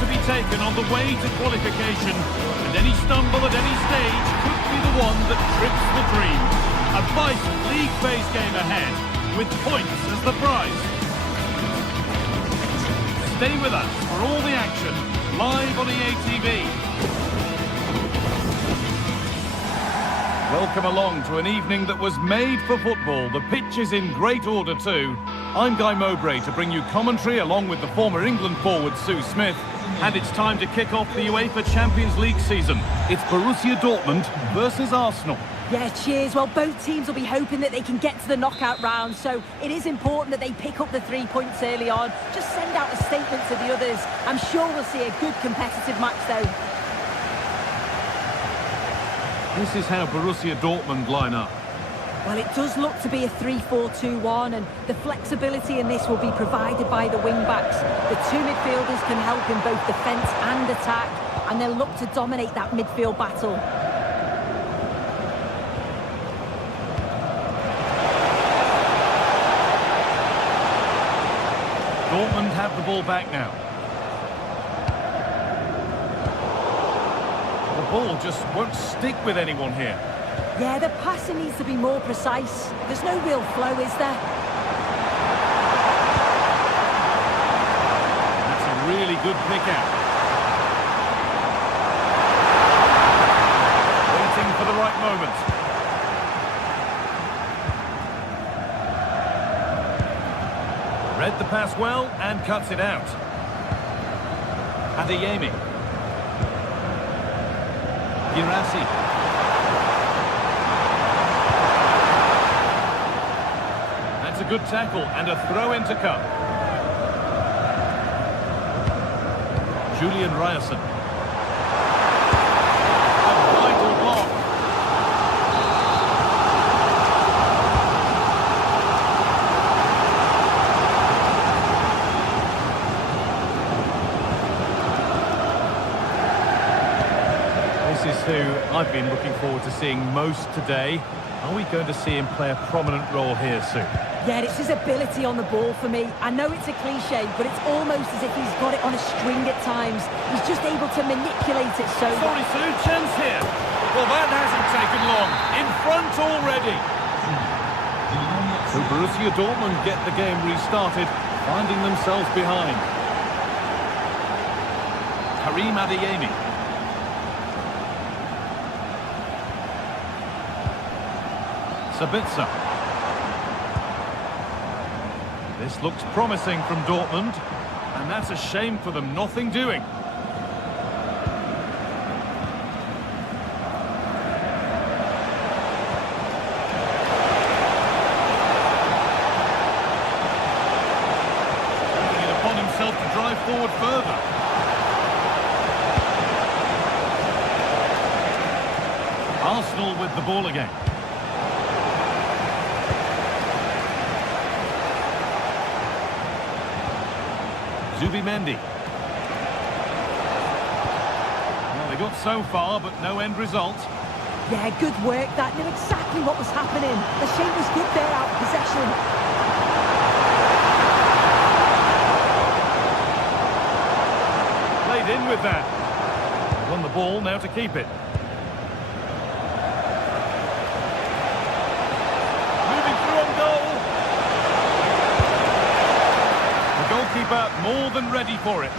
to be taken on the way to qualification, and any stumble at any stage could be the one that trips the dream. A vital league phase game ahead, with points as the prize. Stay with us for all the action, live on EA TV. Welcome along to an evening that was made for football. The pitch is in great order too. I'm Guy Mowbray to bring you commentary along with the former England forward Sue Smith. And it's time to kick off the UEFA Champions League season. It's Borussia Dortmund versus Arsenal. Yeah, cheers. Well, both teams will be hoping that they can get to the knockout round, so it is important that they pick up the 3 points early on. Just send out a statement to the others. I'm sure we'll see a good competitive match though. This is how Borussia Dortmund line up. Well, it does look to be a 3-4-2-1, and the flexibility in this will be provided by the wing-backs. The two midfielders can help in both defence and attack, and they'll look to dominate that midfield battle. Dortmund have the ball back now. The ball just won't stick with anyone here. Yeah, the passing needs to be more precise. There's no real flow, is there? That's a really good pick out. Waiting for the right moment. Read the pass well and cuts it out. Adeyemi. Girassi. That's a good tackle and a throw-in to come. Julian Ryerson. A vital block. This is who I've been looking forward to seeing most today. Are we going to see him play a prominent role here soon? Yeah, it's his ability on the ball for me. I know it's a cliche, but it's almost as if he's got it on a string at times. He's just able to manipulate it so well. Sorry, Sue, chance here. Well, that hasn't taken long. In front already. So Borussia Dortmund get the game restarted, finding themselves behind. Karim Adeyemi. Sabitzer. This looks promising from Dortmund, and that's a shame for them, nothing doing. Taking it upon himself to drive forward further. Arsenal with the ball again. Zubimendi. Well, they got so far, but no end result. Yeah, good work. That knew exactly what was happening. The shape was good there out of possession. Played in with that. Won the ball, now to keep it. Moving through on goal. Goalkeeper more than ready for it.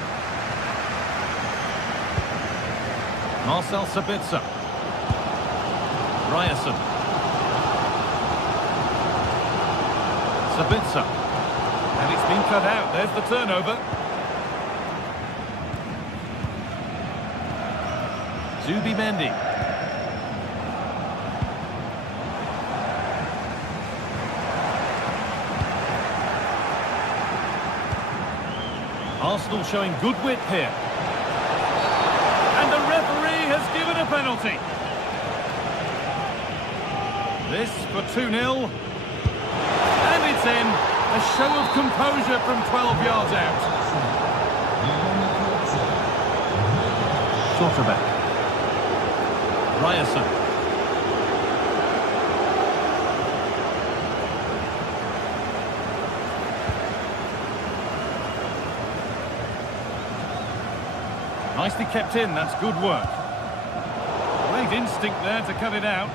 Marcel Sabitzer. Ryerson. Sabitzer. And it's been cut out. There's the turnover. Zubimendi. Arsenal showing good wit here. And the referee has given a penalty. This for 2-0. And it's in. A show of composure from 12 yards out. Schlotterbeck. Ryerson. Nicely kept in, that's good work. Great instinct there to cut it out.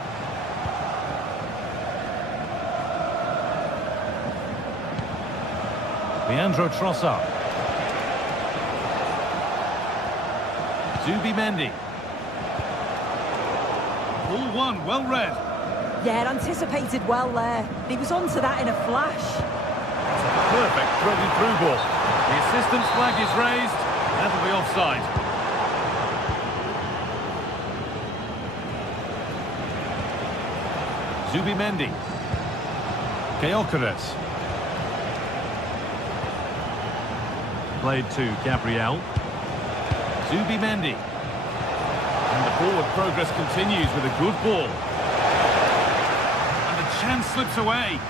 Leandro Trossard. Zubimendi. Ball one, well read. Yeah, anticipated well there. He was onto that in a flash. Perfect threaded through ball. The assistant's flag is raised. That'll be offside. Zubimendi. Gyökeres. Played to Gabriel. Zubimendi. And the forward progress continues with a good ball. And the chance slips away.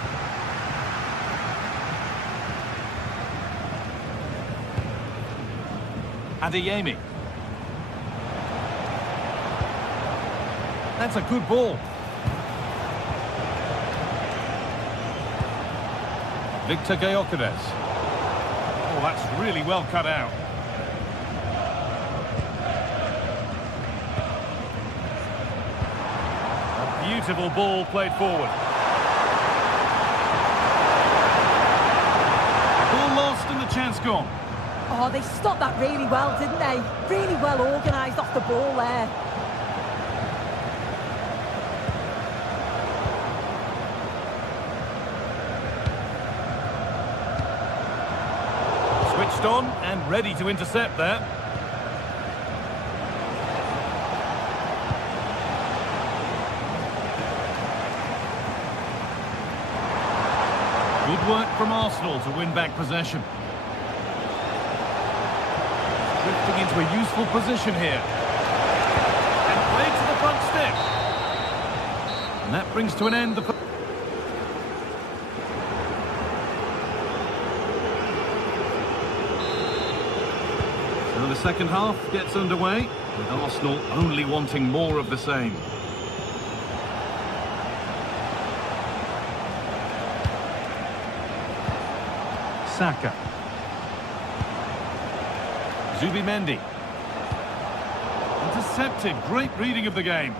Adeyemi. That's a good ball. Victor Gyökeres. Oh, that's really well cut out. A beautiful ball played forward. Ball lost and the chance gone. Oh, they stopped that really well, didn't they? Really well organised off the ball there. Switched on and ready to intercept there. Good work from Arsenal to win back possession. Drifting into a useful position here. And played to the front stick. And that brings to an end the... So the second half gets underway, with Arsenal only wanting more of the same. Saka. Zubimendi. Intercepted. Great reading of the game.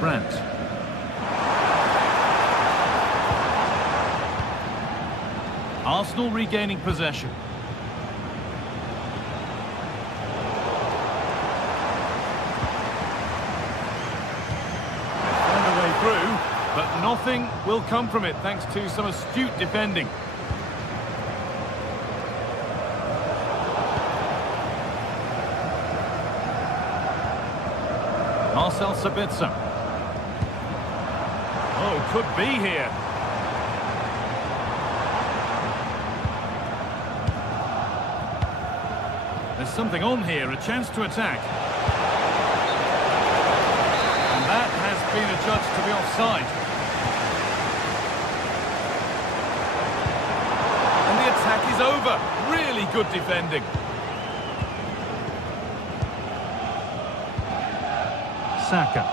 Brandt. Arsenal regaining possession. But nothing will come from it thanks to some astute defending. Marcel Sabitzer. Oh, could be here. There's something on here, a chance to attack. And that has been adjudged to be offside. Attack is over. Really good defending. Saka.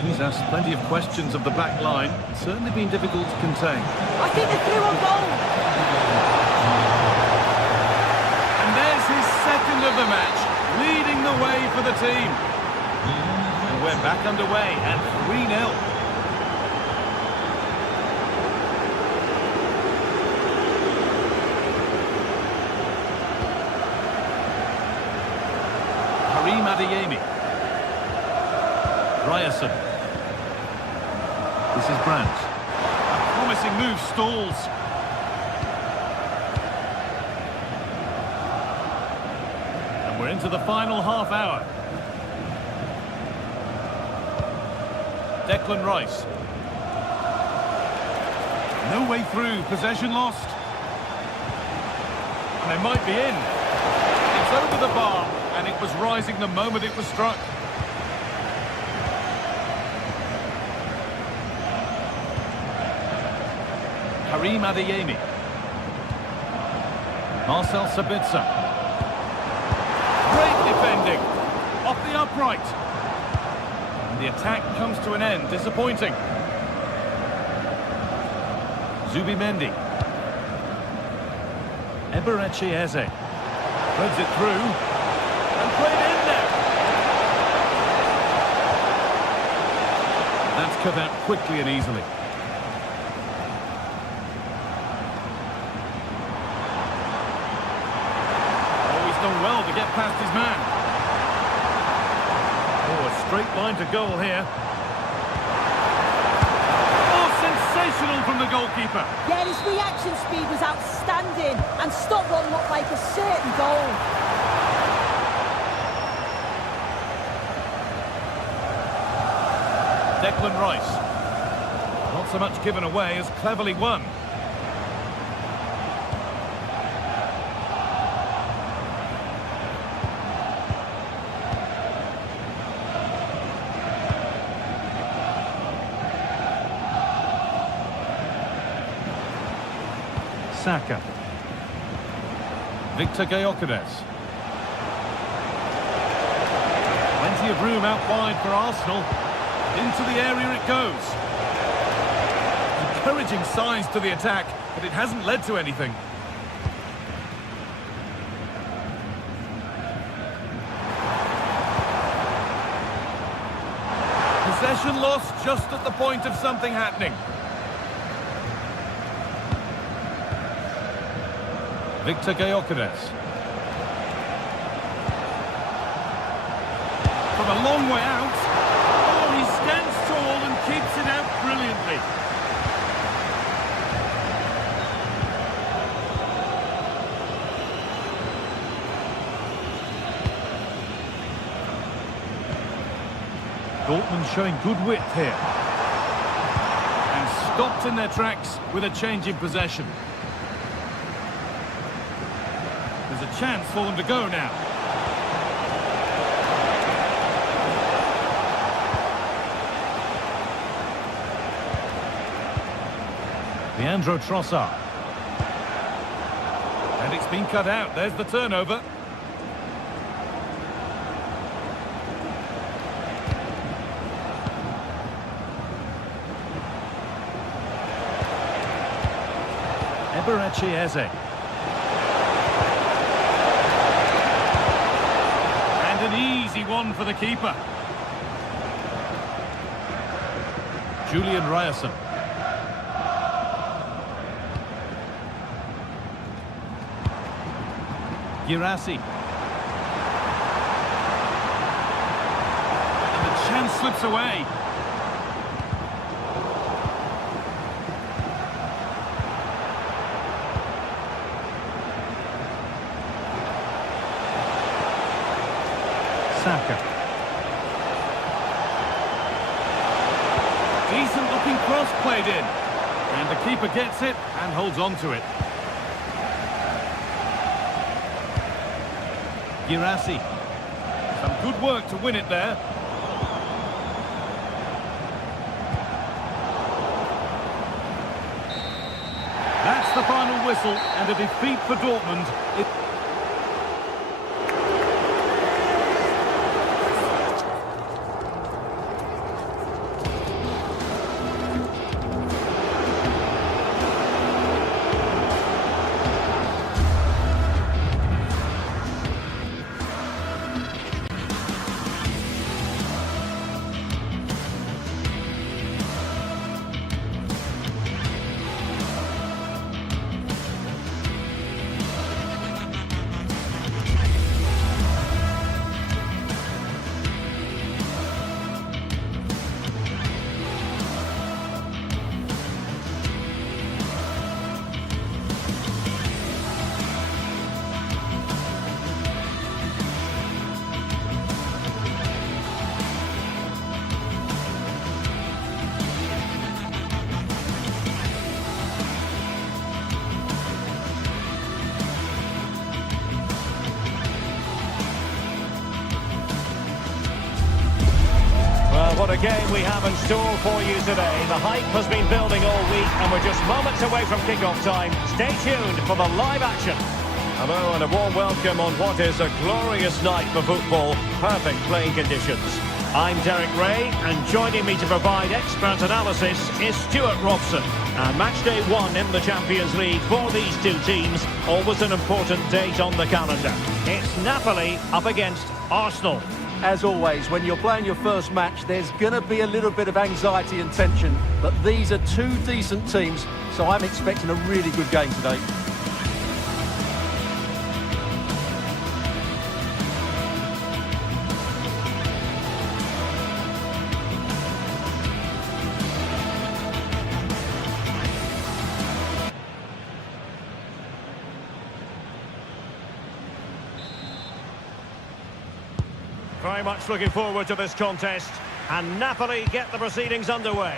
He's asked plenty of questions of the back line. It's certainly been difficult to contain. I think they're through on goal. And there's his second of the match, leading the way for the team. And we're back underway at 3-0. Adeyemi. Ryerson. This is Brandt. A promising move stalls. And we're into the final half hour. Declan Rice. No way through. Possession lost. And they might be in. It's over the bar. And it was rising the moment it was struck. Karim Adeyemi. Marcel Sabitzer. Great defending. Off the upright. And The attack comes to an end, disappointing. Zubimendi. Eberechi Eze. Threads it through. And played in there. That's cut out quickly and easily. Oh, he's done well to get past his man. Oh, a straight line to goal here. Sensational from the goalkeeper. Yeah, his reaction speed was outstanding and stopped what looked like a certain goal. Declan Rice. Not so much given away as cleverly won. Saka. Victor Gyökeres. Plenty of room out wide for Arsenal. Into the area it goes. Encouraging signs to the attack, but it hasn't led to anything. Possession lost just at the point of something happening. Victor Gyökeres. From a long way out. Oh, he stands tall and keeps it out brilliantly. Dortmund showing good width here. And stopped in their tracks with a change in possession. There's a chance for them to go now. Leandro Trossard. And it's been cut out. There's the turnover. Eberechi Eze. An easy one for the keeper. Julian Ryerson. Girassi. And the chance slips away. Saka. Decent looking cross played in. And the keeper gets it and holds on to it. Girassi. Some good work to win it there. That's the final whistle and a defeat for Dortmund. What a game we have in store for you today. The hype has been building all week and we're just moments away from kick-off time. Stay tuned for the live action. Hello and a warm welcome on what is a glorious night for football. Perfect playing conditions. I'm Derek Ray, and joining me to provide expert analysis is Stuart Robson. And match day 1 in the Champions League for these two teams, always an important date on the calendar. It's Napoli up against Arsenal. As always, when you're playing your first match, there's going to be a little bit of anxiety and tension, but these are two decent teams, so I'm expecting a really good game today. Very much looking forward to this contest, and Napoli get the proceedings underway.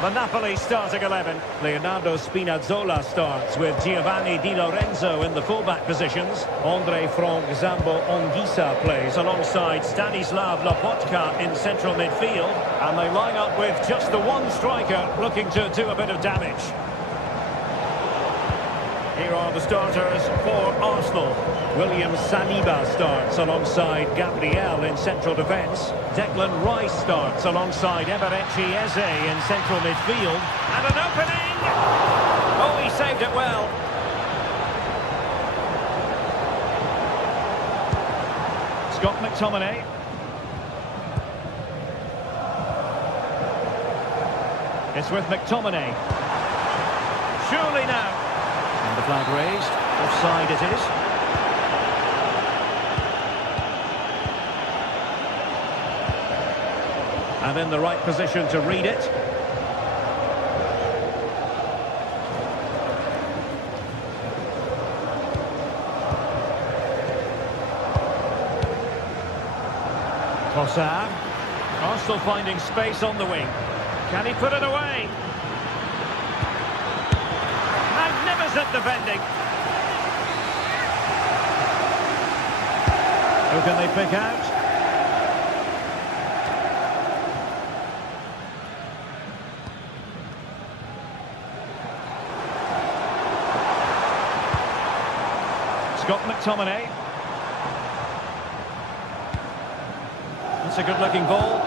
The Napoli starting 11. Leonardo Spinazzola starts with Giovanni Di Lorenzo in the fullback positions. Andre Frank Zambo Anguissa plays alongside Stanislav Lobotka in central midfield. And they line up with just the one striker looking to do a bit of damage. Here are the starters for Arsenal. William Saliba starts alongside Gabriel in central defence. Declan Rice starts alongside Eberechi Eze in central midfield. And an opening! Oh, he saved it well. Scott McTominay. It's with McTominay. Surely now. The flag raised, offside it is. And in the right position to read it. Trossard. Arsenal finding space on the wing. Can he put it away? Magnificent defending. Who can they pick out? Scott McTominay. That's a good-looking ball.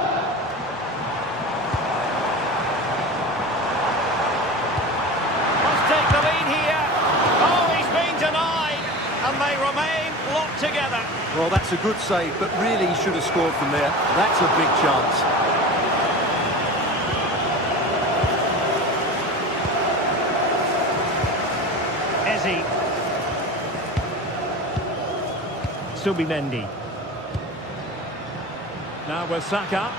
Take the lead here. Oh, he's been denied, and they remain locked together. Well, that's a good save, but really he should have scored from there. That's a big chance. Eze. Subimendi. Now with Saka.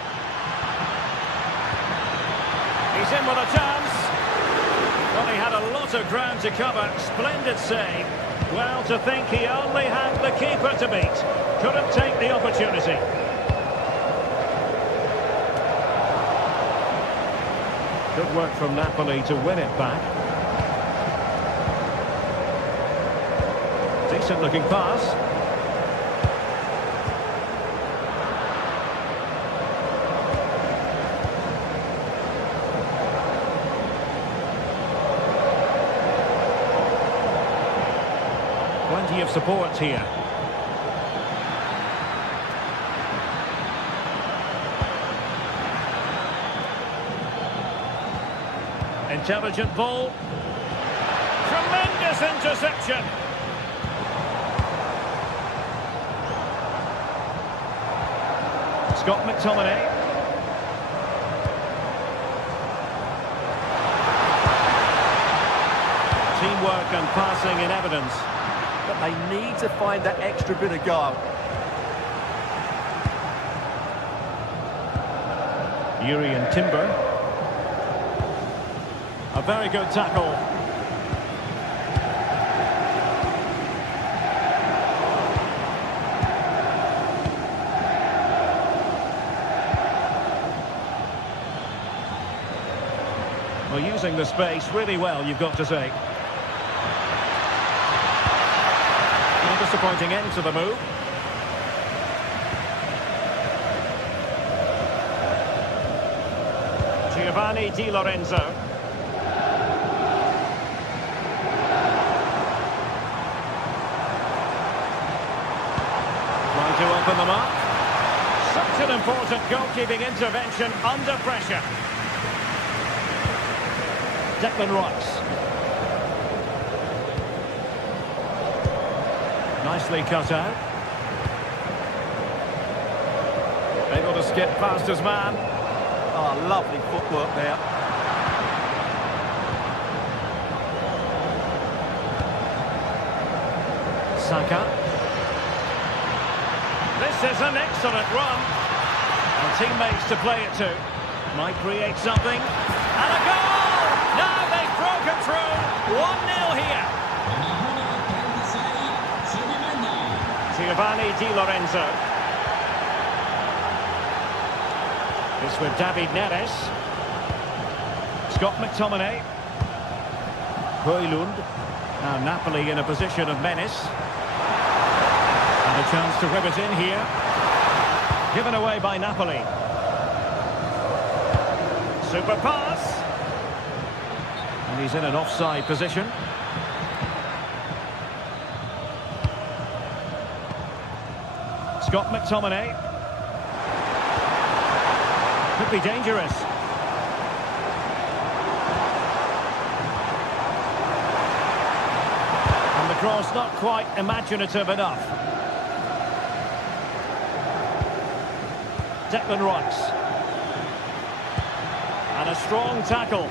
He's in with a chance. Well, he had a lot of ground to cover. Splendid save. Well, to think he only had the keeper to beat. Couldn't take the opportunity. Good work from Napoli to win it back. Decent looking pass. Plenty of support here. Intelligent ball. Tremendous interception. Scott McTominay. Teamwork and passing in evidence. But they need to find that extra bit of guile. Urian Timber. A very good tackle. Well, using the space really well, you've got to say. Disappointing end to the move. Giovanni Di Lorenzo. Trying to open them up. Such an important goalkeeping intervention under pressure. Declan Rice. Nicely cut out. Able to skip past his man. Oh, lovely footwork there. Saka. This is an excellent run. And teammates to play it to. Might create something. And a goal! Now they've broken through. 1-0 here. Giovanni Di Lorenzo. It's with David Neres. Scott McTominay. Højlund. Now Napoli in a position of menace. And a chance to rip it in here. Given away by Napoli. Super pass. And he's in an offside position. Scott McTominay. Could be dangerous. And the cross not quite imaginative enough. Declan Rice. And a strong tackle.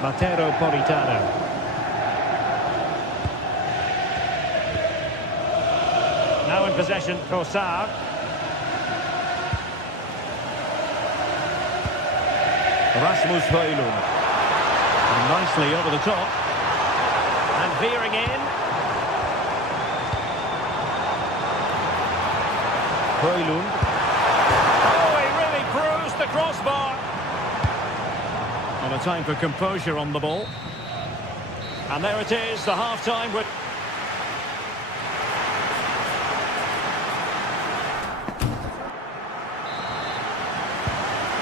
Matteo Politano. Now in possession, Trossard. Rasmus Højlund. And nicely over the top. And veering in. Højlund. Oh, he really bruised the crossbar. And a time for composure on the ball. And there it is, the half-time with...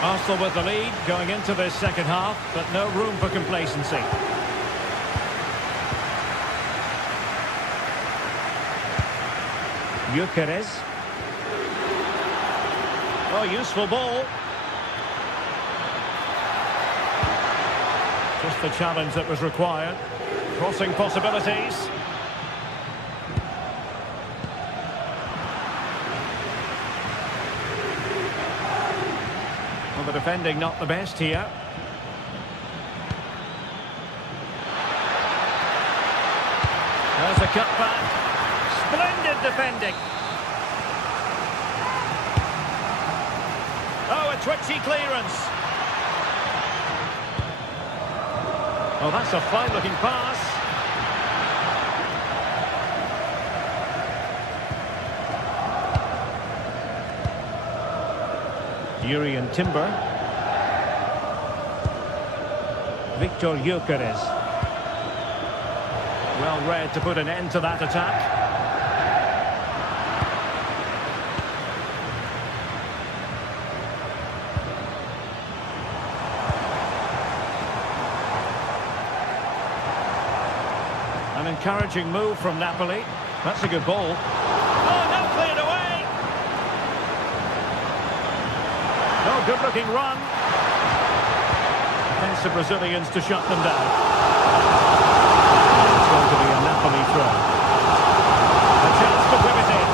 Arsenal with the lead going into this second half, but no room for complacency. Gyökeres. Oh, useful ball. Just the challenge that was required. Crossing possibilities. Well, the defending not the best here. There's a cutback. Splendid defending. Oh, a twitchy clearance. Oh, that's a fine-looking pass. Jurriën Timber. Victor Gyökeres. Well read to put an end to that attack. An encouraging move from Napoli. That's a good ball. Oh, now cleared away. Oh, good-looking run. Defensive Brazilians to shut them down. It's going to be a Napoli throw. A chance to whip it in.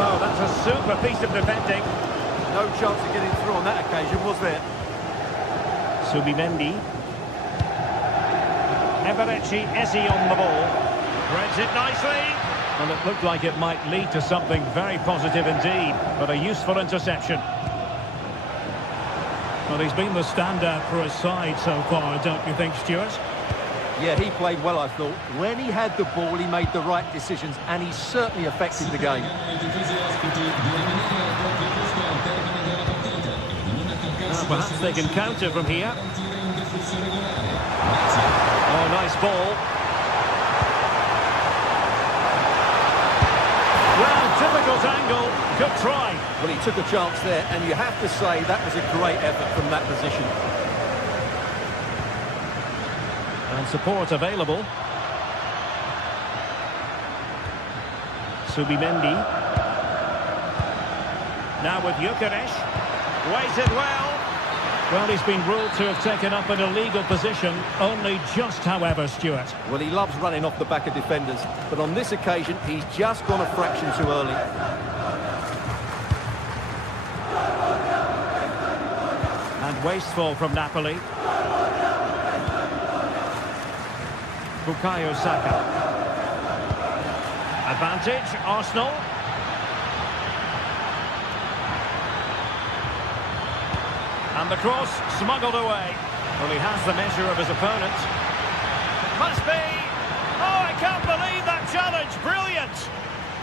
Oh, that's a super piece of defending. No chance of getting through on that occasion, was there? Subimendi. Eberechi Eze on the ball. Threads it nicely. And it looked like it might lead to something very positive indeed, but a useful interception. Well, he's been the standout for his side so far, don't you think, Stuart? Yeah, he played well, I thought. When he had the ball, he made the right decisions, and he certainly affected the game. Perhaps they can counter from here. Oh, nice ball. Well, difficult angle. Good try. Well, he took a chance there, and you have to say that was a great effort from that position. And support available. Subimendi. Now with Gyökeres. Waited well. Well, he's been ruled to have taken up an illegal position. Only just, however, Stuart. Well, he loves running off the back of defenders, but on this occasion, he's just gone a fraction too early. And wasteful from Napoli. Bukayo Saka. Advantage, Arsenal. And the cross smuggled away. Well, he has the measure of his opponent. Must be. Oh, I can't believe that challenge. Brilliant.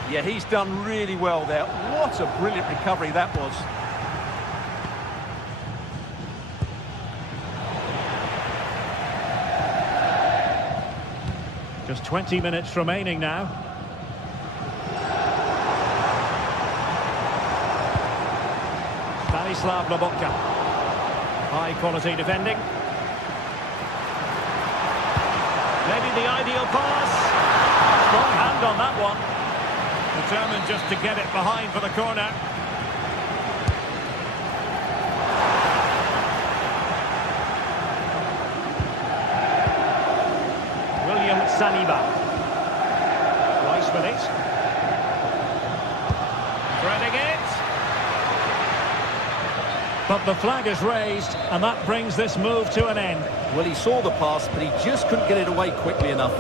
Yeah, he's done really well there. What a brilliant recovery that was. Just 20 minutes remaining now. Stanislav Lobotka. High quality defending. Maybe the ideal pass. Strong hand on that one. Determined just to get it behind for the corner. William Saliba. Rice with it. Threading it. But the flag is raised, and that brings this move to an end. Well, he saw the pass, but he just couldn't get it away quickly enough.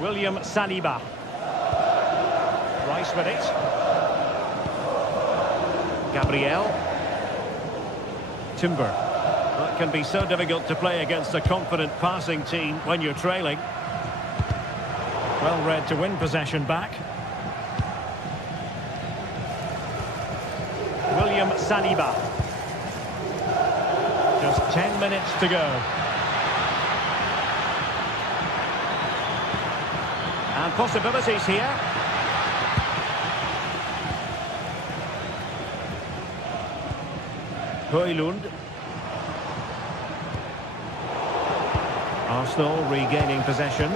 William Saliba. Rice with it. Gabriel. Timber. It can be so difficult to play against a confident passing team when you're trailing. Well read to win possession back. William Saliba. Just 10 minutes to go. And possibilities here. Højlund. Arsenal regaining possession.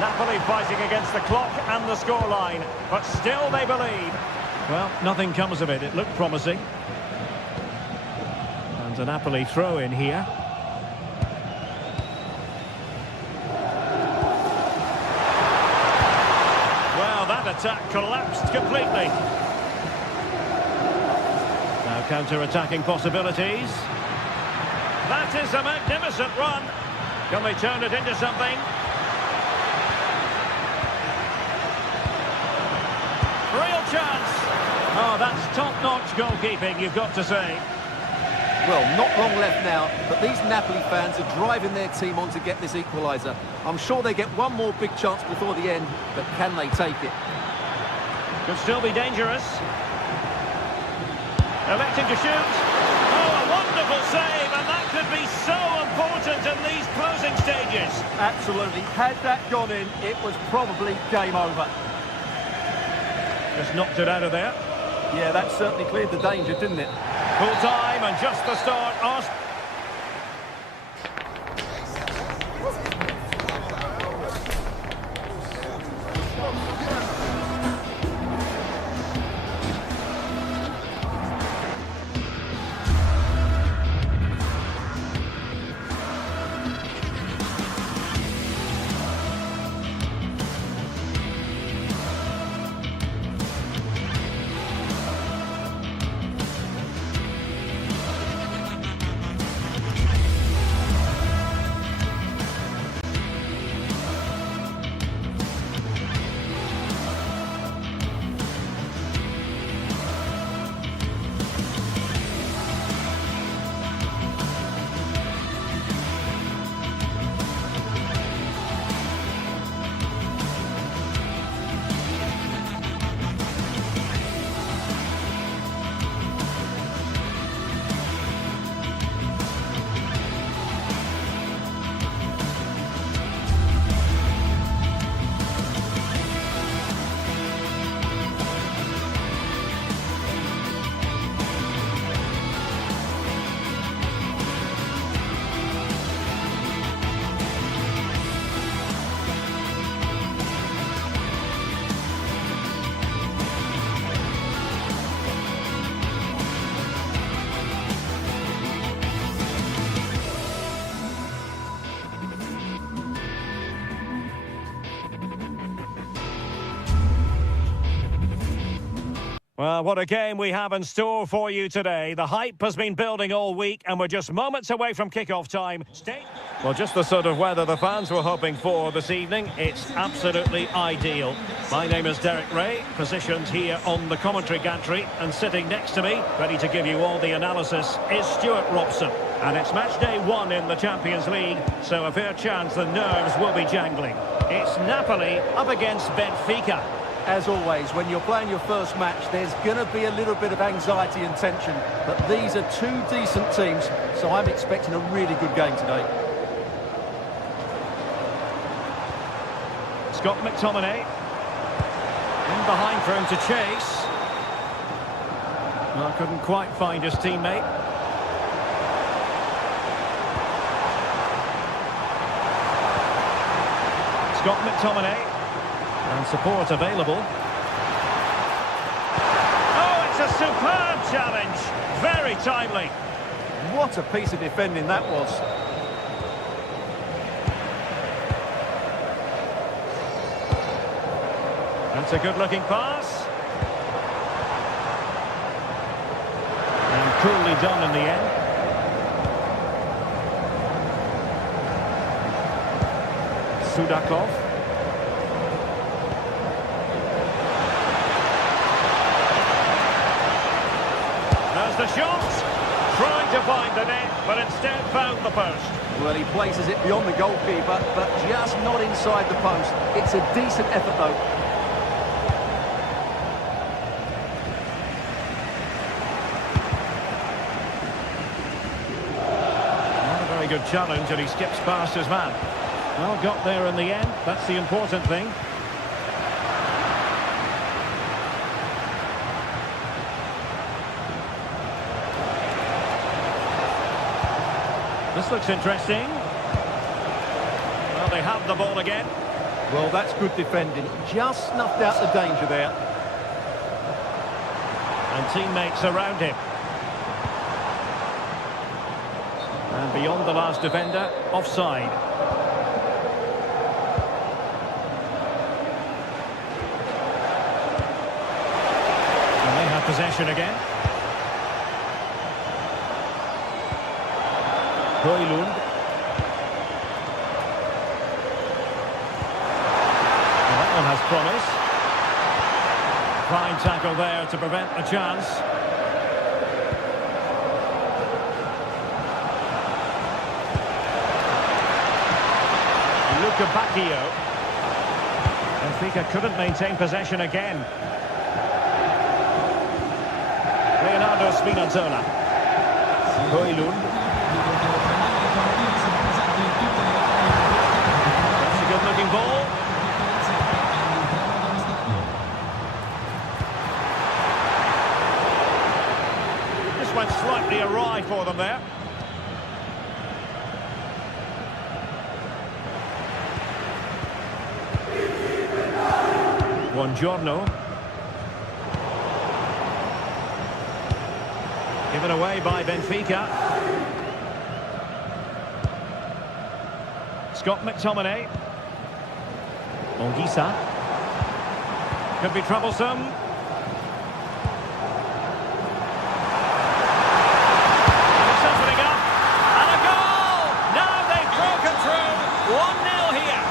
Napoli fighting against the clock and the scoreline, but still they believe. Well, nothing comes of it. It looked promising. And a Napoli throw in here. Well, that attack collapsed completely. Now counter-attacking possibilities. That is a magnificent run. Can they turn it into something? Real chance. Oh, that's top-notch goalkeeping, you've got to say. Well, not long left now, but these Napoli fans are driving their team on to get this equaliser. I'm sure they get one more big chance before the end, but can they take it? Could still be dangerous. Electing to shoot. Oh, a wonderful save, and that could be so important in these closing stages. Absolutely. Had that gone in, it was probably game over. Just knocked it out of there. Yeah, that certainly cleared the danger, didn't it? Full time and just the start. Arsenal. Well, what a game we have in store for you today. The hype has been building all week, and we're just moments away from kickoff time. Well, just the sort of weather the fans were hoping for this evening. It's absolutely ideal. My name is Derek Ray, positioned here on the commentary gantry, and sitting next to me, ready to give you all the analysis, is Stuart Robson. And it's match day 1 in the Champions League, so a fair chance the nerves will be jangling. It's Napoli up against Benfica. As always, when you're playing your first match, there's going to be a little bit of anxiety and tension. But these are two decent teams, so I'm expecting a really good game today. Scott McTominay. In behind for him to chase. Well, couldn't quite find his teammate. Scott McTominay. And support available. Oh, it's a superb challenge. Very timely. What a piece of defending that was. That's a good-looking pass. And coolly done in the end. Sudakov. The shot, trying to find the net, but instead found the post. Well, he places it beyond the goalkeeper, but just not inside the post. It's a decent effort, though. Not a very good challenge, and he skips past his man. Well, got there in the end. That's the important thing. This looks interesting. Well, they have the ball again. Well, that's good defending. Just snuffed out the danger there. And teammates around him. And beyond the last defender, offside. And they have possession again. Højlund. That one has promise. Fine tackle there to prevent the chance. Luca Bacchio. Benfica couldn't maintain possession again. Leonardo Spinazzola. Højlund. Good-looking ball. Just went slightly awry for them there. Buongiorno. Given away by Benfica. Scott McTominay. Ongisa. Could be troublesome. It's opening up. And a goal! Now they've broken through. 1-0 here.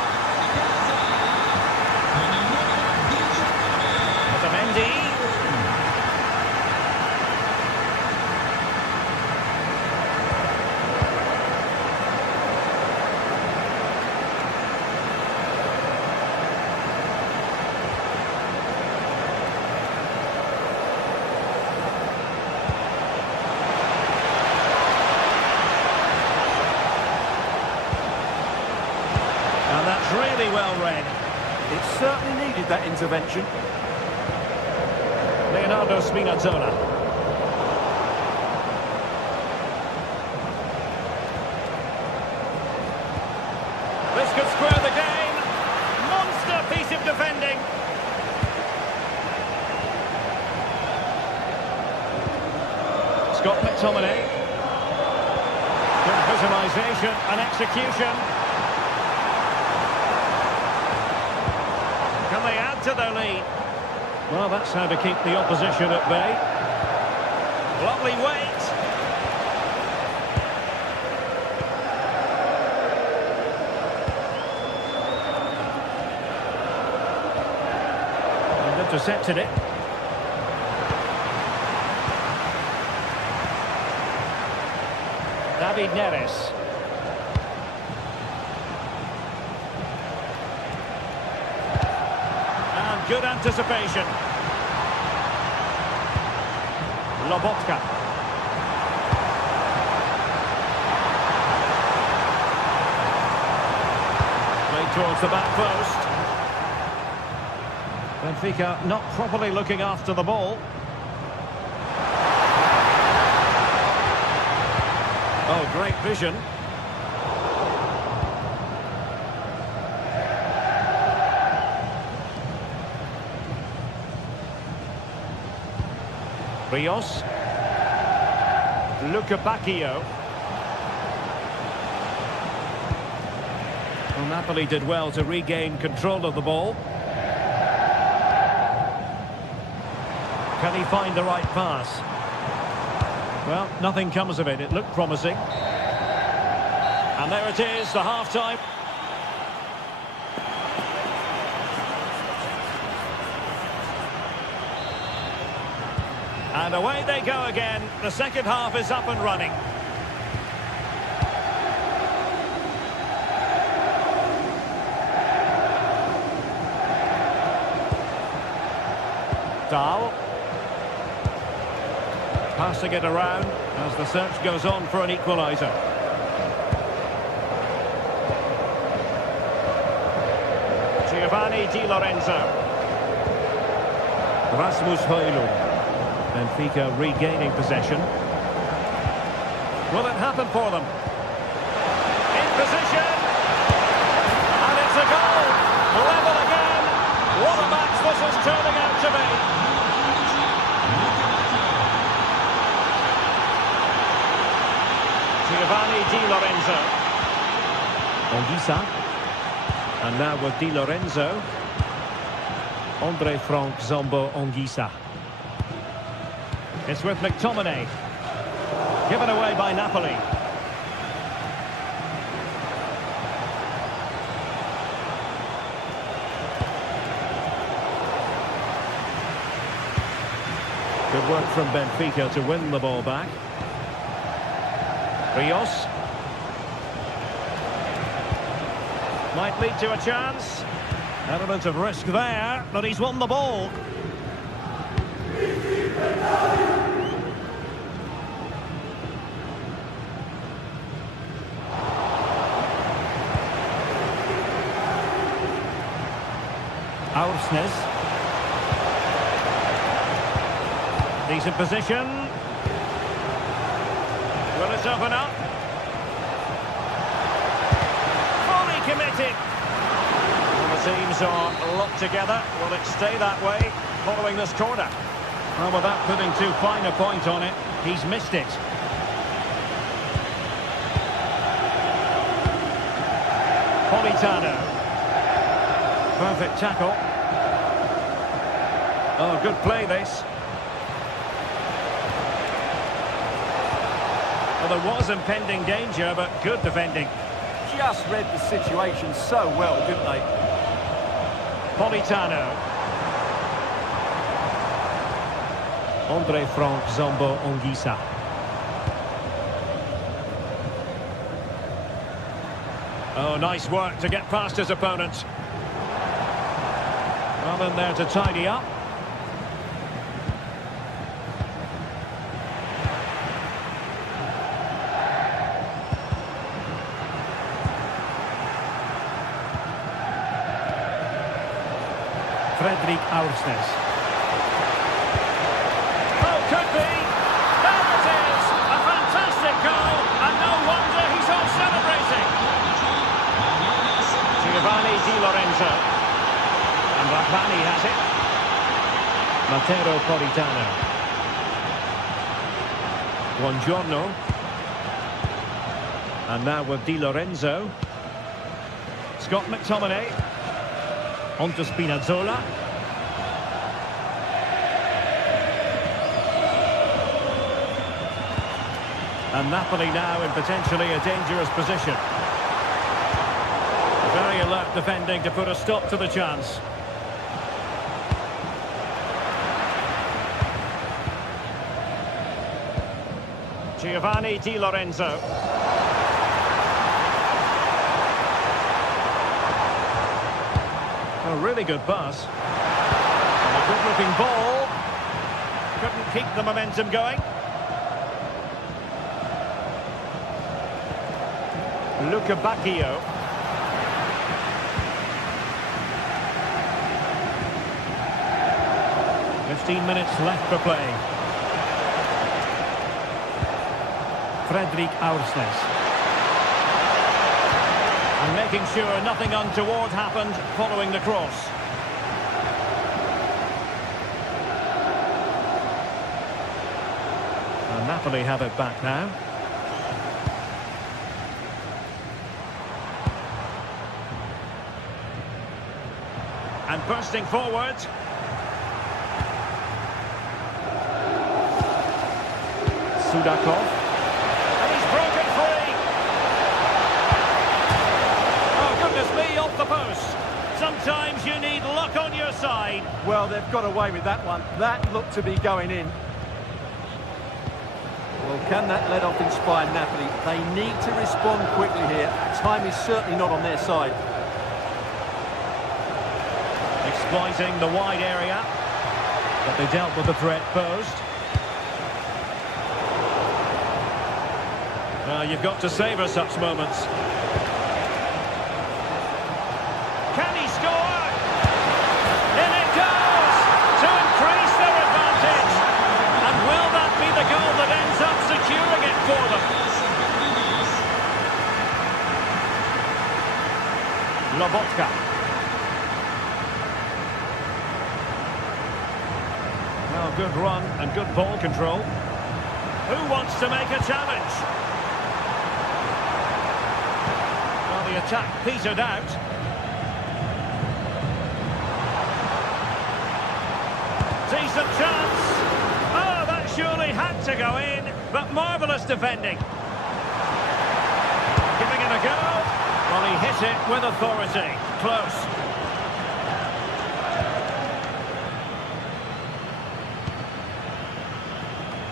Otamendi. Really well read. It certainly needed that intervention. Leonardo Spinazzola. This could square the game. Monster piece of defending. Scott McTominay. Good visualisation and execution. Can they add to their lead? Well, that's how to keep the opposition at bay. Lovely weight. And intercepted it. David Neres. And good anticipation. Lobotka. Played towards the back post. Benfica not properly looking after the ball. Oh, great vision. Rios. Luca Bacchio. Well, Napoli did well to regain control of the ball. Can he find the right pass? Well, nothing comes of it. It looked promising. And there it is, the half-time. And away they go again. The second half is up and running. Dahl. Passing it around as the search goes on for an equaliser. Giovanni Di Lorenzo. Rasmus Højlund. Benfica regaining possession. Will it happen for them? In position. And it's a goal. Level again. What a match this is turning out to be. Giovanni Di Lorenzo. Onguissa. And now with Di Lorenzo. Andre Frank Zambo Onguissa. It's with McTominay. Given away by Napoli. Good work from Benfica to win the ball back. Rios. Might lead to a chance. Element of risk there, but he's won the ball. Aursnes. Decent position. Will it open up? Fully committed. Well, the teams are locked together. Will it stay that way following this corner? Well, without putting too fine a point on it, he's missed it. Politano. Perfect tackle. Oh, good play this. Well, there was impending danger, but good defending. Just read the situation so well, didn't they? Politano. Andre Frank Zambo Onguissa. Oh, nice work to get past his opponent. Well in there to tidy up. Fredrik Aursnes. Oh, could be. There it is. A fantastic goal. And no wonder he's all celebrating. Giovanni Di Lorenzo. And Rapani has it. Matteo Politano. Buongiorno. And now with Di Lorenzo. Scott McTominay. On to Spinazzola. And Napoli now in potentially a dangerous position. Very alert defending to put a stop to the chance. Giovanni Di Lorenzo. A really good pass. And a good-looking ball. Couldn't keep the momentum going. Luca Bacchio. "15 minutes left for play." Fredrik Aursnes. And making sure nothing untoward happened following the cross. And Napoli have it back now. And bursting forward. Sudakov. And he's broken free. Oh, goodness me, off the post. Sometimes you need luck on your side. Well, they've got away with that one. That looked to be going in. Well, can that let-off inspire Napoli? They need to respond quickly here. Time is certainly not on their side. Exploiting the wide area. But they dealt with the threat posed. Well, you've got to savour such moments. Can he score? In it goes! To increase their advantage. And will that be the goal that ends up securing it for them? Lobotka. Well, good run and good ball control. Who wants to make a challenge? Well, the attack petered out. Decent chance. Oh, that surely had to go in, but marvellous defending. Giving it a go. Well, he hit it with authority. Close.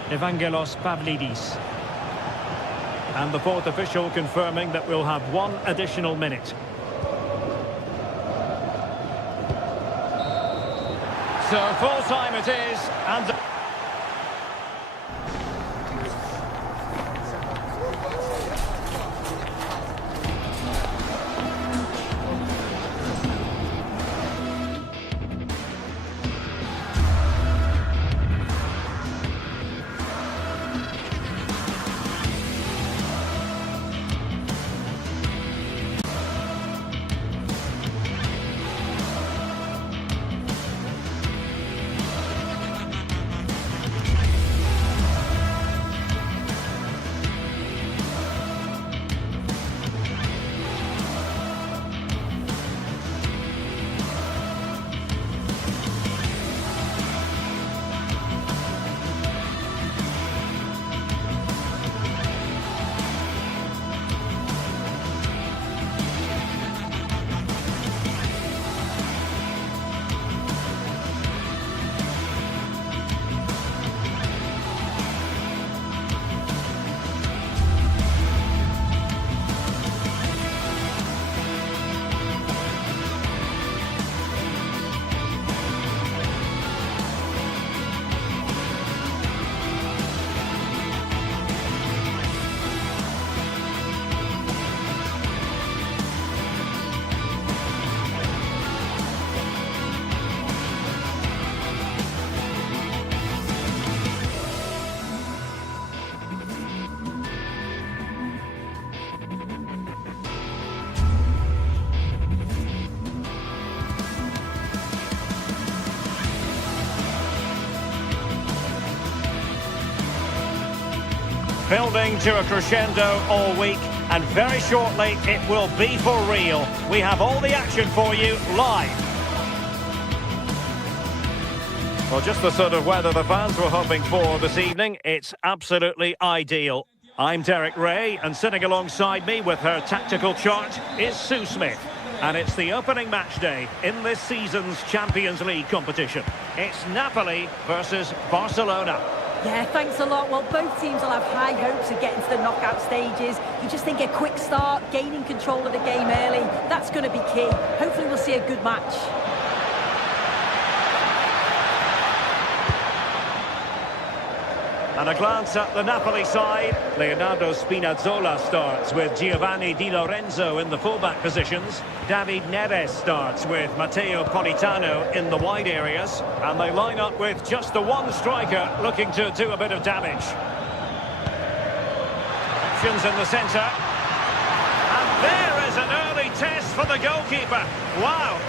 Evangelos Pavlidis. And the fourth official confirming that we'll have one additional minute. So full time it is, and building to a crescendo all week, and very shortly it will be for real. We have all the action for you live. Well, just the sort of weather the fans were hoping for this evening. It's absolutely ideal. I'm Derek Ray, and sitting alongside me with her tactical chart is Sue Smith. And it's the opening match day in this season's Champions League competition. It's Napoli versus Barcelona. Yeah, thanks a lot. Well, both teams will have high hopes of getting to the knockout stages. You just think a quick start, gaining control of the game early, that's going to be key. Hopefully we'll see a good match. And a glance at the Napoli side. Leonardo Spinazzola starts with Giovanni Di Lorenzo in the fullback positions. David Neres starts with Matteo Politano in the wide areas. And they line up with just the one striker looking to do a bit of damage. Options in the centre. And there is an early test for the goalkeeper. Wow!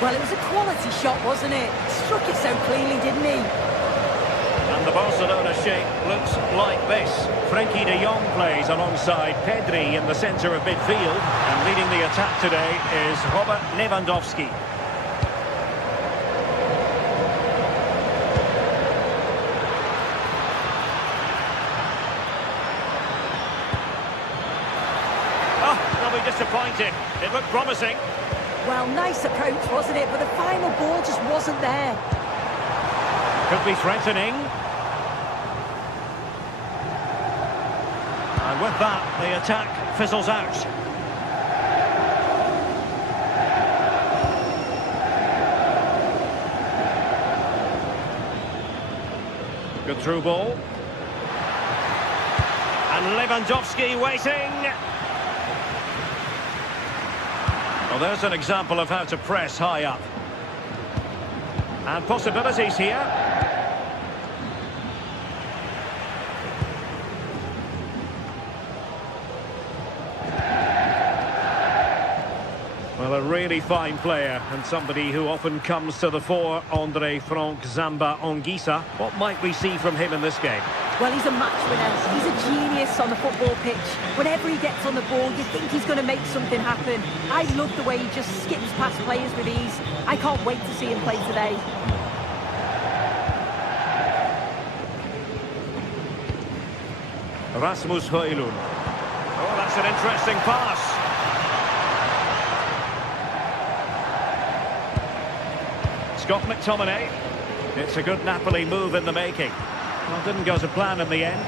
Well, it was a quality shot, wasn't it? Struck it so cleanly, didn't he? And the Barcelona shape looks like this. Frenkie de Jong plays alongside Pedri in the centre of midfield. And leading the attack today is Robert Lewandowski. Oh, they'll be disappointed. It looked promising. Well, nice approach, wasn't it? But the final ball just wasn't there. Could be threatening. And with that, the attack fizzles out. Good through ball. And Lewandowski waiting. Well, there's an example of how to press high up. And possibilities here. Well, a really fine player and somebody who often comes to the fore, Andre Frank Zamba Anguissa. What might we see from him in this game? Well, he's a match winner. He's a genius on the football pitch. Whenever he gets on the ball, you think he's going to make something happen. I love the way he just skips past players with ease. I can't wait to see him play today. Rasmus Højlund. Oh, that's an interesting pass. Scott McTominay. It's a good Napoli move in the making. Well, didn't go to plan in the end.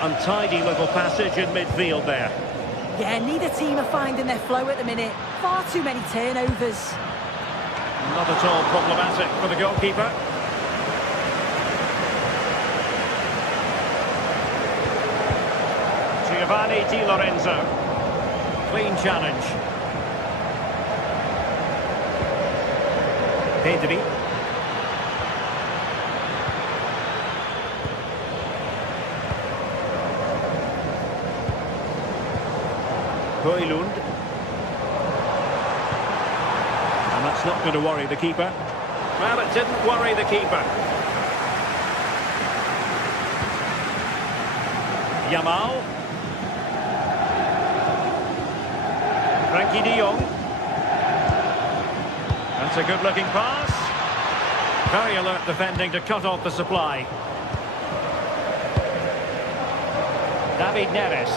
Untidy little passage in midfield there. Yeah, neither team are finding their flow at the minute. Far too many turnovers. Not at all problematic for the goalkeeper. Giovanni Di Lorenzo. Clean challenge. Pedri. Højlund. And that's not going to worry the keeper. Well, it didn't worry the keeper. Yamal. Frenkie de Jong. That's a good-looking pass. Very alert defending to cut off the supply. David Neres.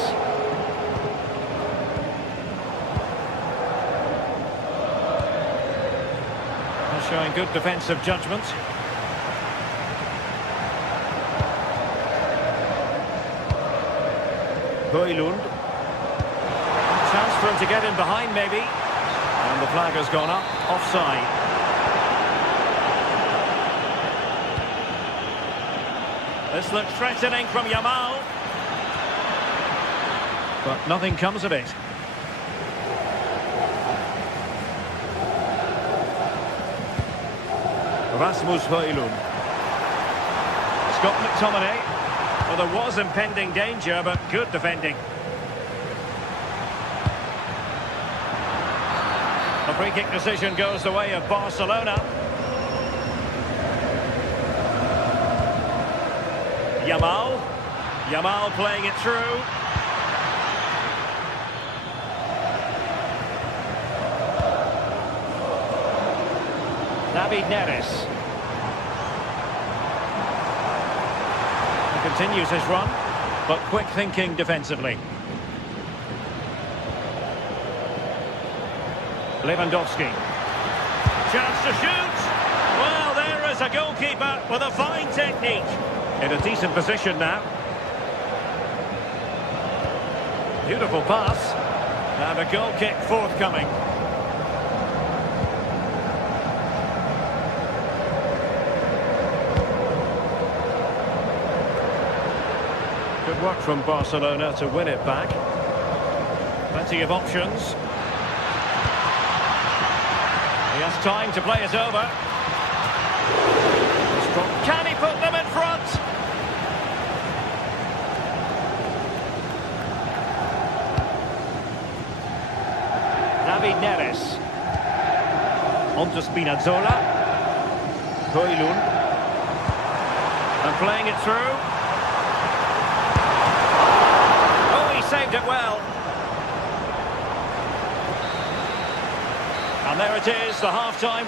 Showing good defensive judgment. Højlund. Chance for him to get in behind, maybe. And the flag has gone up. Offside. This looks threatening from Yamal. But nothing comes of it. Rasmus Højlund. Scott McTominay. Well, there was impending danger, but good defending. The free kick decision goes the way of Barcelona. Yamal. Yamal playing it through. David Neres. He continues his run, but quick thinking defensively. Lewandowski. Chance to shoot. Well, there is a goalkeeper with a fine technique. In a decent position now. Beautiful pass. And a goal kick forthcoming. Good work from Barcelona to win it back. Plenty of options. He has time to play it over. Can he put them in front? David Neres. On to Spinazzola. Højlund. And playing it through. Oh, he saved it well. And there it is, the half-time.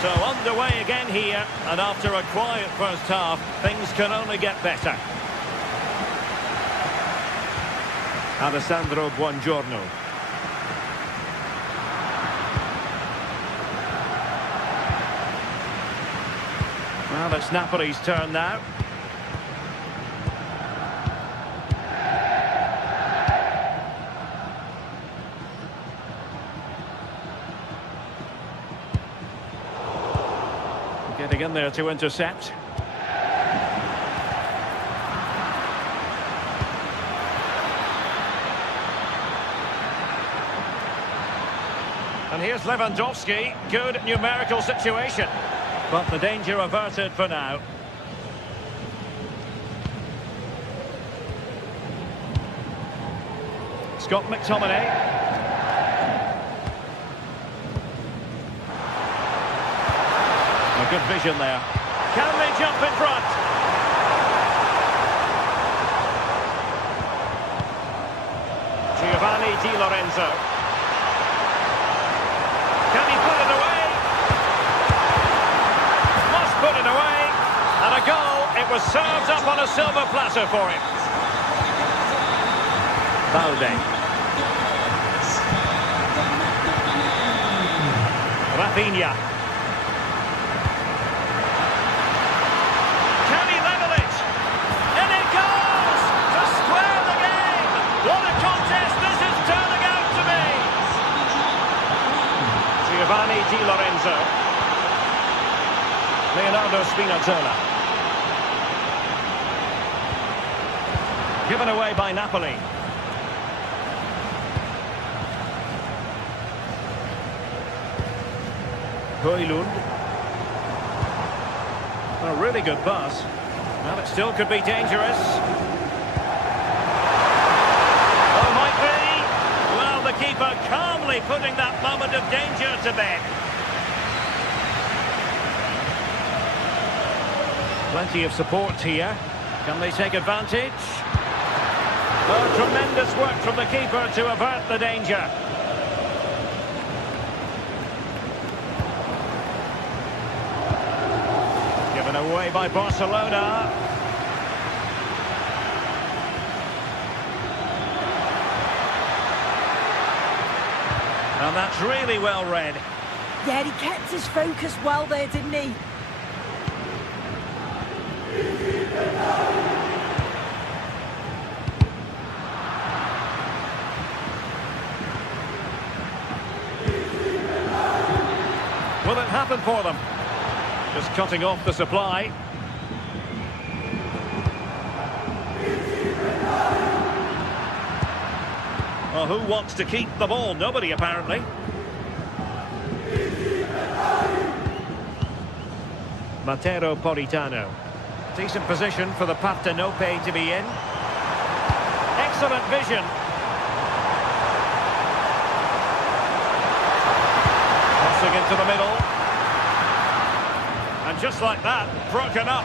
So underway again here, and after a quiet first half, things can only get better. Alessandro Buongiorno. Well, it's Napoli's turn now. Getting in there to intercept. And here's Lewandowski. Good numerical situation. But the danger averted for now. Scott McTominay. Good vision there. Can they jump in front? Giovanni Di Lorenzo. Can he put it away? Must put it away. And a goal. It was served up on a silver platter for him. Balde. Rafinha. Giovanni Di Lorenzo. Leonardo Spinazzola. Given away by Napoli. Højlund. A really good pass. Well, it still could be dangerous. Oh, might be. Well, the keeper calmly putting that moment of danger to bed. Plenty of support here. Can they take advantage? Oh, tremendous work from the keeper to avert the danger. Given away by Barcelona. And that's really well read. Yeah, he kept his focus well there, didn't he? Will it happen for them? Just cutting off the supply. Well, who wants to keep the ball? Nobody, apparently. Matteo Politano. Decent position for the Partenope to be in. Excellent vision. Crossing into the middle. And just like that, broken up.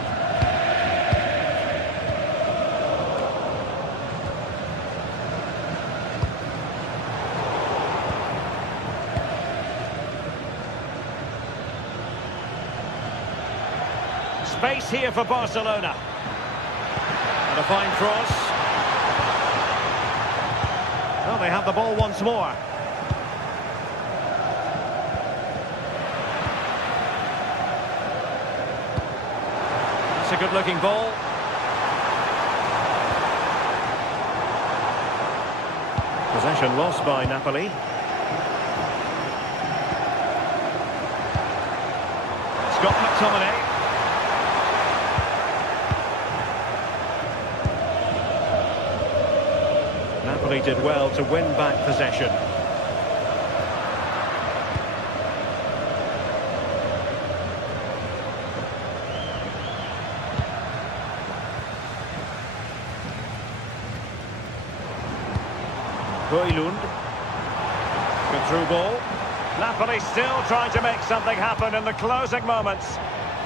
Space here for Barcelona. And a fine cross. Well, they have the ball once more. That's a good-looking ball. Possession lost by Napoli. Scott McTominay. Napoli did well to win back possession. Højlund. Good through ball. Napoli still trying to make something happen in the closing moments.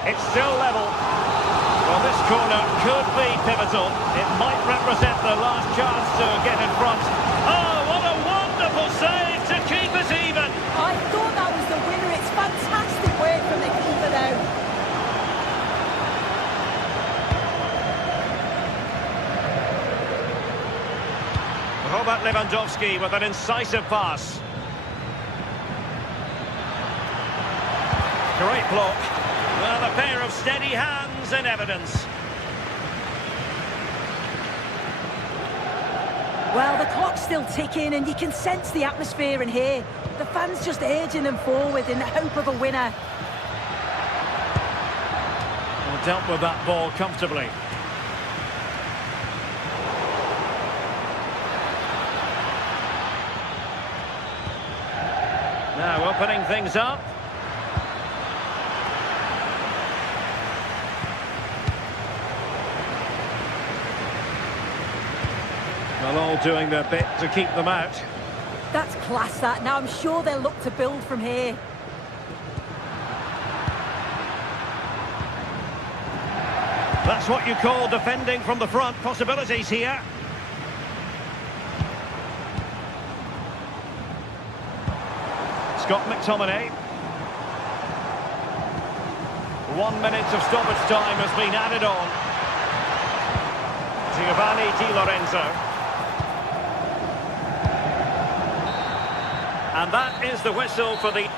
It's still level. Well, this corner could be pivotal. It might represent the last chance to get in front. Oh, what a wonderful save to keep it even. I thought that was the winner. It's fantastic work from the keeper, though. Robert Lewandowski with an incisive pass. Great block. Well, a pair of steady hands in evidence. Well, the clock's still ticking and you can sense the atmosphere in here. The fans just urging them forward in the hope of a winner. Well, dealt with that ball comfortably. Now opening things up. Well, all doing their bit to keep them out. That's class, that. Now I'm sure they'll look to build from here. That's what you call defending from the front. Possibilities here. Scott McTominay. 1 minute of stoppage time has been added on. Giovanni Di Lorenzo. And that is the whistle for the...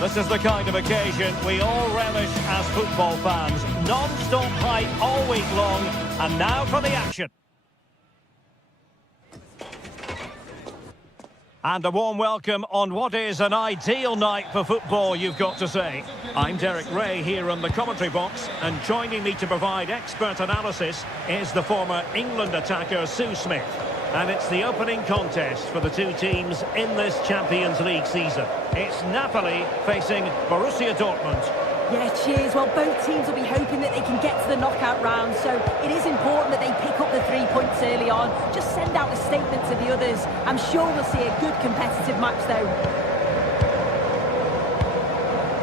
This is the kind of occasion we all relish as football fans. Non-stop hype all week long, and now for the action. And a warm welcome on what is an ideal night for football, you've got to say. I'm Derek Ray here in the commentary box, and joining me to provide expert analysis is the former England attacker Sue Smith. And it's the opening contest for the two teams in this Champions League season. It's Napoli facing Borussia Dortmund. Yeah, cheers. Well, both teams will be hoping that they can get to the knockout round, so it is important that they pick up the 3 points early on. Just send out a statement to the others. I'm sure we'll see a good competitive match, though.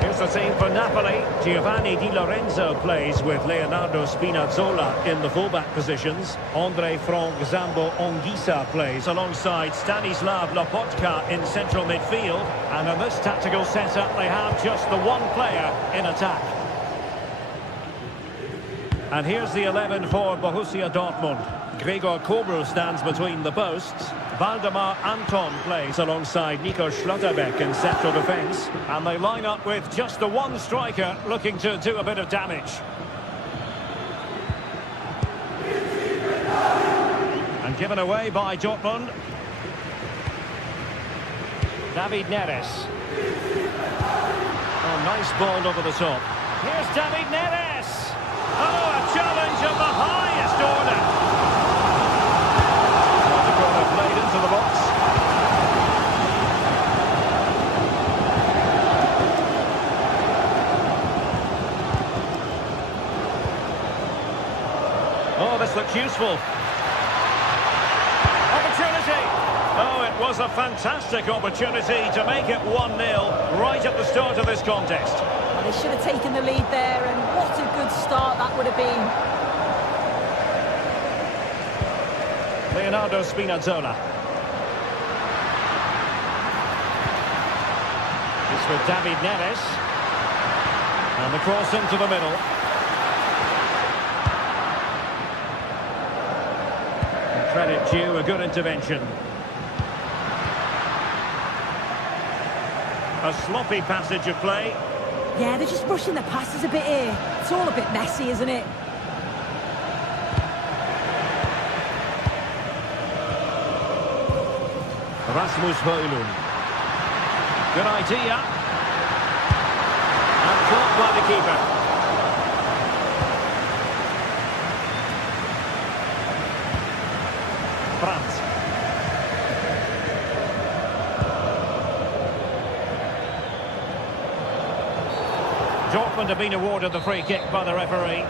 Here's the team for Napoli. Giovanni Di Lorenzo plays with Leonardo Spinazzola in the fullback positions. Andre Frank Zambo Anguissa plays alongside Stanislav Lobotka in central midfield. And in this tactical setup, they have just the one player in attack. And here's the 11 for Borussia Dortmund. Gregor Kobel stands between the posts. Valdemar Anton plays alongside Nico Schlotterbeck in central defence. And they line up with just the one striker looking to do a bit of damage. And given away by Dortmund. David Neres. Oh, nice ball over the top. Here's David Neres. Oh, a challenge of the highest order. Played into the box. Oh, this looks useful. Opportunity. Oh, it was a fantastic opportunity to make it 1-0 right at the start of this contest. Well, they should have taken the lead there, and what a good start that would have been. Leonardo Spinazzola. It's with David Neres. And the cross into the middle. And credit due, a good intervention. A sloppy passage of play. Yeah, they're just rushing the passes a bit here. It's all a bit messy, isn't it? Rasmus Højlund. Good idea. And caught by the keeper. Brandt. Dortmund have been awarded the free kick by the referee.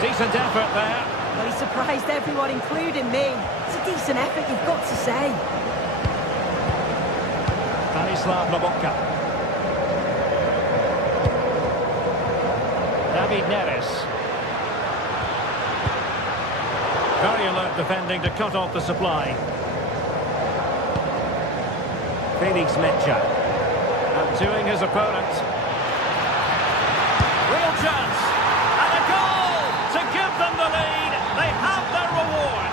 Decent effort there. Well, he surprised everyone, including me. It's a decent effort, you've got to say. Stanislav Lobotka. David Neres. Very alert defending to cut off the supply. Felix Mecha. Outdoing his opponent. Real chance. And a goal to give them the lead. They have their reward.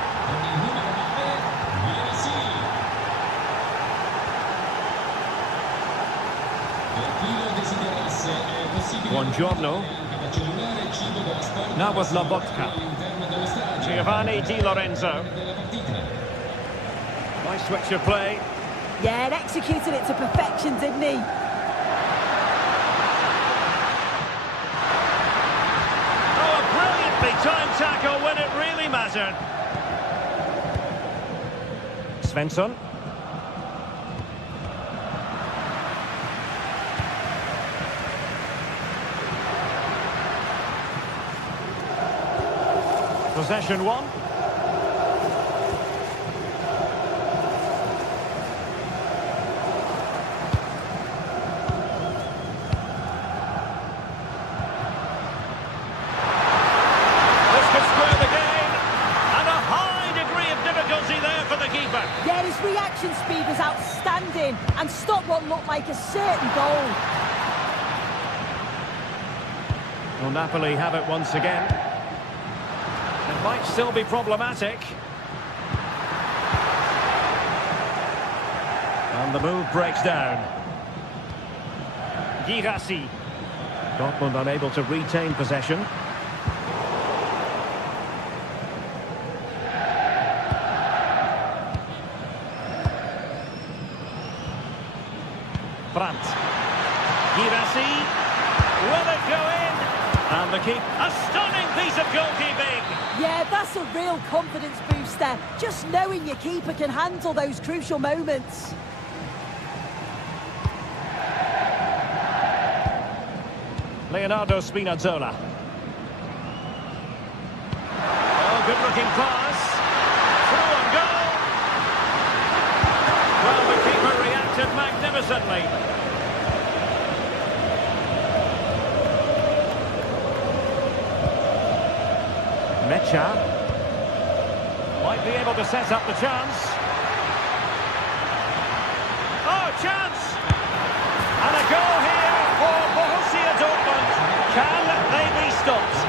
Buongiorno. Now with Lobotka. Giovanni Di Lorenzo. Nice switch of play. Yeah, and executed it to perfection, didn't he? Oh, a brilliantly timed tackle when it really mattered. Svensson. Possession one. This could square the game. And a high degree of difficulty there for the keeper. Yeah, his reaction speed was outstanding and stopped what looked like a certain goal. Well, Napoli have it once again. It might still be problematic. And the move breaks down. Girassi. Dortmund unable to retain possession. Brandt. Girassi. Will it go in? And the keep. A stunning piece of goalkeeping. Yeah, that's a real confidence booster. Just knowing your keeper can handle those crucial moments. Leonardo Spinazzola. Oh, good-looking pass. Through and goal. Well, the keeper reacted magnificently. Mecha might be able to set up the chance. Oh, chance! And a goal here for Borussia Dortmund. Can they be stopped?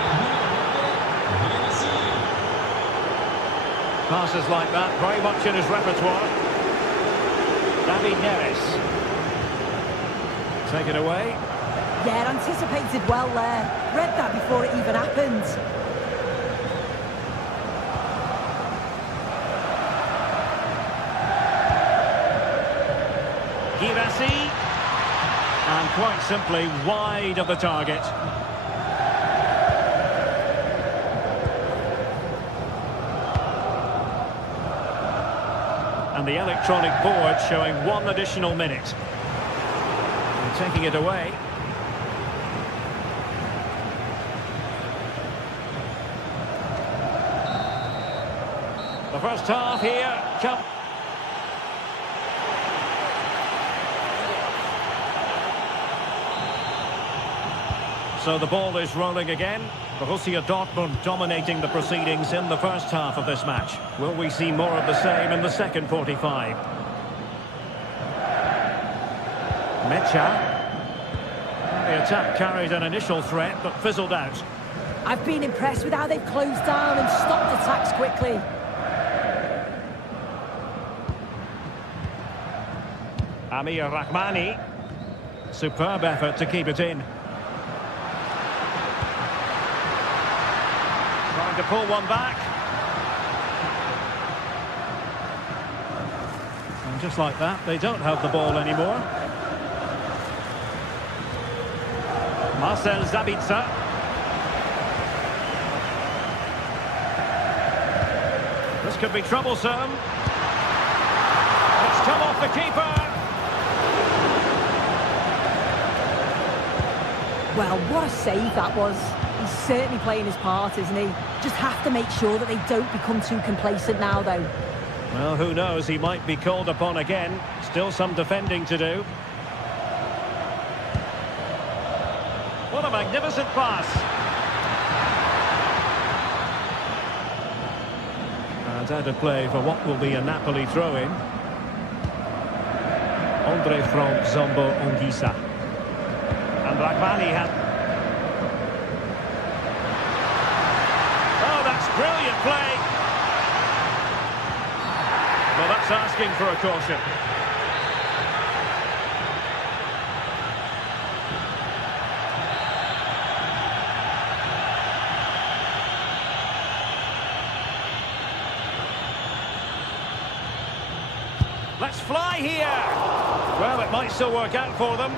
Passes like that, very much in his repertoire. David Neres. Take it away. Yeah, anticipated well there. Read that before it even happened. Girassi. And quite simply wide of the target. And the electronic board showing 1 additional minute. And taking it away. The first half here. So the ball is rolling again. Borussia Dortmund dominating the proceedings in the first half of this match. Will we see more of the same in the second 45? Mecha. The attack carried an initial threat but fizzled out. I've been impressed with how they've closed down and stopped attacks quickly. Amir Rahmani. Superb effort to keep it in. Trying to pull one back. And just like that, they don't have the ball anymore. Marcel Sabitzer. This could be troublesome. It's come off the keeper. Well, what a save that was. He's certainly playing his part, isn't he? Just have to make sure that they don't become too complacent now, though. Well, who knows? He might be called upon again. Still some defending to do. What a magnificent pass. And out of play for what will be a Napoli throw-in. Andre Frank Zambo Ongisa. And Rahmani had... Oh, that's brilliant play. Well, that's asking for a caution. Let's fly here. Well, it might still work out for them.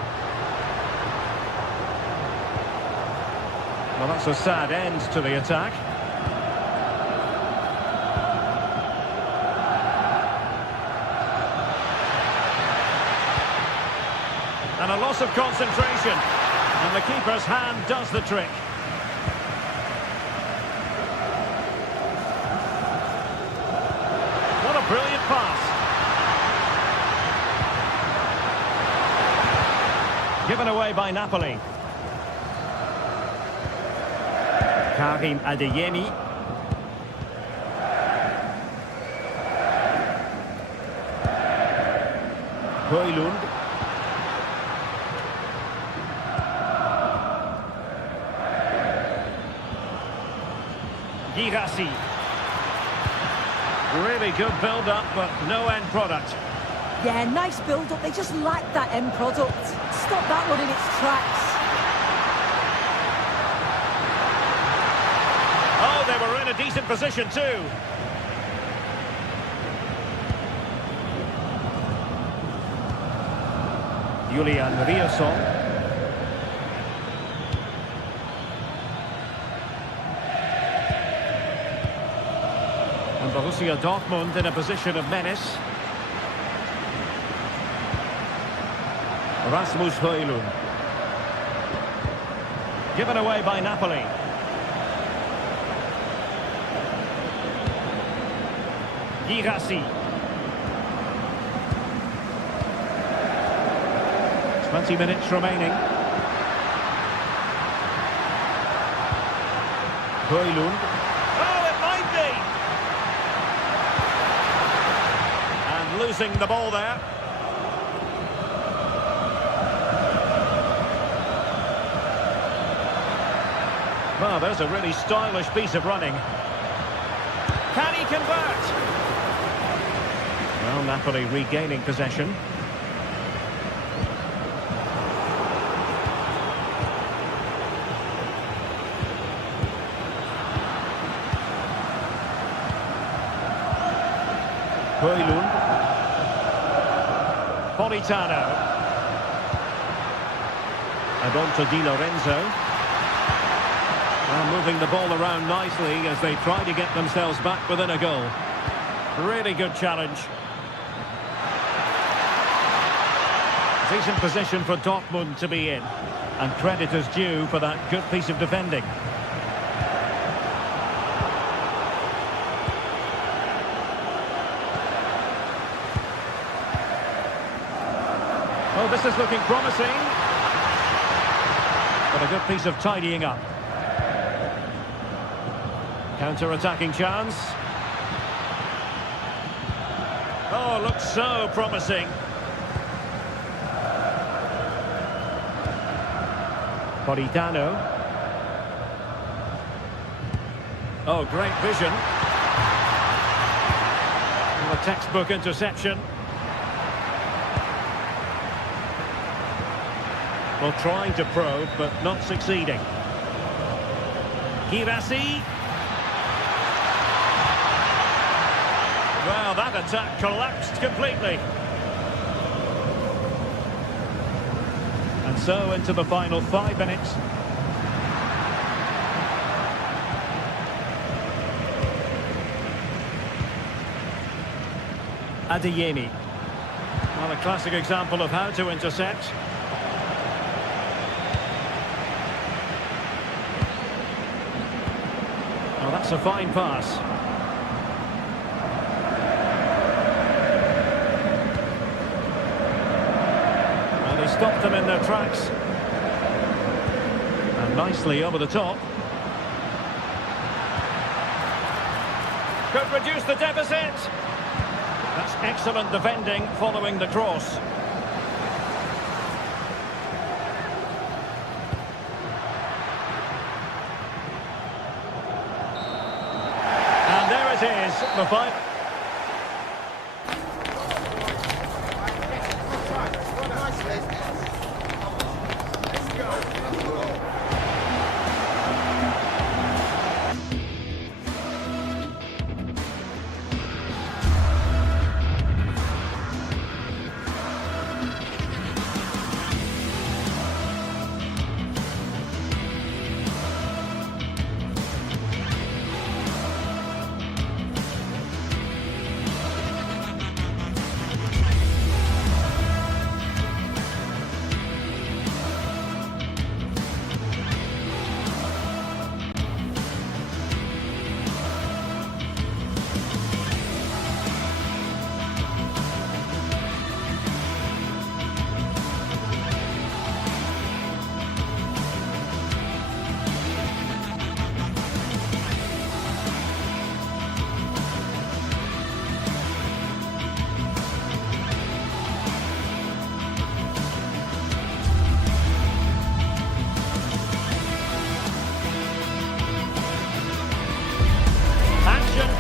Well, that's a sad end to the attack. And a loss of concentration. And the keeper's hand does the trick. What a brilliant pass. Given away by Napoli. Karim Adeyemi. Højlund. Girassi. Really good build-up, but no end product. Yeah, nice build-up. They just lack that end product. Stop that one in its tracks. Oh, they were in a decent position too. Julian Rierson. And Borussia Dortmund in a position of menace. Rasmus Højlund. Given away by Napoli. Girassi. 20 minutes remaining. Højlund. Oh, it might be! And losing the ball there. Well, there's a really stylish piece of running. Can he convert? Well, Napoli regaining possession. Højlund. Politano. And on to Di Lorenzo. Well, moving the ball around nicely as they try to get themselves back within a goal. Really good challenge. Decent position for Dortmund to be in. And credit is due for that good piece of defending. Oh, this is looking promising. But a good piece of tidying up. Counter-attacking chance. Oh, looks so promising. Politano. Oh, great vision. And a textbook interception. Well, trying to probe, but not succeeding. Girassi. Well, that attack collapsed completely. And so into the final 5 minutes. Adeyemi. Well, a classic example of how to intercept. Well, that's a fine pass. Stopped them in their tracks. And nicely over the top. Could reduce the deficit. That's excellent defending following the cross. And there it is, the final.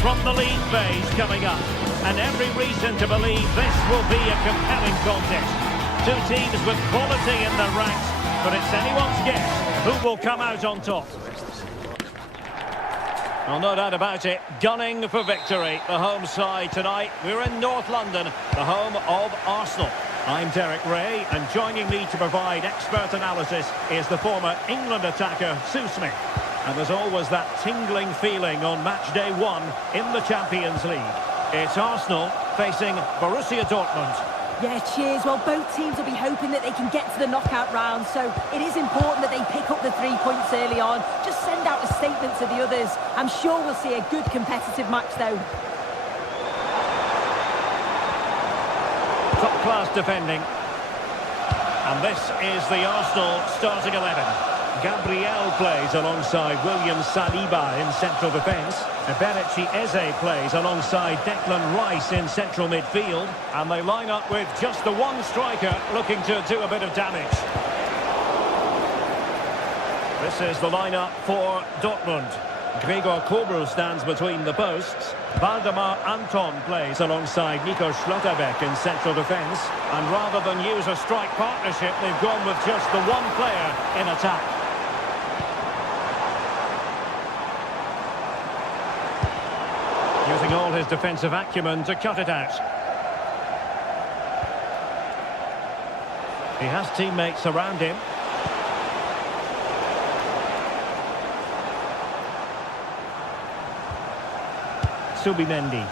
From the league phase coming up, and every reason to believe this will be a compelling contest. Two teams with quality in their ranks, but it's anyone's guess who will come out on top. Well, no doubt about it, gunning for victory. The home side tonight, we're in North London, the home of Arsenal. I'm Derek Ray, and joining me to provide expert analysis is the former England attacker, Sue Smith. And there's always that tingling feeling on match day 1 in the Champions League. It's Arsenal facing Borussia Dortmund. Yeah, cheers. Well, both teams will be hoping that they can get to the knockout round, so it is important that they pick up the 3 points early on. Just send out a statement to the others. I'm sure we'll see a good competitive match, though. Top-class defending. And this is the Arsenal starting 11. Gabriel plays alongside William Saliba in central defence. Eberechi Eze plays alongside Declan Rice in central midfield. And they line up with just the one striker looking to do a bit of damage. This is the lineup for Dortmund. Gregor Kobel stands between the posts. Valdemar Anton plays alongside Nico Schlotterbeck in central defence. And rather than use a strike partnership, they've gone with just the one player in attack. Using all his defensive acumen to cut it out. He has teammates around him. Subimendi.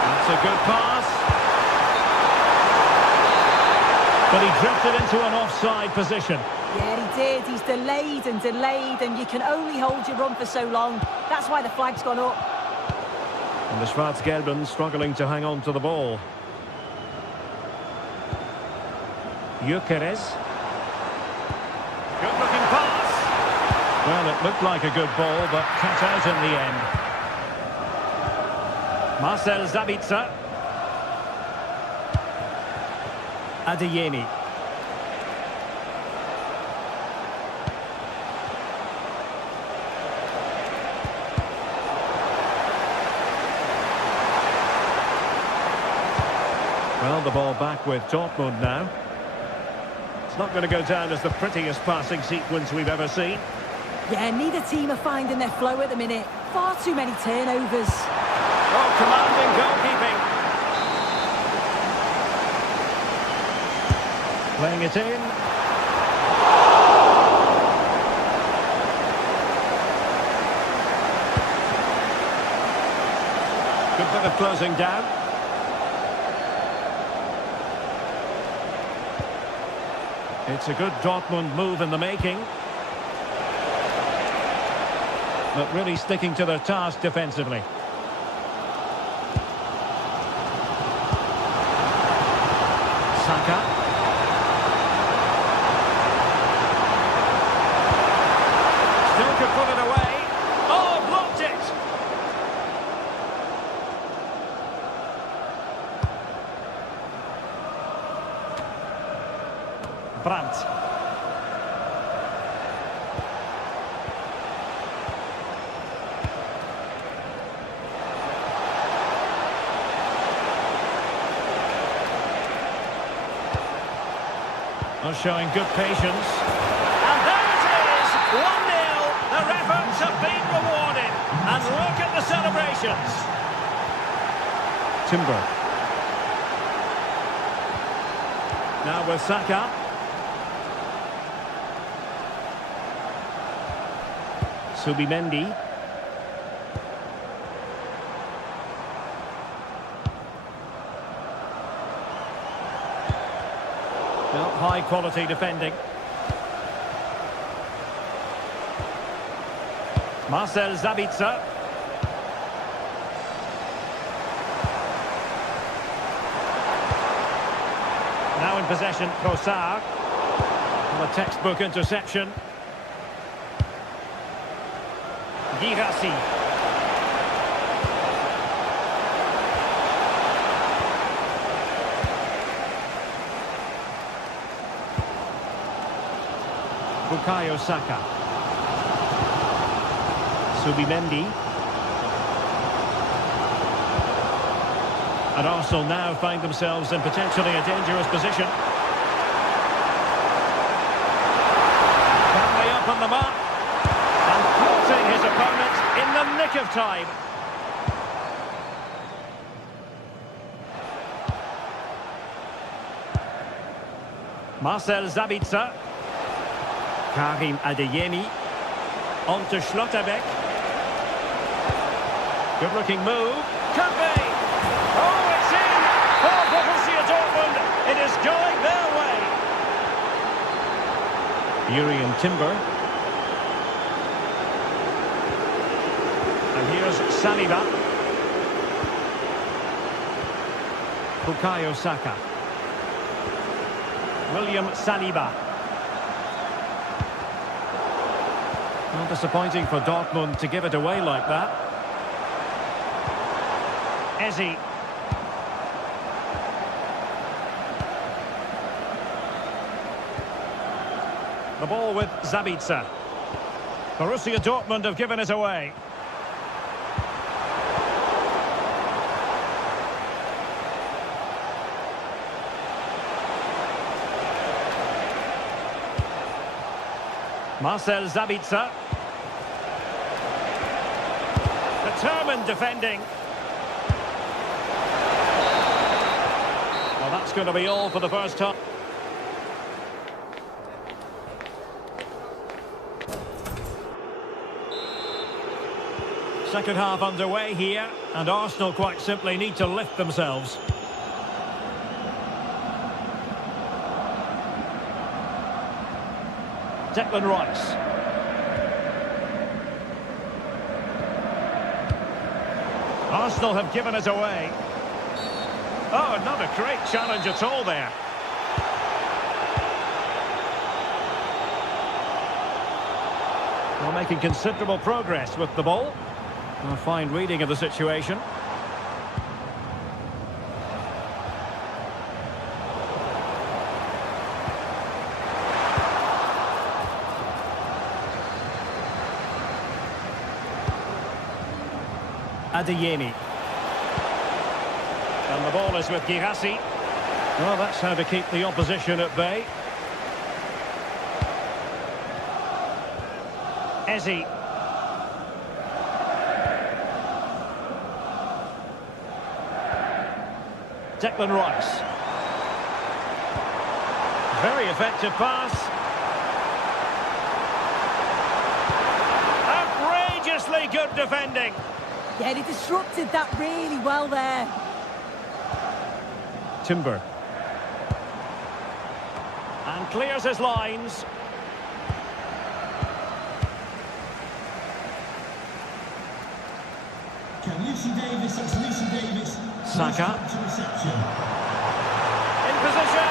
That's a good pass. But he drifted into an offside position. Yeah, he did. He's delayed, and you can only hold your run for so long. That's why the flag's gone up. And the Schwarz-Gelben struggling to hang on to the ball. Gyökeres. Good-looking pass. Well, it looked like a good ball, but cut out in the end. Marcel Sabitzer. Adeyemi. Well, the ball back with Dortmund now. It's not going to go down as the prettiest passing sequence we've ever seen. Yeah, neither team are finding their flow at the minute. Far too many turnovers. Oh, commanding goalkeeping. Playing it in. Good bit of closing down. It's a good Dortmund move in the making. But really sticking to their task defensively. Saka. Still could put it away. Oh, blocked it! Brandt. Showing good patience. And there it is! 1-0. Their efforts have been rewarded. And look at the celebrations. Timber. Now with Saka. Subimendi. Well, high quality defending. Marcel Sabitzer. Now in possession, Trossard. And a textbook interception. Girassi. Bukayo Saka. Subimendi. And Arsenal now find themselves in potentially a dangerous position. Can they open them up? And thwarting his opponent in the nick of time. Marcel Sabitzer. Karim Adeyemi. On to Schlotterbeck. Good-looking move. Could be! Oh, it's in! For Borussia Dortmund. It is going their way. Jurrien Timber. And here's Saliba. Bukayo Saka. William Saliba. Not disappointing for Dortmund to give it away like that. Eze. The ball with Sabitzer. Borussia Dortmund have given it away. Marcel Sabitzer. Determined defending. Well, that's going to be all for the first half. Second half underway here, and Arsenal quite simply need to lift themselves. Declan Rice. Arsenal have given it away. Oh, not a great challenge at all there. Well, making considerable progress with the ball. A fine reading of the situation. Adeyemi. And the ball is with Girassi. Well, that's how to keep the opposition at bay. Eze. Declan Rice. Very effective pass. Outrageously good defending. Yeah, he disrupted that really well there. Timber. And clears his lines. Saka. In position.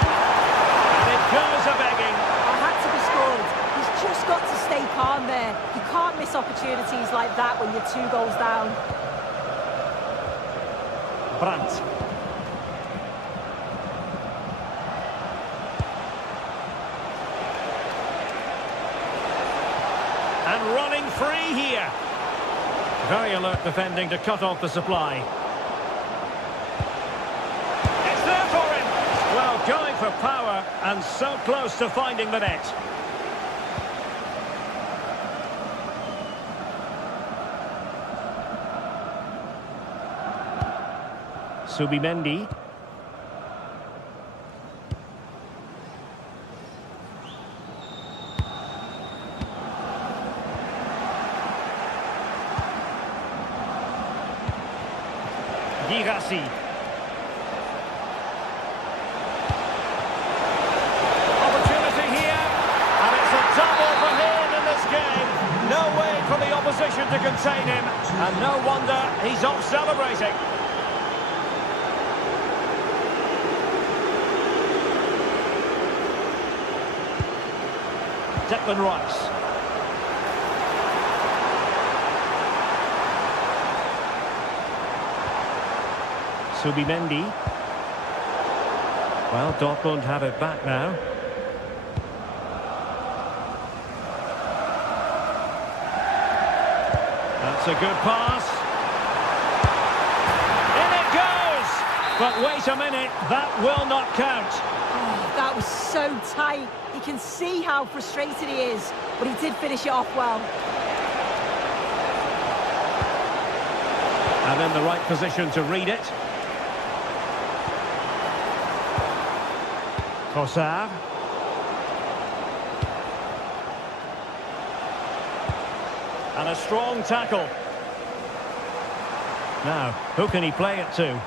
And it goes a-begging. Had to be scored. He's just got to stay calm there. You can't miss opportunities like that when you're 2 goals down. Brandt. And running free here. Very alert defending to cut off the supply. It's there for him. Well, going for power and so close to finding the net. Subimendi. Girassi. Opportunity here, and it's a double for him in this game. No way for the opposition to contain him, and no wonder he's off celebrating. Declan Rice. Subimendi. Well, Dortmund have it back now. That's a good pass. In it goes! But wait a minute, that will not count. Oh, that was so tight. You can see how frustrated he is, but he did finish it off well. And in the right position to read it. Trossard. And a strong tackle. Now, who can he play it to?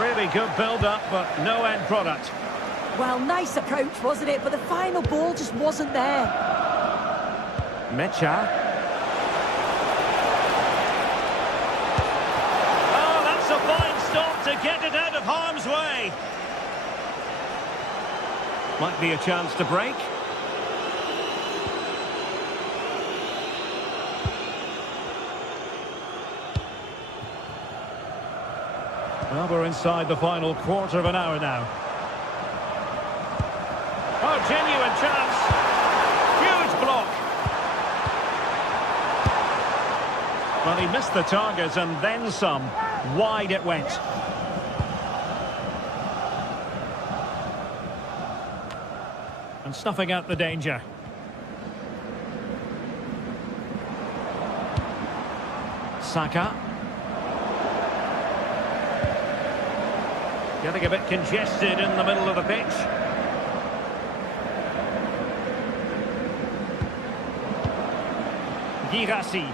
Really good build-up, but no end product. Well, nice approach, wasn't it? But the final ball just wasn't there. Mecha. Oh, that's a fine stop to get it out of harm's way. Might be a chance to break. Well, we're inside the final quarter of an hour now. Oh, genuine chance. Huge block. Well, he missed the target and then some. Wide it went. And snuffing out the danger. Saka. Getting a bit congested in the middle of the pitch. Girassi.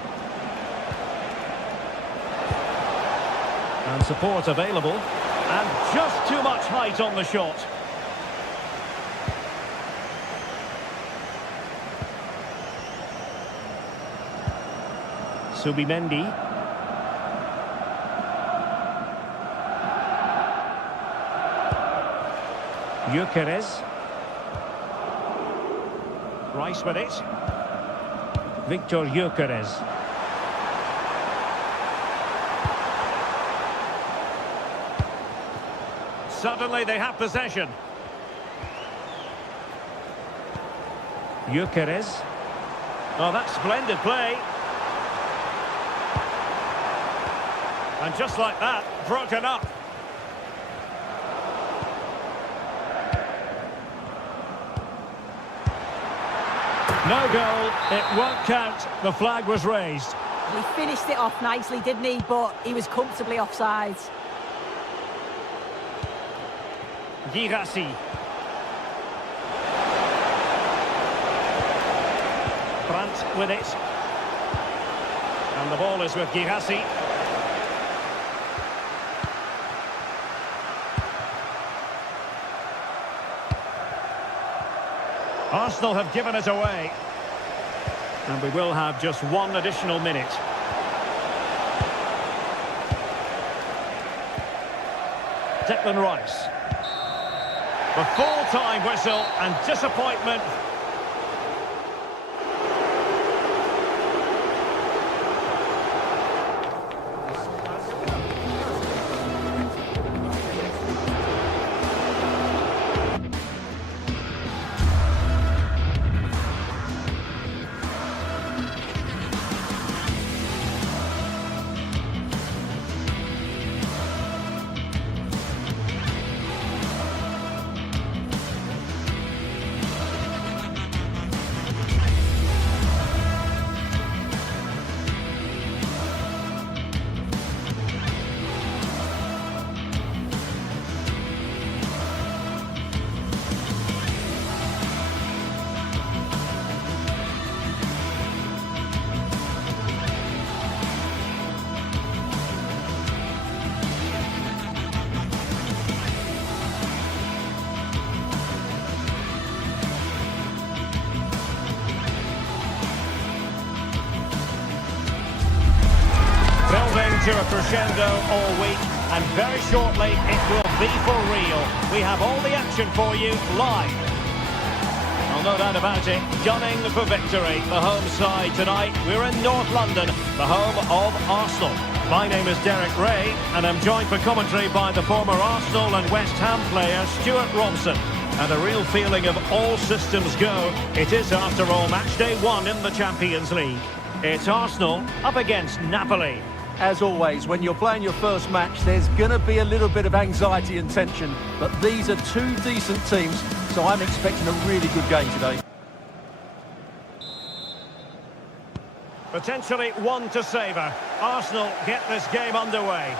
And support available. And just too much height on the shot. Subimendi. Gyökeres. Rice with it. Victor Gyökeres. Suddenly they have possession. Gyökeres. Oh, that's splendid play. And just like that, broken up. No goal, it won't count. The flag was raised. He finished it off nicely, didn't he? But he was comfortably offside. Girassi. Brandt with it. And the ball is with Girassi. Arsenal have given it away. And we will have just one additional minute. Declan Rice. The full-time whistle and disappointment. To a crescendo all week, and very shortly it will be for real. We have all the action for you live. Well, no doubt about it, gunning for victory. The home side tonight, we're in North London, the home of Arsenal. My name is Derek Ray, and I'm joined for commentary by the former Arsenal and West Ham player Stuart Robson. And a real feeling of all systems go. It is, after all, match day 1 in the Champions League. It's Arsenal up against Napoli. As always, when you're playing your first match, there's going to be a little bit of anxiety and tension. But these are two decent teams, so I'm expecting a really good game today. Potentially one to savour. Arsenal get this game underway.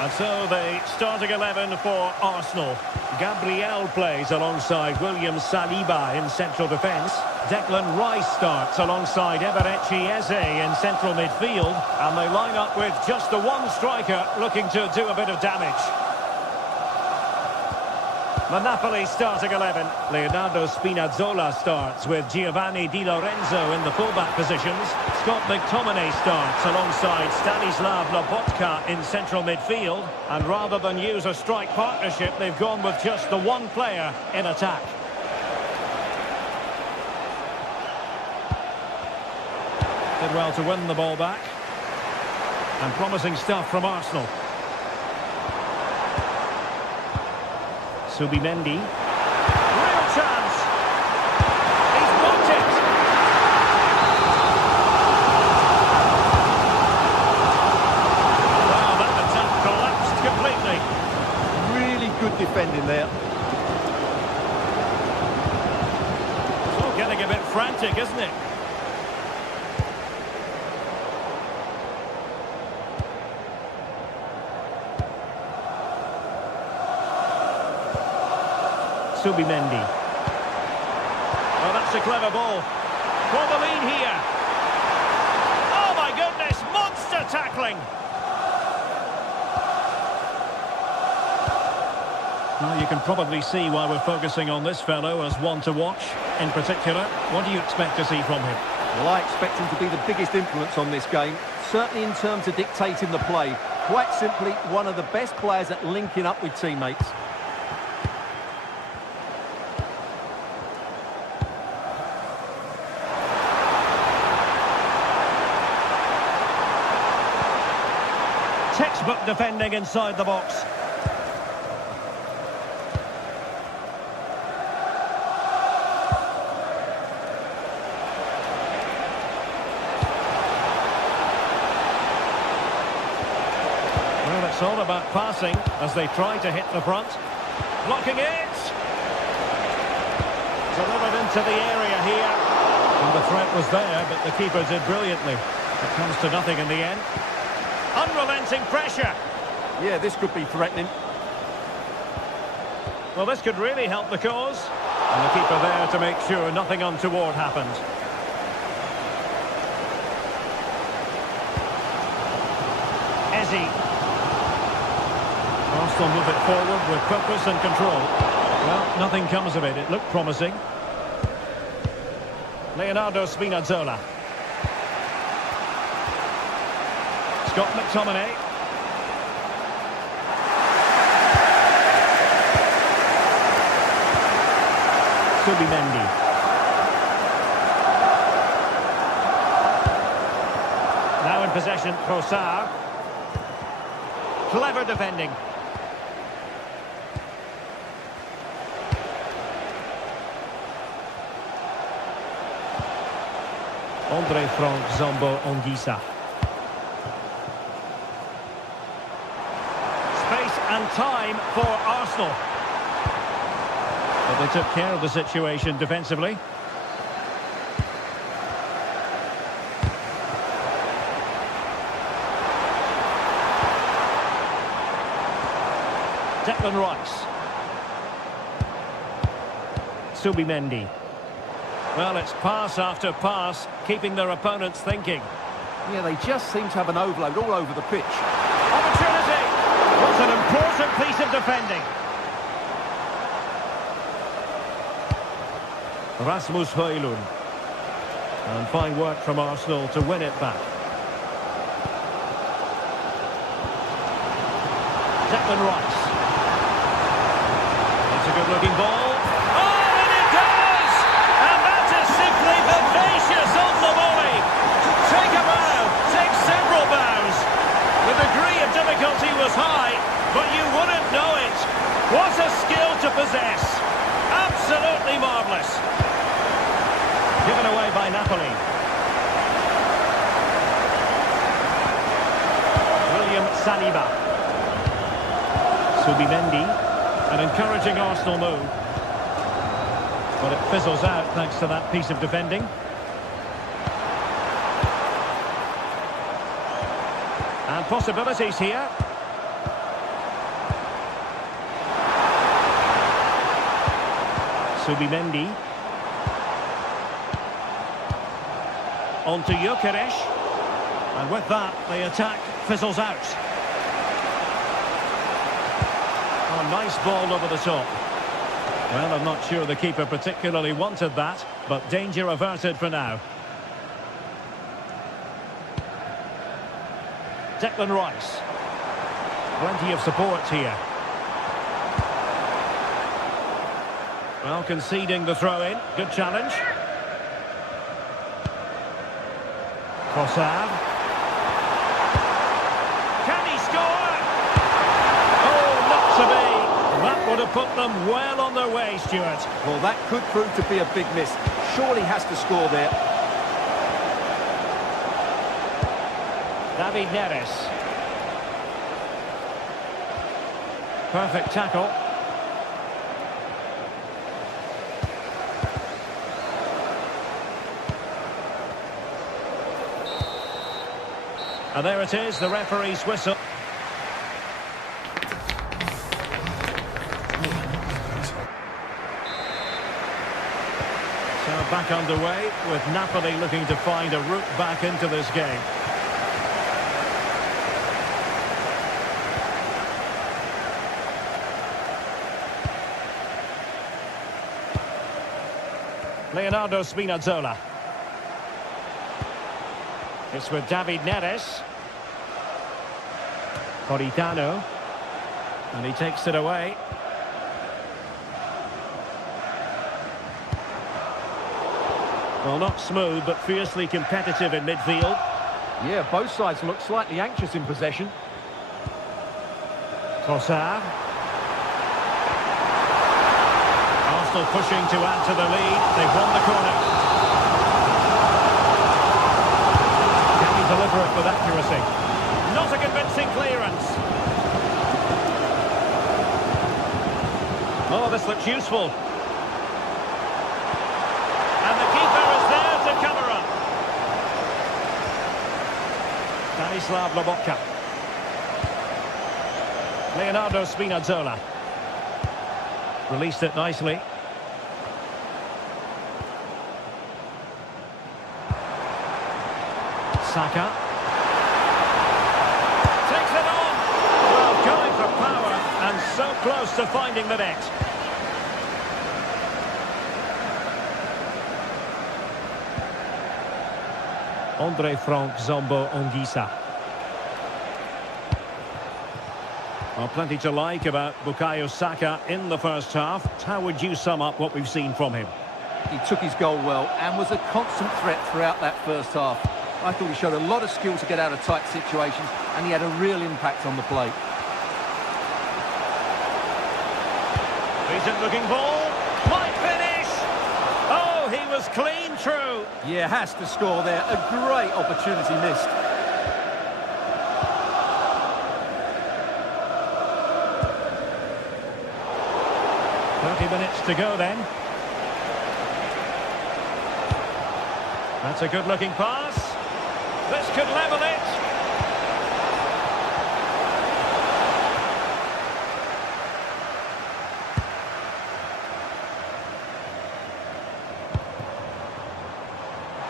And so the starting 11 for Arsenal. Gabriel plays alongside William Saliba in central defence. Declan Rice starts alongside Eberechi Eze in central midfield. And they line up with just the one striker looking to do a bit of damage. The Napoli starting 11. Leonardo Spinazzola starts with Giovanni Di Lorenzo in the fullback positions. Scott McTominay starts alongside Stanislav Lobotka in central midfield. And rather than use a strike partnership, they've gone with just the one player in attack. Did well to win the ball back. And promising stuff from Arsenal. Subimendi. Real chance. He's blocked it. Wow, that attack collapsed completely. Really good defending there. It's all getting a bit frantic, isn't it? Subimendi. Oh, that's a clever ball. For the lead here. Oh, my goodness. Monster tackling. Well, you can probably see why we're focusing on this fellow as one to watch. In particular, what do you expect to see from him? Well, I expect him to be the biggest influence on this game, certainly in terms of dictating the play. Quite simply, one of the best players at linking up with teammates. Textbook defending inside the box. Well, it's all about passing as they try to hit the front. Blocking it. Delivered into the area here. And the threat was there, but the keeper did brilliantly. It comes to nothing in the end. Unrelenting pressure. Yeah, this could be threatening. Well, this could really help the cause. And the keeper there to make sure nothing untoward happened. Eze. Arsenal move it forward with purpose and control. Well, nothing comes of it. It looked promising. Leonardo Spinazzola. Scott McTominay. Subimendi. Now in possession, Trossard. Clever defending. Frank Zambo Anguissa. Space and time for Arsenal. But they took care of the situation defensively. Declan Rice. Subimendi. Well, it's pass after pass, keeping their opponents thinking. Yeah, they just seem to have an overload all over the pitch. Opportunity! What's an important piece of defending. Rasmus Højlund. And fine work from Arsenal to win it back. Declan Rice. It's a good-looking ball. Difficulty was high, but you wouldn't know it. What a skill to possess. Absolutely marvellous. Given away by Napoli. William Saliba. Subimendi. An encouraging Arsenal move. But it fizzles out thanks to that piece of defending. And possibilities here. Subimendi. On to Gyökeres. And with that, the attack fizzles out. Oh, nice ball over the top. Well, I'm not sure the keeper particularly wanted that, but danger averted for now. Declan Rice. Plenty of support here. Well, conceding the throw-in. Good challenge. Trossard. Can he score? Oh, not to be. That would have put them well on their way, Stuart. Well, that could prove to be a big miss. Surely has to score there. David Neres. Perfect tackle. And there it is, the referee's whistle. So back underway, with Napoli looking to find a route back into this game. Leonardo Spinazzola. It's with David Neres. Politano. And he takes it away. Well, not smooth, but fiercely competitive in midfield. Yeah, both sides look slightly anxious in possession. Trossard. Arsenal pushing to add to the lead. They've won the corner. Can he deliver it with accuracy? Not a convincing clearance. Oh, this looks useful. And the keeper is there to cover up. Stanislav Lobotka. Leonardo Spinazzola. Released it nicely. Saka. Takes it on. Well, going for power and so close to finding the net. Andre Frank Zombo Ongisa. Well, plenty to like about Bukayo Saka in the first half. How would you sum up what we've seen from him? He took his goal well and was a constant threat throughout that first half. I thought he showed a lot of skill to get out of tight situations, and he had a real impact on the play. Decent looking ball. Might finish. Oh, he was clean through. Yeah, has to score there. A great opportunity missed. Minutes to go then. That's a good looking pass. This could level it.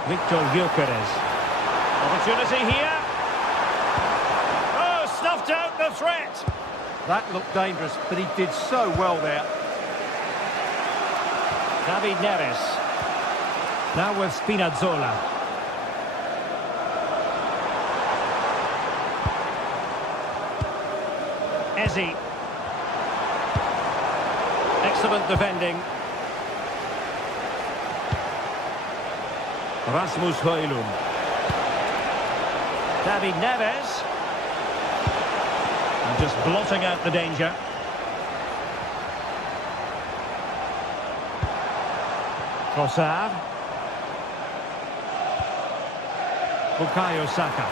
Victor Gyökeres. Opportunity here. Oh, snuffed out the threat. That looked dangerous, but he did so well there. David Neres. Now with Spinazzola. Eze. Excellent defending. Rasmus Højlund. David Neres. And just blotting out the danger. Trossard. Bukayo Saka.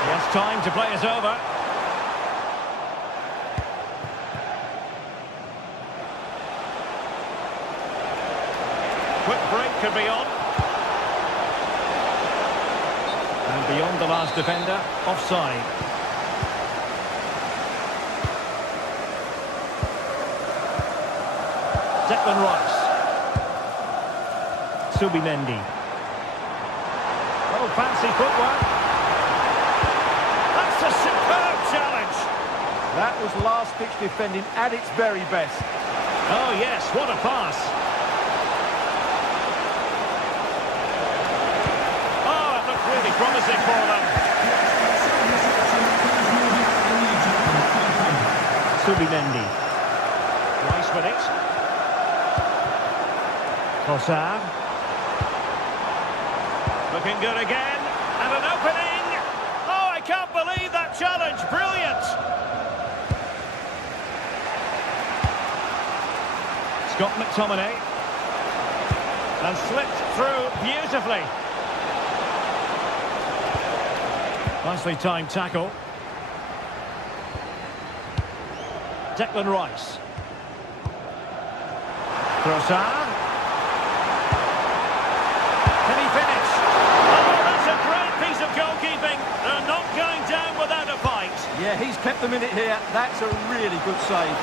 He has time to play it over. Quick break could be on. And beyond the last defender, offside. Declan Rice. Subimendi. Oh, fancy footwork. That's a superb challenge. That was last-pitch defending at its very best. Oh, yes, what a pass. Oh, it looked really promising for them. Subimendi. Rice with it. Trossard. Looking good again. And an opening. Oh, I can't believe that challenge. Brilliant. Scott McTominay. And slipped through beautifully. Nicely timed tackle. Declan Rice. Trossard. Can he finish? Oh, that's a great piece of goalkeeping. They're not going down without a fight. Yeah, he's kept them in it here. That's a really good save.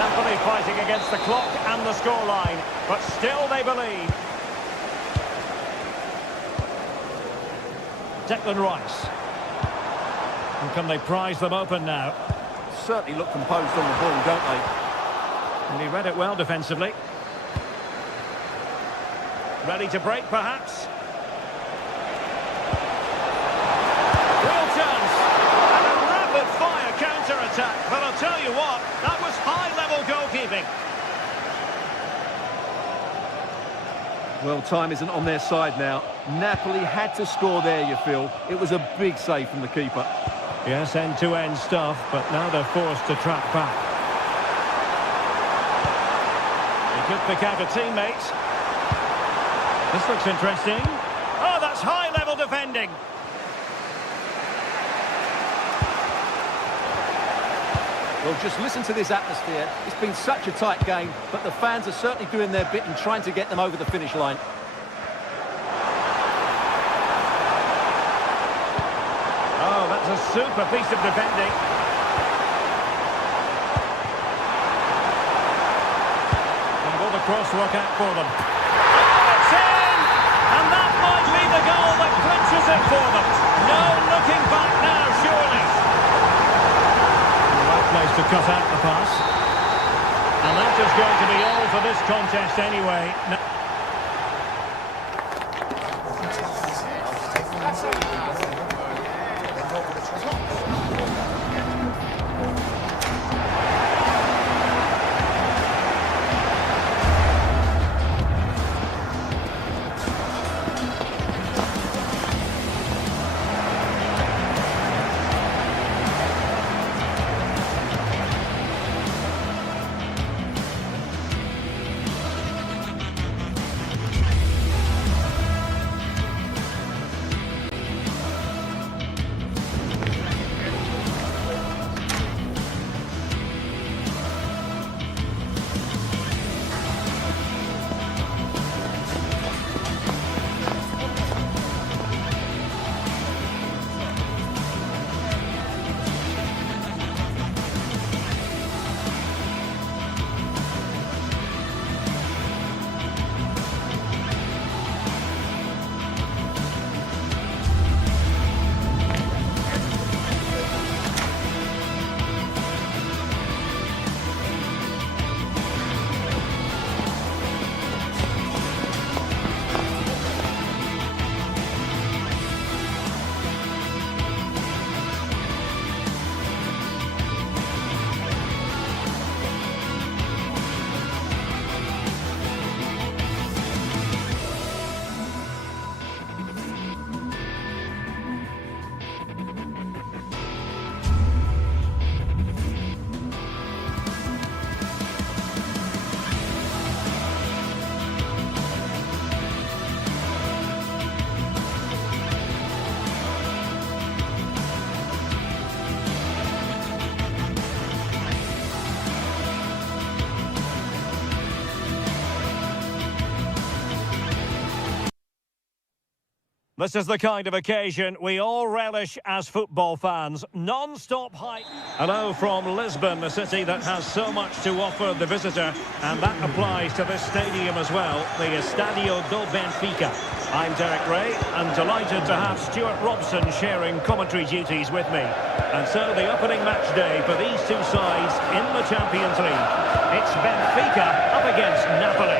Napoli fighting against the clock and the scoreline, but still they believe. Declan Rice. And can they prize them open now? Certainly look composed on the ball, don't they? And he read it well defensively. Ready to break, perhaps? Real chance. And a rapid-fire counter-attack. But I'll tell you what, that was high-level goalkeeping. Well, time isn't on their side now. Napoli had to score there, you feel. It was a big save from the keeper. Yes, end-to-end stuff, but now they're forced to track back. He could pick out a teammate. This looks interesting. Oh, that's high-level defending. Well, just listen to this atmosphere. It's been such a tight game, but the fans are certainly doing their bit and trying to get them over the finish line. Oh, that's a super piece of defending. And will the cross work out for them? It's in! And that might be the goal that clinches it for them. No looking back now, surely. The right place to cut out the pass. And that is going to be all for this contest anyway. This is the kind of occasion we all relish as football fans. Non-stop hype. Hello from Lisbon, a city that has so much to offer the visitor, and that applies to this stadium as well, the Estadio do Benfica. I'm Derek Ray, and delighted to have Stuart Robson sharing commentary duties with me. And so the opening match day for these two sides in the Champions League. It's Benfica up against Napoli.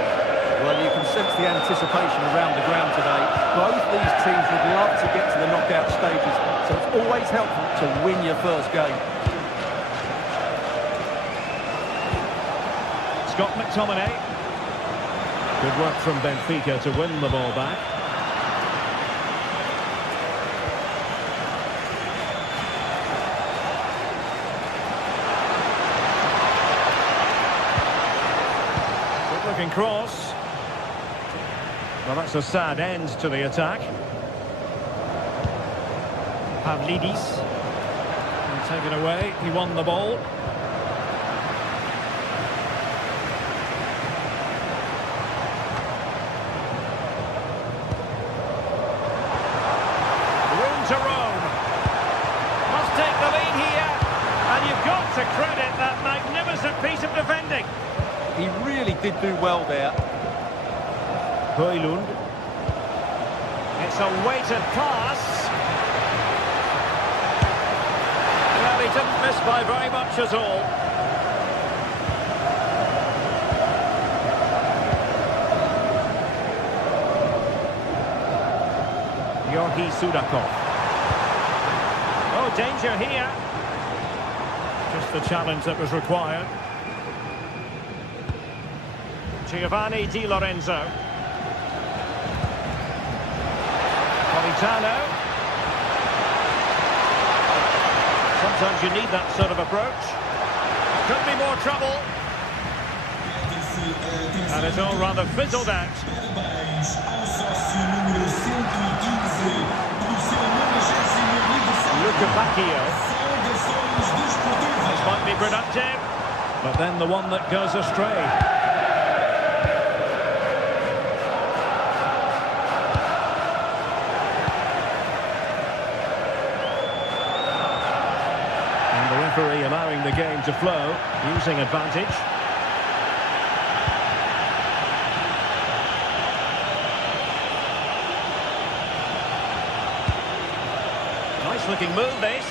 Well, you can sense the anticipation around the ground today. Both these teams would love to get to the knockout stages, so it's always helpful to win your first game. Scott McTominay. Good work from Benfica to win the ball back. Good looking cross. Well, that's a sad end to the attack. Pavlidis. And taken away. He won the ball. Room to roam. Must take the lead here. And you've got to credit that magnificent piece of defending. He really did do well there. Højlund. It's a weighted pass. Well, he didn't miss by very much at all. Georgi Sudakov. Oh, danger here. Just the challenge that was required. Giovanni Di Lorenzo. Sometimes you need that sort of approach. Could be more trouble. And it's all rather fizzled out. Lukebakio. This might be productive, but then the one that goes astray. Allowing the game to flow, using advantage. Nice looking move, this.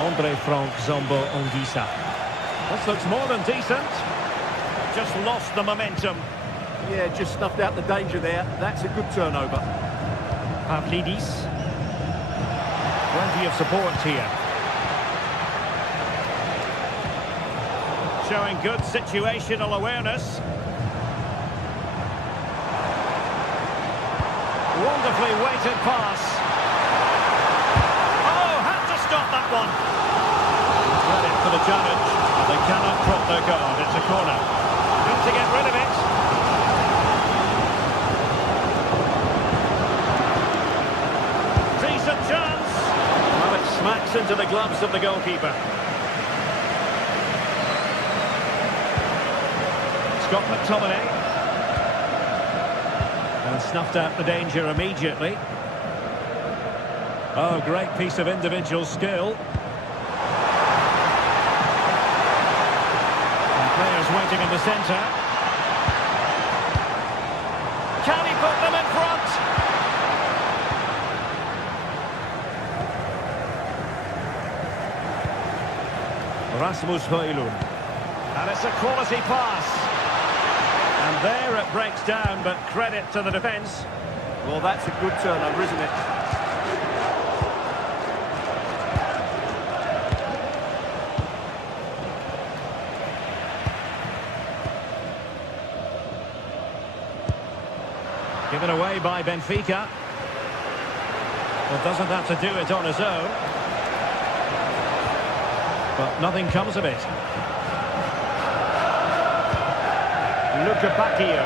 Andre Frank Zombo Ongisa. This looks more than decent. Just lost the momentum. Yeah, just snuffed out the danger there. That's a good turnover. Pavlidis. Plenty of support here. Showing good situational awareness. Wonderfully weighted pass. Oh, had to stop that one. Credit for the challenge, but they cannot drop their guard. It's a corner. Got to get rid of it. Decent chance. Smacks into the gloves of the goalkeeper. Scott McTominay. And snuffed out the danger immediately. Oh, great piece of individual skill. And players waiting in the centre. Can he put them in front? Rasmus Højlund. And it's a quality pass. And there it breaks down, but credit to the defence. Well, that's a good turnover, isn't it? Given away by Benfica. Well, doesn't have to do it on his own. But nothing comes of it. Lukebakio.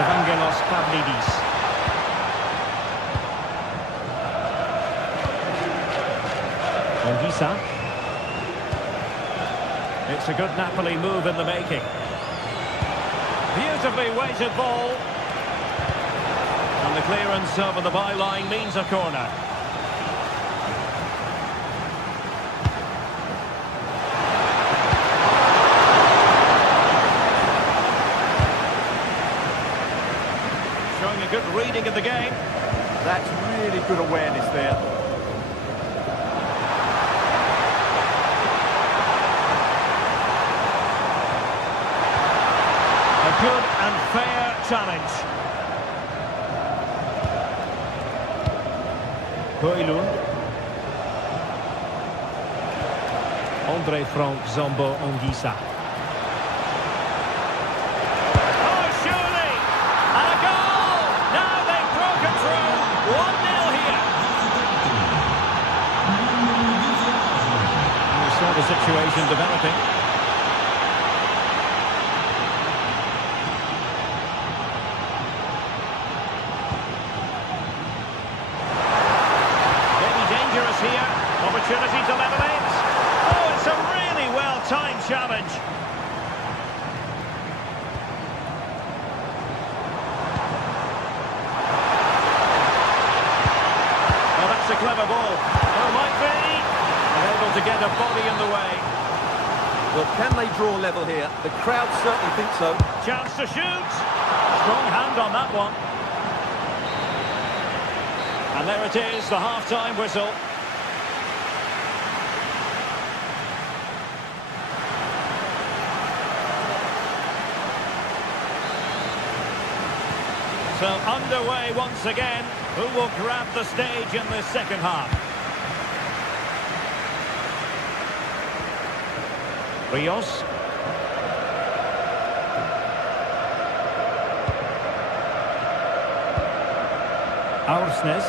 Evangelos Pavlidis. Ongisa. It's It's a good Napoli move in the making. Beautifully weighted ball. And the clearance over the byline means a corner. Showing a good reading of the game. That's really good awareness there. A good and fair challenge. Højlund. Andre Frank Zambo Anguissa. Oh, surely! And a goal! Now they've broken through. 1-0 here. We saw the situation developing. Here, opportunity to level it. Oh, it's a really well-timed challenge. Oh, that's a clever ball. Oh, might be. Able to get a body in the way. Well, can they draw level here? The crowd certainly think so. Chance to shoot. Strong hand on that one. And there it is, the half-time whistle. So underway once again. Who will grab the stage in the second half? Rios. Aursnes.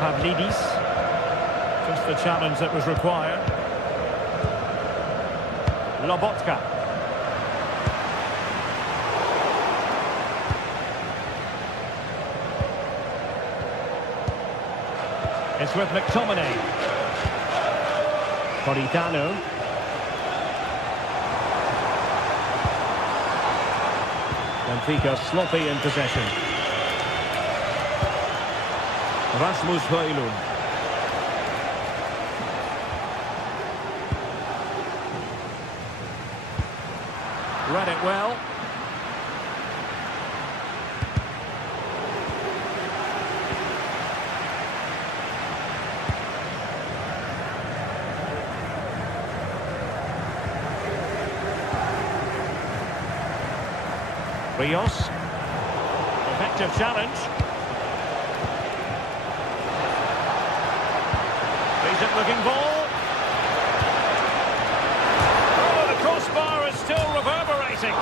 Pavlidis. Just the challenge that was required. Lobotka. It's with McTominay. Politano. Benfica sloppy in possession. Rasmus Højlund. Read it well. Rios. Effective challenge. Decent looking ball. Oh, the crossbar is still reverberating.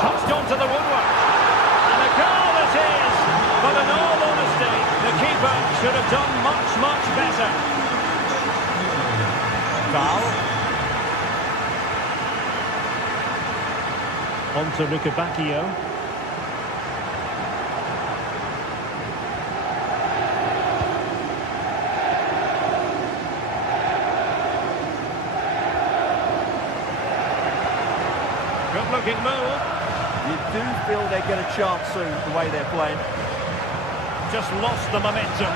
Touched onto the woodwork. And a goal it is. But in all honesty, the keeper should have done much, much better. Foul. On to Rukabakio. Good-looking move. You do feel they get a chance soon, the way they're playing. Just lost the momentum.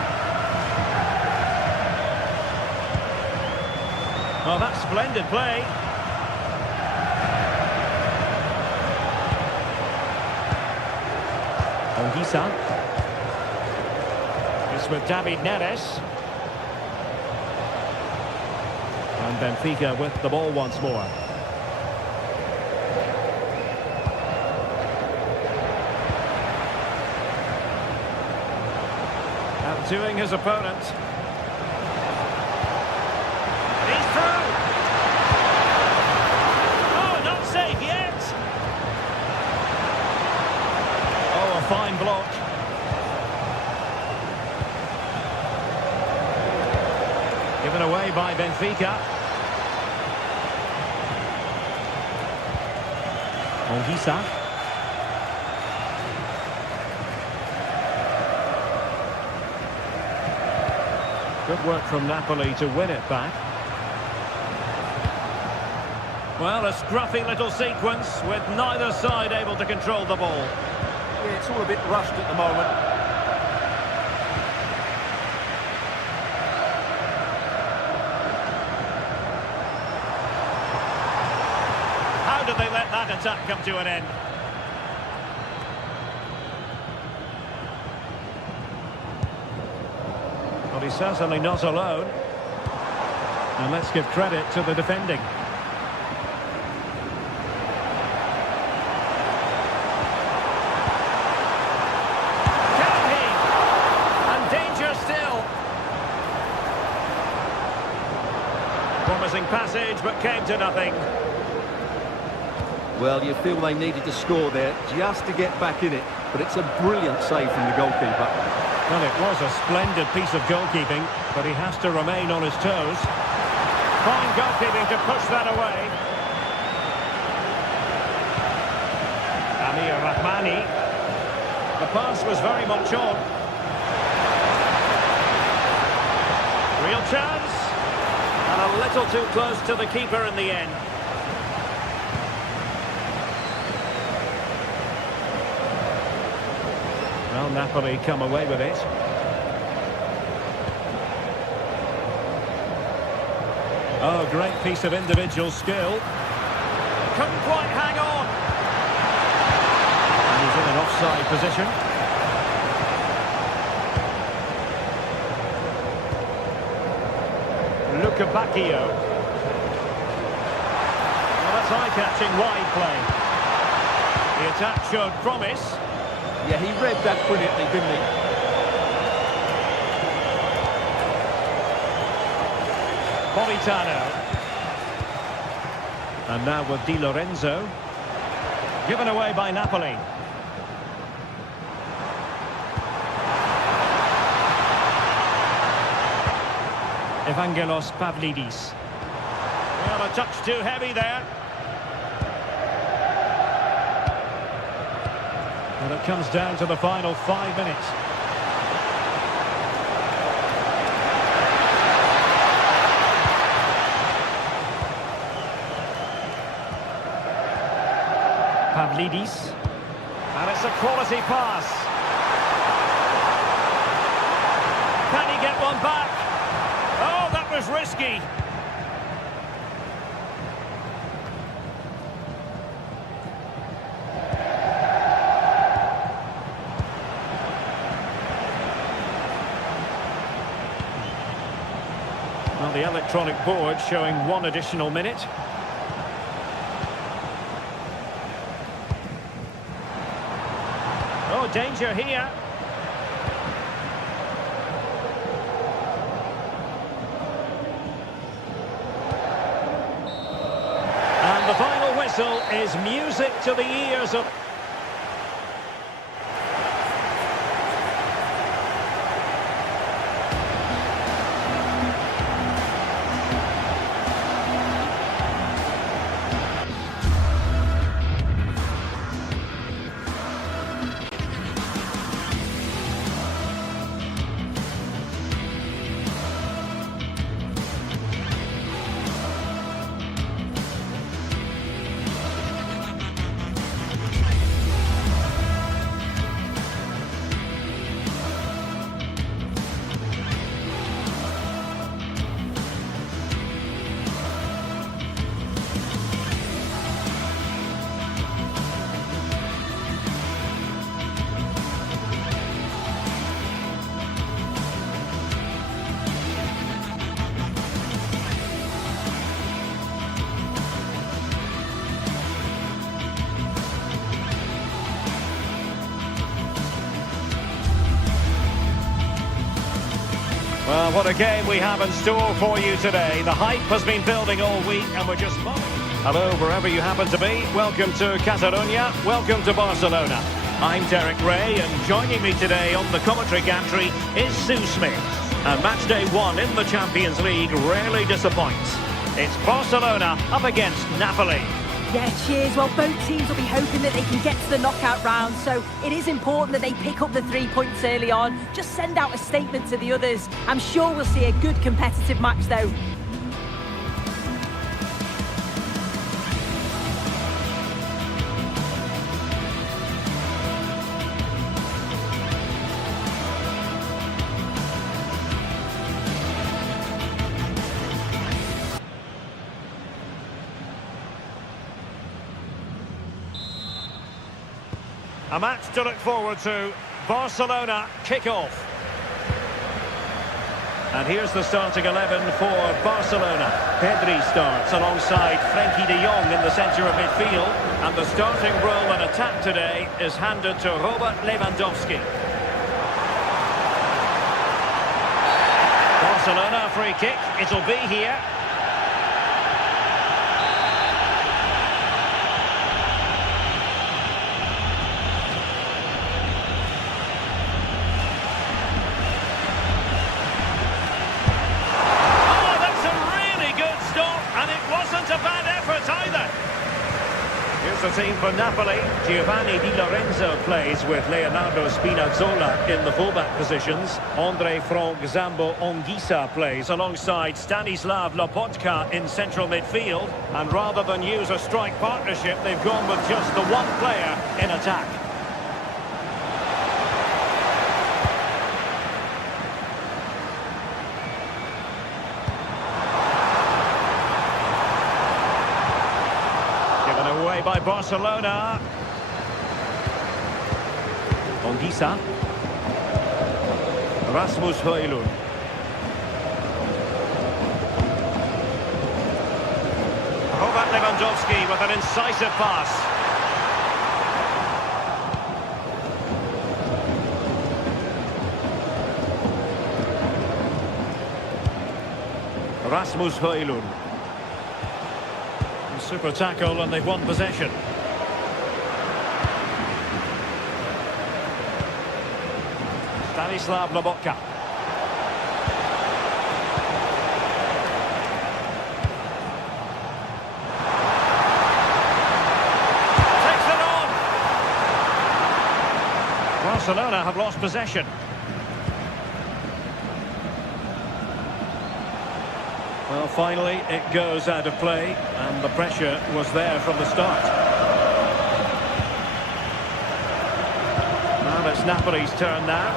Oh, that's splendid play. Anguissa. It's with David Neres. And Benfica with the ball once more. Outdoing his opponent. He's through. Oh, not safe yet. Oh, a fine block. Given away by Benfica. Anguissa. Good work from Napoli to win it back. Well, a scruffy little sequence with neither side able to control the ball. Yeah, it's all a bit rushed at the moment. How did they let that attack come to an end? Well, he's certainly not alone. And let's give credit to the defending. Can he? And danger still. Promising passage, but came to nothing. Well, you feel they needed to score there just to get back in it. But it's a brilliant save from the goalkeeper. Well, it was a splendid piece of goalkeeping, but he has to remain on his toes. Fine goalkeeping to push that away. Amir Rahmani. The pass was very much on. Real chance. And a little too close to the keeper in the end. Well, Napoli come away with it. Oh, great piece of individual skill. Couldn't quite hang on. And he's in an offside position. Luca Bacchio. Well, that's eye-catching wide play. The attack showed promise. Yeah, he read that brilliantly, didn't he? Politano. And now with Di Lorenzo. Given away by Napoli. Evangelos Pavlidis. Well, a touch too heavy there. And it comes down to the final 5 minutes. Pavlidis. And it's a quality pass. Can he get one back? Oh, that was risky. Well, the electronic board showing 1 additional minute. Oh, danger here. And the final whistle is music to the ears of... Well, what a game we have in store for you today. The hype has been building all week and we're just... Hello, wherever you happen to be. Welcome to Catalonia. Welcome to Barcelona. I'm Derek Ray, and joining me today on the commentary gantry is Sue Smith. And match day 1 in the Champions League rarely disappoints. It's Barcelona up against Napoli. Yeah, cheers. Well, both teams will be hoping that they can get to the knockout round, so it is important that they pick up the 3 points early on. Just send out a statement to the others. I'm sure we'll see a good competitive match, though. A match to look forward to. Barcelona kick-off. And here's the starting 11 for Barcelona. Pedri starts alongside Frenkie de Jong in the centre of midfield. And the starting role in attack today is handed to Robert Lewandowski. Barcelona free kick. It'll be here. The team for Napoli, Giovanni Di Lorenzo plays with Leonardo Spinazzola in the fullback positions. Andre Frank Zambo Anguissa plays alongside Stanislav Lobotka in central midfield. And rather than use a strike partnership, they've gone with just the one player in attack. Away by Barcelona. Anguissa. Rasmus Højlund. Robert Lewandowski with an incisive pass. Rasmus Højlund. Super tackle and they've won possession. Stanislav Lobotka. Takes it on. Barcelona have lost possession. Well, finally, it goes out of play, and the pressure was there from the start. Now it's Napoli's turn now.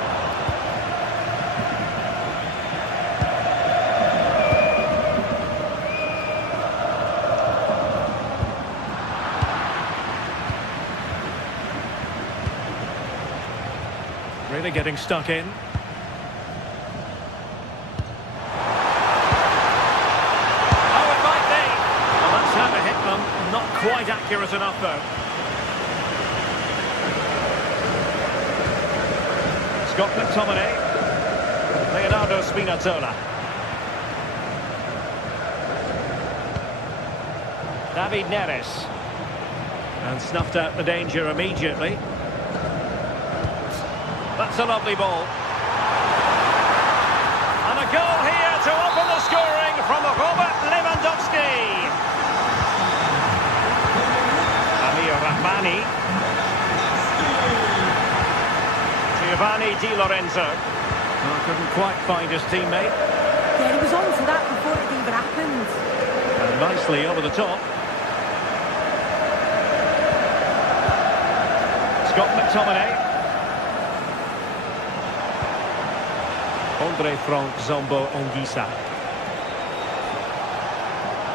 Really getting stuck in. Not quite accurate enough, though. Scott McTominay. Leonardo Spinazzola. David Neres. And snuffed out the danger immediately. That's a lovely ball. And a goal here to open the scoring from Robert Lewandowski. Rahmani. Giovanni Di Lorenzo. Well, couldn't quite find his teammate. Yeah, he was on to that before it even happened. And nicely over the top. Scott McTominay. Andre Frank Zambo Anguissa.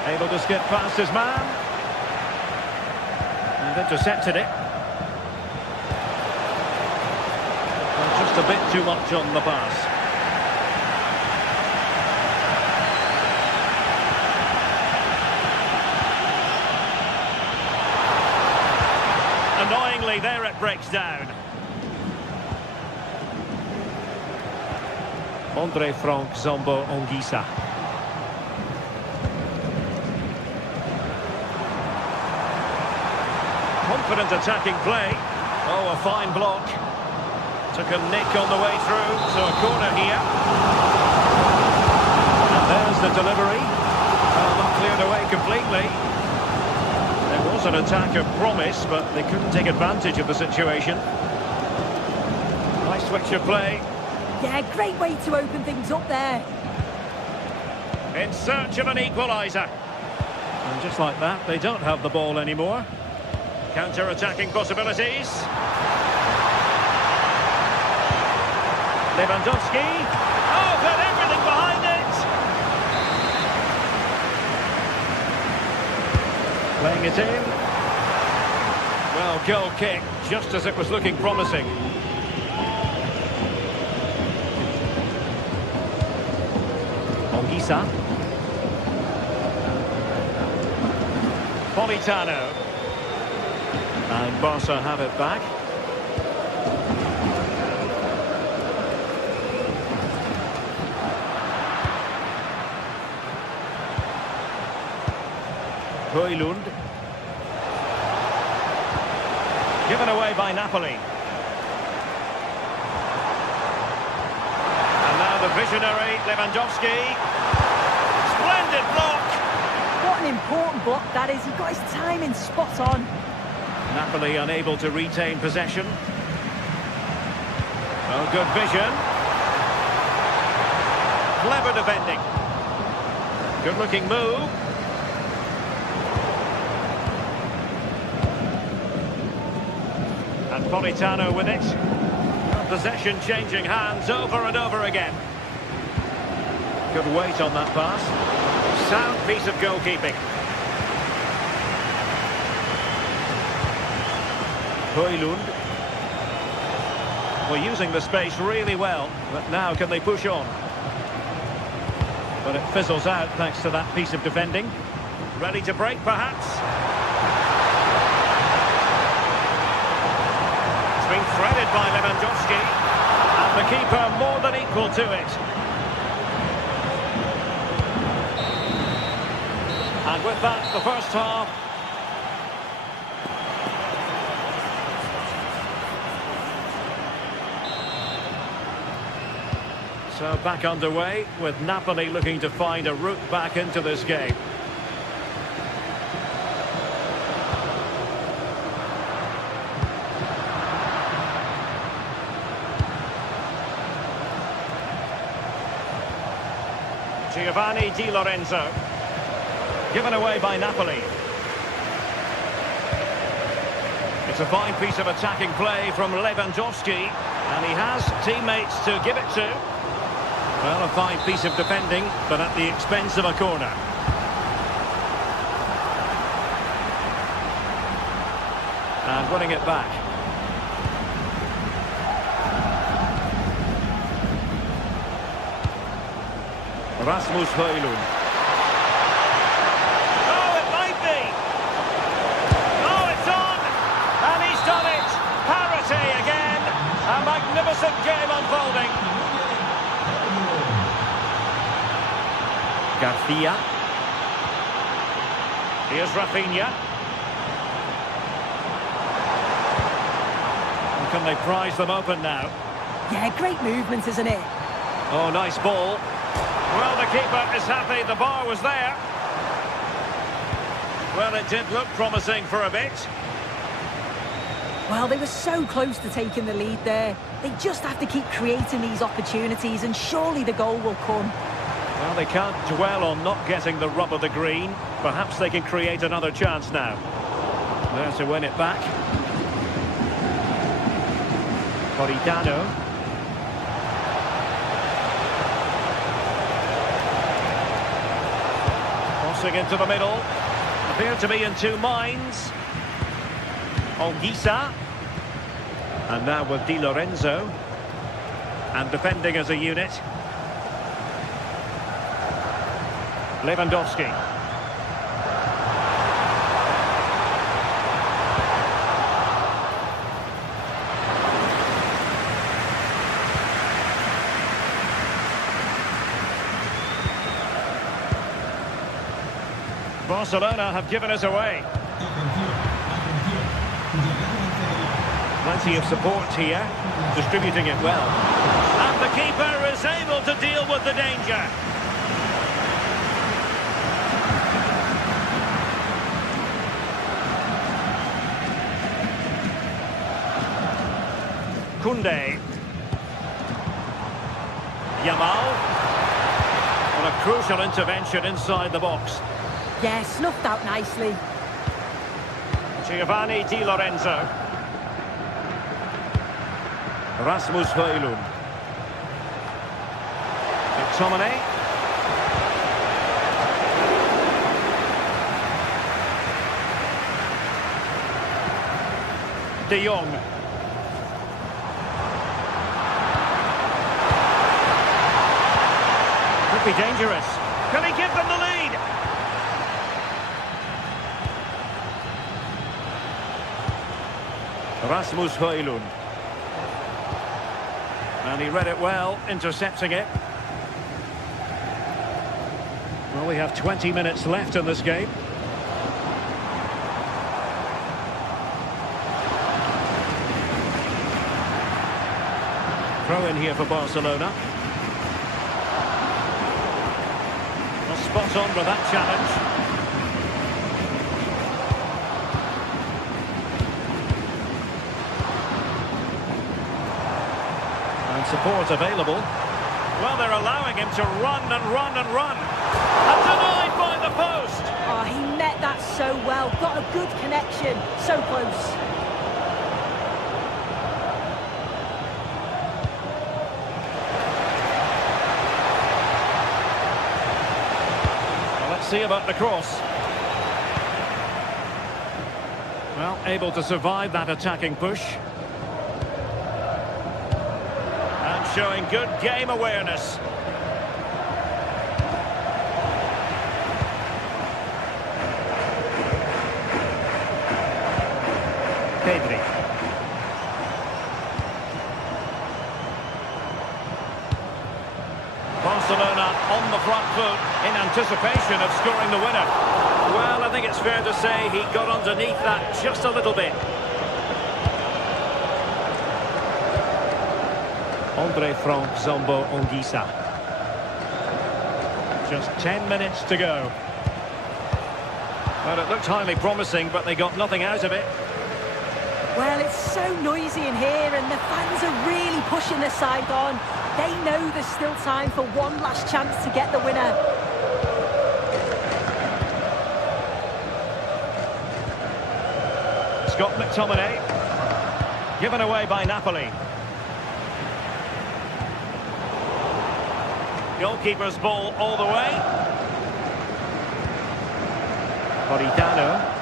Able to skip past his man. And intercepted it. Well, just a bit too much on the pass. Annoyingly, there it breaks down. Andre Frank Zambo Anguissa. Confident attacking play. Oh, a fine block. Took a nick on the way through, so a corner here. And there's the delivery. Well, not cleared away completely. There was an attack of promise, but they couldn't take advantage of the situation. Nice switch of play. Yeah, great way to open things up there. In search of an equaliser. And just like that, they don't have the ball anymore. Counter-attacking possibilities. Lewandowski. Oh, got everything behind it. Playing it in. Well, goal kick, just as it was looking promising. Ongisa. Politano. And Barca have it back. Højlund. Given away by Napoli. And now the visionary Lewandowski. Splendid block. What an important block that is. He got his timing spot on. Napoli unable to retain possession. Oh, good vision. Clever defending. Good looking move. And Politano with it. Possession changing hands over and over again. Good weight on that pass. Sound piece of goalkeeping. Højlund. Well, using the space really well, but now can they push on? But it fizzles out thanks to that piece of defending. Ready to break, perhaps? It's been threaded by Lewandowski, and the keeper more than equal to it. And with that, the first half. So back underway, with Napoli looking to find a route back into this game. Giovanni Di Lorenzo. Given away by Napoli. It's a fine piece of attacking play from Lewandowski, and he has teammates to give it to. Well, a fine piece of defending, but at the expense of a corner. And winning it back. Rasmus Højlund. Oh, it might be! Oh, it's on! And he's done it! Parity again! A magnificent game unfolding. Garcia. Here's Rafinha. And can they prize them open now? Yeah, great movement, isn't it? Oh, nice ball. Well, the keeper is happy the bar was there. Well, it did look promising for a bit. Well, they were so close to taking the lead there. They just have to keep creating these opportunities, and surely the goal will come. Well, they can't dwell on not getting the rub of the green. Perhaps they can create another chance now. There to win it back. Politano. Crossing into the middle. Appear to be in two minds. Ongisa. And now with Di Lorenzo. And defending as a unit. Lewandowski. Barcelona have given us away. Plenty of support here, distributing it well. And the keeper is able to deal with the danger. Koundé. Yamal. And a crucial intervention inside the box. Yeah, snuffed out nicely. Giovanni Di Lorenzo. Rasmus Højlund. McTominay. De Jong. Could be dangerous. Can he give them the lead? Rasmus Højlund. And he read it well, intercepting it. Well, we have 20 minutes left in this game. Throw in here for Barcelona. Well, spot on with that challenge. And support available. Well, they're allowing him to run and run and run. And denied by the post. Oh, he met that so well. Got a good connection. So close. See about the cross. Well, able to survive that attacking push. And showing good game awareness. Pedri. Barcelona on the front foot in anticipation of scoring the winner. Well, I think it's fair to say he got underneath that just a little bit. Andre Frank Zambo Anguissa. Just 10 minutes to go. Well, it looked highly promising, but they got nothing out of it. Well, it's so noisy in here and the fans are really pushing their side on. They know there's still time for one last chance to get the winner. Scott McTominay. Given away by Napoli. Goalkeeper's ball all the way. Politano.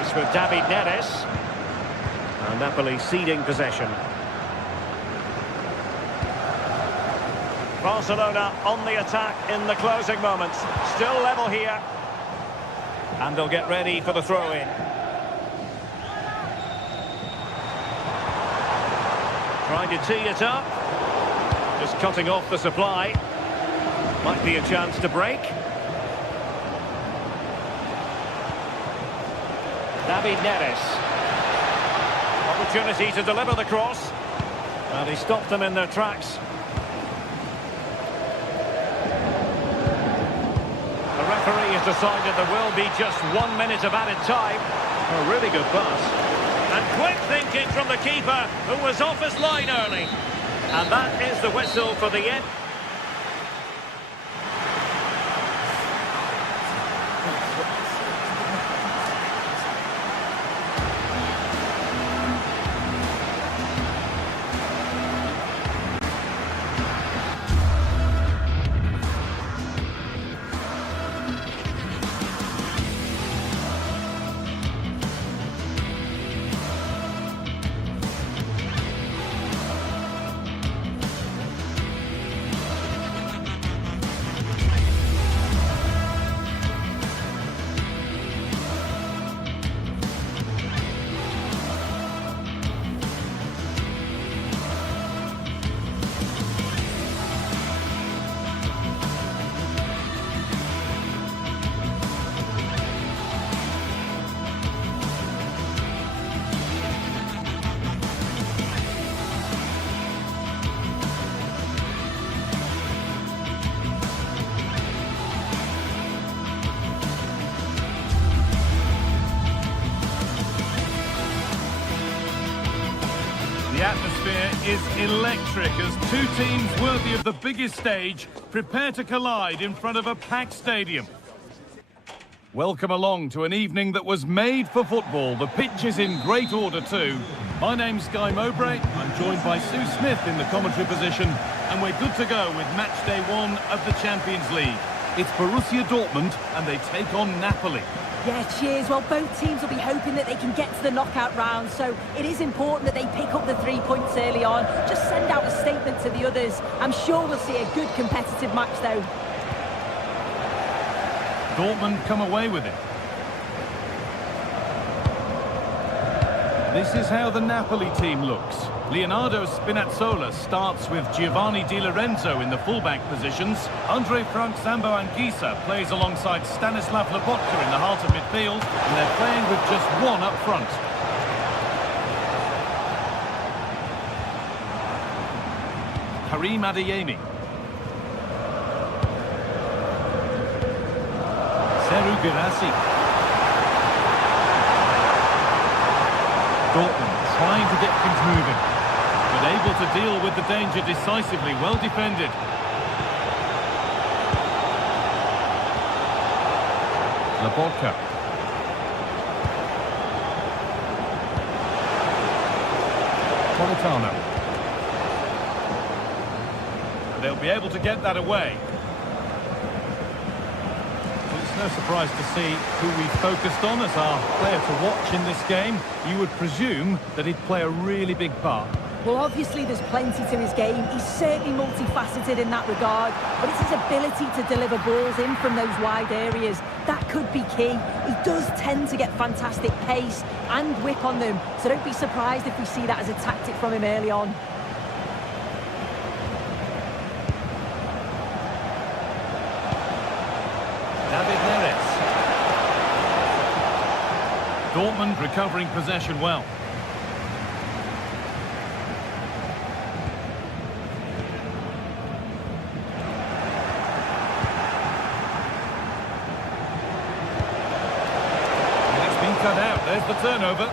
It's with David Neres. And Napoli ceding possession. Barcelona on the attack in the closing moments. Still level here. And they'll get ready for the throw-in. Trying to tee it up. Just cutting off the supply. Might be a chance to break. David Neres. Opportunity to deliver the cross. And he stopped them in their tracks. The referee has decided there will be just 1 minute of added time. A really good pass. And quick thinking from the keeper, who was off his line early. And that is the whistle for the end. The atmosphere is electric as two teams worthy of the biggest stage prepare to collide in front of a packed stadium. Welcome along to an evening that was made for football. The pitch is in great order too. My name's Guy Mowbray. I'm joined by Sue Smith in the commentary position, and we're good to go with match day 1 of the Champions League. It's Borussia Dortmund and they take on Napoli. Yeah, cheers. Well, both teams will be hoping that they can get to the knockout round, so it is important that they pick up the 3 points early on. Just send out a statement to the others. I'm sure we'll see a good competitive match, though. Dortmund come away with it. This is how the Napoli team looks. Leonardo Spinazzola starts with Giovanni Di Lorenzo in the fullback positions. Andre Frank Zambo Anguissa plays alongside Stanislav Lobotka in the heart of midfield, and they're playing with just one up front. Karim Adeyemi. Serhou Guirassy. Dortmund trying to get things moving, but able to deal with the danger decisively. Well defended. Lobotka. Politano. They'll be able to get that away. No surprise to see who we focused on as our player to watch in this game. You would presume that he'd play a really big part. Well, obviously there's plenty to his game. He's certainly multifaceted in that regard, but it's his ability to deliver balls in from those wide areas. That could be key. He does tend to get fantastic pace and whip on them, so don't be surprised if we see that as a tactic from him early on. Dortmund recovering possession well. And it's been cut out. There's the turnover.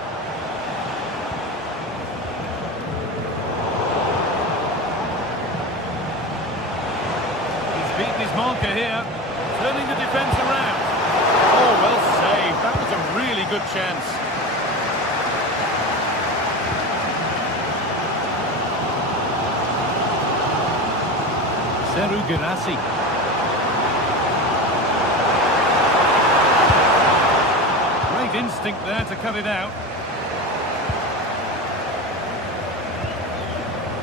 He's beaten his marker here, turning the defence around. Oh, well saved. That was a really good chance. Serhou Guirassy. Great instinct there to cut it out.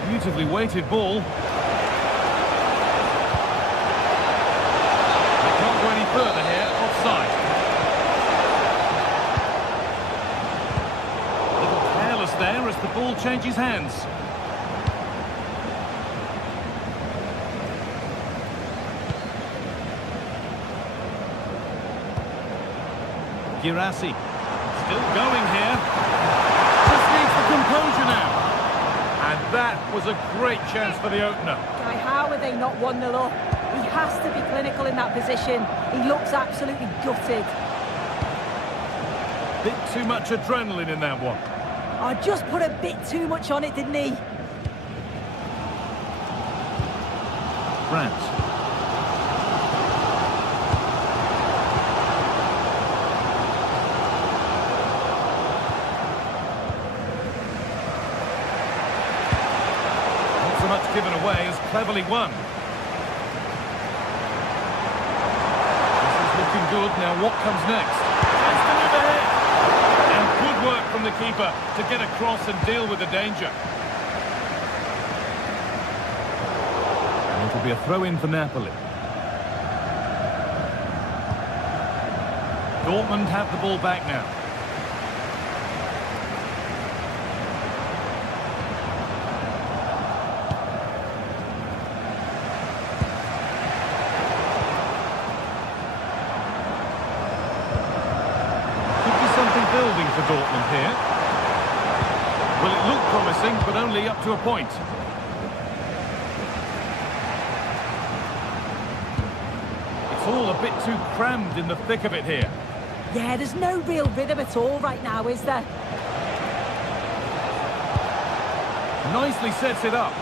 Beautifully weighted ball. They can't go any further here. Offside. There as the ball changes hands. Guirassy still going here. Just needs the composure now. And that was a great chance for the opener. Guy, how are they not 1-0 up? He has to be clinical in that position. He looks absolutely gutted. Bit too much adrenaline in that one. I just put a bit too much on it, didn't he? Brandt. Not so much given away as cleverly won. This is looking good. Now what comes next? Chance to move ahead. And good work from the keeper to get across and deal with the danger. And it'll be a throw-in for Napoli. Dortmund have the ball back now. Building for Dortmund here. Well, it looked promising, but only up to a point. It's all a bit too crammed in the thick of it here. Yeah, there's no real rhythm at all right now, is there? Nicely sets it up.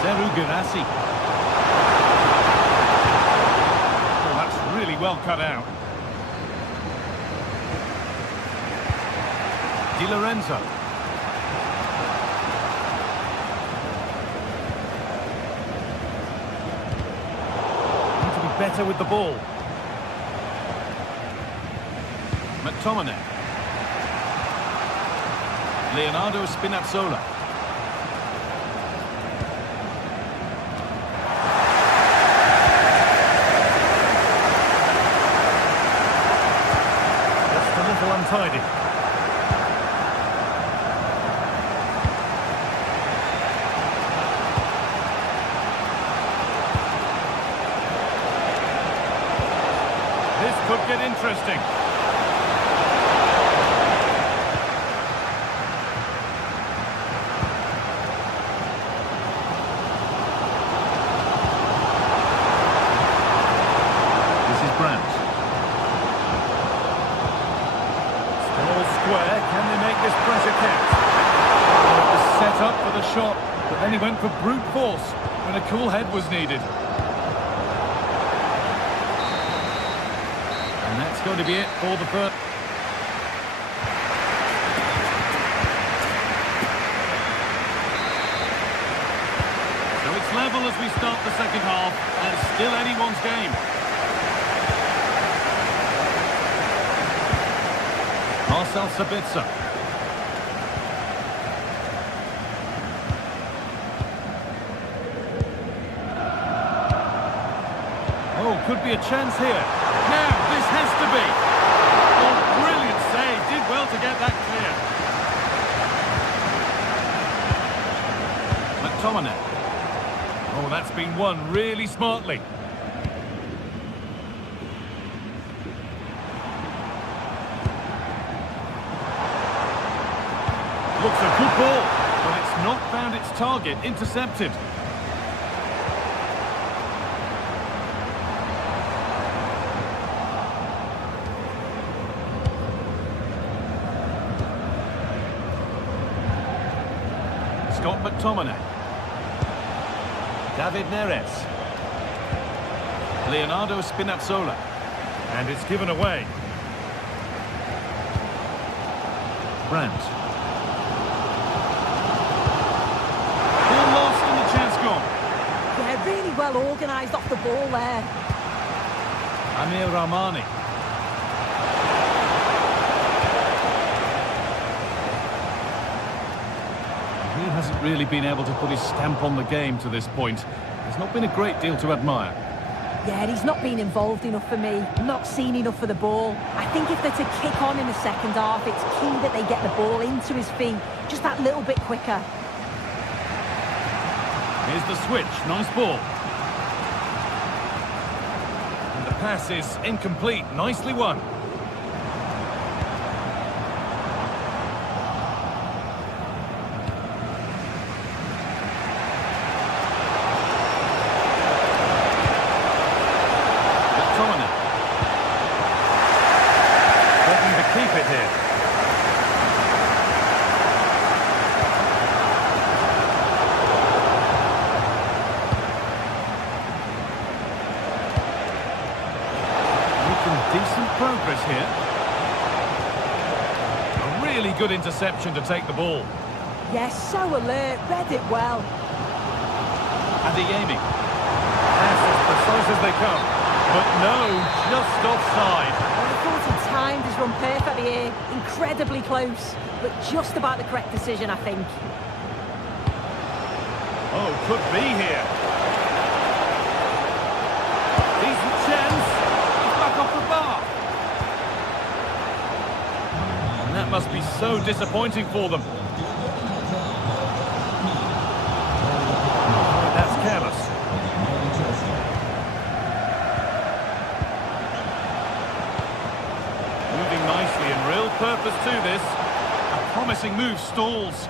Serhou Guirassy. Really well cut out. Di Lorenzo. better with the ball. McTominay. Leonardo Spinazzola. Just a little untidy. This could get interesting. Up for the shot, but then he went for brute force when a cool head was needed. And that's going to be it for the first. So it's level as we start the second half, and still anyone's game. Marcel Sabitzer. Oh, could be a chance here. Now, this has to be. Oh, brilliant save. Did well to get that clear. McTominay. Oh, that's been won really smartly. Looks a good ball, but it's not found its target. Intercepted. Scott McTominay. David Neres. Leonardo Spinazzola. And it's given away. Brandt. Ball lost and the chance gone. Yeah, really well organised off the ball there. Amir Rahmani. He hasn't really been able to put his stamp on the game to this point. There's not been a great deal to admire. Yeah, he's not been involved enough for me, not seen enough for the ball. I think if they're to kick on in the second half, it's key that they get the ball into his feet just that little bit quicker. Here's the switch, nice ball. And the pass is incomplete, nicely won. Keep it here. Making decent progress here. A really good interception to take the ball. Yes, so alert, read it well. And the aiming. That's as precise as they come. But no, just offside. I thought he timed his run perfectly here, incredibly close, but just about the correct decision, I think. Oh, could be here. Decent chance. He's back off the bar. And that must be so disappointing for them. That's careless. Moving nicely and real purpose to this. A promising move stalls.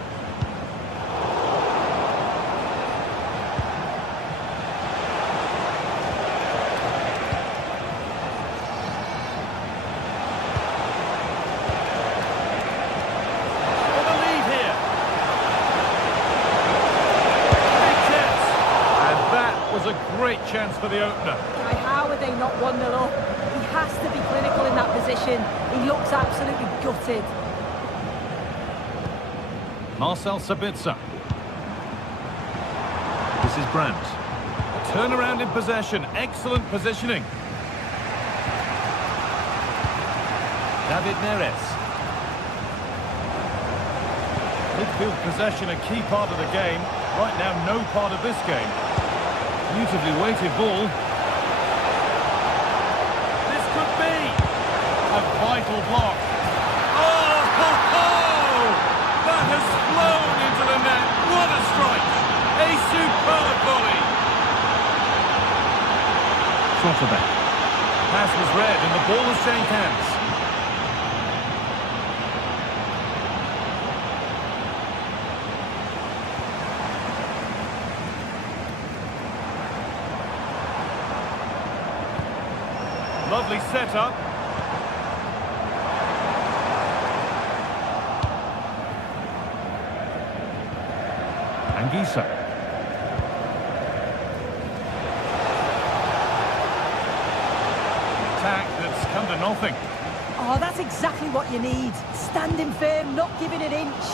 A great chance for the opener. How are they not 1-0 up? He has to be clinical in that position. He looks absolutely gutted. Marcel Sabitzer. This is Brandt. Turnaround in possession, excellent positioning. David Neres. Midfield possession, a key part of the game. Right now, no part of this game. Beautifully weighted ball. This could be a vital block. Oh, ho, ho! That has flown into the net. What a strike! A superb volley. Trotterbeck. Pass was read and the ball has changed hands. Lovely setup. Anguissa. Attack that's come to nothing. Oh, that's exactly what you need. Standing firm, not giving an inch.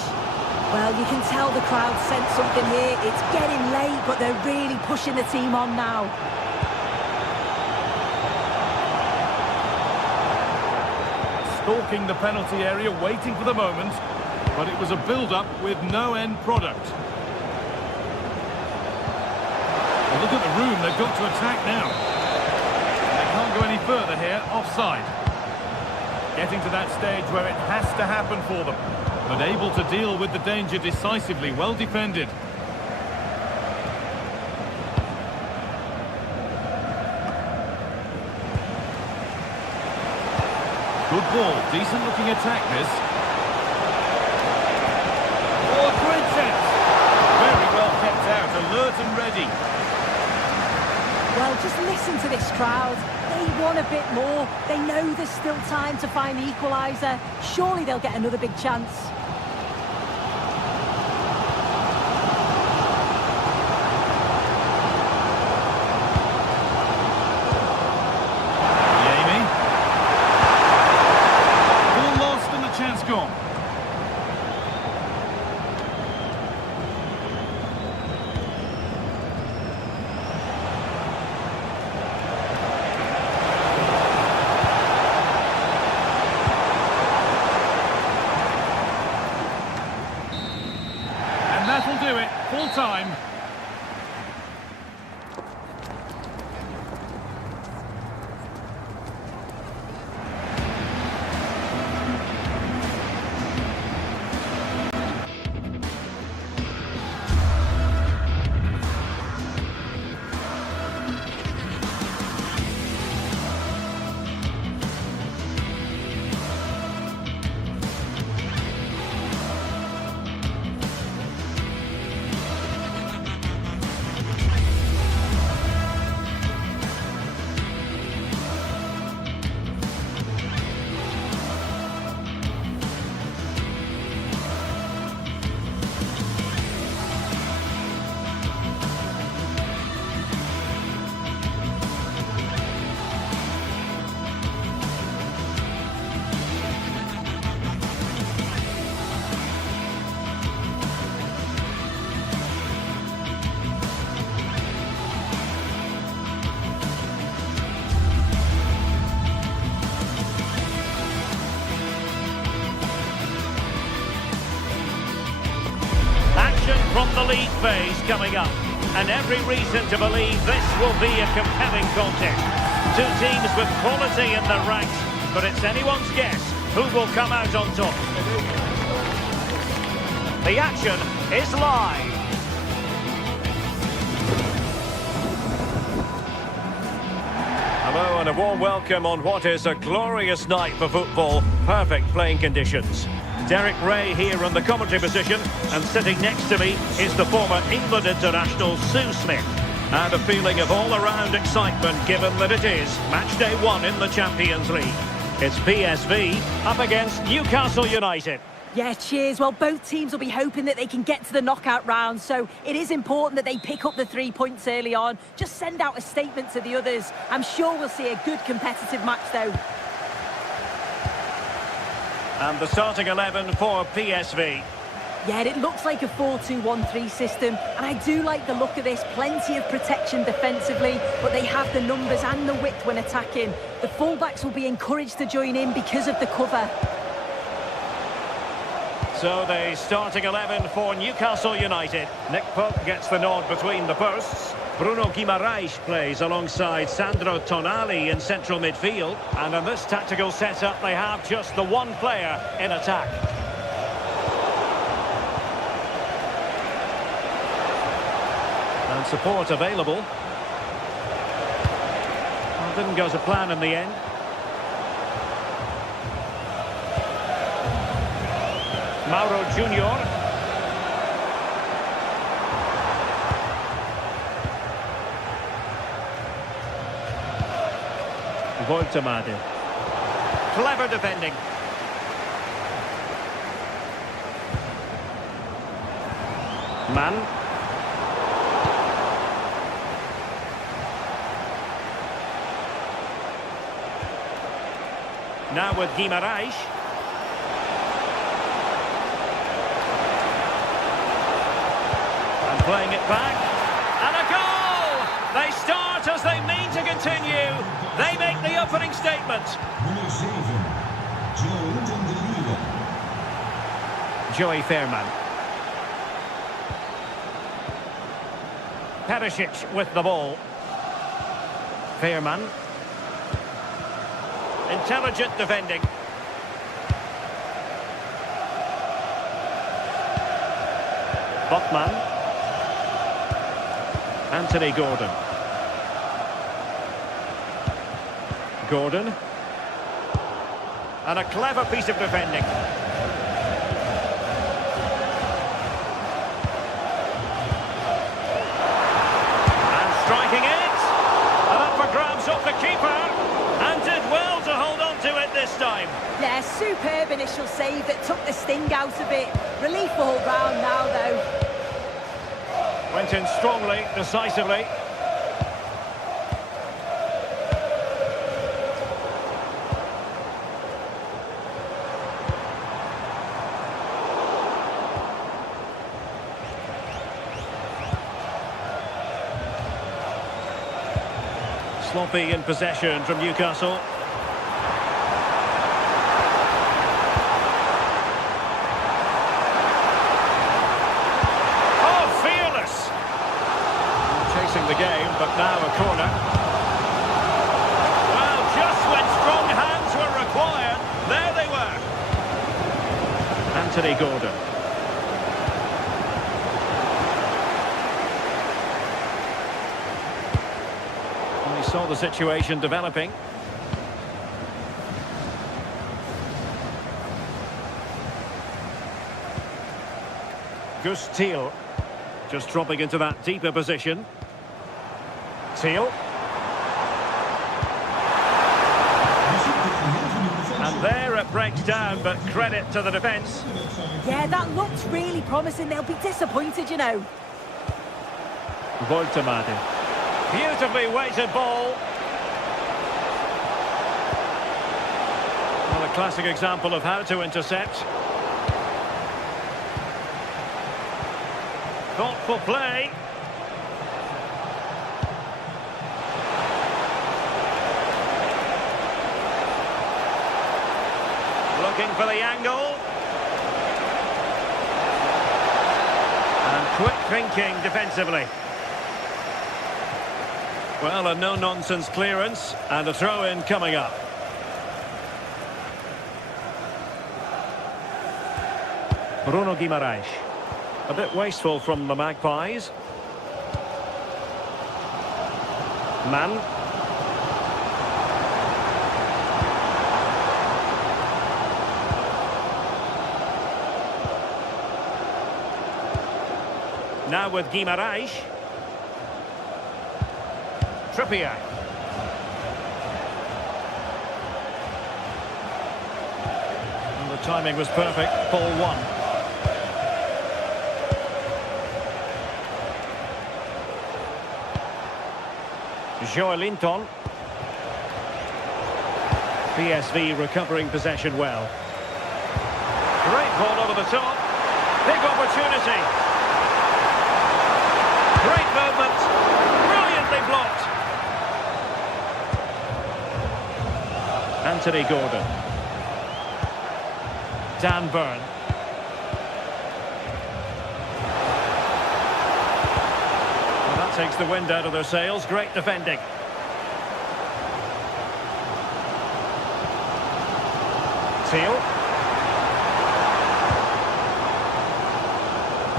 Well, you can tell the crowd sense something here. It's getting late, but they're really pushing the team on now. Stalking the penalty area, waiting for the moment, but it was a build-up with no end product. Well, look at the room they've got to attack now. They can't go any further here, offside. Getting to that stage where it has to happen for them, but able to deal with the danger decisively, well defended. Good ball, decent looking attack this. Oh, a great chance. Very well kept out, alert and ready. Well, just listen to this crowd. They want a bit more. They know there's still time to find the equaliser. Surely they'll get another big chance. Gone. And that'll do it. Full time. From the league phase coming up, and every reason to believe this will be a compelling contest. Two teams with quality in the ranks, but it's anyone's guess who will come out on top. The action is live. Hello and a warm welcome on what is a glorious night for football. Perfect playing conditions. Derek Ray here in the commentary position, and sitting next to me is the former England international Sue Smith. And a feeling of all-around excitement given that it is match day 1 in the Champions League. It's PSV up against Newcastle United. Yeah, cheers. Well, both teams will be hoping that they can get to the knockout round, so it is important that they pick up the 3 points early on. Just send out a statement to the others. I'm sure we'll see a good competitive match, though. And the starting 11 for PSV. Yeah, it looks like a 4-2-1-3 system, and I do like the look of this. Plenty of protection defensively, but they have the numbers and the width when attacking. The fullbacks will be encouraged to join in because of the cover. So the starting 11 for Newcastle United. Nick Pope gets the nod between the posts. Bruno Guimaraes plays alongside Sandro Tonali in central midfield. And in this tactical setup, they have just the one player in attack. And support available. Well, didn't go to plan in the end. Mauro Junior. Voltemade. Clever defending. Mann. Now with Guimaraes. And playing it back. And a goal! They start as they mean to continue. They make the opening statement. Joey Fairman. Perisic with the ball. Fairman. Intelligent defending. Botman. Anthony Gordon. Gordon. And a clever piece of defending. And striking it. And up for grabs off the keeper. And did well to hold on to it this time. Yeah, superb initial save that took the sting out of it. Relief all round now, though. Went in strongly, decisively. Sloppy in possession from Newcastle. Oh, fearless! Chasing the game, but now a corner. Well, just when strong hands were required, there they were. Anthony Gordon. Saw the situation developing. Gus Thiel just dropping into that deeper position. Thiel. And there it breaks down, but credit to the defence. Yeah, that looked really promising. They'll be disappointed, you know. Voltemade. Beautifully weighted ball. Well, a classic example of how to intercept. Thoughtful play. Looking for the angle. And quick thinking defensively. Well, a no-nonsense clearance and a throw-in coming up. Bruno Guimaraes. A bit wasteful from the Magpies. Mann. Now with Guimaraes. Trippier. And the timing was perfect. Ball one. Joelinton. PSV recovering possession well. Great ball over the top. Big opportunity. Great movement. Brilliantly blocked. Anthony Gordon. Dan Burn. Well, that takes the wind out of their sails. Great defending. Teal.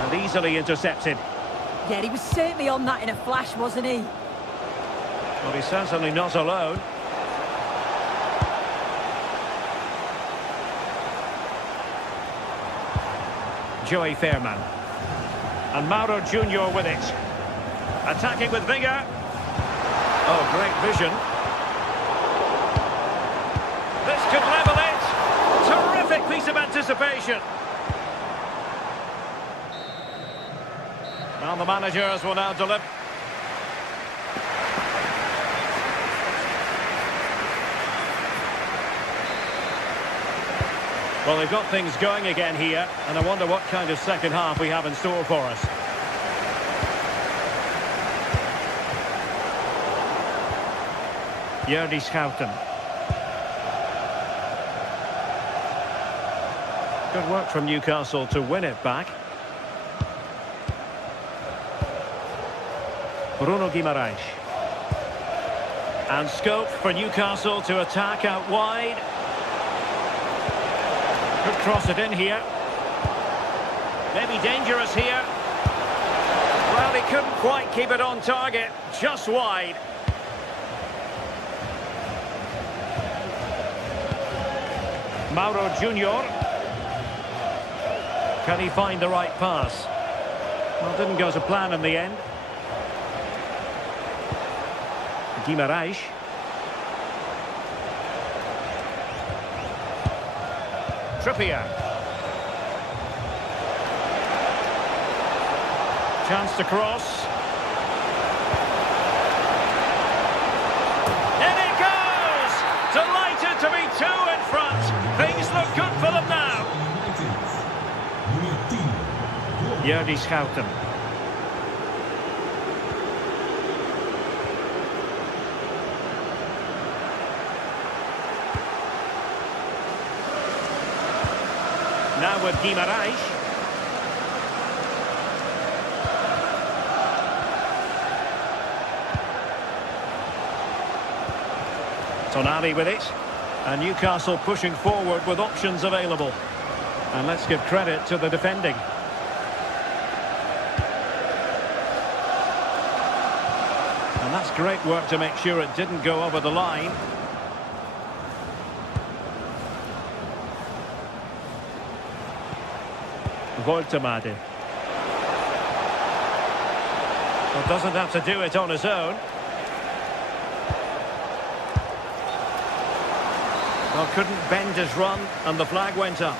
And easily intercepted. Yeah, he was certainly on that in a flash, wasn't he? Well, he's certainly not alone. Joey Fairman. And Mauro Junior with it. Attacking with vigour. Oh, great vision. This could level it. Terrific piece of anticipation. Well, the managers will now deliver. Well, they've got things going again here, and I wonder what kind of second half we have in store for us. Jordi Schouten. Good work from Newcastle to win it back. Bruno Guimaraes. And scope for Newcastle to attack out wide. Could cross it in here. Maybe dangerous here. Well, he couldn't quite keep it on target. Just wide. Mauro Junior. Can he find the right pass? Well, didn't go to plan in the end. Guimaraes. Trippier. Chance to cross. In it goes! Delighted to be two in front. Things look good for them now. Jordi Schouten. Now with Guimaraes. Tonali with it. And Newcastle pushing forward with options available. And let's give credit to the defending. And that's great work to make sure it didn't go over the line. Voltemade. Well, doesn't have to do it on his own. Well, couldn't bend his run, and the flag went up.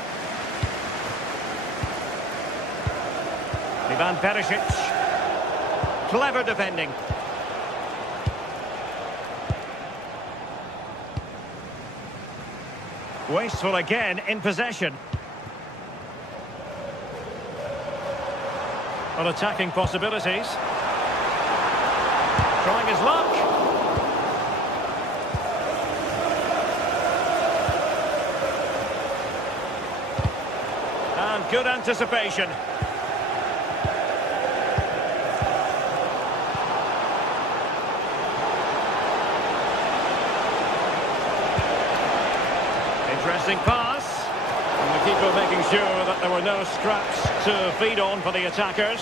Ivan Perisic. Clever defending. Wasteful again in possession. On attacking possibilities. Trying his luck. And good anticipation. Interesting pass. And the keeper making sure that there were no scraps to feed on for the attackers.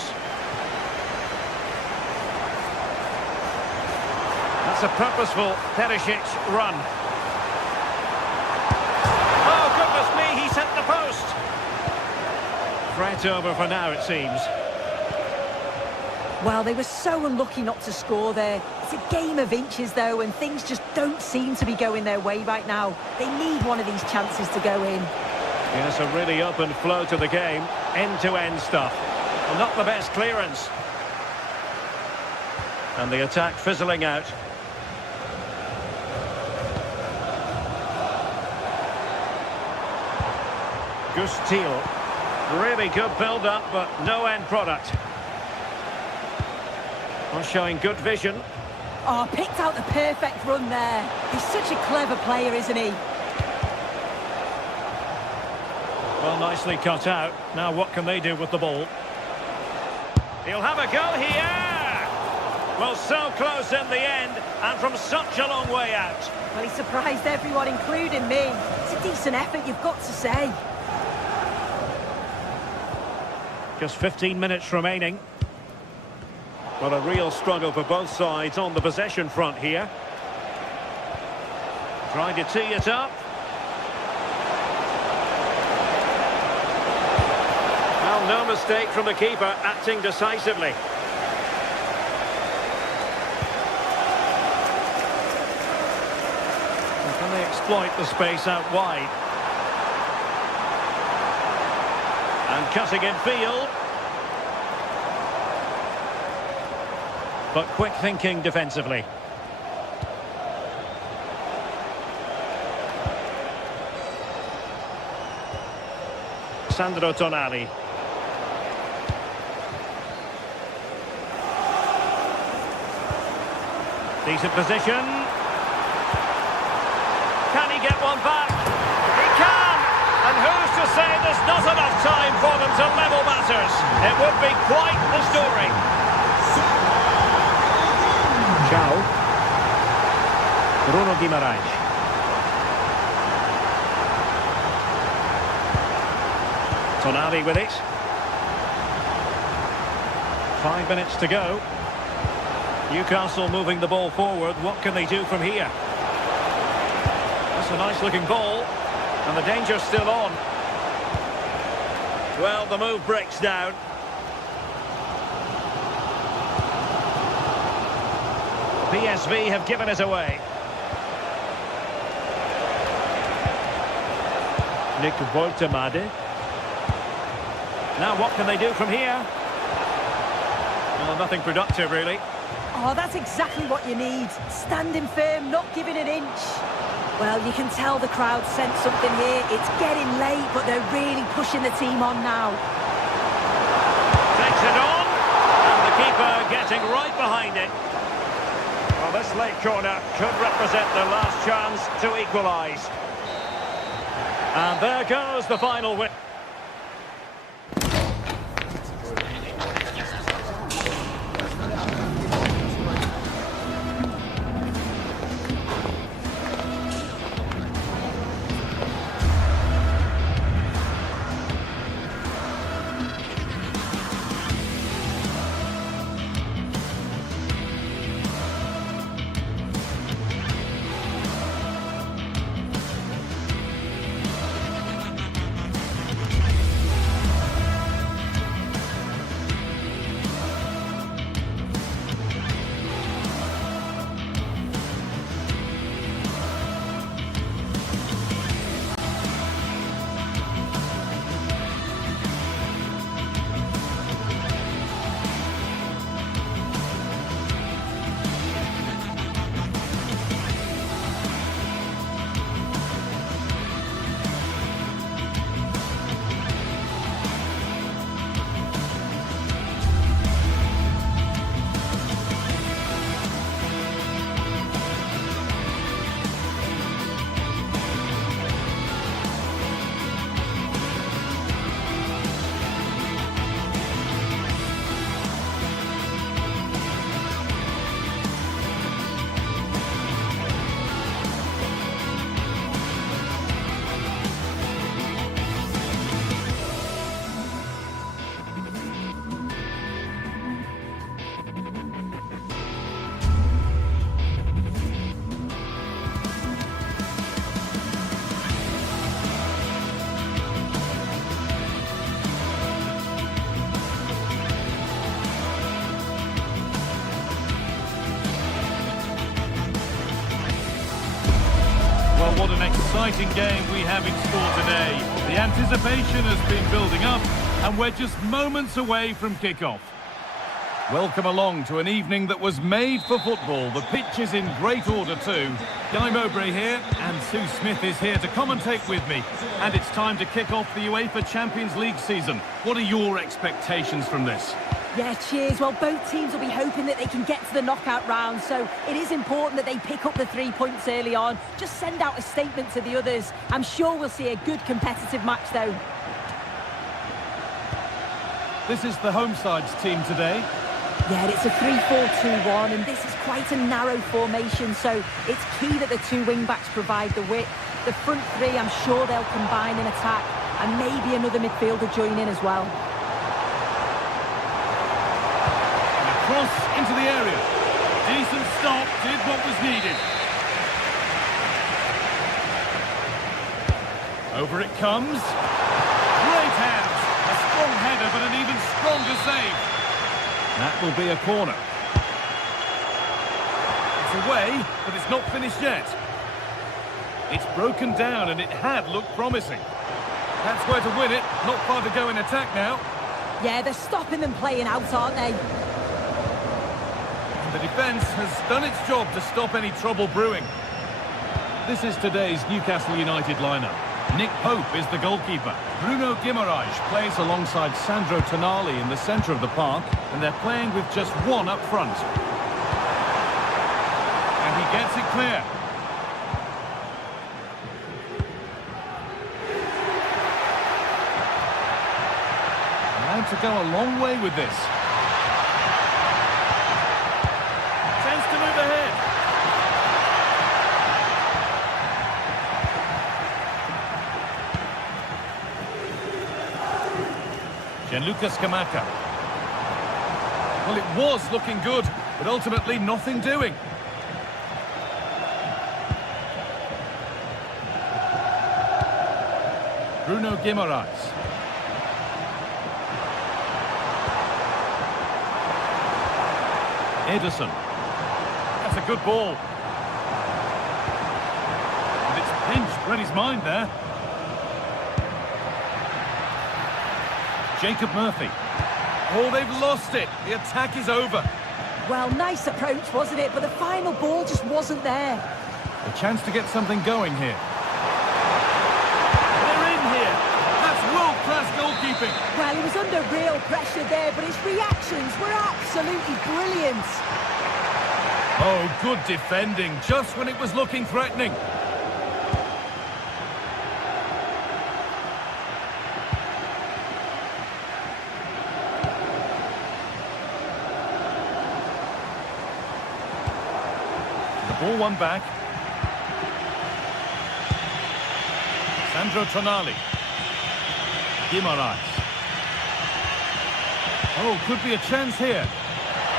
That's a purposeful Perisic run. Oh, goodness me, he's hit the post. Threat over for now, it seems. Well, they were so unlucky not to score there. It's a game of inches, though, and things just don't seem to be going their way right now. They need one of these chances to go in. Yes, a really open flow to the game. End-to-end stuff. Well, not the best clearance. And the attack fizzling out. Gus Teal. Really good build-up, but no end product. Well, showing good vision. Oh, picked out the perfect run there. He's such a clever player, isn't he? Well, nicely cut out. Now what can they do with the ball? He'll have a go here! Well, so close in the end, and from such a long way out. Well, he surprised everyone, including me. It's a decent effort, you've got to say. Just 15 minutes remaining. Well, a real struggle for both sides on the possession front here. Trying to tee it up. Well, no mistake from the keeper, acting decisively. And can they exploit the space out wide? And cutting in field. But quick thinking defensively. Sandro Tonali. Decent position. Can he get one back? He can! And who's to say there's not enough time for them to level matters? It would be quite the story. Ciao. Bruno Guimaraes. Tonali with it. 5 minutes to go. Newcastle moving the ball forward. What can they do from here? That's a nice looking ball. And the danger's still on. Well, the move breaks down. PSV have given it away. Nick Woltemade. Now what can they do from here? Well, nothing productive really. Oh, that's exactly what you need. Standing firm, not giving an inch. Well, you can tell the crowd sense something here. It's getting late, but they're really pushing the team on now. Takes it on, and the keeper getting right behind it. Well, this late corner could represent their last chance to equalise. And there goes the final win. What an exciting game we have in store today. The anticipation has been building up, and we're just moments away from kick-off. Welcome along to an evening that was made for football. The pitch is in great order too. Guy Mowbray here, and Sue Smith is here to commentate with me. And it's time to kick off the UEFA Champions League season. What are your expectations from this? Yeah, cheers. Well, both teams will be hoping that they can get to the knockout round, so it is important that they pick up the 3 points early on. Just send out a statement to the others. I'm sure we'll see a good competitive match, though. This is the home side's team today. Yeah, it's a 3-4-2-1, and this is quite a narrow formation, so it's key that the two wing-backs provide the width. The front three, I'm sure they'll combine in attack, and maybe another midfielder join in as well. Cross into the area. Decent stop, did what was needed. Over it comes. Great hands. A strong header, but an even stronger save. That will be a corner. It's away, but it's not finished yet. It's broken down, and it had looked promising. That's where to win it. Not far to go in attack now. Yeah, they're stopping them playing out, aren't they? The defence has done its job to stop any trouble brewing. This is today's Newcastle United lineup. Nick Pope is the goalkeeper. Bruno Guimaraes plays alongside Sandro Tonali in the centre of the park, and they're playing with just one up front. And he gets it clear. Allowed to go a long way with this. To move ahead. Gianluca Scamacca. Well, it was looking good, but ultimately nothing doing. Bruno Guimaraes. Ederson. That's a good ball. And it's pinched, read his mind there. Jacob Murphy. Oh, they've lost it. The attack is over. Well, nice approach, wasn't it? But the final ball just wasn't there. A chance to get something going here. They're in here. That's world-class goalkeeping. Well, he was under real pressure there, but his reactions were absolutely brilliant. Oh, good defending, just when it was looking threatening. The ball won back. Sandro Tonali. Guimaraes. Oh, could be a chance here.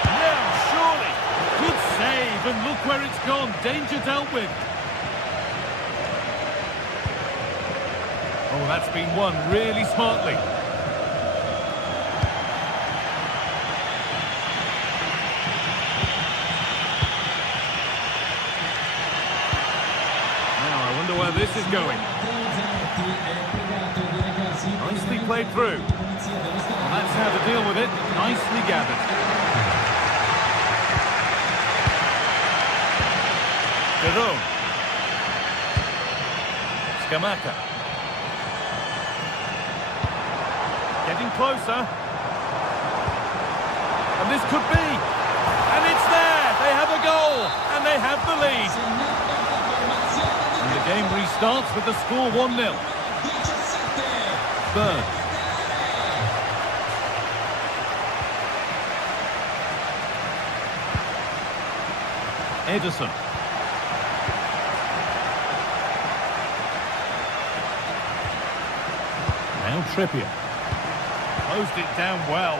Yeah, surely. Good save, and look where it's gone. Danger dealt with. Oh, that's been won really smartly. Now, I wonder where this is going. Nicely played through. Well, that's how to deal with it. Nicely gathered. Jerome. Scamacca. Getting closer. And this could be. And it's there. They have a goal. And they have the lead. And the game restarts with the score 1-0. Burns. Ederson. Now Trippier. Closed it down well.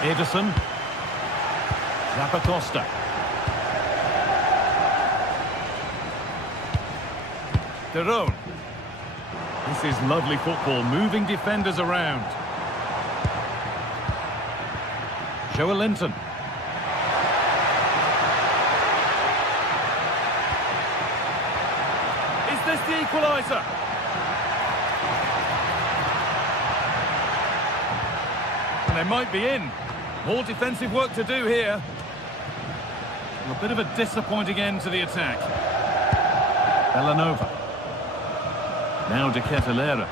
Ederson. Zappacosta. Derone. This is lovely football, moving defenders around. Joelinton. Is this the equaliser? and they might be in. More defensive work to do here. A bit of a disappointing end to the attack. Bellanova. Now De Ketelaere.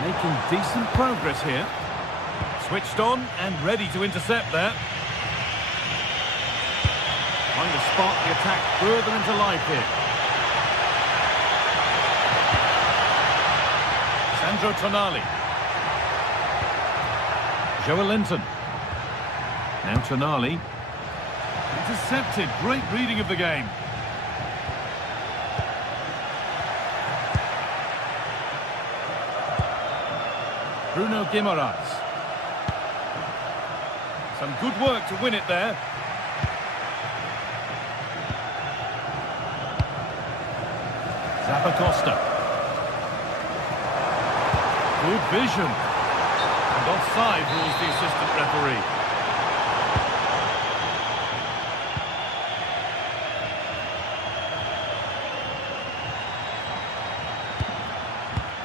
Making decent progress here. Switched on and ready to intercept there. Trying to spark the attack further into life here. Sandro Tonali. Joelinton. Now Tonali. Intercepted. Great reading of the game. Bruno Guimaraes. Some good work to win it there. Zappacosta. Good vision. And offside rules the assistant referee.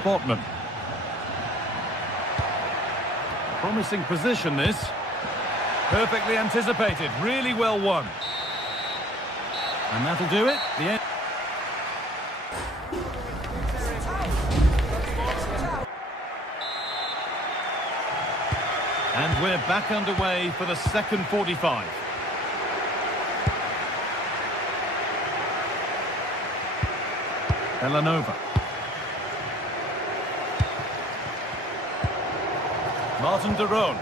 Botman. Promising position this. Perfectly anticipated. Really well won. And that'll do it. The end. And we're back underway for the second 45. Bellanova. Martin de Roon.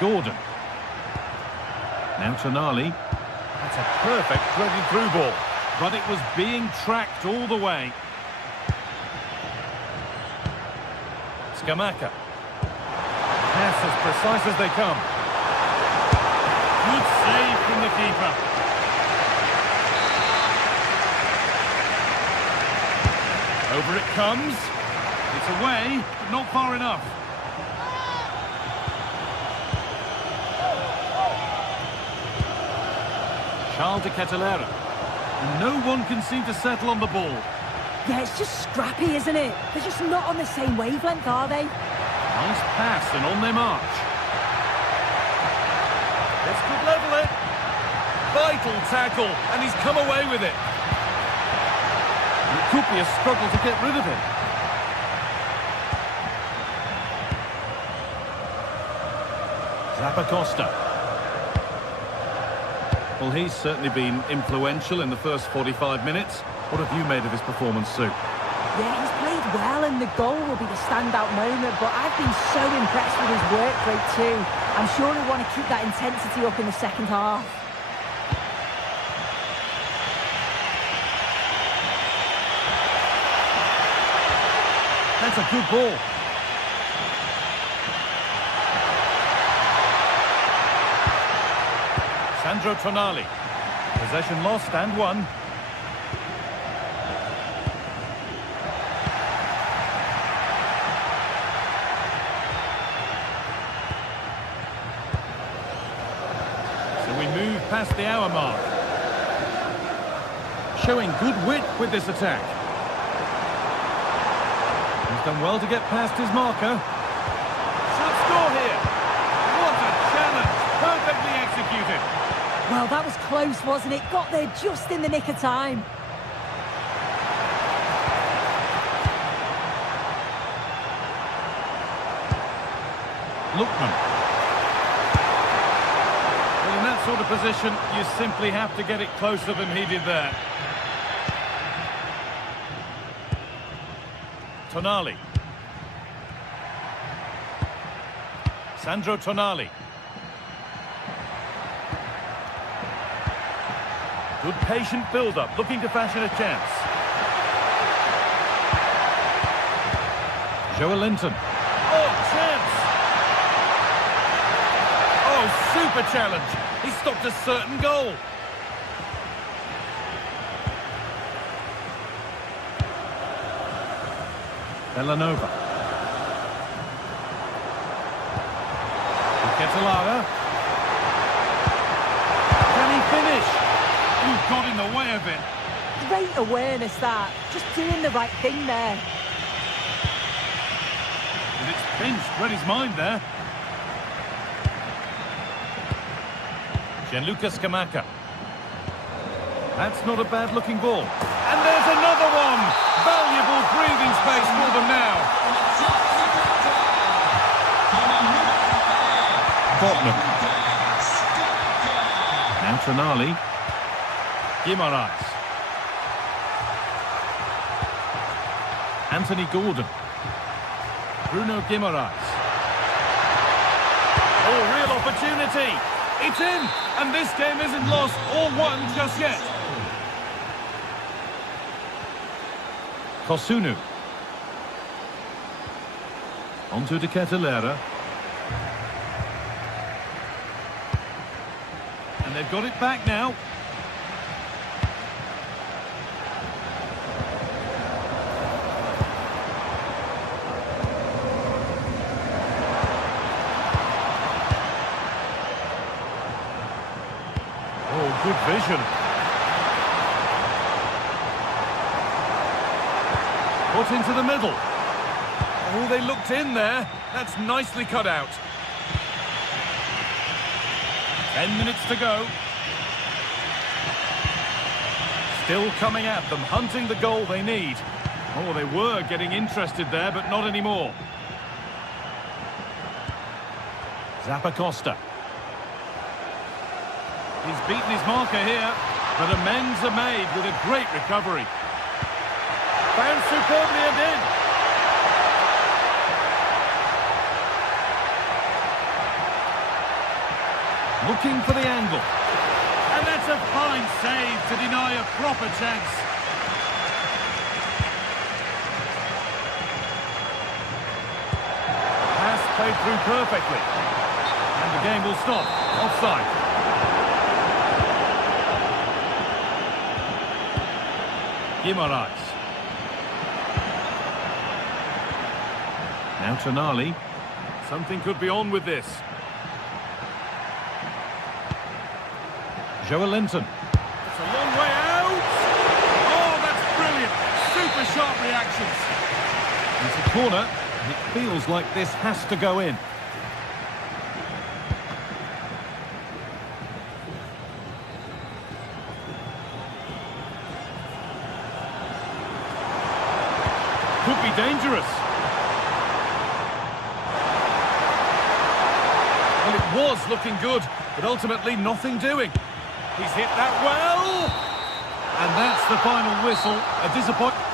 Gordon. Now Tonali. That's a perfect threaded through ball. But it was being tracked all the way. Scamacca. Pass as precise as they come. Good save from the keeper. Over it comes. It's away, but not far enough. Charles de Ketelaere. And no one can seem to settle on the ball. Yeah, it's just scrappy, isn't it? They're just not on the same wavelength, are they? Nice pass and on their march. This could level it. Vital tackle, and he's come away with it. It could be a struggle to get rid of him. Zappacosta. Well, he's certainly been influential in the first 45 minutes. What have you made of his performance, Sue? Yeah, he's played well, and the goal will be the standout moment, but I've been so impressed with his work rate too. I'm sure he'll want to keep that intensity up in the second half. That's a good ball. Sandro Tonali. Possession lost and won. So we move past the hour mark. Showing good wit with this attack. He's done well to get past his marker. Should score here. What a challenge. Perfectly executed. Well, that was close, wasn't it? Got there just in the nick of time. Lookman. Well, in that sort of position, you simply have to get it closer than he did there. Tonali. Sandro Tonali. Good patient build-up, looking to fashion a chance. Joelinton. Oh, chance! Oh, super challenge. He stopped a certain goal. Bellanova. Ketelaere. in the way of it. Great awareness, that. Just doing the right thing there. And it's pinched, read his mind there. Gianluca Scamacca. That's not a bad-looking ball. And there's another one! Valuable breathing space for them now. Tottenham. Now Tonali. Guimaraes. Anthony Gordon. Bruno Guimaraes. Oh, real opportunity. It's in, and this game isn't lost or won just yet. Kosunu. Onto De Ketelera. And they've got it back now. Oh, good vision. Put into the middle. Oh, they looked in there. That's nicely cut out. 10 minutes to go. Still coming at them, hunting the goal they need. Oh, they were getting interested there, but not anymore. Zappacosta. He's beaten his marker here, but amends are made with a great recovery. Found superbly and in. Looking for the angle. And that's a fine save to deny a proper chance. Pass played through perfectly. And the game will stop. Offside. Guimaraes. Now Tonali. Something could be on with this. Joelinton. It's a long way out. Oh, that's brilliant. Super sharp reactions. It's a corner, and it feels like this has to go in. Could be dangerous. Well, it was looking good, but ultimately nothing doing. He's hit that well. And that's the final whistle. A disappointment.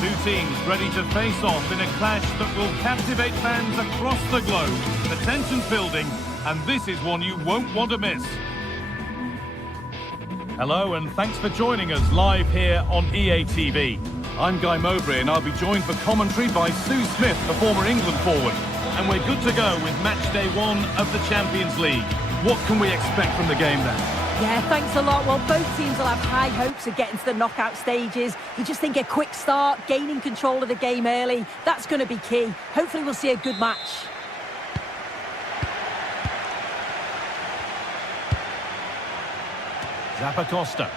Two teams ready to face off in a clash that will captivate fans across the globe. The tension's building, and this is one you won't want to miss. Hello, and thanks for joining us live here on EA TV. I'm Guy Mowbray, and I'll be joined for commentary by Sue Smith, the former England forward. And we're good to go with match day 1 of the Champions League. What can we expect from the game then? Yeah, thanks a lot. Well, both teams will have high hopes of getting to the knockout stages. You just think a quick start, gaining control of the game early, that's going to be key. Hopefully we'll see a good match. Zappacosta.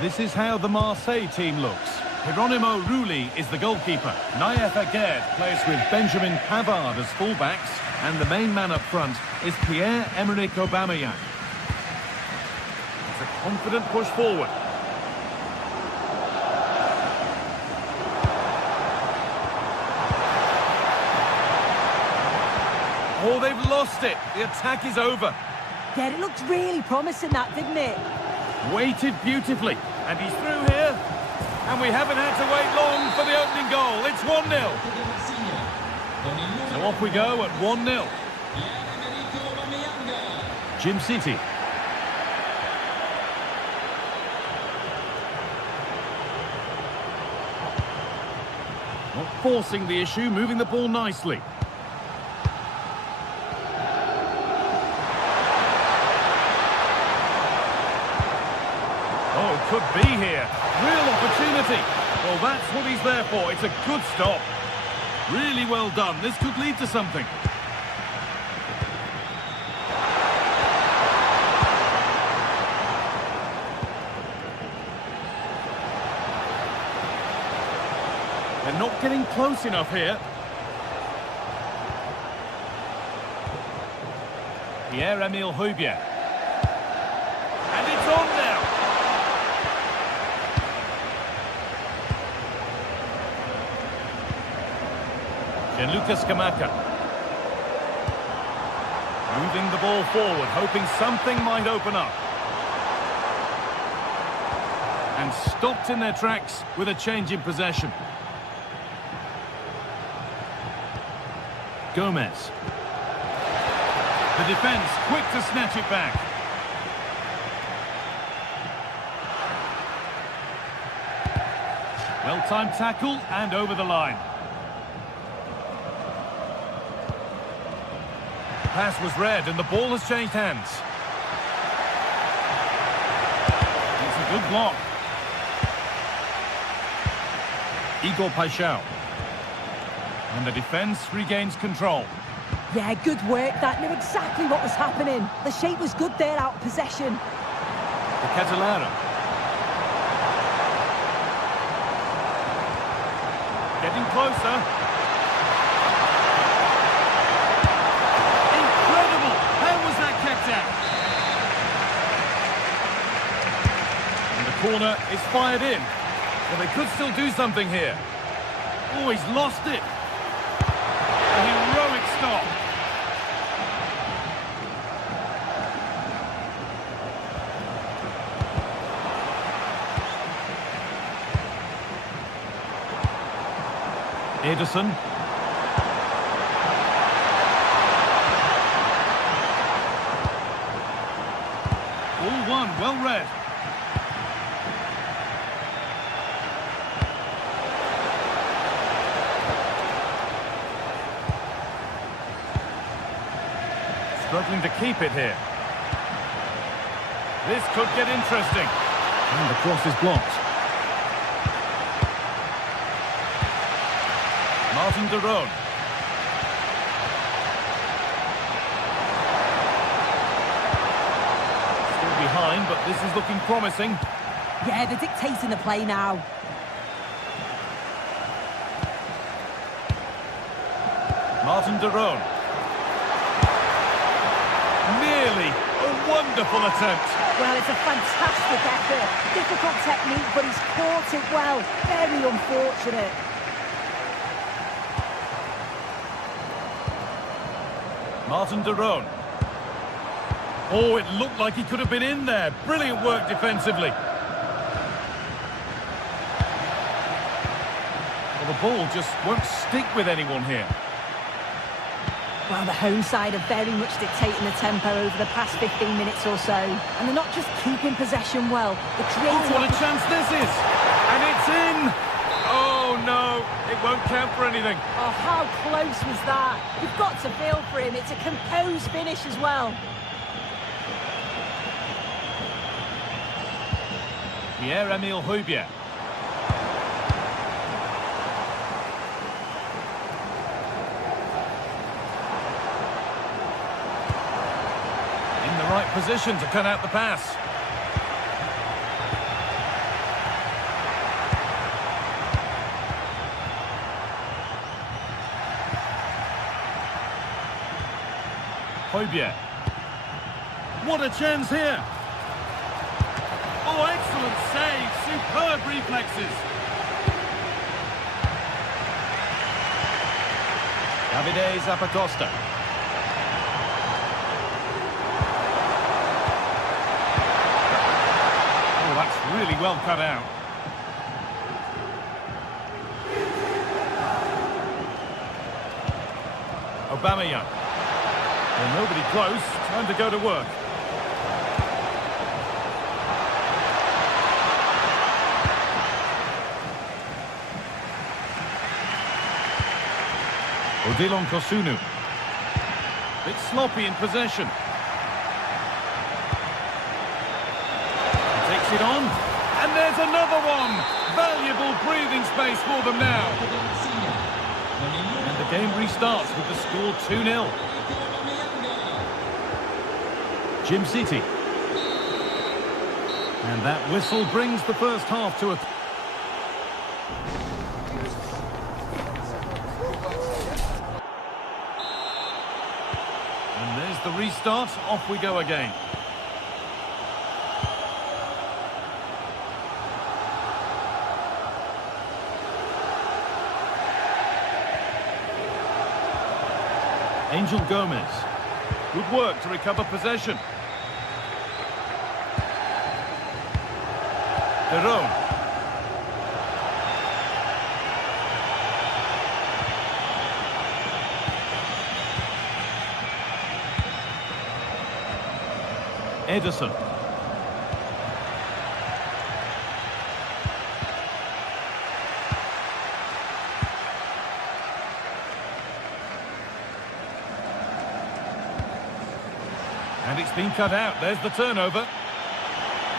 This is how the Marseille team looks. Hieronymo Rulli is the goalkeeper. Naïef Aguerd plays with Benjamin Pavard as fullbacks. And the main man up front is Pierre-Emerick Aubameyang. It's a confident push forward. Oh, they've lost it. The attack is over. Yeah, it looked really promising, that, didn't it? Waited beautifully. And he's through here. And we haven't had to wait long for the opening goal. It's 1-0. So off we go at 1-0. Jim City. Not forcing the issue, moving the ball nicely. Oh, could be here. Real opportunity. Well, that's what he's there for. It's a good stop. Really well done. This could lead to something. They're not getting close enough here. Pierre-Emile Højbjerg. And it's on now. Gianluca Scamacca. Moving the ball forward, hoping something might open up. And stopped in their tracks with a change in possession. Gomez. The defence quick to snatch it back. Well-timed tackle and over the line. Pass was read and the ball has changed hands. It's a good block. Igor Paixão. And the defence regains control. Yeah, good work. That knew exactly what was happening. The shape was good there out of possession. The Catalara. Getting closer. Incredible! How was that kept out? And the corner is fired in. Well, they could still do something here. Oh, he's lost it. A heroic stop. Ederson. All one, well read. Struggling to keep it here. This could get interesting. And the cross is blocked. Martin de Roon. Still behind, but this is looking promising. Yeah, they're dictating the play now. Martin de Roon. Nearly a wonderful attempt. Well, it's a fantastic effort. Difficult technique, but he's caught it well. Very unfortunate. Martin de Roon. Oh, it looked like he could have been in there. Brilliant work defensively. Well, the ball just won't stick with anyone here. Well, the home side are very much dictating the tempo over the past 15 minutes or so. And they're not just keeping possession well, they're creating... Oh, what a chance this is! And it's in! Oh, no, it won't count for anything. Oh, how close was that? You've got to feel for him. It's a composed finish as well. Pierre-Emile Højbjerg. In the right position to cut out the pass. Højbjerg. What a chance here. Oh, excellent save. Superb reflexes. Davide Zappacosta. Oh, that's really well cut out. Aubameyang. Well, nobody close. Time to go to work. Odilon Kosunu. Bit sloppy in possession. He takes it on. And there's another one. Valuable breathing space for them now. And the game restarts with the score 2-0. Jim City. And that whistle brings the first half to a... And there's the restart. Off we go again. Angel Gomez. Good work to recover possession. Jerome. Ederson. And it's been cut out. There's the turnover.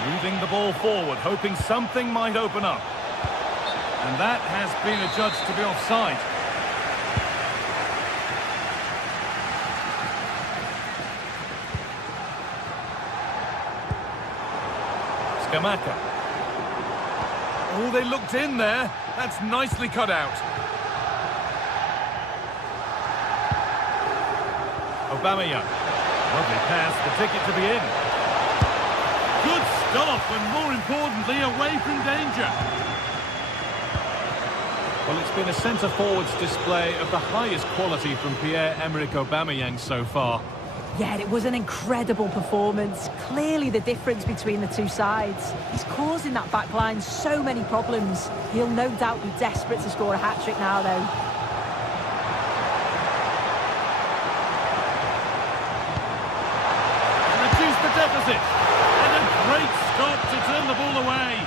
Moving the ball forward, hoping something might open up. And that has been adjudged to be offside. Scamacca. Oh, they looked in there. That's nicely cut out. Aubameyang. Lovely pass, the ticket to be in. Good stop, and more importantly, away from danger. Well, it's been a centre-forwards display of the highest quality from Pierre-Emerick Aubameyang so far. Yeah, it was an incredible performance. Clearly the difference between the two sides. He's causing that back line so many problems. He'll no doubt be desperate to score a hat-trick now, though. Reduce the deficit. Great stop to turn the ball away.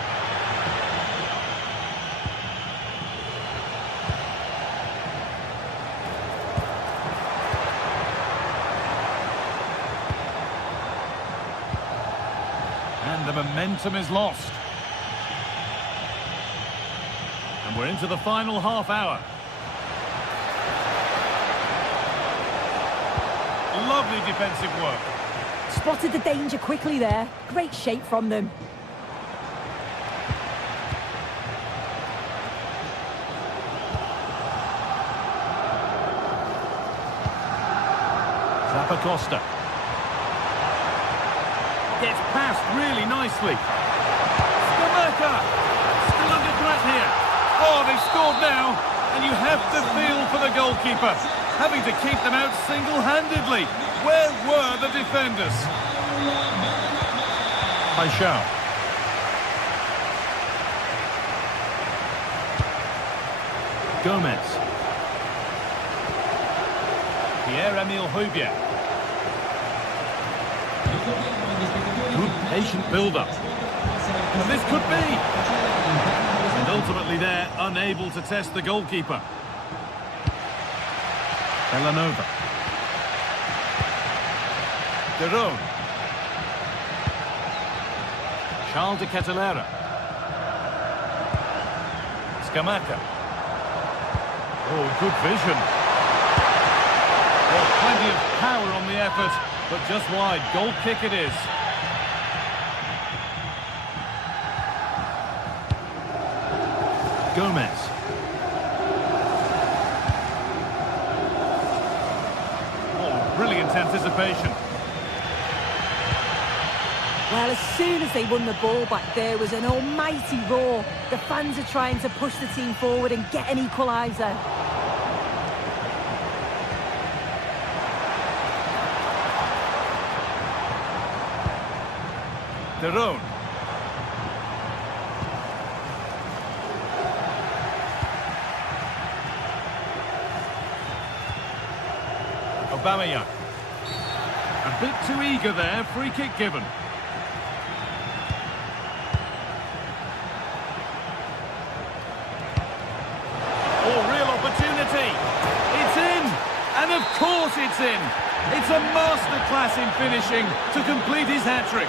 And the momentum is lost. And we're into the final half hour. Lovely defensive work. Spotted the danger quickly there. Great shape from them. Zappacosta. Gets past really nicely. Scamacca. Still under threat here. Oh, they've scored now. And you have to feel for the goalkeeper. Having to keep them out single-handedly. Where were the defenders? Paixão. Gomez. Pierre-Emile Højbjerg. Good patient build-up. And this could be. And ultimately they're unable to test the goalkeeper. Villanova. Jerome. Charles de Ketelera. Scamacca. Oh, good vision. Well, plenty of power on the effort, but just wide. Goal kick it is. Gomez. Oh, brilliant anticipation. Well, as soon as they won the ball back, there was an almighty roar. The fans are trying to push the team forward and get an equaliser. Theron. Aubameyang. A bit too eager there, free kick given. Oh, real opportunity. It's in, and of course it's in. It's a masterclass in finishing to complete his hat-trick.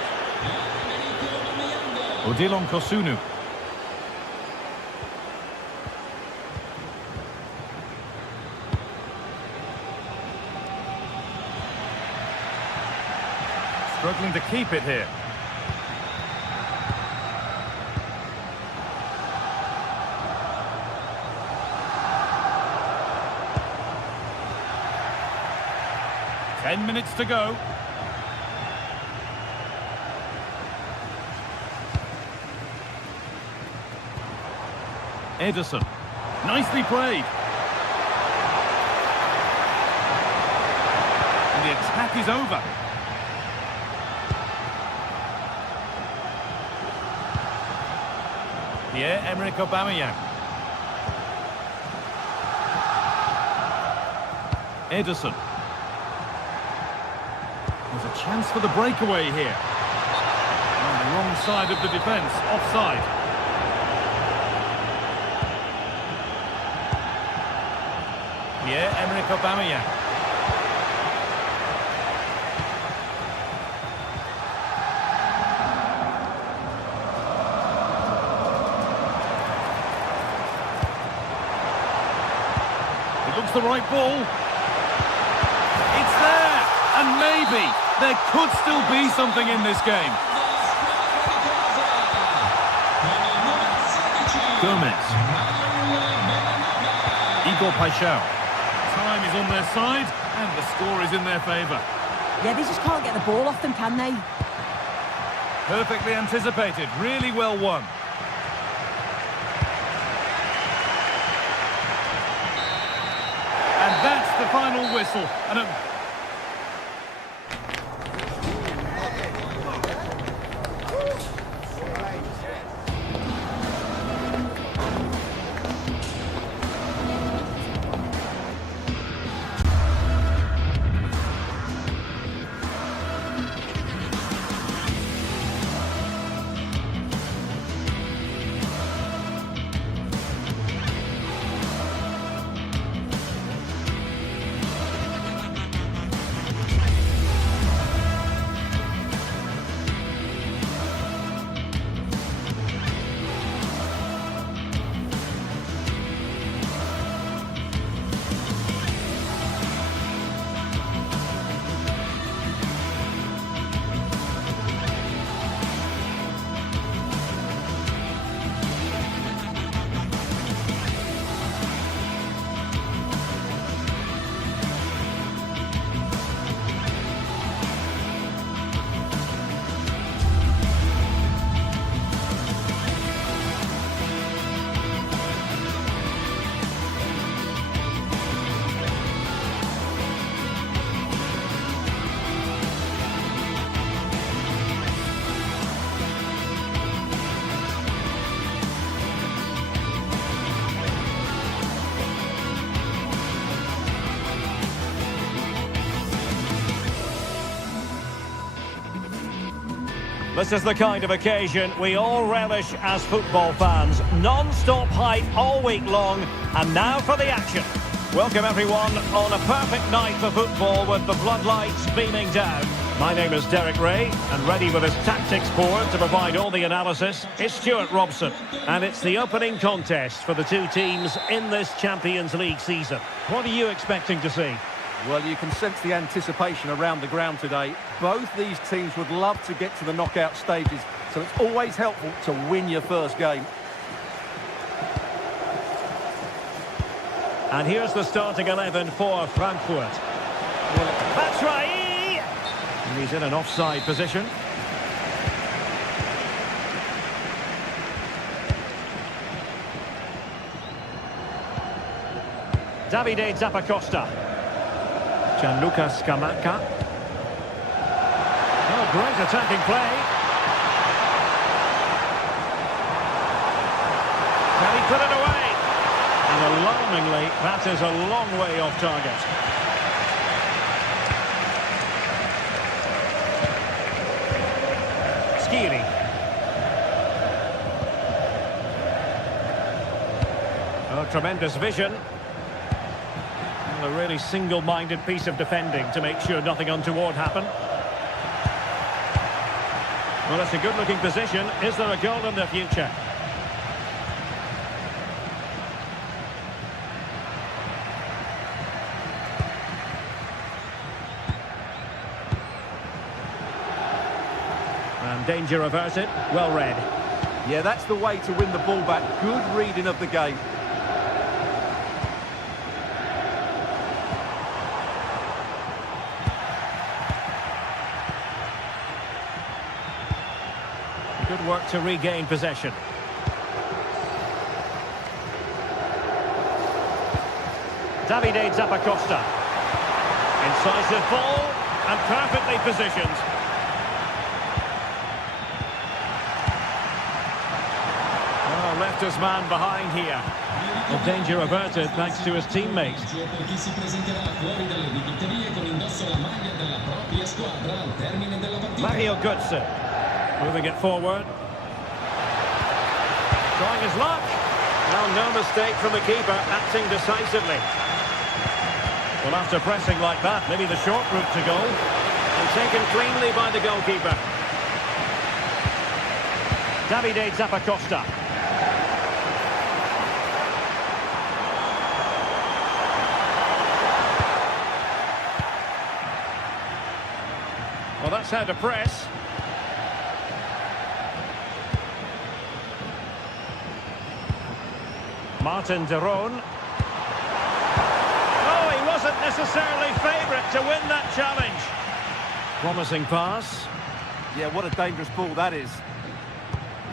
Odilon Kosunu. Struggling to keep it here. Ten minutes to go. Ederson. Nicely played. And the attack is over. Pierre-Emerick Aubameyang. Ederson. There's a chance for the breakaway here. On the wrong side of the defence, offside. Pierre-Emerick Aubameyang. It looks the right ball. It's there, and maybe there could still be something in this game. Gomez. Igor Paixão. Time is on their side, and the score is in their favour. Yeah, they just can't get the ball off them, can they? Perfectly anticipated, really well won. And that's the final whistle. And This is the kind of occasion we all relish as football fans. Non-stop hype all week long, and now for the action. Welcome everyone on a perfect night for football with the floodlights beaming down. My name is Derek Ray, and ready with his tactics board to provide all the analysis is Stuart Robson. And it's the opening contest for the two teams in this Champions League season. What are you expecting to see? Well, you can sense the anticipation around the ground today. Both these teams would love to get to the knockout stages, so it's always helpful to win your first game. And here's the starting 11 for Frankfurt. That's right! And he's in an offside position. Davide Zappacosta. Gianluca Scamacca. Oh, great attacking play. Can he put it away? And alarmingly, that is a long way off target. Skiri. Oh, tremendous vision. And a really single-minded piece of defending to make sure nothing untoward happened. Well, that's a good-looking position. Is there a goal in the future? And danger averted. Well read. Yeah, that's the way to win the ball back. Good reading of the game. Good work to regain possession. Davide Zappacosta. Incisive ball and perfectly positioned. Oh, left his man behind here. Well, danger averted thanks to his teammates. Mario Götze. Moving it forward. Trying his luck. Well, no mistake from the keeper, acting decisively. Well, after pressing like that, maybe the short route to goal. And taken cleanly by the goalkeeper. Davide Zappacosta. Well, that's how to press. Martin de Roon. Oh, he wasn't necessarily favourite to win that challenge. Promising pass. Yeah, what a dangerous ball that is.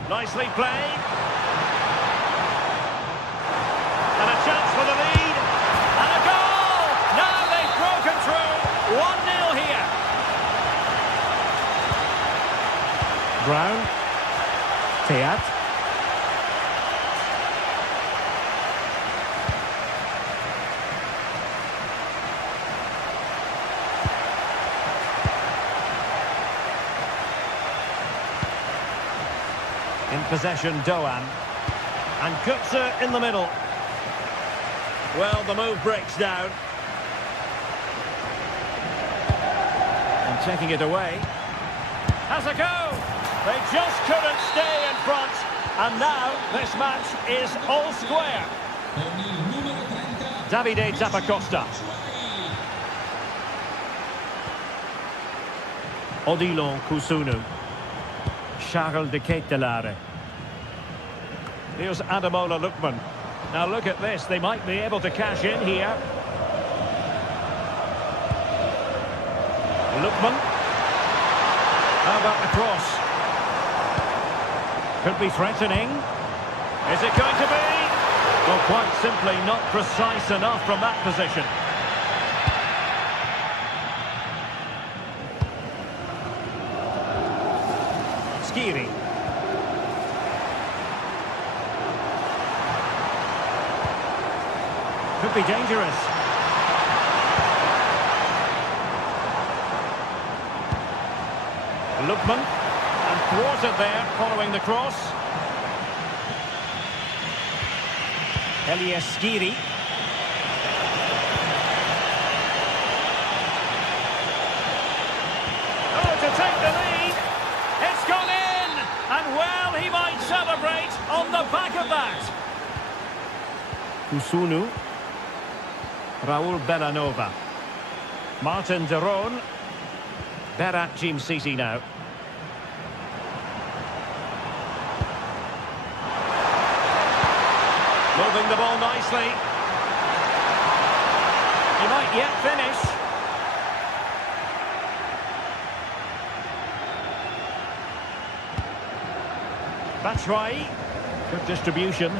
Nicely played. And a chance for the lead. And a goal! Now they've broken through. 1-0 here. Brown. Teat. In possession, Doan. And Götze in the middle. Well, the move breaks down. And taking it away. Has a go! They just couldn't stay in front. And now this match is all square. Davide Zappacosta. Odilon Kusunu. Charles de Ketelare. Here's Ademola Lookman. Now look at this, they might be able to cash in here. Lookman. How about the cross? Could be threatening. Is it going to be? Well, quite simply not precise enough from that position. Skiri. Could be dangerous. Lookman. And thwarted there following the cross. Elias Skiri. Kusunu. Raul Bellanova. Martin de Roon. Berat Jim City now. Moving the ball nicely. He might yet finish. Batshuayi. Good distribution.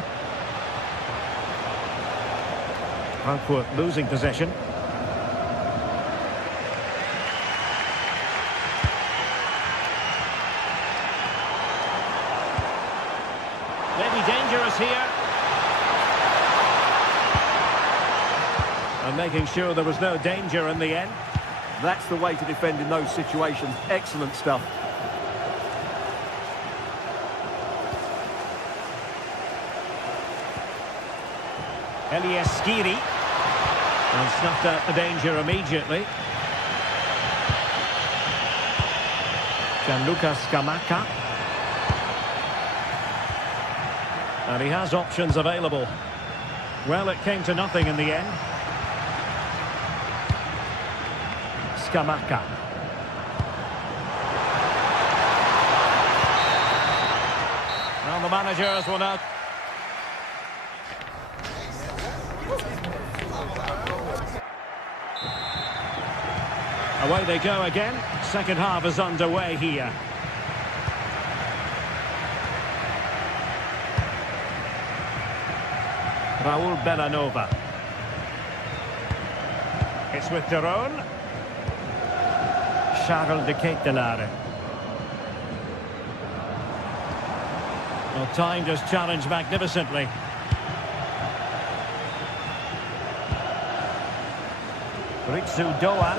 Frankfurt losing possession. Maybe dangerous here. And making sure there was no danger in the end. That's the way to defend in those situations. Excellent stuff. Elias Skiri. And snuffed out the danger immediately. Gianluca Scamacca. And he has options available. Well, it came to nothing in the end. Scamacca. Well, the managers will now... Away they go again. Second half is underway here. Raul Bellanova. It's with de Roon. Charles de Ketelaere. Well, timed his challenge magnificently. Ritsu Doan.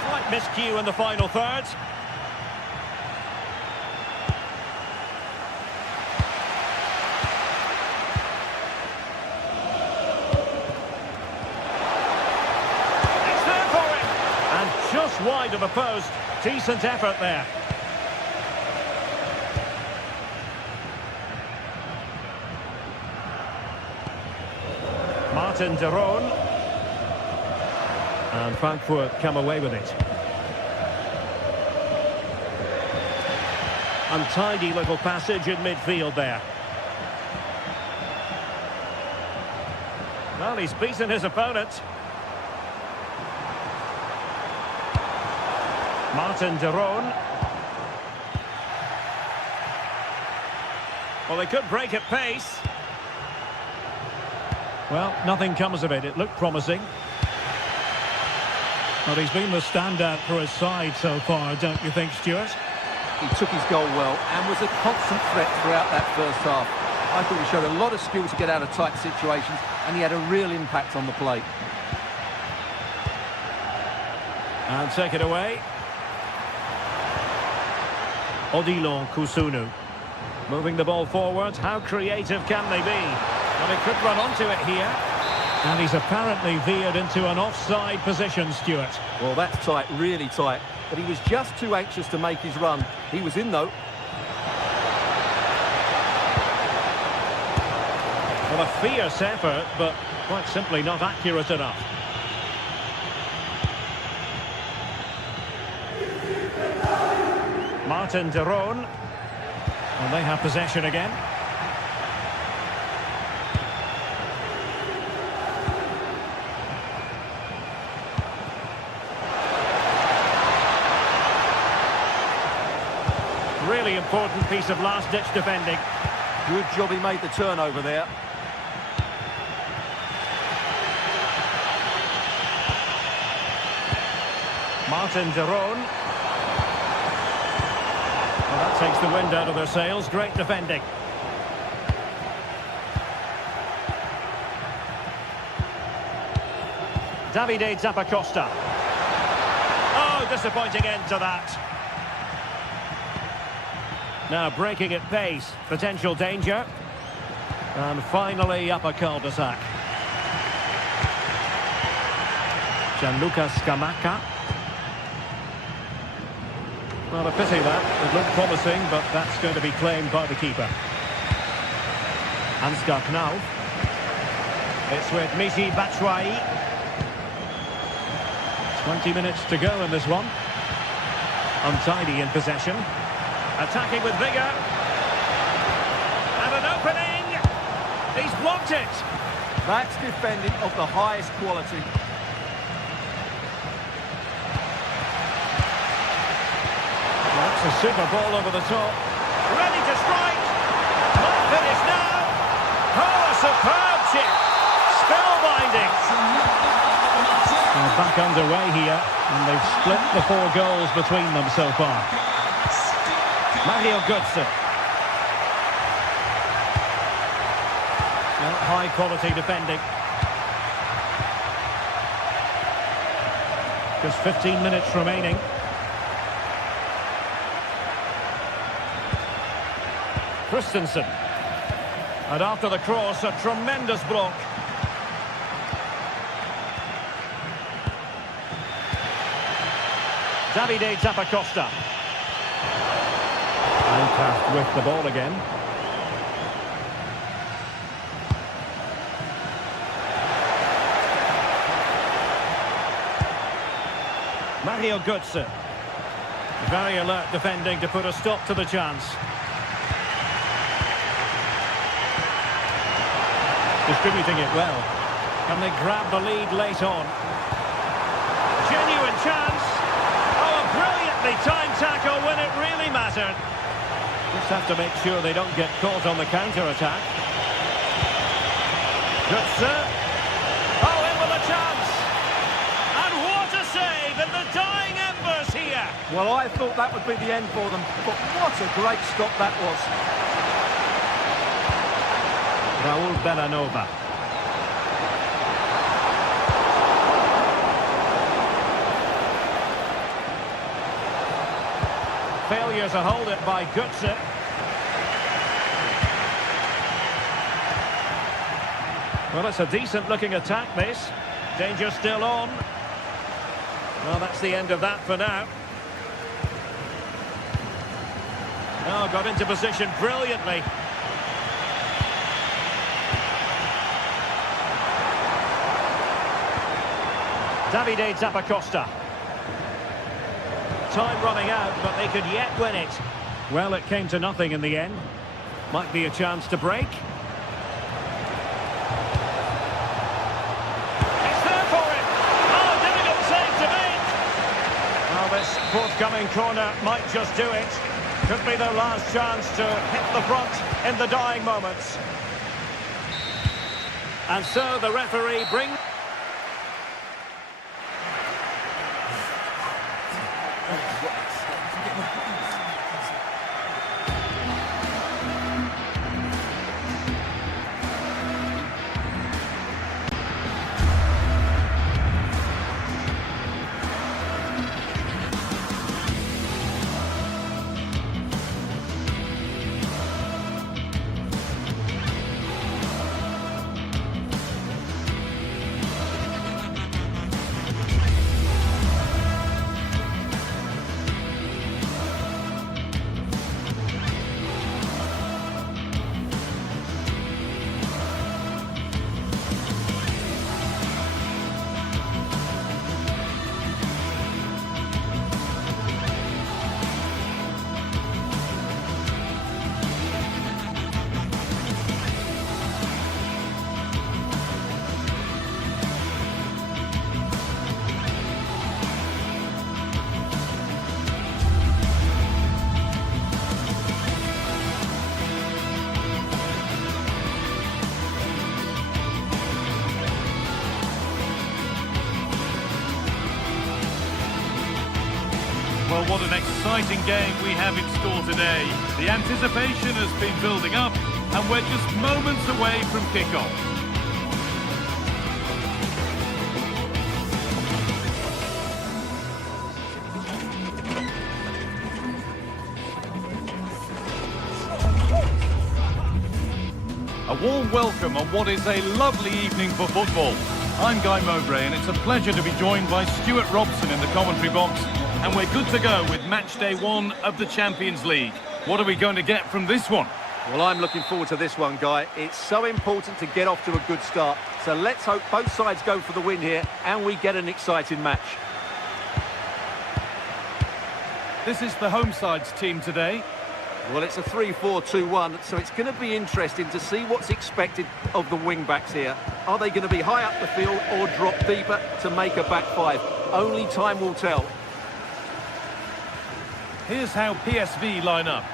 Slight miscue in the final third. Just wide of the post. Decent effort there. Martin de Roon. And Frankfurt come away with it. Untidy little passage in midfield there. Well, he's beaten his opponent. Martin de Roon. Well, they could break at pace. Well, nothing comes of it. It looked promising. Well, he's been the standout for his side so far, don't you think, Stuart? He took his goal well and was a constant threat throughout that first half. I thought he showed a lot of skill to get out of tight situations, and he had a real impact on the plate. And take it away. Odilon Kusunu. Moving the ball forward. How creative can they be? Well, he could run onto it here. And he's apparently veered into an offside position, Stuart. Well, that's tight, really tight. But he was just too anxious to make his run. He was in, though. Well, a fierce effort, but quite simply not accurate enough. Martin de Roon. And they have possession again. Really important piece of last-ditch defending. Good job he made the turnover there. Martin de Roon. Well, that takes the wind out of their sails. Great defending. Davide Zappacosta. Oh, disappointing end to that. Now breaking at pace. Potential danger. And finally up a cul-de-sac. Gianluca Scamacca. Well, a pity that. It looked promising, but that's going to be claimed by the keeper. Ansgar Knauf. It's with Michy Batshuayi. 20 minutes to go in this one. Untidy in possession. Attacking with vigour. And an opening! He's blocked it! That's defending of the highest quality. That's a super ball over the top. Ready to strike! Might finish now! Oh, a superb chip! Spellbinding! They're back underway here, and they've split the 4 goals between them so far. Mario Götze. High quality defending. Just 15 minutes remaining. Christensen. And after the cross, a tremendous block. Davide Zappacosta. Handcraft with the ball again. Mario Götze. Very alert defending to put a stop to the chance. Distributing it well. Can they grab the lead late on? Genuine chance. Oh, a brilliantly timed tackle when it really mattered. Just have to make sure they don't get caught on the counter-attack. Götze. Oh, in with a chance. And what a save in the dying embers here. Well, I thought that would be the end for them, but what a great stop that was. Raul Bellanova. Failure to hold it by Götze. Well, it's a decent-looking attack, this. Danger still on. Well, that's the end of that for now. Oh, got into position brilliantly. Davide Zappacosta. Time running out, but they could yet win it. Well, it came to nothing in the end. Might be a chance to break. It's there for him. Oh, difficult save to make. Well, this forthcoming corner might just do it. Could be their last chance to hit the front in the dying moments. And so the referee brings... Well, what an exciting game we have in store today. The anticipation has been building up, and we're just moments away from kick-off. A warm welcome on what is a lovely evening for football. I'm Guy Mowbray, and it's a pleasure to be joined by Stuart Robson in the commentary box And we're good to go with match day 1 of the Champions League. What are we going to get from this one? Well, I'm looking forward to this one, Guy. It's so important to get off to a good start. So let's hope both sides go for the win here and we get an exciting match. This is the home side's team today. Well, it's a 3-4-2-1, so it's going to be interesting to see what's expected of the wing-backs here. Are they going to be high up the field or drop deeper to make a back five? Only time will tell. Here's how PSV line up.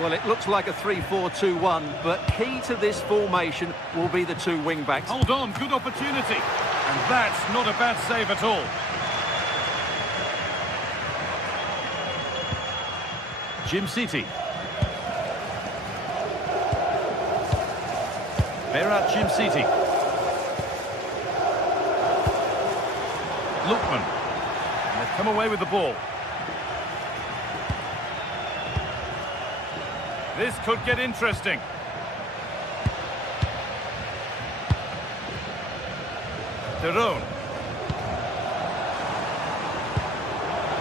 Well, it looks like a 3-4-2-1, but key to this formation will be the two wing-backs. Hold on, good opportunity. And that's not a bad save at all. Jim City. Berat Jim City. Lookman. And they've come away with the ball. This could get interesting. Theron.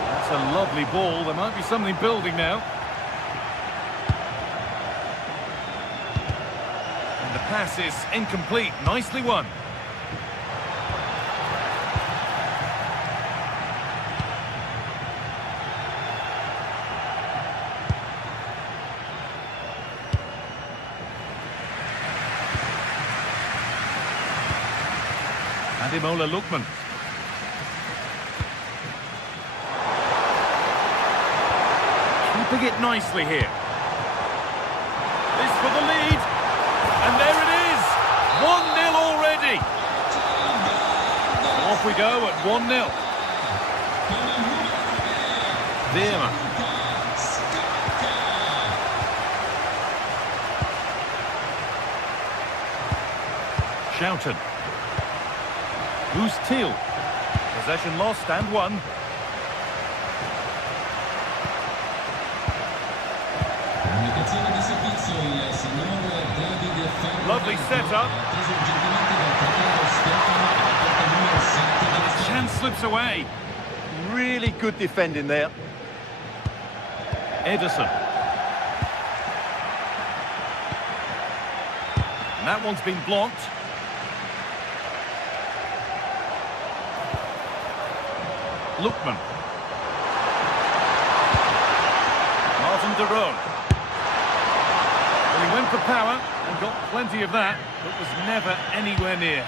That's a lovely ball. There might be something building now. And the pass is incomplete. Nicely won. Ademola Lookman. Keeping it nicely here. This for the lead. And there it is. 1-0 already. Off we go at 1-0. Veerman. Shouted. Who's Teal? Possession lost and won. Lovely setup. Chance slips away. Really good defending there. Ederson. And that one's been blocked. Lookman. Martin de Roon. Well, he went for power and got plenty of that, but was never anywhere near.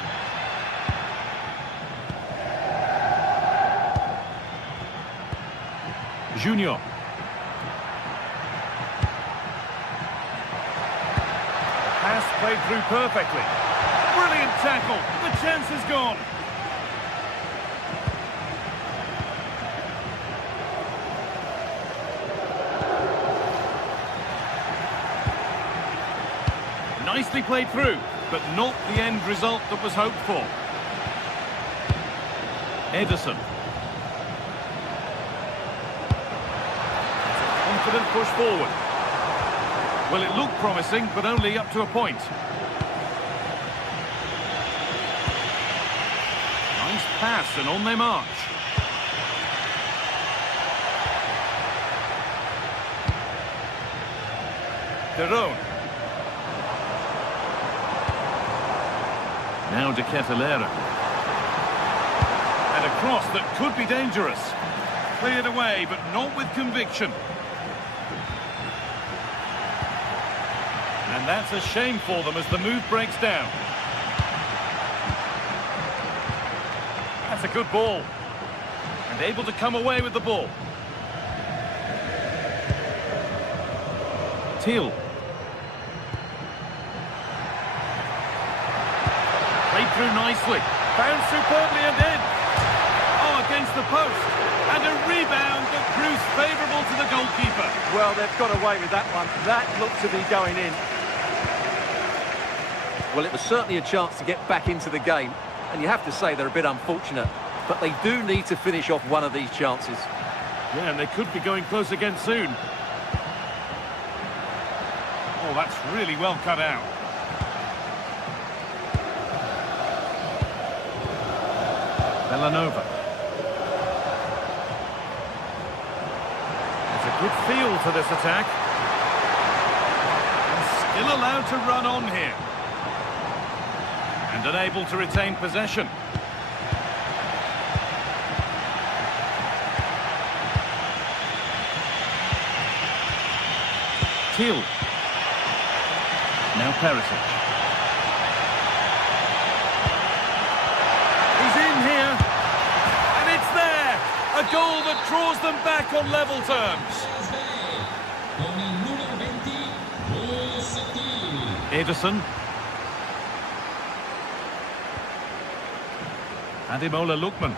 Junior. Pass played through perfectly. Brilliant tackle. The chance is gone. Nicely played through, but not the end result that was hoped for. Ederson. Confident push forward. Well, it looked promising, but only up to a point. Nice pass, and on they march. De Roon. Now De Ketelaere. And a cross that could be dangerous. Cleared away, but not with conviction. And that's a shame for them as the move breaks down. That's a good ball. And able to come away with the ball. Teal. Played through nicely. Bounced superbly and in. Oh, against the post. And a rebound that proves favourable to the goalkeeper. Well, they've got away with that one. That looked to be going in. Well, it was certainly a chance to get back into the game. And you have to say they're a bit unfortunate. But they do need to finish off one of these chances. Yeah, and they could be going close again soon. Oh, that's really well cut out. Villanova. Good feel to this attack. And still allowed to run on here. And unable to retain possession. Teal. Now Perisic. He's in here. And it's there. A goal that draws them back on level terms. Ederson. Ademola Lookman.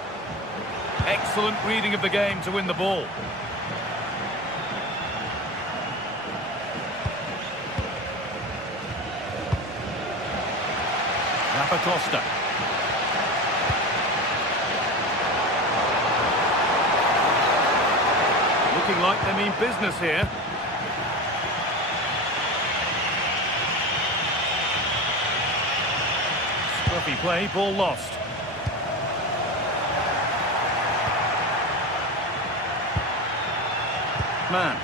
Excellent reading of the game to win the ball. Costa. Looking like they mean business here. Scruffy play, ball lost. Man.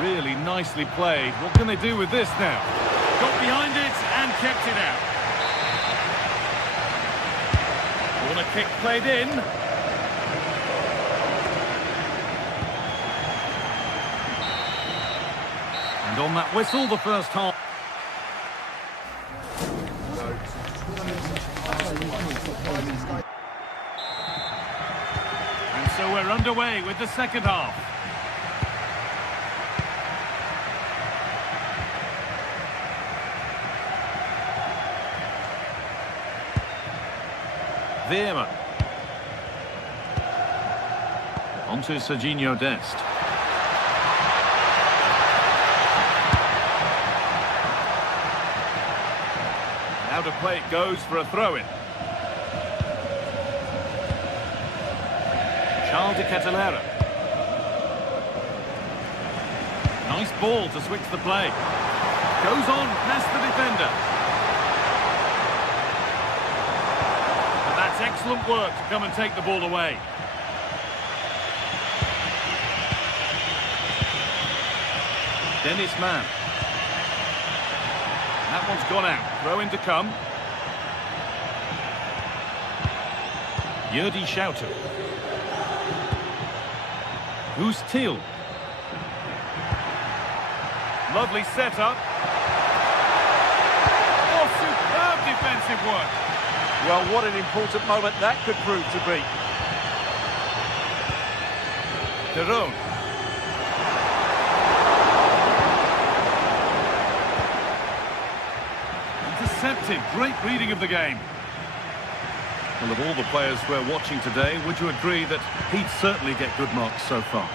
Really nicely played. What can they do with this now? Got behind it and kept it out. Corner kick played in. And on that whistle, the first half. And so we're underway with the second half. Veerman. Onto Serginho Dest. Out of play it goes for a throw-in. Charles de Ketelaere. Nice ball to switch the play. Goes on past the defender. Excellent work to come and take the ball away. Dennis Mann. That one's gone out. Throw in to come. Yerdy Schouten. Who's Teal? Lovely setup. Oh, superb defensive work. Well, what an important moment that could prove to be. Theron. Intercepted. Great reading of the game. Well, of all the players we're watching today, would you agree that he'd certainly get good marks so far?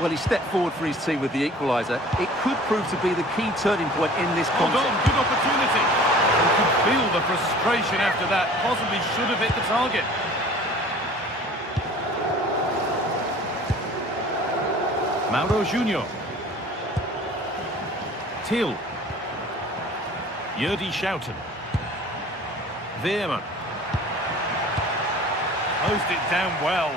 Well, he stepped forward for his team with the equaliser. It could prove to be the key turning point in this contest. Hold on, good opportunity. You could feel the frustration after that. Possibly should have hit the target. Mauro Junior. Teal. Yerdy Schouten. Veerman. Closed it down well.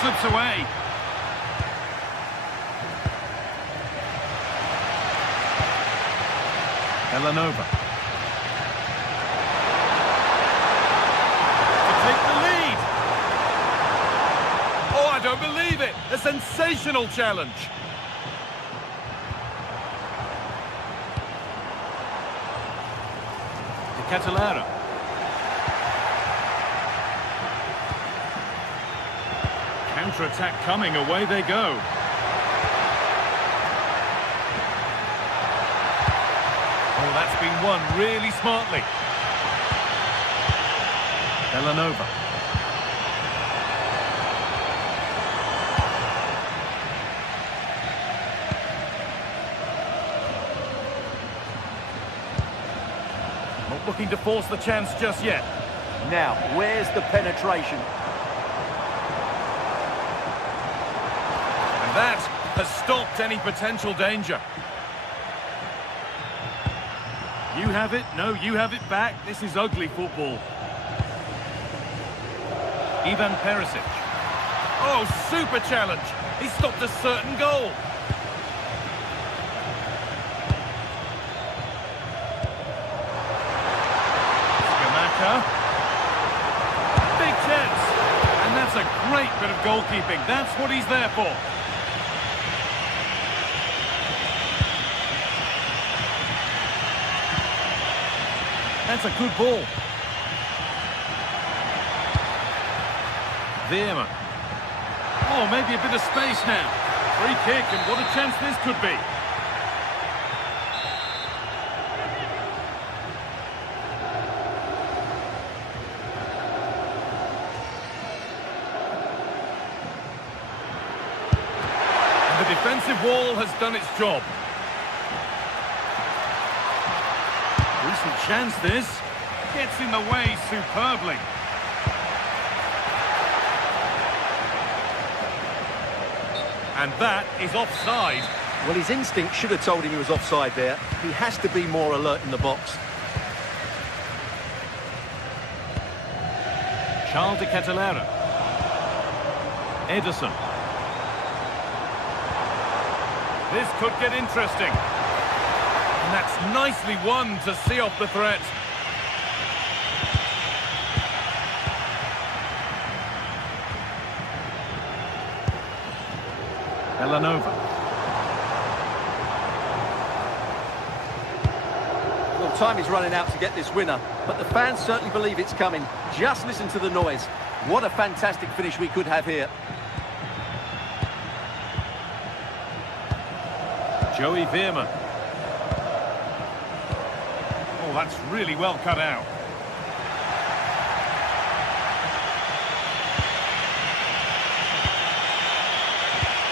Slips away. Villanova. To take the lead. Oh, I don't believe it. A sensational challenge. De Ketelaere. Counter-attack coming, away they go. Oh, that's been won really smartly. Villanova. Not looking to force the chance just yet. Now, where's the penetration? And that has stopped any potential danger. You have it, no, you have it back. This is ugly football. Ivan Perisic. Oh, super challenge. He stopped a certain goal. Big chance. And that's a great bit of goalkeeping. That's what he's there for. That's a good ball. Veerman. Oh, maybe a bit of space now. Free kick, and what a chance this could be. The defensive wall has done its job. Recent chance this. Gets in the way superbly. And that is offside. Well, his instinct should have told him he was offside there. He has to be more alert in the box. Charles de Kettelera. Ederson. This could get interesting. And that's nicely won to see off the threat. Villanova. Well, time is running out to get this winner, but the fans certainly believe it's coming. Just listen to the noise. What a fantastic finish we could have here. Joey Veerman. Oh, that's really well cut out.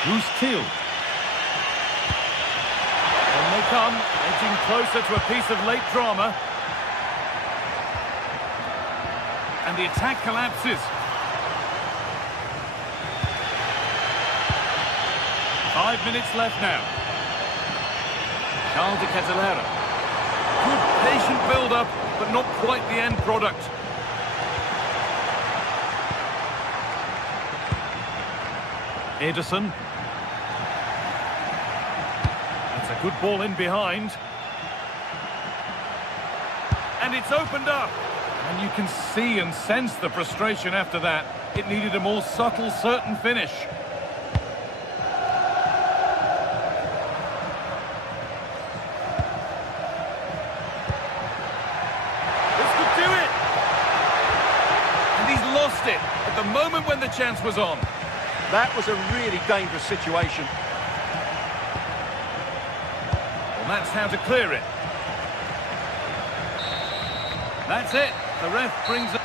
Bruce Teal. On they come, edging closer to a piece of late drama. And the attack collapses. 5 minutes left now. Charles de Kettelera. Good patient build-up, but not quite the end product. Ederson. That's a good ball in behind. And it's opened up. And you can see and sense the frustration after that. It needed a more subtle, certain finish. Lost it at the moment when the chance was on. That was a really dangerous situation. Well, that's how to clear it. That's it. The ref brings it.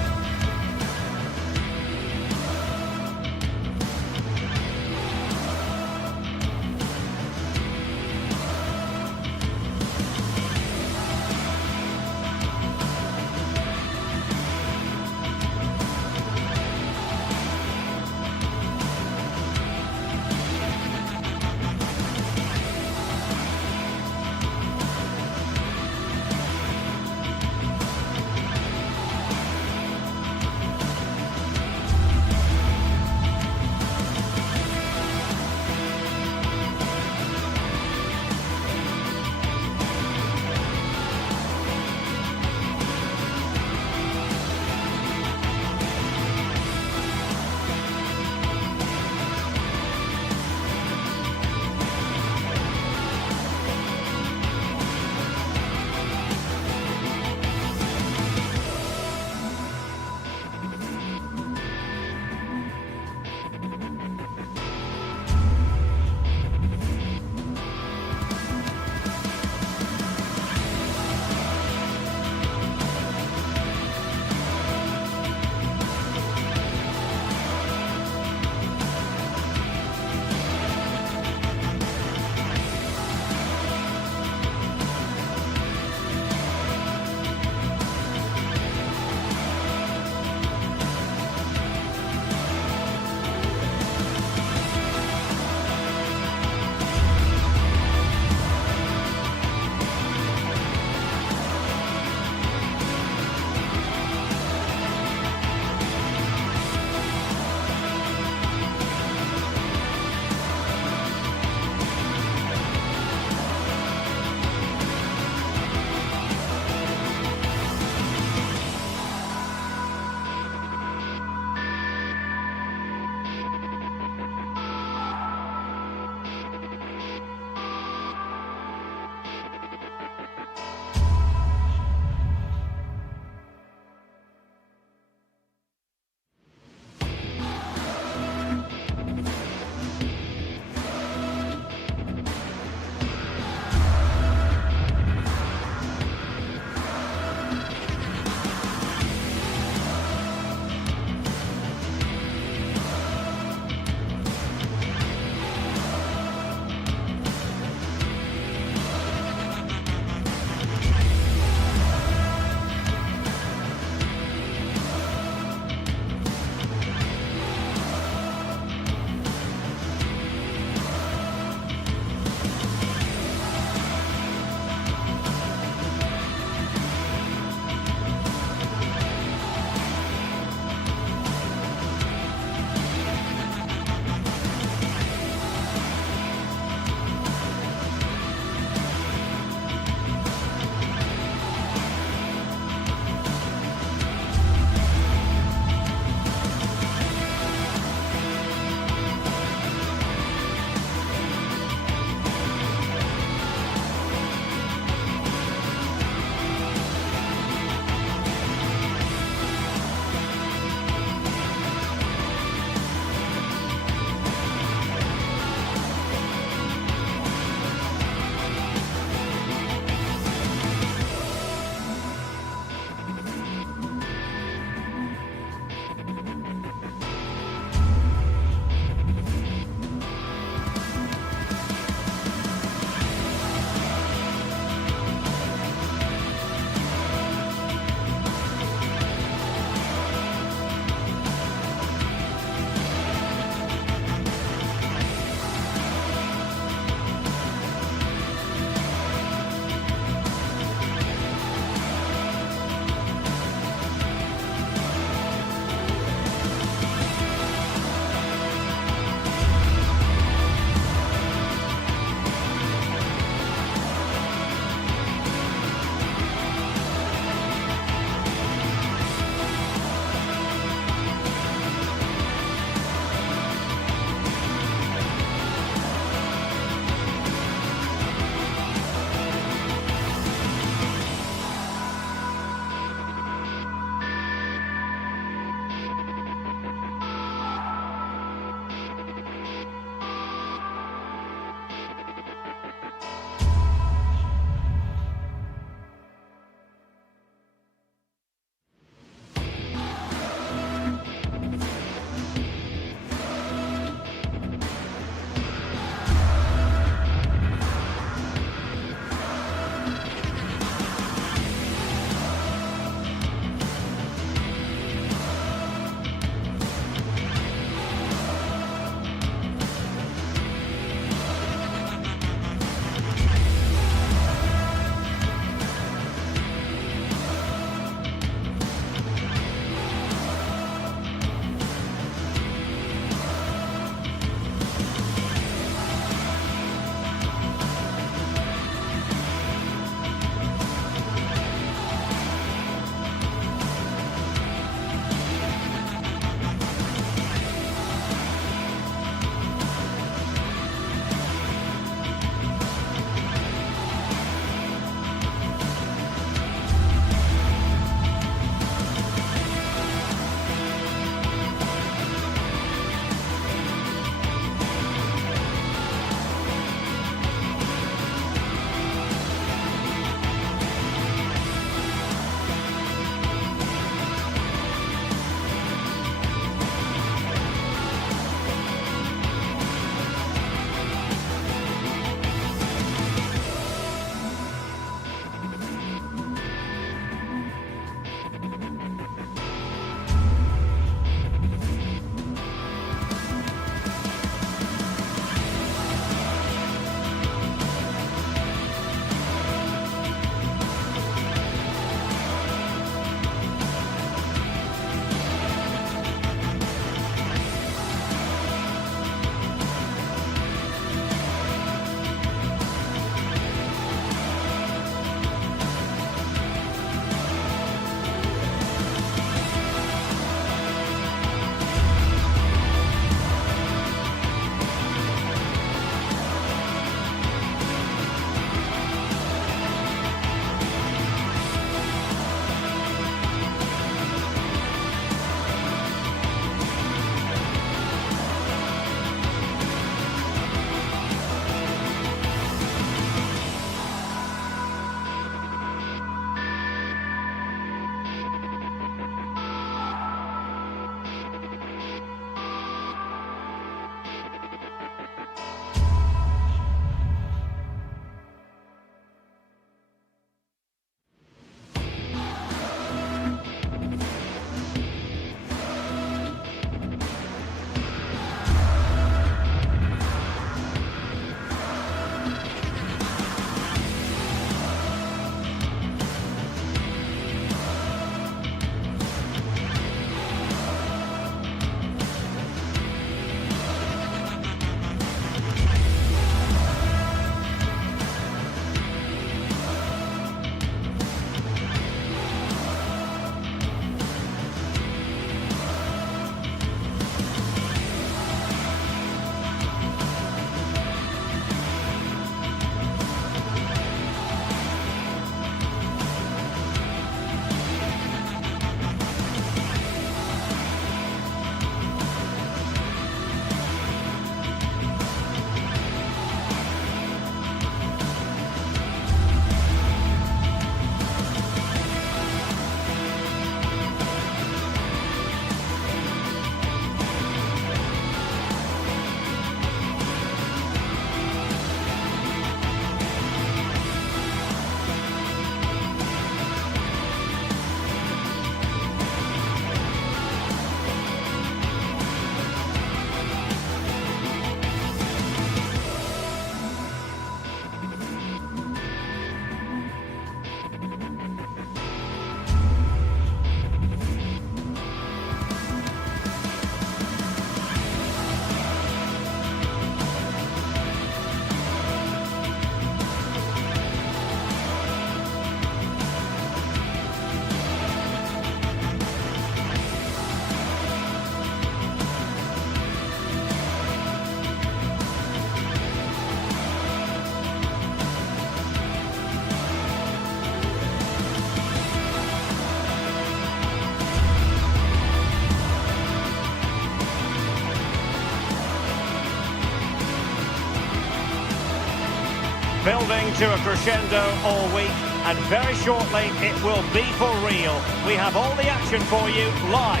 Building to a crescendo all week, and very shortly it will be for real. We have all the action for you live.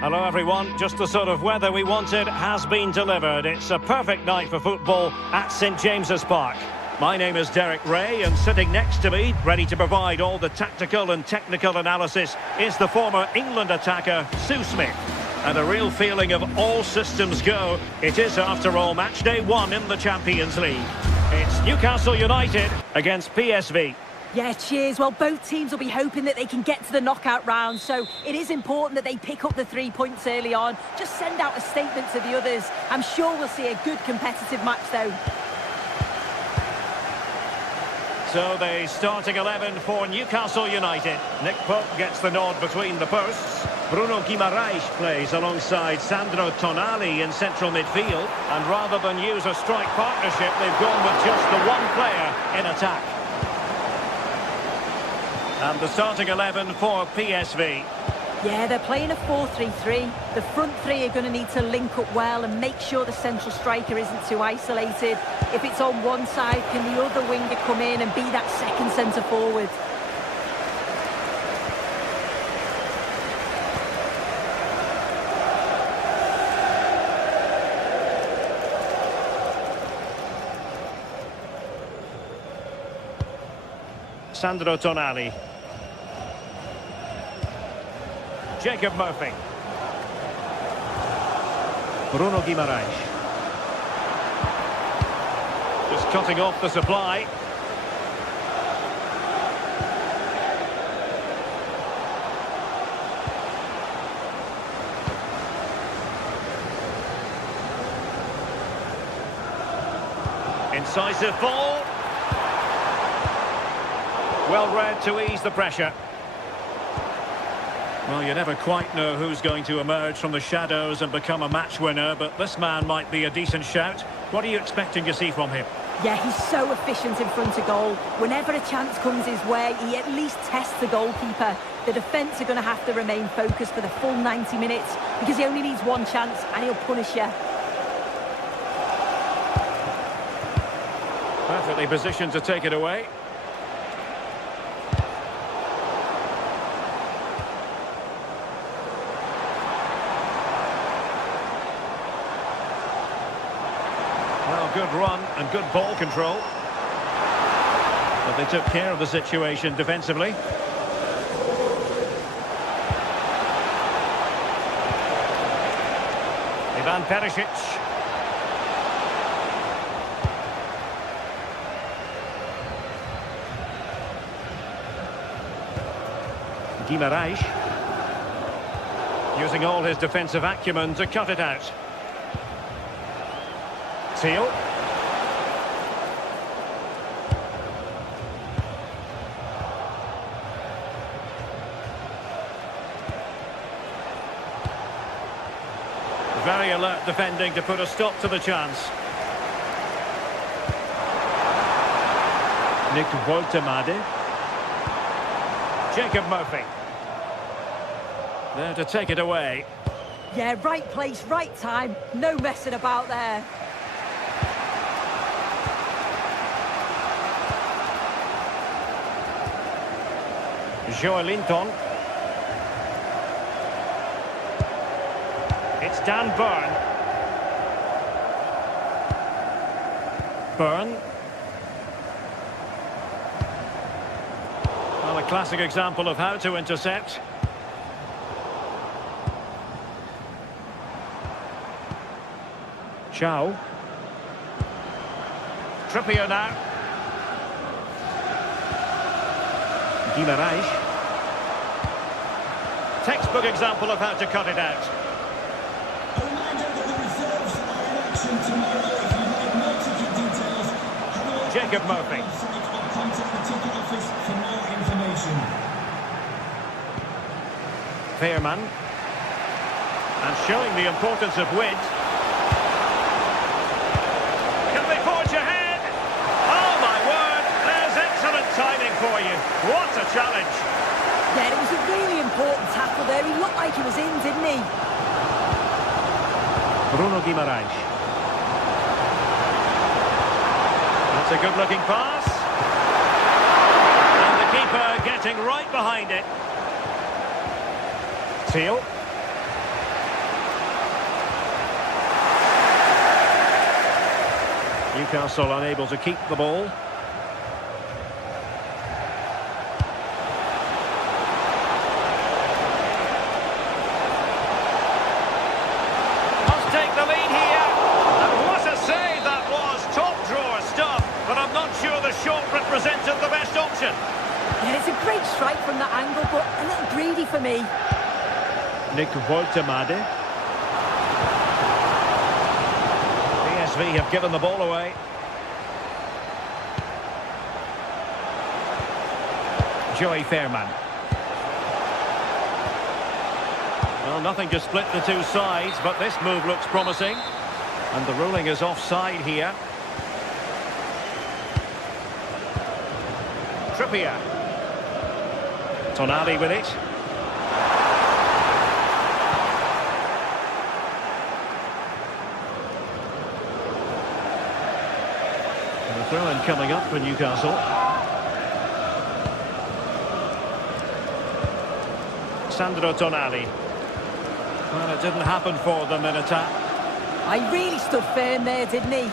Hello everyone, just the sort of weather we wanted has been delivered. It's a perfect night for football at St James's Park. My name is Derek Ray, and sitting next to me, ready to provide all the tactical and technical analysis, is the former England attacker, Sue Smith. And a real feeling of all systems go. It is, after all, match day 1 in the Champions League. It's Newcastle United against PSV. Yeah, cheers. Well, both teams will be hoping that they can get to the knockout round, so it is important that they pick up the 3 points early on. Just send out a statement to the others. I'm sure we'll see a good competitive match, though. So the starting 11 for Newcastle United. Nick Pope gets the nod between the posts. Bruno Guimaraes plays alongside Sandro Tonali in central midfield. And rather than use a strike partnership, they've gone with just the one player in attack. And the starting 11 for PSV. Yeah, they're playing a 4-3-3. The front three are going to need to link up well and make sure the central striker isn't too isolated. If it's on one side, can the other winger come in and be that second centre forward? Sandro Tonali. Jacob Murphy. Bruno Guimaraes. Just cutting off the supply. Incisive ball. Well read to ease the pressure. Well, you never quite know who's going to emerge from the shadows and become a match winner, but this man might be a decent shout. What are you expecting to see from him? Yeah, he's so efficient in front of goal. Whenever a chance comes his way, he at least tests the goalkeeper. The defence are going to have to remain focused for the full 90 minutes because he only needs one chance and he'll punish you. Perfectly positioned to take it away. Good run and good ball control. But they took care of the situation defensively. Ivan Perisic. Guimaraes. Using all his defensive acumen to cut it out. Teal. Very alert defending to put a stop to the chance. Nick Woltemade. Jacob Murphy. There to take it away. Yeah, right place, right time. No messing about there. Joelinton. It's Dan Burn. Burn. Well, a classic example of how to intercept. Chow. Trippier now. Guimaraes. Textbook example of how to cut it out. Jacob Murphy. Veerman. And showing the importance of width. Can they forge ahead? Oh my word, there's excellent timing for you. What a challenge. Yeah, it was a really important tackle there. He looked like he was in, didn't he? Bruno Guimaraes. That's a good-looking pass. And the keeper getting right behind it. Teal. Newcastle unable to keep the ball. Must take the lead here. And what a save that was. Top drawer stuff. But I'm not sure the shot represented the best option. Yeah, it's a great strike from that angle, but a little greedy for me. Nick Woltemade. PSV have given the ball away. Joey Fairman. Well, nothing to split the two sides, but this move looks promising. And the ruling is offside here. Trippier. Tonali with it. And the throw-in coming up for Newcastle. Sandro Tonali. Well, it didn't happen for them in attack. I really stood firm there, didn't he?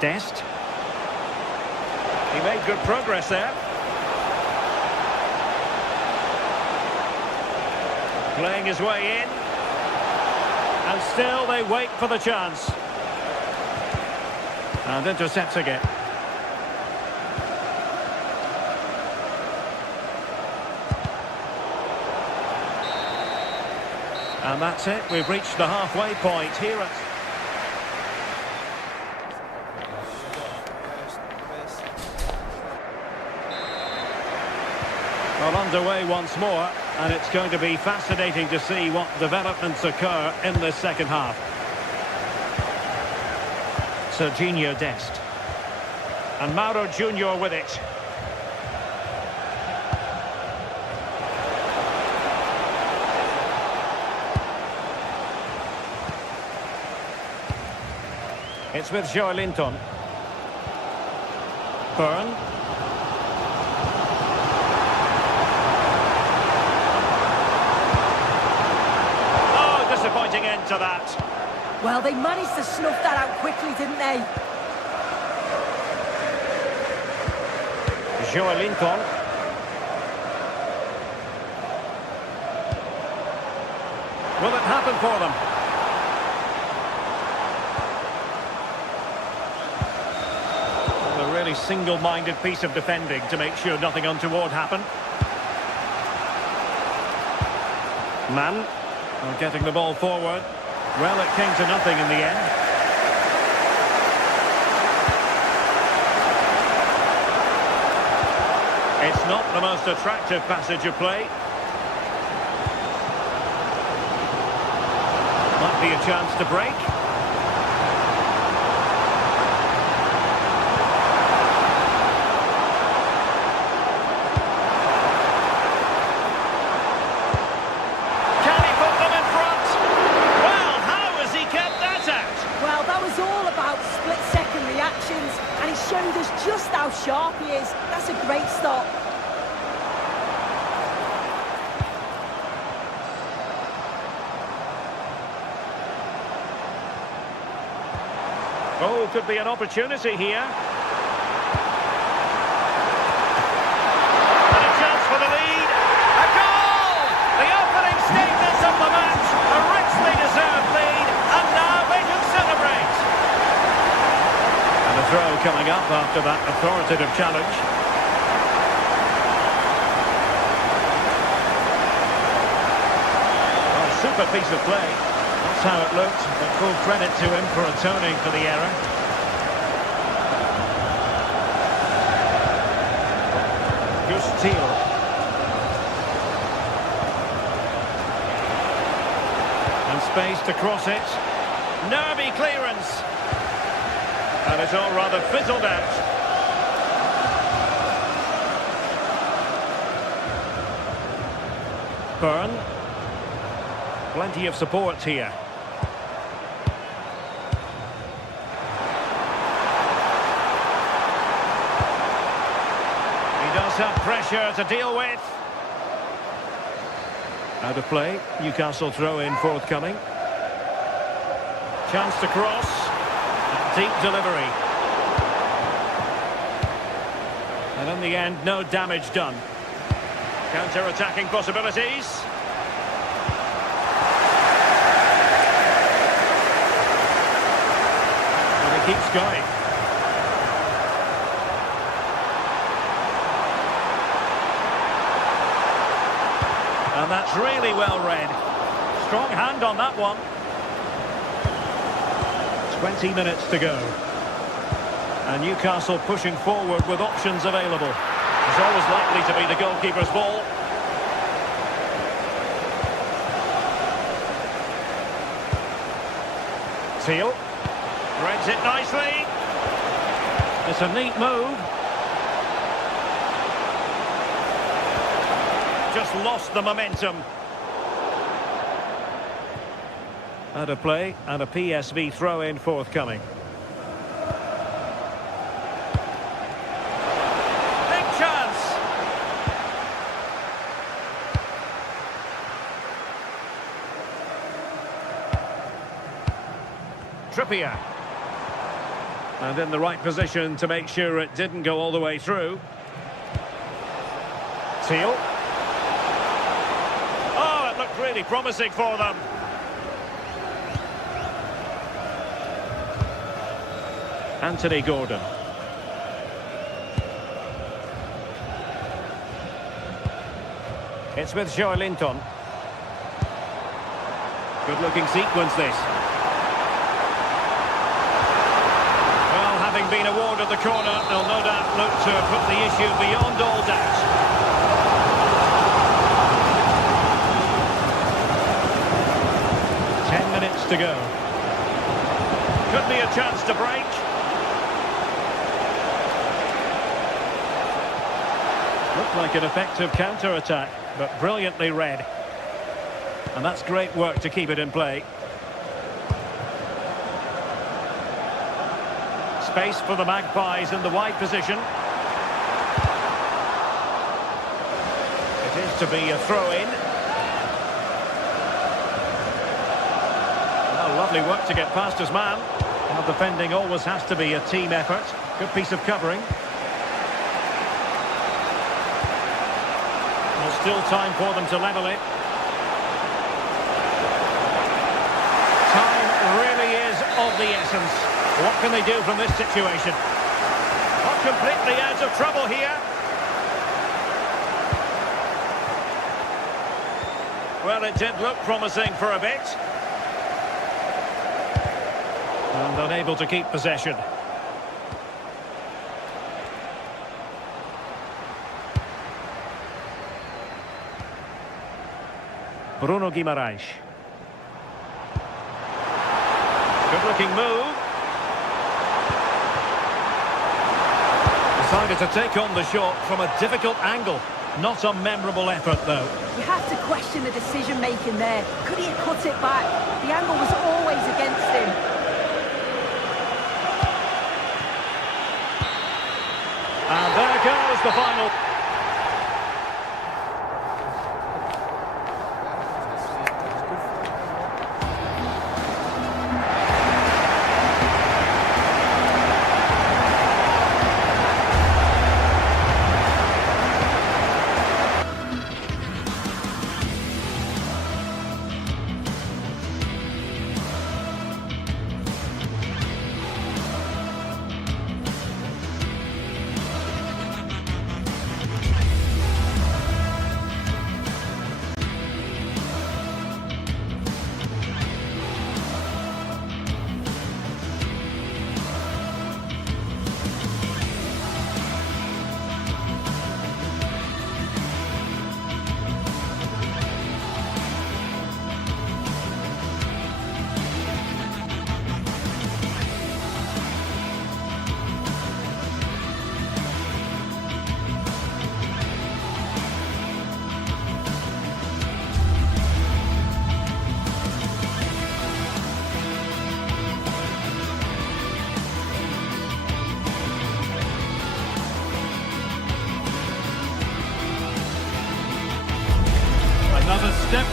Dest. He made good progress there. Playing his way in. And still they wait for the chance. And intercepts again. And that's it. We've reached the halfway point here at... Well, underway once more, and it's going to be fascinating to see what developments occur in this second half. Serginho Dest. And Mauro Junior with it. It's with Joe Linton. Byrne. Oh, disappointing end to that. Well, they managed to snuff that out quickly, didn't they? Joe Linton. Will it happen for them? A really single-minded piece of defending to make sure nothing untoward happened. Mann, getting the ball forward. Well, it came to nothing in the end. It's not the most attractive passage of play. Might be a chance to break. And he showed us just how sharp he is. That's a great stop. Oh, could be an opportunity here. And a chance for the lead. A goal! The opening statements of the match. A richly deserved lead. And now they can celebrate. And a throw coming up after that authoritative challenge. Oh, super piece of play. That's how it looked. But full credit to him for atoning for the error. Teal. And space to cross it. Nervy clearance. And it's all rather fizzled out. Blackburn. Plenty of support here. He does have pressure to deal with. Out of play. Newcastle throw-in forthcoming. Chance to cross. Deep delivery. And in the end, no damage done. Counter-attacking possibilities. And he keeps going. And that's really well read. Strong hand on that one. 20 minutes to go. And Newcastle pushing forward with options available. It's always likely to be the goalkeeper's ball. Teal. Reads it nicely. It's a neat move. Just lost the momentum. Out of play and a PSV throw-in forthcoming. Big chance. Trippier. And in the right position to make sure it didn't go all the way through. Teal. Oh, it looked really promising for them. Anthony Gordon. It's with Joe Linton. Good looking sequence this. Well, having been awarded the corner, they'll no doubt look to put the issue beyond all doubt. Minutes to go. Could be a chance to break. Looked like an effective counter-attack, but brilliantly read. And that's great work to keep it in play. Space for the Magpies in the wide position. It is to be a throw-in. Lovely work to get past his man. Now defending always has to be a team effort. Good piece of covering. There's still time for them to level it. Time really is of the essence. What can they do from this situation? Not completely out of trouble here. Well, it did look promising for a bit. And unable to keep possession. Bruno Guimaraes. Good looking move. Decided to take on the shot from a difficult angle. Not a memorable effort though. You have to question the decision making there. Could he have cut it back? The angle was always against him. And there goes the final.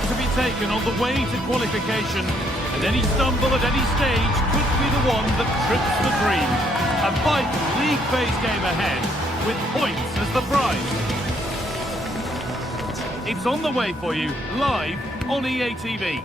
to be taken on the way to qualification, and any stumble at any stage could be the one that trips the dream. A vital league phase game ahead, with points as the prize. It's on the way for you, live on EA TV.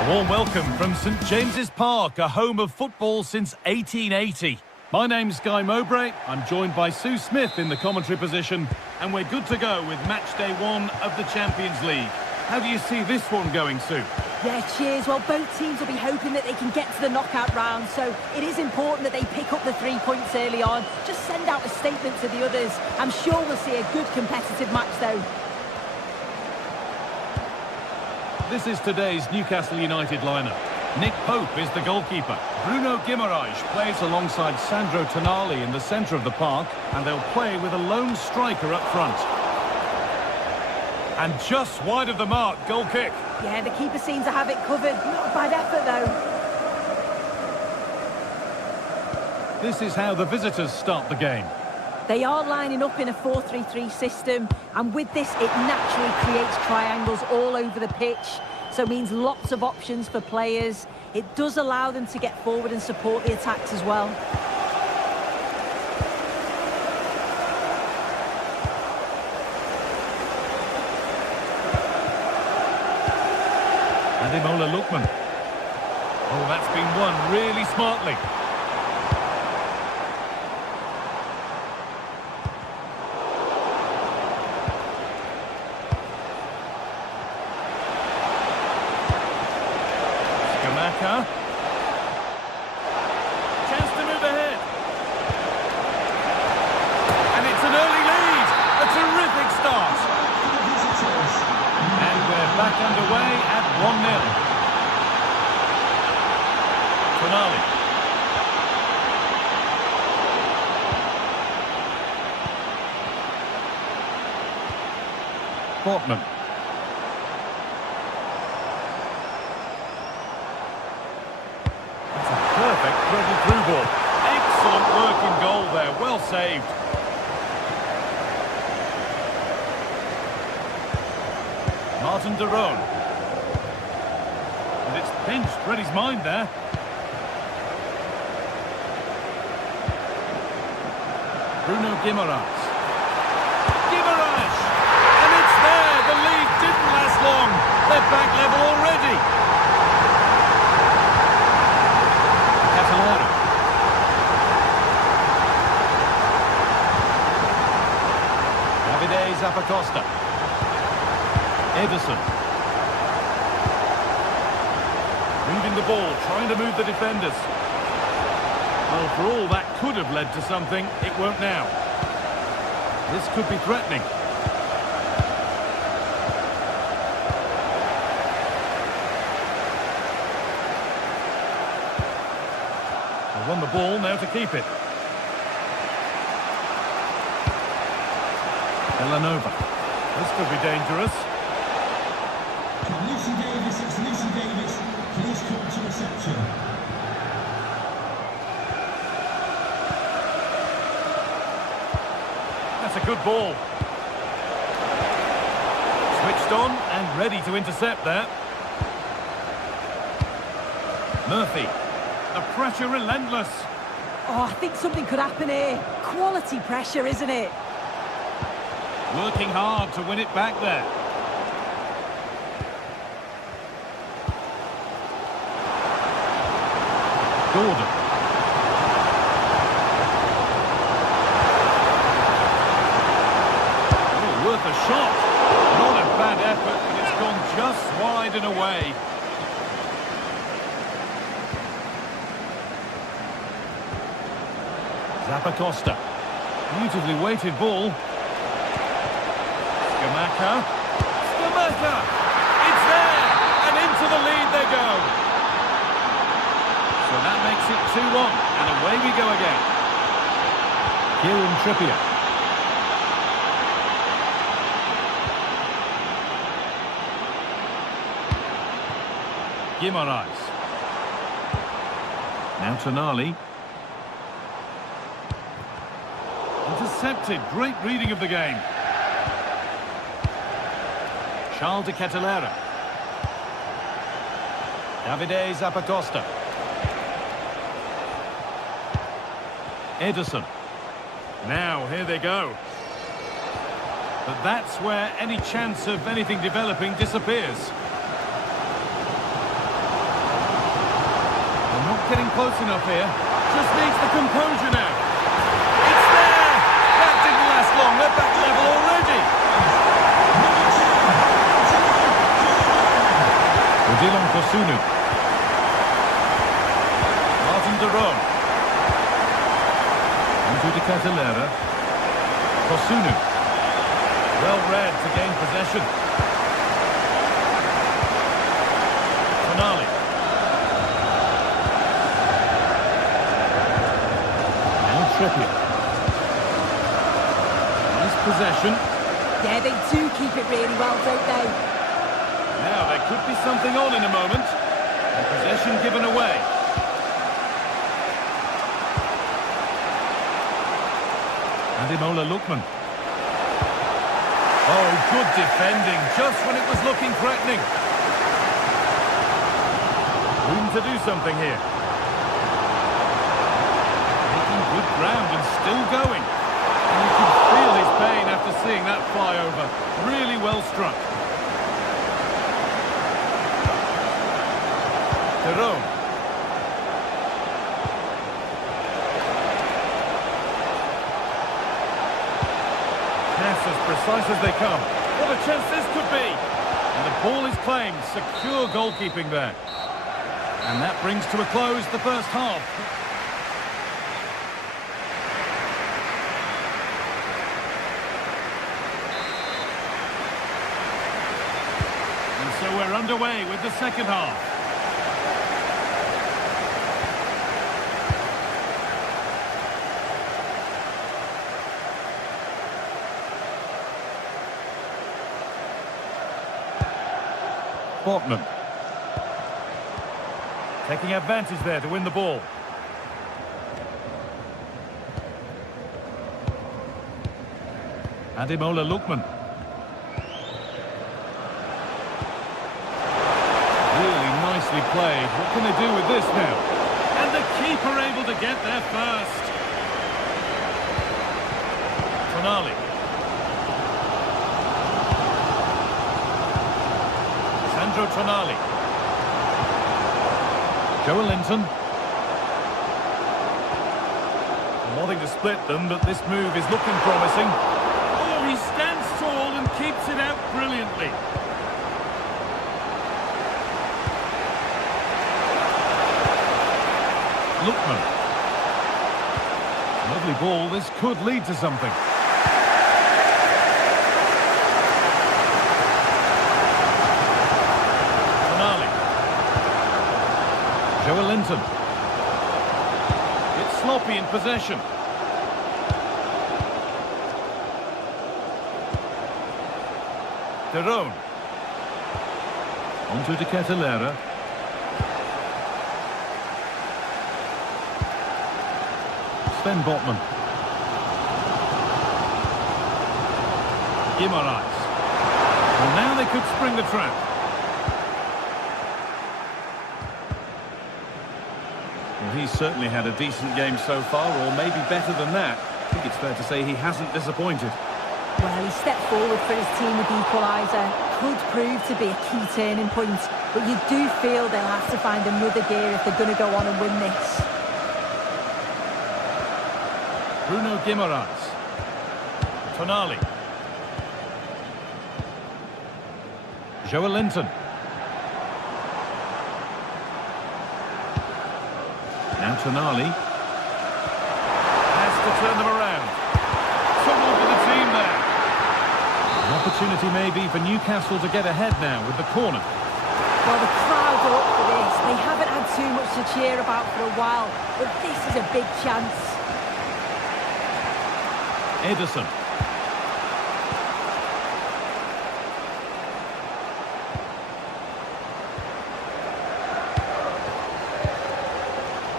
A warm welcome from St James's Park, a home of football since 1880. My name's Guy Mowbray. I'm joined by Sue Smith in the commentary position, and we're good to go with match day 1 of the Champions League. How do you see this one going, Sue? Yeah, cheers. Well, both teams will be hoping that they can get to the knockout round, so it is important that they pick up the 3 points early on. Just send out a statement to the others. I'm sure we'll see a good competitive match, though. This is today's Newcastle United lineup. Nick Pope is the goalkeeper. Bruno Guimaraes plays alongside Sandro Tonali in the centre of the park, and they'll play with a lone striker up front. And just wide of the mark, goal kick. Yeah, the keeper seems to have it covered. Not a bad effort, though. This is how the visitors start the game. They are lining up in a 4-3-3 system, and with this, it naturally creates triangles all over the pitch. So it means lots of options for players. It does allow them to get forward and support the attacks as well. Ademola Lookman. Oh, that's been won really smartly. Chance to move ahead. And it's an early lead. A terrific start. And we're back underway at 1-0. Tonali. Portman. Perfect dribble through ball. Excellent work in goal there. Well saved. Martin de Roon. And it's pinched. Read his mind there. Bruno Guimaraes. Guimaraes! And it's there. The lead didn't last long. They're back level already. Zapacosta. Ederson. Moving the ball, trying to move the defenders. Well, for all that could have led to something, it won't now. This could be threatening. They won the ball, now to keep it. Villanova. This could be dangerous. Lucy Davis, it's Lucy Davis. Please come to reception. That's a good ball. Switched on and ready to intercept there. Murphy. The pressure relentless. Oh, I think something could happen here. Quality pressure, isn't it? Working hard to win it back there. Gordon. Oh, worth a shot. Not a bad effort, but it's gone just wide and away. Zapacosta. Beautifully weighted ball. Scamacca. Scamacca! It's there! And into the lead they go. So that makes it 2-1. And away we go again. Kieran Trippier. Guimaraes. Now Tonali. Intercepted. Great reading of the game. Charles de Ketelera. Davide Zappacosta. Ederson. Now, here they go. But that's where any chance of anything developing disappears. They're not getting close enough here. Just needs the composure now. It's there! That didn't last long. They're back level already. Odilon Kosunu. Martin de Roon. Onto de Ketelera. Kosunu. Well read to gain possession. Tonali. Now Trippier. Nice possession. Yeah, they do keep it really well, don't they? Now there could be something on in a moment. And possession given away. Ademola Lookman. Oh, good defending, just when it was looking threatening. Room to do something here. Making good ground and still going. And you can feel his pain after seeing that fly over. Really well struck. De Roon. Pass as precise as they come. What a chance this could be! And the ball is claimed. Secure goalkeeping there. And that brings to a close the first half. And so we're underway with the second half. Botman. Taking advantage there to win the ball. Ademola Lookman. Really nicely played. What can they do with this now? And the keeper able to get there first. Tonali. Tonali. Joe Linton. Nothing to split them, but this move is looking promising. Oh, he stands tall and keeps it out brilliantly. Lookman. Lovely ball. This could lead to something. Joe Linton. It's sloppy in possession. De Roon. Onto de Ketelera. Sven Botman. Guimaraes. And now they could spring the trap. Well, he's certainly had a decent game so far, or maybe better than that. I think it's fair to say he hasn't disappointed. Well, he stepped forward for his team with the equaliser. Could prove to be a key turning point, but you do feel they'll have to find another gear if they're going to go on and win this. Bruno Guimaraes. Tonali. Joe Linton. Now Tonali. Has to turn them around. Trouble for the team there. An opportunity maybe for Newcastle to get ahead now with the corner. Well, the crowd are up for this. They haven't had too much to cheer about for a while, but this is a big chance. Ederson.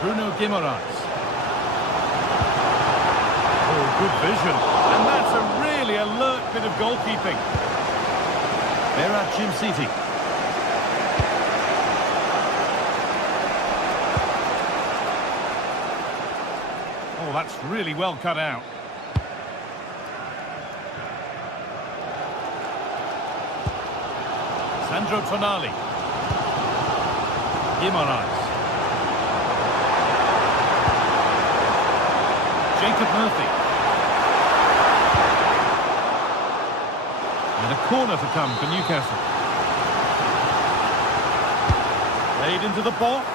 Bruno Guimaraes. Oh, good vision. And that's a really alert bit of goalkeeping. Berat City. Oh, that's really well cut out. Sandro Tonali. Guimaraes. Jacob Murphy. And a corner to come for Newcastle. Played into the box.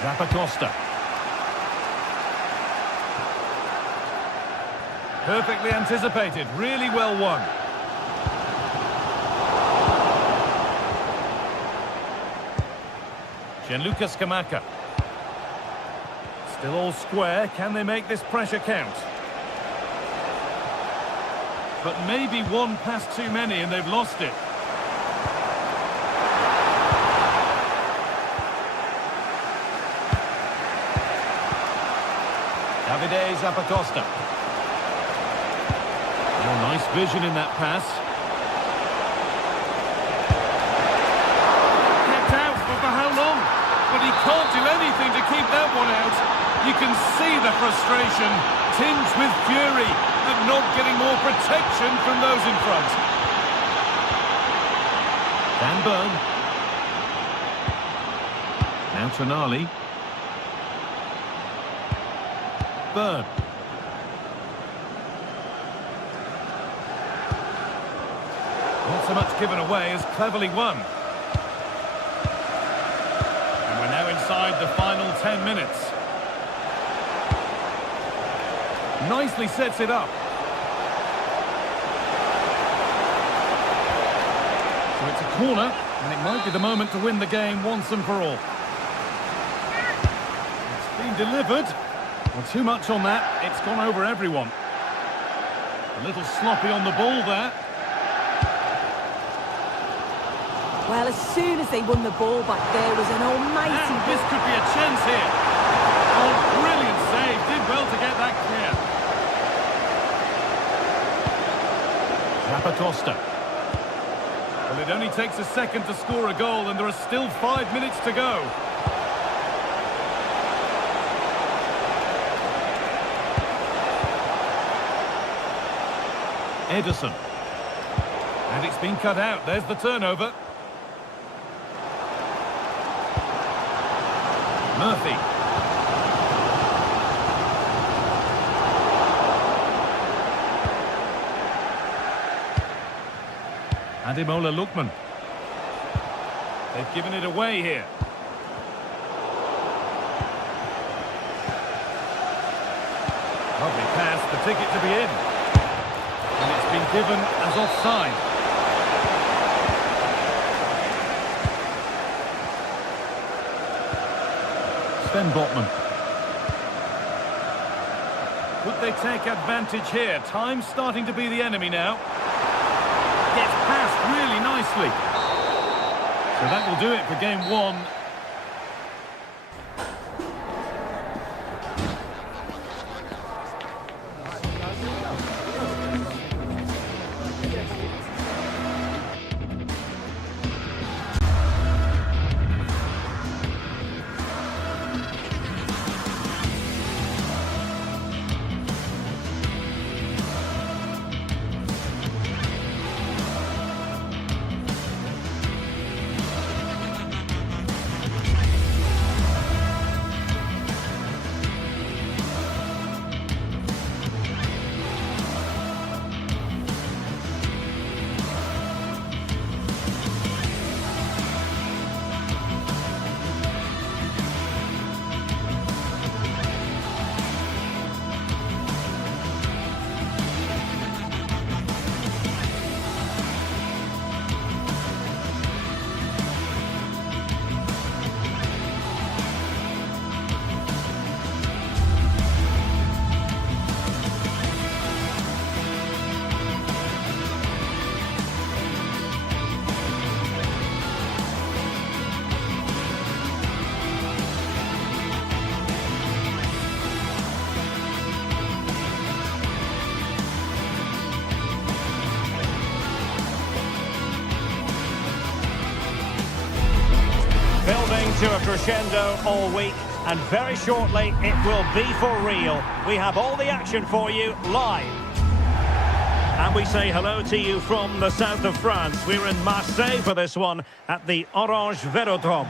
Zappacosta. Perfectly anticipated, really well won. Gianluca Scamacca. Still all square, can they make this pressure count? But maybe one pass too many and they've lost it. Davide Zappacosta. Oh, nice vision in that pass. Kept out, but for how long? But he can't do anything to keep that one out. You can see the frustration, tinged with fury, at not getting more protection from those in front. Dan Burn. Now Tonali. Burn. Not so much given away as cleverly won. And we're now inside the final 10 minutes. Nicely sets it up. So it's a corner, and it might be the moment to win the game once and for all. It's been delivered. Well, too much on that. It's gone over everyone. A little sloppy on the ball there. Well, as soon as they won the ball back, there was an almighty... And this could be a chance here. Oh, brilliant save. Did well to get that clear. Zappacosta. Well, it only takes a second to score a goal, and there are still 5 minutes to go. Ederson. And it's been cut out. There's the turnover. Murphy. Ademola Lookman. They've given it away here. Lovely pass, the ticket to be in. And it's been given as offside. Sven Botman. Could they take advantage here? Time's starting to be the enemy now. Gets past really nicely. So that will do it for game one. to a crescendo all week, and very shortly it will be for real. We have all the action for you live. And we say hello to you from the south of France. We're in Marseille for this one at the Orange Velodrome.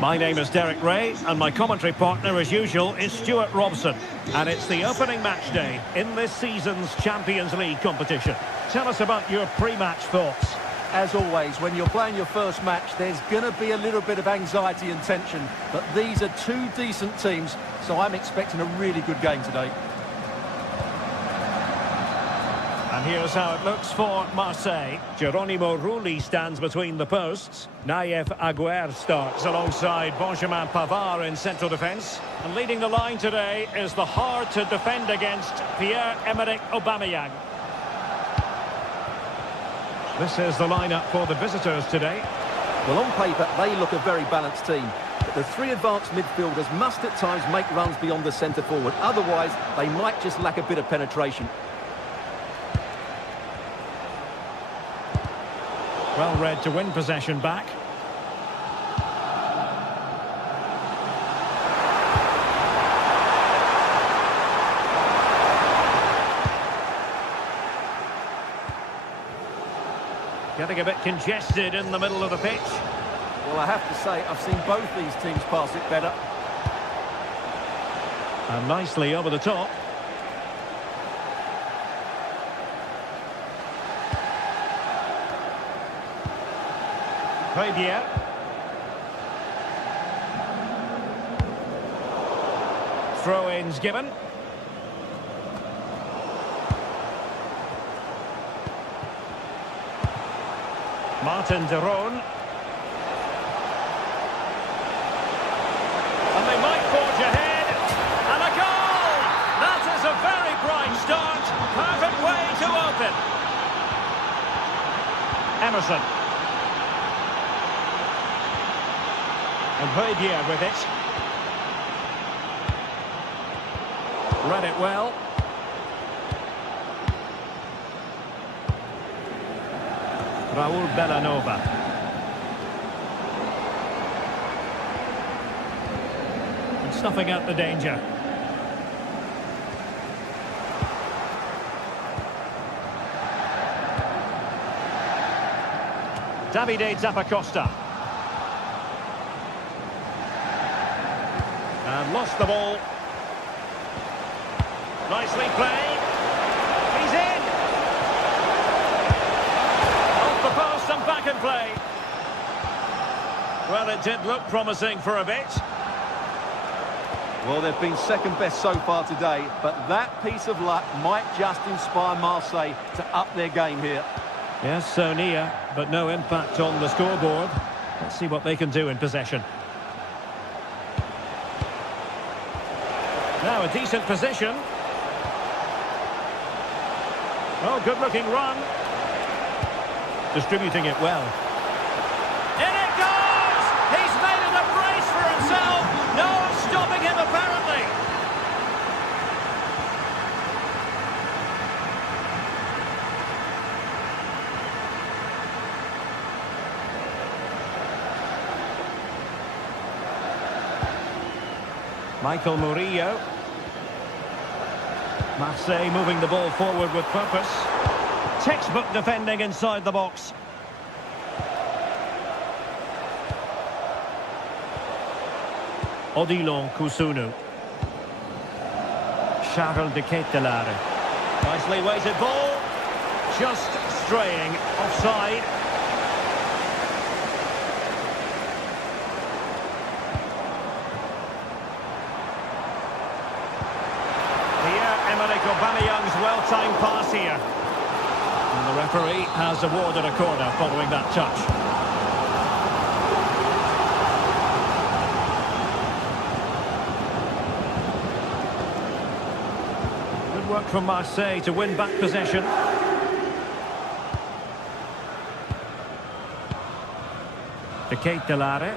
My name is Derek Ray, and my commentary partner, as usual, is Stuart Robson. And it's the opening match day in this season's Champions League competition. Tell us about your pre-match thoughts. As always, when you're playing your first match, there's going to be a little bit of anxiety and tension. But these are two decent teams, so I'm expecting a really good game today. And here's how it looks for Marseille. Geronimo Rulli stands between the posts. Naïef Aguerd starts alongside Benjamin Pavard in central defence. And leading the line today is the hard-to-defend against Pierre-Emerick Aubameyang. This is the lineup for the visitors today. Well, on paper, they look a very balanced team. But the three advanced midfielders must at times make runs beyond the centre forward. Otherwise, they might just lack a bit of penetration. Well read to win possession back. Getting a bit congested in the middle of the pitch. Well, I have to say, I've seen both these teams pass it better. And nicely over the top. Fabier. Throw-ins given. Martin de Roon. And they might forge ahead. And a goal! That is a very bright start. Perfect way to open. Emerson. And Fabier with it. Read it well. Raul Bellanova. And snuffing out the danger. Davide Zappacosta. And lost the ball. Nicely played. He's in. Off the post and back in play. Well, it did look promising for a bit. Well, they've been second best so far today, but that piece of luck might just inspire Marseille to up their game here. Yes, so near, but no impact on the scoreboard. Let's see what they can do in possession. Now a decent position. Oh, good-looking run. Distributing it well. In it goes! He's made it a brace for himself. No stopping him, apparently. Michael Murillo. Marseille moving the ball forward with purpose. Textbook defending inside the box. Odilon Kusunu. Charles de Ketelaere. Nicely weighted ball. Just straying offside. Pierre-Emerick Aubameyang's well-timed pass here. And the referee has awarded a corner following that touch. Good work from Marseille to win back possession. De Ketelaere.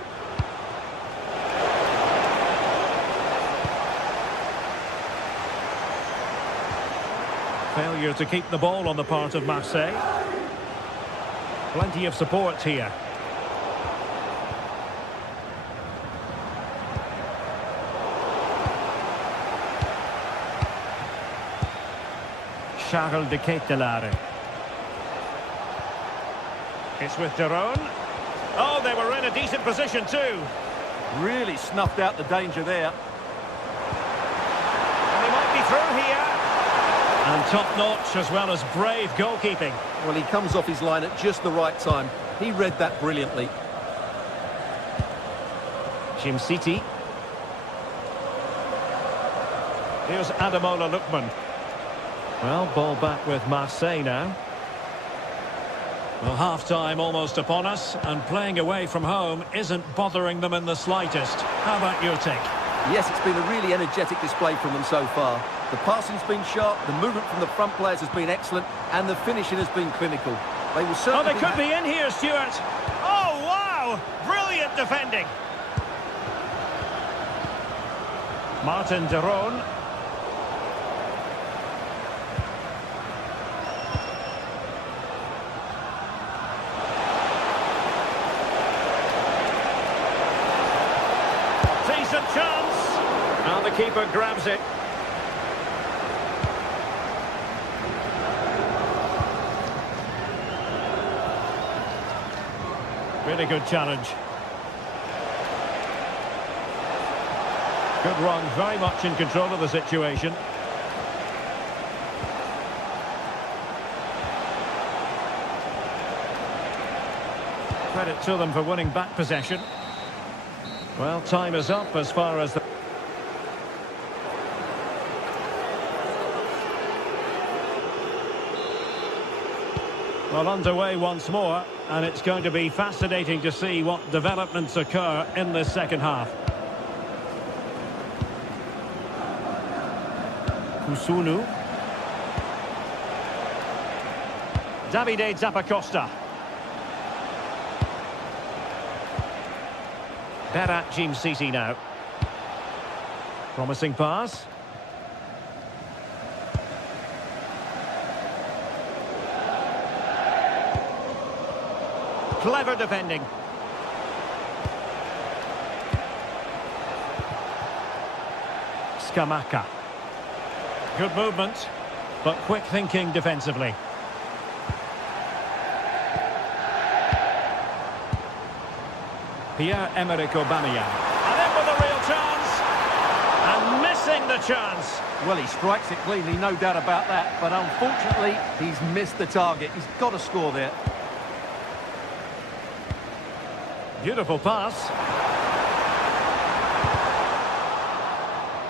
Failure to keep the ball on the part of Marseille. Plenty of support here. Charles de Ketelare. It's with Daron. Oh, they were in a decent position too. Really snuffed out the danger there. And he might be through here. And top-notch as well as brave goalkeeping. Well, he comes off his line at just the right time. He read that brilliantly. Jim City. Here's Ademola Lookman. Well, ball back with Marseille now. Well, half-time almost upon us, and playing away from home isn't bothering them in the slightest. How about your take? Yes, it's been a really energetic display from them so far. The passing's been sharp, the movement from the front players has been excellent, and the finishing has been clinical. They will certainly... Oh, they could be in here, Stuart. Oh, wow! Brilliant defending. Martin Daron. Decent chance. And the keeper grabs it. Really good challenge. Good run, very much in control of the situation. Credit to them for winning back possession. Well, time is up as far as the... Well, underway once more, and it's going to be fascinating to see what developments occur in this second half. Kusunu. Davide Zappacosta. Berat Jim City now. Promising pass. Clever defending. Scamacca. Good movement, but quick thinking defensively. Pierre-Emerick Aubameyang. And in with a real chance. And missing the chance. Well, he strikes it cleanly, no doubt about that. But unfortunately, he's missed the target. He's got to score there. Beautiful pass.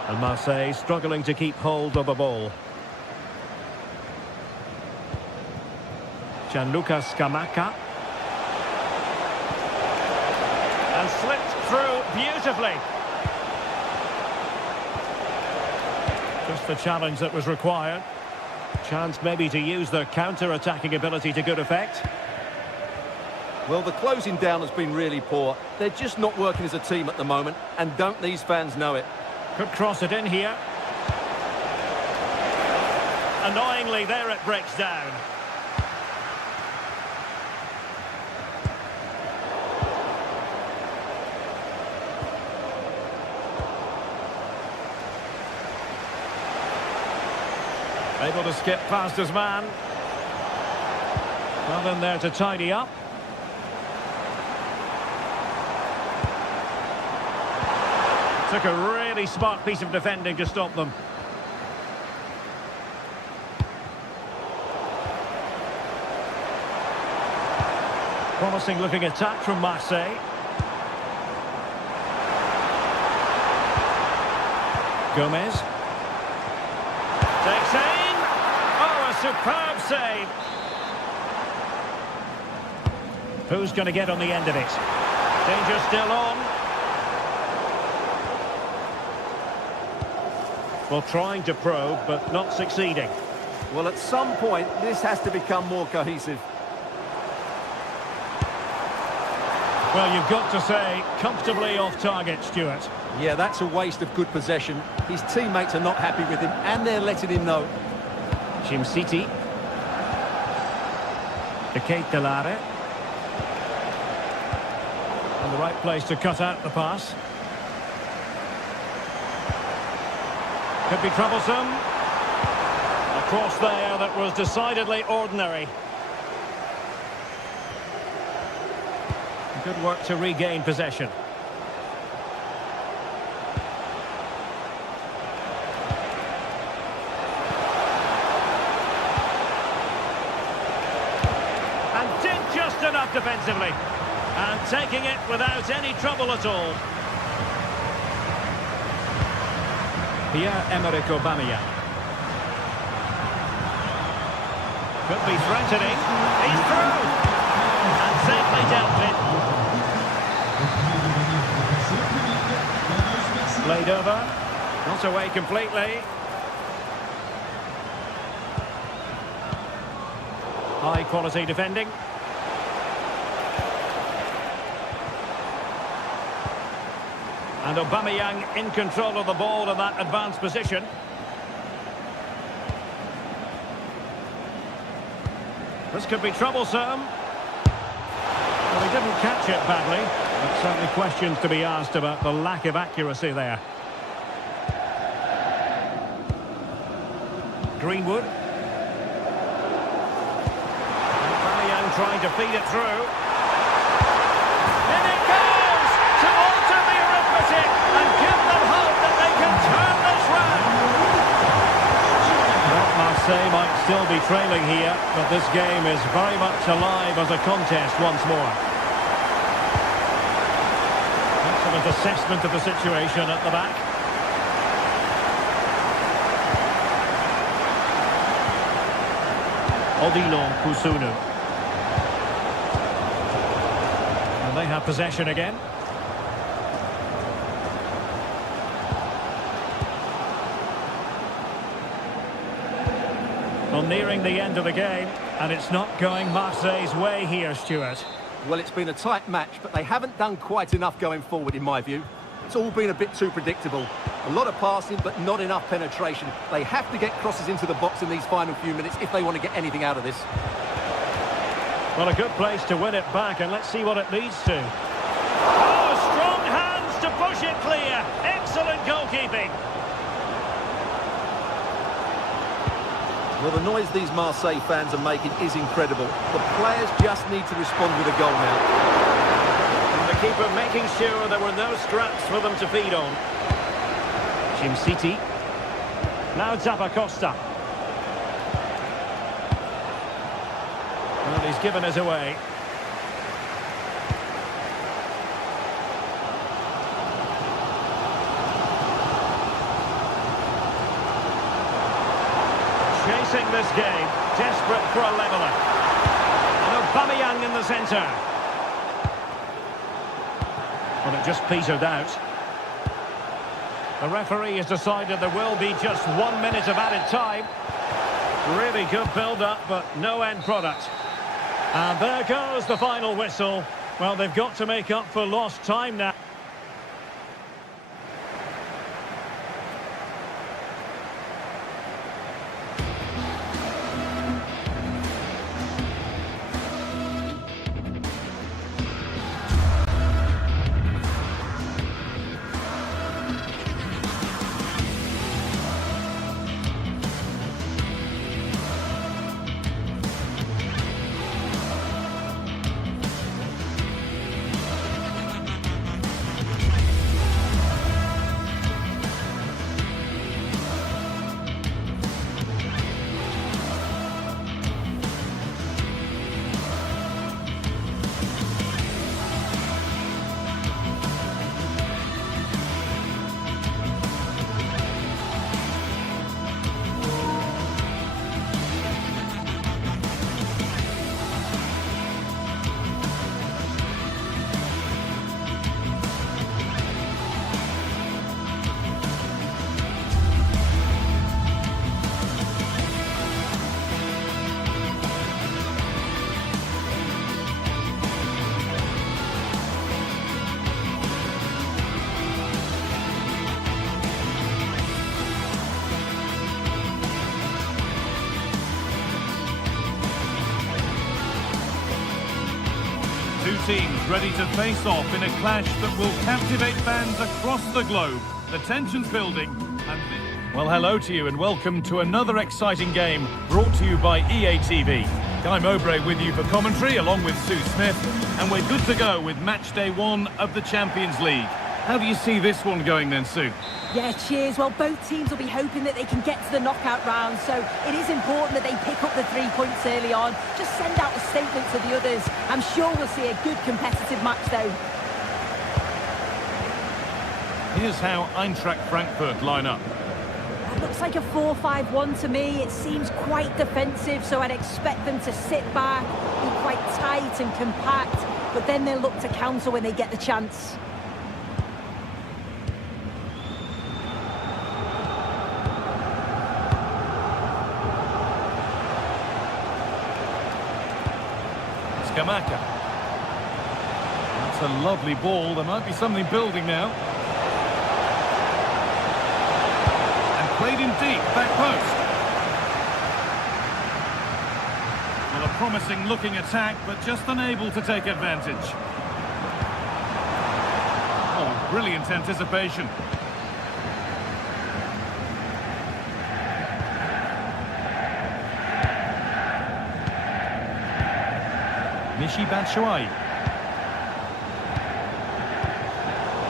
And Marseille struggling to keep hold of the ball. Gianluca Scamacca. And slipped through beautifully. Just the challenge that was required. Chance maybe to use their counter-attacking ability to good effect. Well, the closing down has been really poor. They're just not working as a team at the moment, and don't these fans know it? Could cross it in here. Annoyingly, there it breaks down. Able to skip past his man. Well in there to tidy up. Took a really smart piece of defending to stop them. Promising looking attack from Marseille. Gomez. Takes aim. Oh, a superb save. Who's going to get on the end of it? Danger still on. Well, trying to probe, but not succeeding. Well, at some point, this has to become more cohesive. Well, you've got to say, comfortably off target, Stuart. Yeah, that's a waste of good possession. His teammates are not happy with him, and they're letting him know. Jim City. De Ketelare. And the right place to cut out the pass. Could be troublesome. A cross there that was decidedly ordinary. Good work to regain possession. And did just enough defensively. And taking it without any trouble at all. Pierre-Emerick Aubameyang. Could be threatening. He's through. And safely dealt with. Played over. Not away completely. High quality defending. And Aubameyang in control of the ball in that advanced position. This could be troublesome. Well, he didn't catch it badly, but certainly questions to be asked about the lack of accuracy there. Greenwood. Aubameyang trying to feed it through. In it goes to alter the arithmetic and give them hope that they can turn this round. Well, Marseille might still be trailing here, but this game is very much alive as a contest once more. Excellent assessment of the situation at the back. Odilon Kusunu. And they have possession again. Well, nearing the end of the game, and it's not going Marseille's way here, Stuart. Well, it's been a tight match, but they haven't done quite enough going forward, in my view. It's all been a bit too predictable. A lot of passing, but not enough penetration. They have to get crosses into the box in these final few minutes if they want to get anything out of this. Well, a good place to win it back, and let's see what it leads to. Oh, strong hands to push it clear. Excellent goalkeeping. Well, the noise these Marseille fans are making is incredible. The players just need to respond with a goal now. And the keeper making sure there were no scraps for them to feed on. Jim City. Now Zappacosta. Well, he's given us away. Chasing this game, desperate for a leveller. And Aubameyang in the centre. Well, it just petered out. The referee has decided there will be just 1 minute of added time. Really good build-up, but no end product. And there goes the final whistle. Well, they've got to make up for lost time now. Two teams ready to face off in a clash that will captivate fans across the globe. The tension's building and... Well, hello to you and welcome to another exciting game brought to you by EA TV. Guy Mowbray with you for commentary along with Sue Smith, and we're good to go with match day 1 of the Champions League. How do you see this one going then, Sue? Yeah, cheers. Well, both teams will be hoping that they can get to the knockout round, so it is important that they pick up the 3 points early on. Just send out a statement to the others. I'm sure we'll see a good competitive match though. Here's how Eintracht Frankfurt line up. It looks like a 4-5-1 to me. It seems quite defensive, so I'd expect them to sit back, be quite tight and compact, but then they'll look to counter when they get the chance. Skamaka. That's a lovely ball. There might be something building now. Played in deep, back post. Well, a promising looking attack, but just unable to take advantage. Oh, brilliant anticipation. Michy Batshuayi.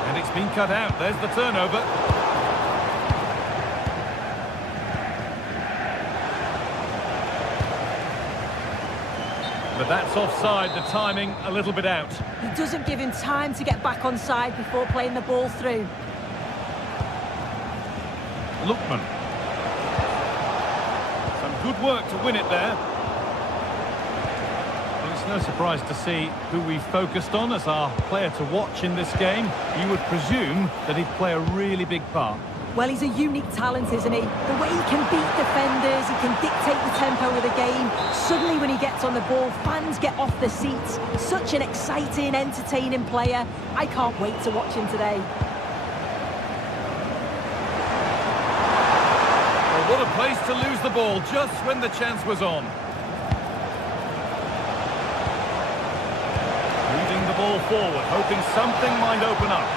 And it's been cut out. There's the turnover. But that's offside, the timing a little bit out. He doesn't give him time to get back on side before playing the ball through. Lookman. Some good work to win it there. Well, it's no surprise to see who we focused on as our player to watch in this game. You would presume that he'd play a really big part. Well, he's a unique talent, isn't he? The way he can beat defenders, he can dictate the tempo of the game. Suddenly, when he gets on the ball, fans get off their seats. Such an exciting, entertaining player. I can't wait to watch him today. Well, what a place to lose the ball just when the chance was on. Moving the ball forward, hoping something might open up.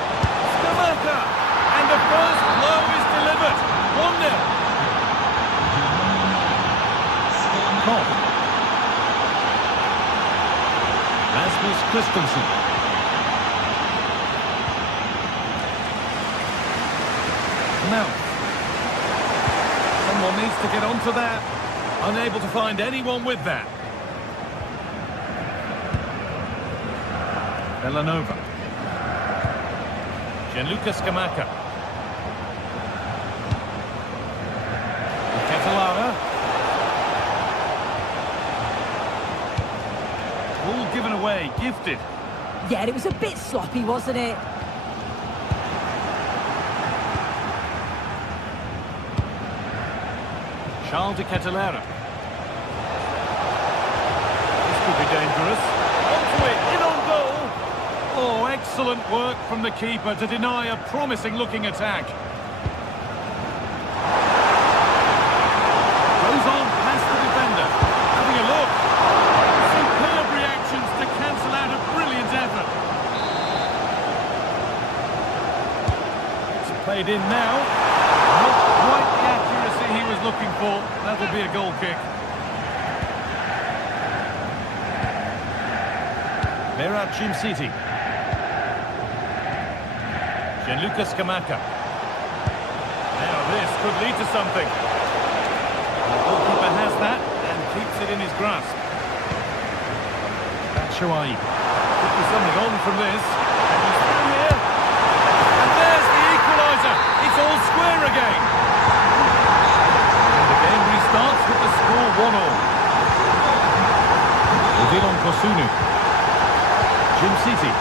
Skamaka! And the first blow is delivered. 1-0. Koch. Rasmus Christensen. Now, someone needs to get onto that. Unable to find anyone with that. Villanova. Gianluca Skamaka. Ball given away, gifted. Yeah, it was a bit sloppy, wasn't it? Charles de Ketelera. This could be dangerous. Onto it, in on goal. Oh, excellent work from the keeper to deny a promising-looking attack. Goes on past the defender. Having a look. Superb reactions to cancel out a brilliant effort. It's played in now. Not quite the accuracy he was looking for. That'll be a goal kick. Berat City. Gianluca Skamaka. Now this could lead to something. The goalkeeper has that and keeps it in his grasp. Batshuayi. Could be something on from this. He's through here. And there's the equaliser. It's all square again. And the game restarts with the score 1-1. Odilon Kosunu. Jim City.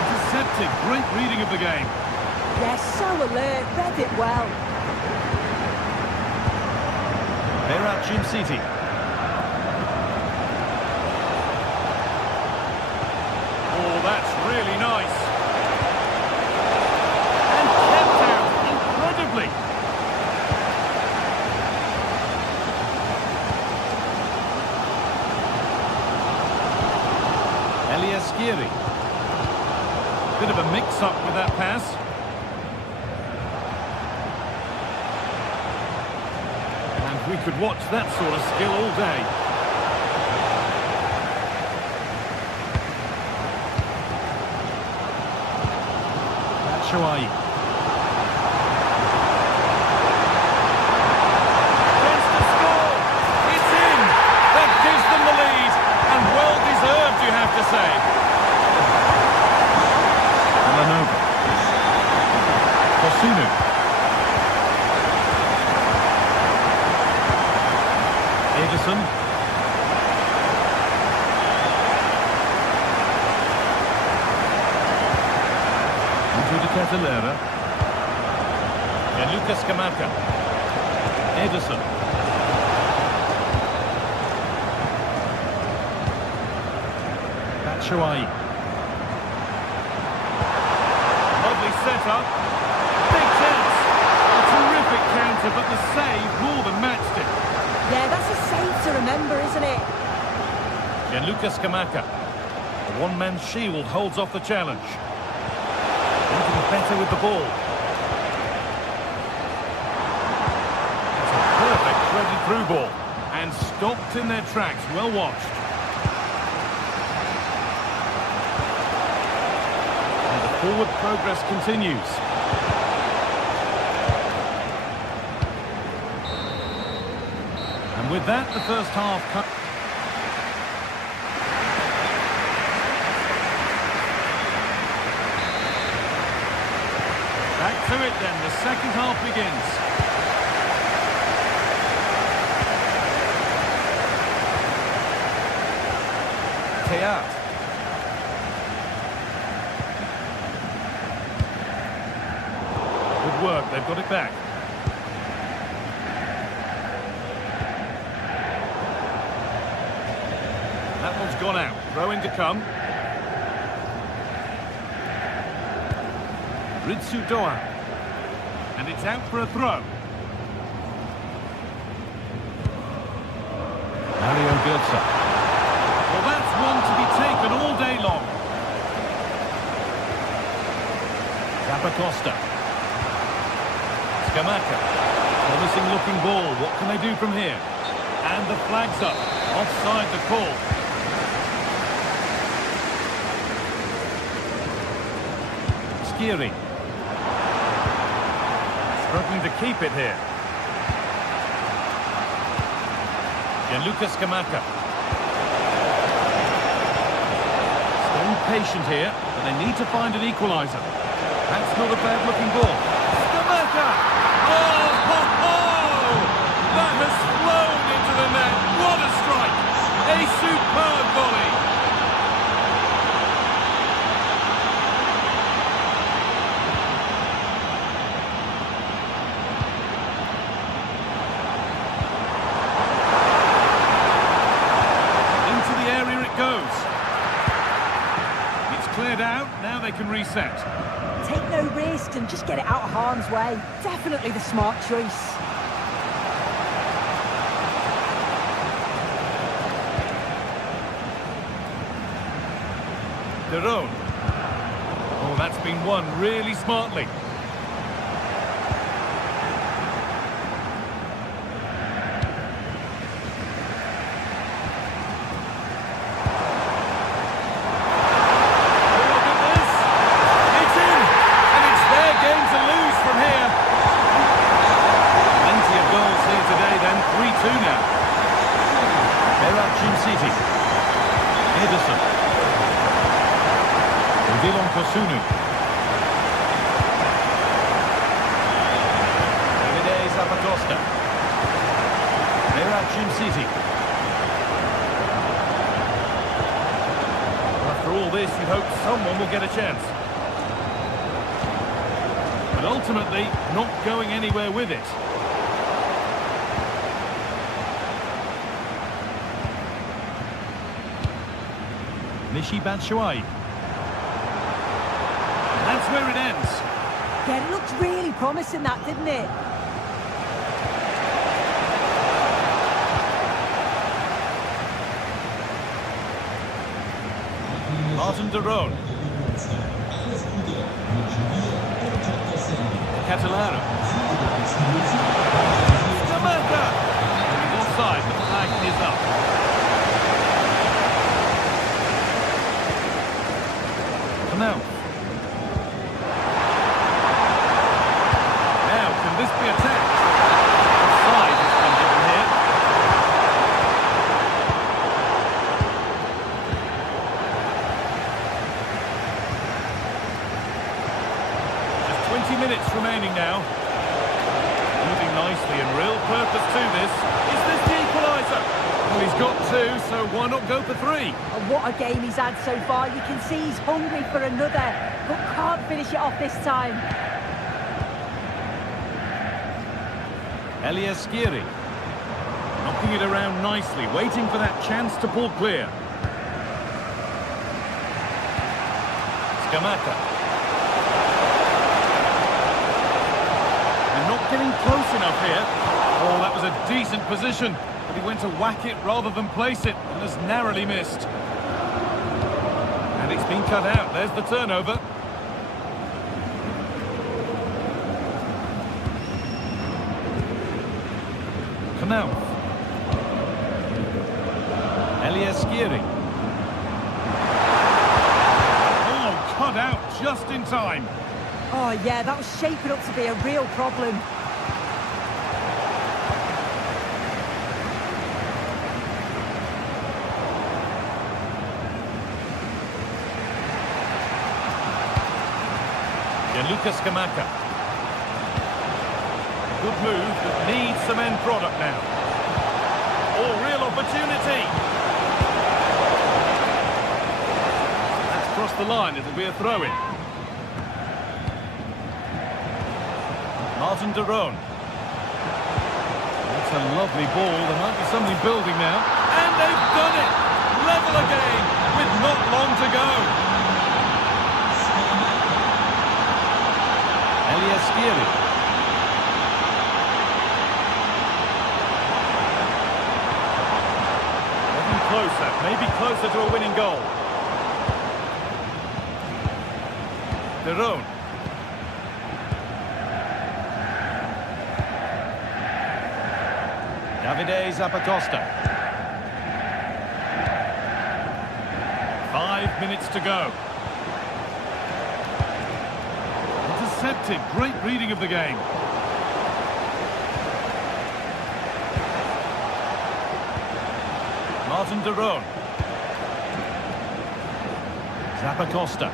Intercepted. Great reading of the game. Yes, so alert. Read it well. Berat City. Oh, that's really nice. And kept out incredibly. Elias Skiri. Bit of a mix could watch that sort of skill all day. Batshuayi. Chance to score! It's in! That gives them the lead, and well deserved, you have to say. Villanova. Kosunu. Ederson. Into the Catalera. And Lucas Camaka. Ederson. Batshuayi. Lovely setup. Big chance. A terrific counter, but the save more than matched it. Yeah, that's a save to remember, isn't it? Gianluca Scamacca. The one-man shield holds off the challenge. Looking better with the ball. It's a perfect threaded through ball. And stopped in their tracks. Well watched. And the forward progress continues. And with that, the first half cut. Back to it then, the second half begins. Teat. Good work, they've got it back. That one's gone out. Throw in to come. Ritsu Doan. And it's out for a throw. Mario Götze. Well, that's one to be taken all day long. Zappacosta. Scamacca. Promising looking ball. What can they do from here? And the flag's up. Offside the call. Skiri. Struggling to keep it here. Gianluca Scamacca. Staying patient here, but they need to find an equaliser. That's not a bad looking ball. Scamacca! Oh, ho, ho! That has flown into the net. What a strike! A superb volley. Cleared out, now they can reset. Take no risk and just get it out of harm's way. Definitely the smart choice. Derone. Oh, that's been won really smartly. Ederson. Vilon Kosunu. Davide Zappacosta. Merachin City. After all this, you hope someone will get a chance. But ultimately, not going anywhere with it. Michy Batshuayi. That's where it ends. Yeah, it looked really promising, that, didn't it? Martin Derone. Catalara. Scamacca! 90 minutes remaining now. Moving nicely and real purpose to this. Is this the equaliser? Well, he's got two, so why not go for three? And what a game he's had so far. You can see he's hungry for another, but can't finish it off this time. Eliaskiri. Knocking it around nicely, waiting for that chance to pull clear. Scamacca. They're not getting close enough here. Oh, that was a decent position, but he went to whack it rather than place it, and has narrowly missed. And it's been cut out. There's the turnover. Knauf. Eliaskiri. Oh, cut out just in time. Oh, yeah, that was shaping up to be a real problem. Gianluca Scamacca. Good move, but needs some end product now. Oh, real opportunity. That's crossed the line, it'll be a throw-in. Martin de Roon. That's a lovely ball, there might be something building now. And they've done it! Level again, with not long to go. Eliaskiri. Closer, maybe closer to a winning goal. De Roon. Davide Zappacosta. 5 minutes to go. Intercepted, great reading of the game. Martin de Roon. Zappacosta.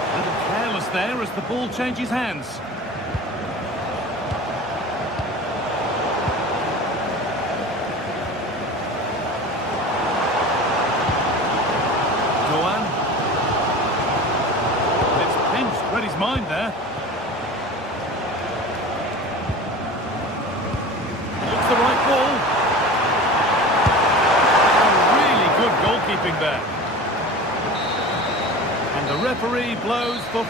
A little careless there as the ball changes hands. Doan. It's pinched, read his mind there. The right ball. Oh, really good goalkeeping there. And the referee blows for...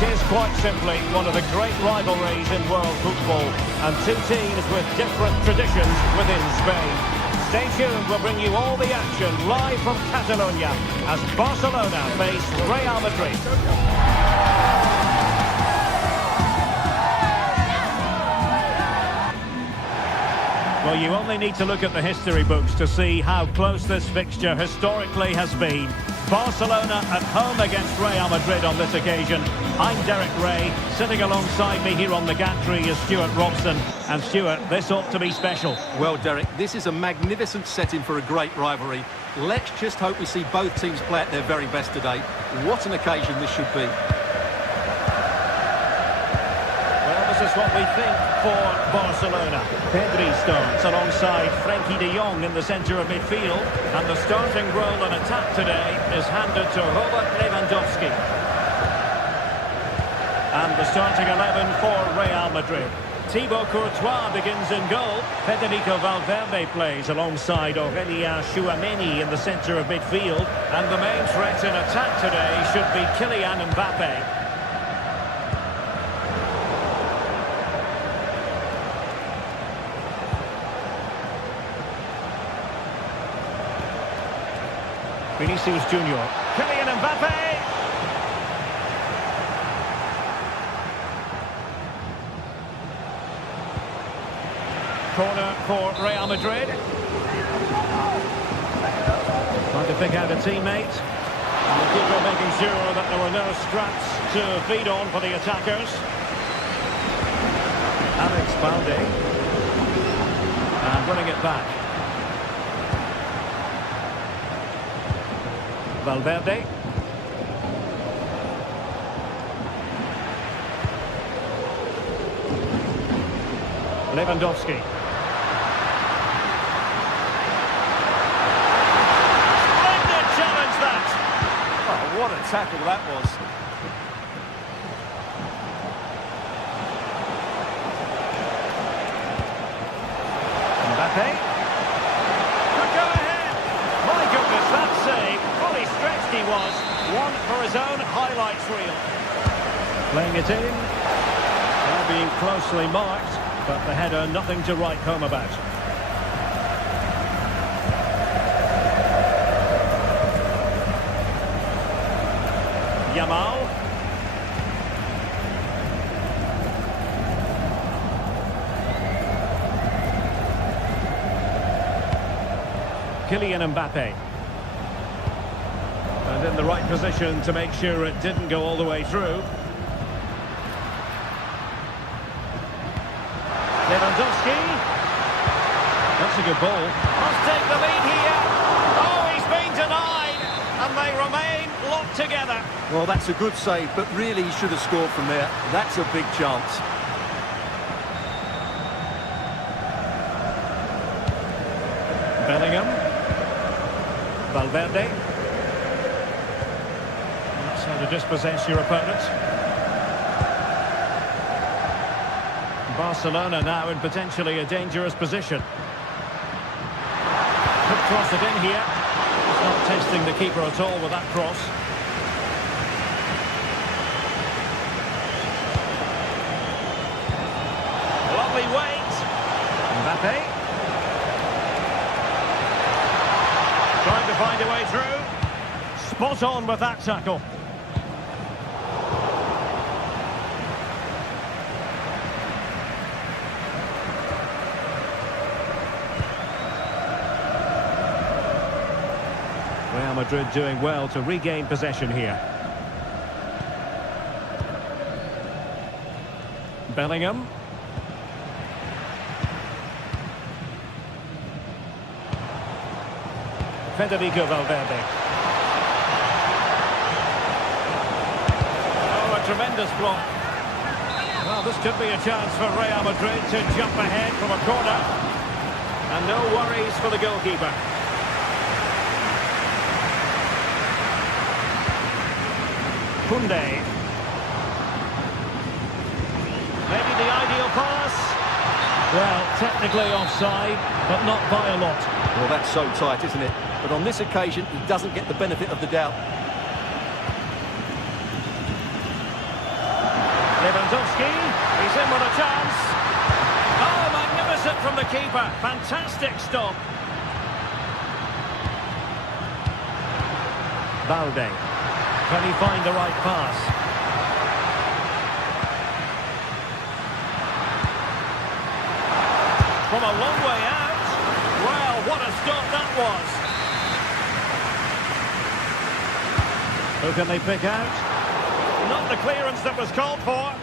It is quite simply one of the great rivalries in world football, and two teams with different traditions within Spain. Stay tuned, we'll bring you all the action live from Catalonia as Barcelona face Real Madrid. Well, you only need to look at the history books to see how close this fixture historically has been. Barcelona at home against Real Madrid on this occasion. I'm Derek Ray. Sitting alongside me here on the gantry is Stuart Robson. And Stuart, this ought to be special. Well, Derek, this is a magnificent setting for a great rivalry. Let's just hope we see both teams play at their very best today. What an occasion this should be. This is what we think for Barcelona. Pedri starts alongside Frenkie de Jong in the centre of midfield. And the starting role in attack today is handed to Robert Lewandowski. And the starting 11 for Real Madrid. Thibaut Courtois begins in goal. Federico Valverde plays alongside Aurélien Tchouameni in the centre of midfield. And the main threat in attack today should be Kylian Mbappe. Vinicius Junior. Kylian Mbappe! Corner for Real Madrid. Trying to pick out a teammate. And the keeper making sure that there were no scraps to feed on for the attackers. Alex Balde. And running it back. Valverde. Lewandowski. Splendid challenge that! Oh, what a tackle that was. Mbappe. Could go ahead. My goodness, that save. Fully stretched he was. One for his own highlights reel. Playing it in. Now being closely marked, but the header nothing to write home about. Yamal. Kylian Mbappe. And in the right position to make sure it didn't go all the way through. Lewandowski. That's a good ball. Must take the lead here. Oh, he's been denied. And they remain locked together. Well, that's a good save, but really he should have scored from there. That's a big chance. Bellingham. Valverde. That's how to dispossess your opponent. Barcelona now in potentially a dangerous position. Could cross it in here. He's not testing the keeper at all with that cross. Lovely weight. Mbappe. Trying to find a way through. Spot on with that tackle. Real Madrid doing well to regain possession here. Bellingham. Federico Valverde. Oh, a tremendous block. Well, this could be a chance for Real Madrid to jump ahead from a corner. And no worries for the goalkeeper. Koundé. Maybe the ideal pass. Well, technically offside, but not by a lot. Well, that's so tight, isn't it? But on this occasion, he doesn't get the benefit of the doubt. Lewandowski, he's in with a chance. Oh, magnificent from the keeper. Fantastic stop. Balde. Can he find the right pass? From a long way out. Well, what a stop that was. Who can they pick out? Not the clearance that was called for.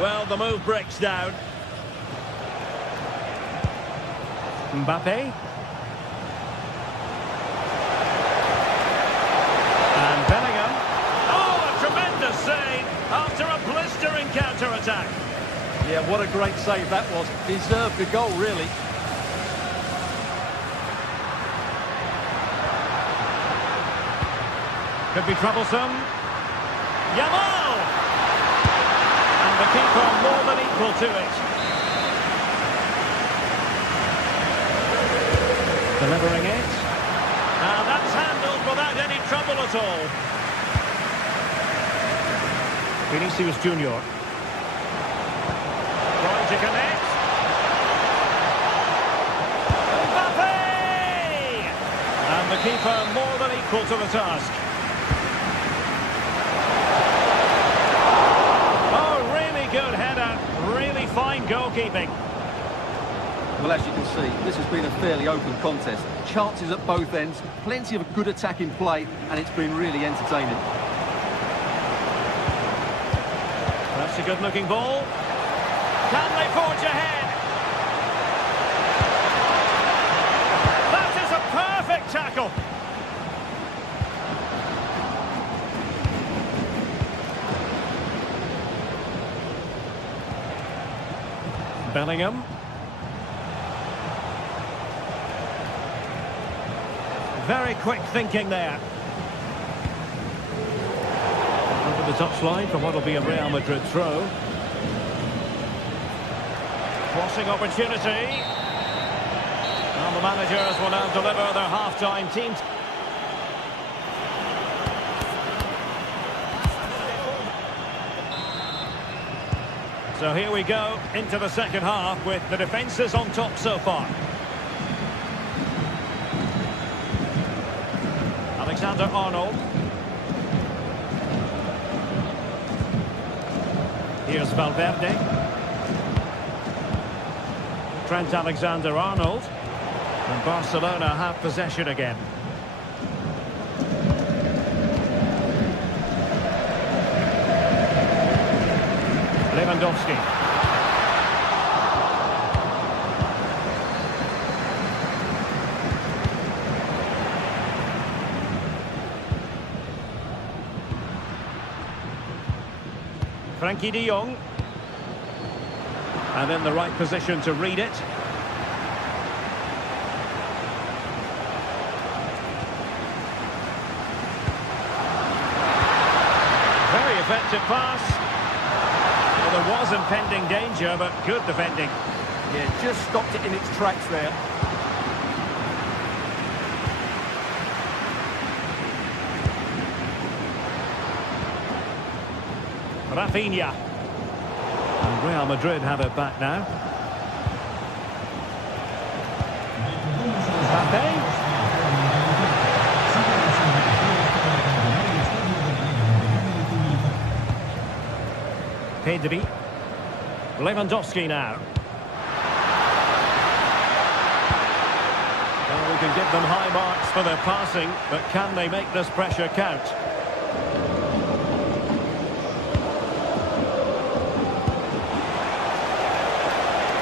Well, the move breaks down. Mbappe. And Bellingham. Oh, a tremendous save after a blistering counter-attack. Yeah, what a great save that was. Deserved the goal, really. Could be troublesome. Yamal! And the keeper more than equal to it. Delivering it. Now that's handled without any trouble at all. Vinicius Junior. Trying to connect. Mbappe! And the keeper more than equal to the task. Good header, really fine goalkeeping. Well, as you can see, this has been a fairly open contest. Chances at both ends, plenty of good attacking play, and it's been really entertaining. That's a good-looking ball. Can they forge ahead? That is a perfect tackle. Bellingham. Very quick thinking there. Over the touchline for what will be a Real Madrid throw. Crossing opportunity. And the managers will now deliver their half-time team. So here we go into the second half with the defences on top so far. Alexander-Arnold. Here's Valverde. Trent Alexander-Arnold. And Barcelona have possession again. Lewandowski. Frankie de Jong. And in the right position to read it. Very effective pass. Well, there was impending danger, but good defending. Yeah, just stopped it in its tracks there. Rafinha. And Real Madrid have it back now. Mbappe. Pedri. Lewandowski now. Well, we can give them high marks for their passing, but can they make this pressure count?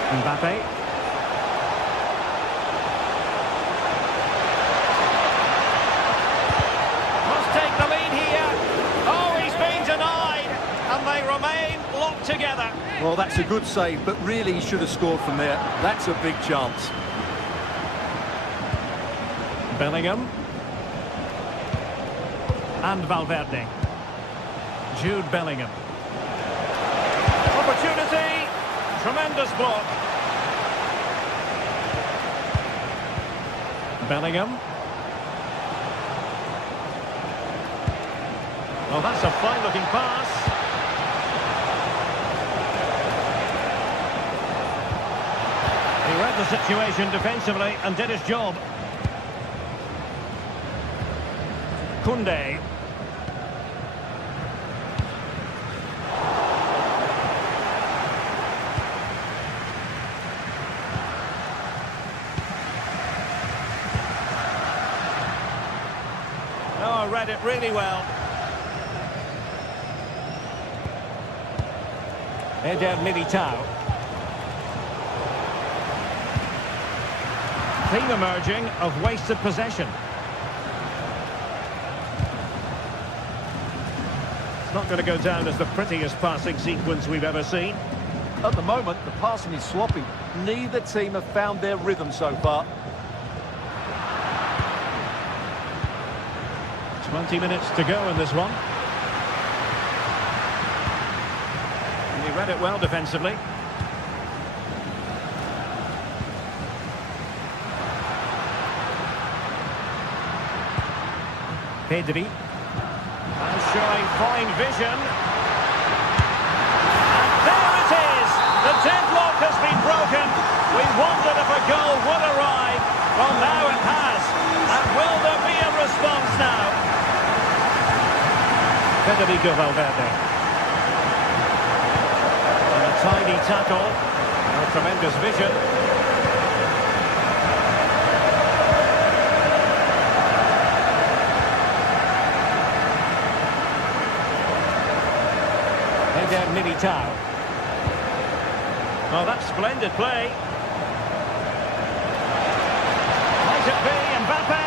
Mbappe. Must take the lead here. Oh, he's been denied, and they remain locked together. Well, that's a good save, but really he should have scored from there. That's a big chance. Bellingham. And Valverde. Jude Bellingham. Opportunity. Tremendous block. Bellingham. Oh, that's a fine-looking pass. read the situation defensively and did his job. Koundé. Oh, read it really well. Eder Militao. Theme emerging of wasted possession. It's not going to go down as the prettiest passing sequence we've ever seen. At the moment, the passing is sloppy. Neither team have found their rhythm so far. 20 minutes to go in this one. And he read it well defensively. Pedri. And showing fine vision. And there it is! The deadlock has been broken. We wondered if a goal would arrive. Well, now it has. And will there be a response now? Federico Valverde. And a tidy tackle. A tremendous vision. Eder Militao. Oh, that's splendid play. Might it be Mbappe?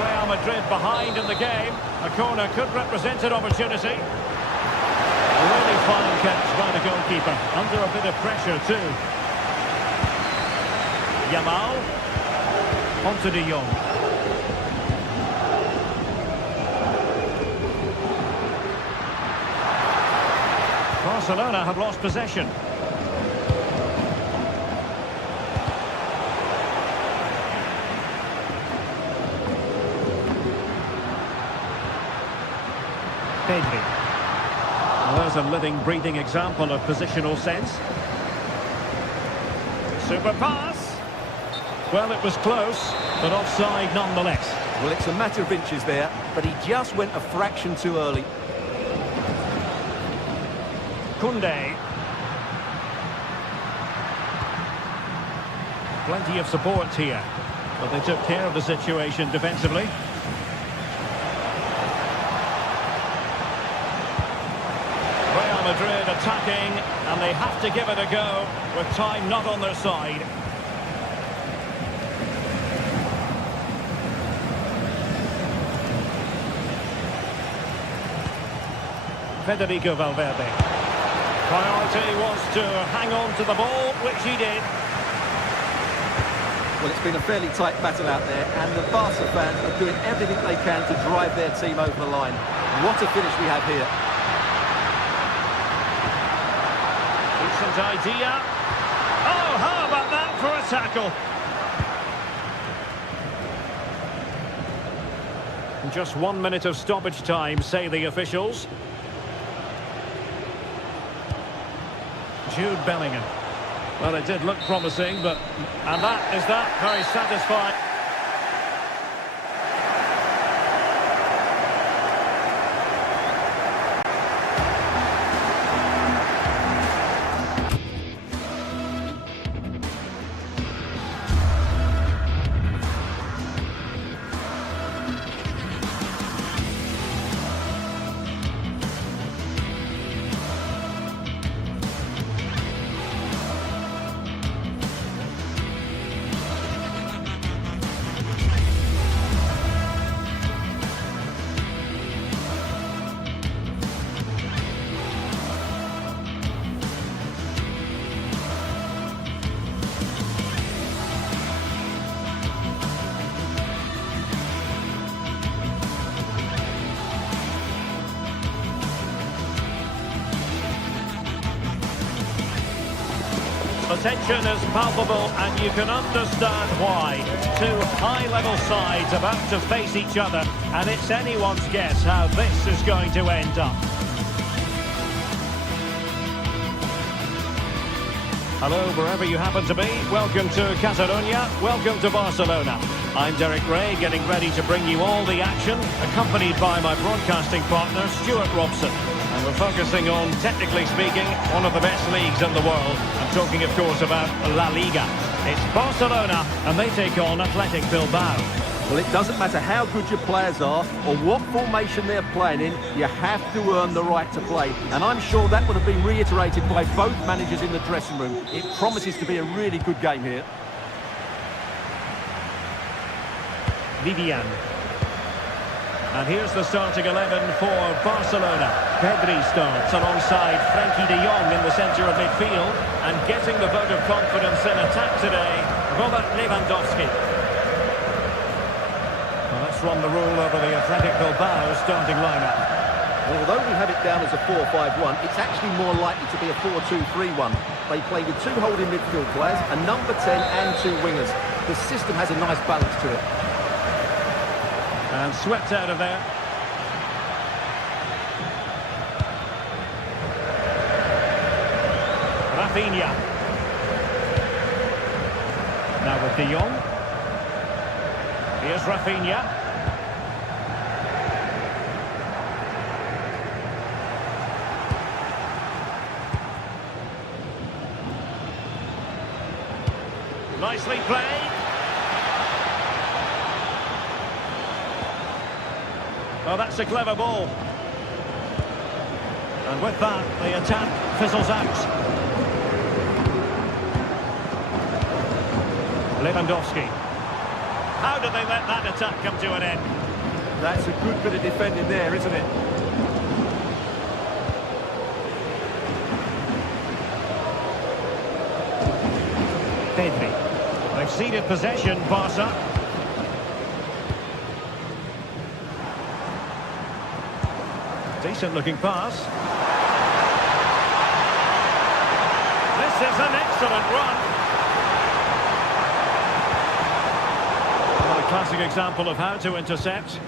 Real Madrid behind in the game. A corner could represent an opportunity. A really fine catch by the goalkeeper. Under a bit of pressure too. Yamal. Onto De Jong. Barcelona have lost possession. Pedri. Well, there's a living, breathing example of positional sense. Super pass. Well, it was close, but offside nonetheless. Well, it's a matter of inches there, but he just went a fraction too early. Koundé. Plenty of support here, but they took care of the situation defensively. Real Madrid attacking, and they have to give it a go with time not on their side. Federico Valverde. Priority was to hang on to the ball, which he did. Well, it's been a fairly tight battle out there, and the Barca fans are doing everything they can to drive their team over the line. What a finish we have here. Decent idea. Oh, how about that for a tackle? Just 1 minute of stoppage time, say the officials. Jude Bellingham. Well, it did look promising, but... And that is that. Very satisfying. The tension is palpable, and you can understand why. Two high-level sides about to face each other, and it's anyone's guess how this is going to end up. Hello, wherever you happen to be. Welcome to Catalonia. Welcome to Barcelona. I'm Derek Ray, getting ready to bring you all the action, accompanied by my broadcasting partner, Stuart Robson. And we're focusing on, technically speaking, one of the best leagues in the world. I'm talking, of course, about La Liga. It's Barcelona, and they take on Athletic Bilbao. Well, it doesn't matter how good your players are or what formation they're playing in, you have to earn the right to play. And I'm sure that would have been reiterated by both managers in the dressing room. It promises to be a really good game here. Vivian. And here's the starting 11 for Barcelona. Pedri starts alongside Frankie de Jong in the centre of midfield. And getting the vote of confidence in attack today, Robert Lewandowski. Well, let's run the rule over the Athletic Bilbao starting lineup. Well, although we have it down as a 4-5-1, it's actually more likely to be a 4-2-3-1. They play with two holding midfield players, a number 10 and two wingers. The system has a nice balance to it. And swept out of there. Rafinha. Now with De Jong. Here's Rafinha. Nicely played. Well, that's a clever ball. And with that, the attack fizzles out. Lewandowski. How did they let that attack come to an end? That's a good bit of defending there, isn't it? Pedri. They've ceded possession, Barca. Decent looking pass. This is an excellent run. Well, a classic example of how to intercept.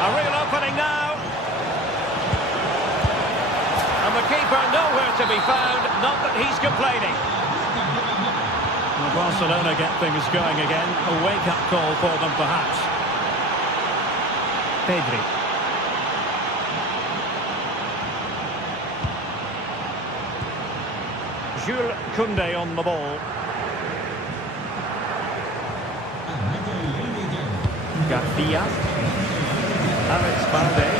A real opening now. And the keeper nowhere to be found. Not that he's complaining. Well, Barcelona get things going again. A wake-up call for them, perhaps. Pedri. Jules Koundé on the ball. Garcia. Alex Balde.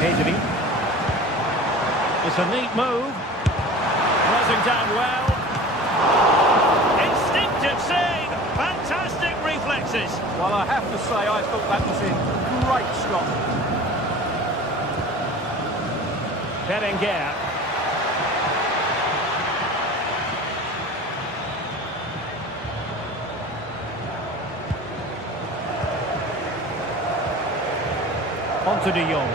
Pedri. It's a neat move. Closing down well. Instinctive save. Fantastic reflexes. Well, I have to say, I thought that was in. Great stop. Berenguer. On to De Jong.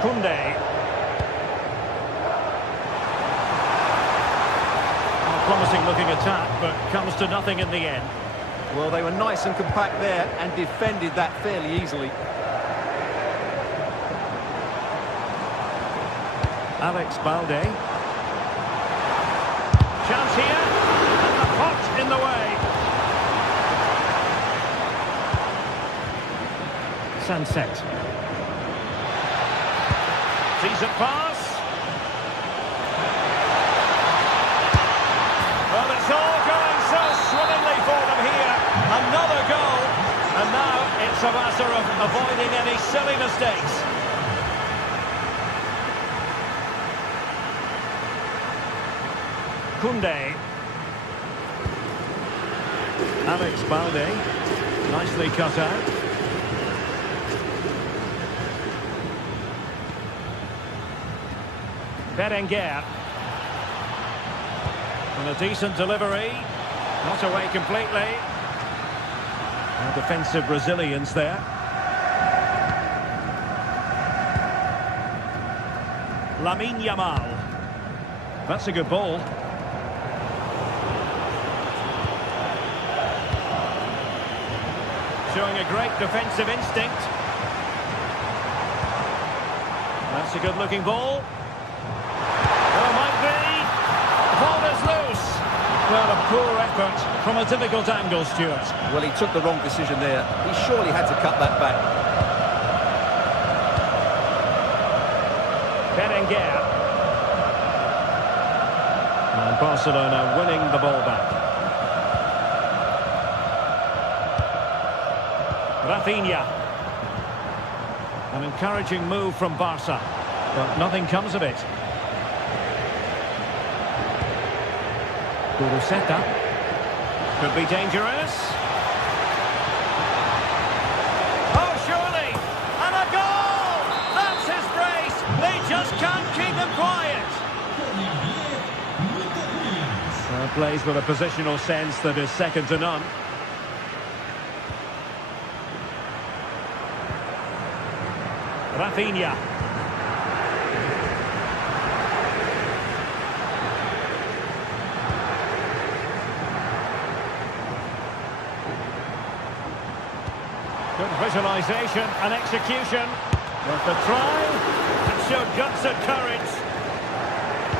Koundé. Promising looking attack, but comes to nothing in the end. Well, they were nice and compact there and defended that fairly easily. Alex Balde. Chance here, and the pot in the way. Sunset. Decent pass. Well, it's all going so swimmingly for them here. Another goal. And now it's a matter of avoiding any silly mistakes. Koundé. Alex Balde. Nicely cut out. Berenguer. And a decent delivery. Not away completely. And defensive resilience there. Lamine Yamal. That's a good ball. Showing a great defensive instinct. That's a good-looking ball. Oh, might be. Ball is loose. Well, a poor effort from a difficult angle, Stuart. Well, he took the wrong decision there. He surely had to cut that back. Berenguer. And Barcelona winning the ball back. Rafinha. An encouraging move from Barca, but nothing comes of it. Kuruseta. Could be dangerous. Oh, surely! And a goal! That's his brace! They just can't keep him quiet! Plays with a positional sense that is second to none. Rafinha. Good visualisation and execution. Worth a try. And showed guts and courage.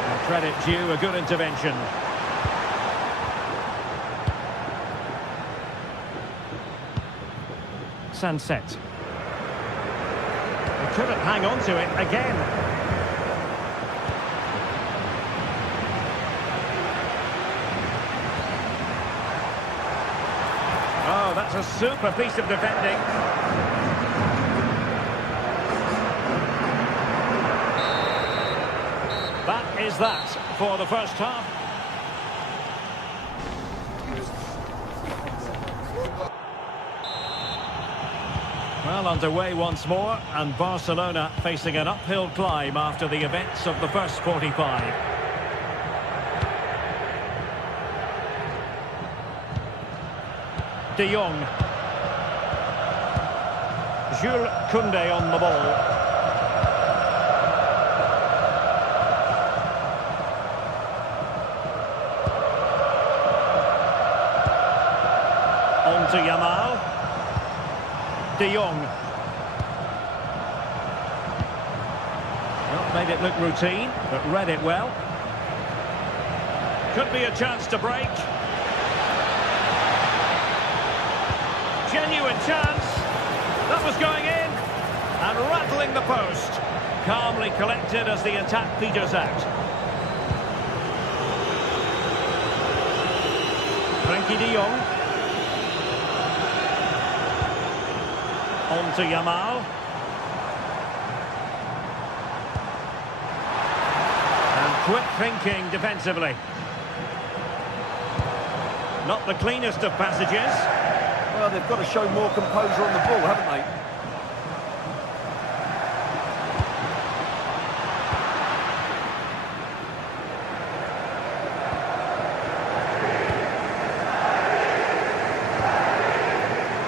And credit due, a good intervention. Sunset. They couldn't hang on to it again. Oh, that's a super piece of defending. That is that for the first half. Well, underway once more, and Barcelona facing an uphill climb after the events of the first 45. De Jong. Jules Koundé on the ball. On to Yamal. De Jong. Well, made it look routine, but read it well. Could be a chance to break. Genuine chance. That was going in. And rattling the post. Calmly collected as the attack peters out. Frenkie de Jong. On to Yamal. And quick thinking defensively. Not the cleanest of passages. Well, they've got to show more composure on the ball, haven't they?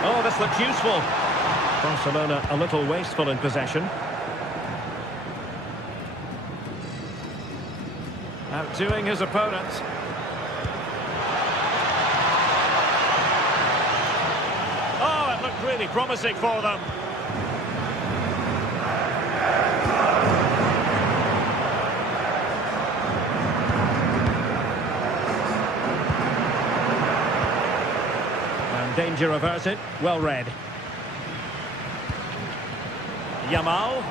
Oh, this looks useful. Barcelona a little wasteful in possession. Outdoing his opponent. Oh, it looked really promising for them. And danger averted. Well read. Yamal.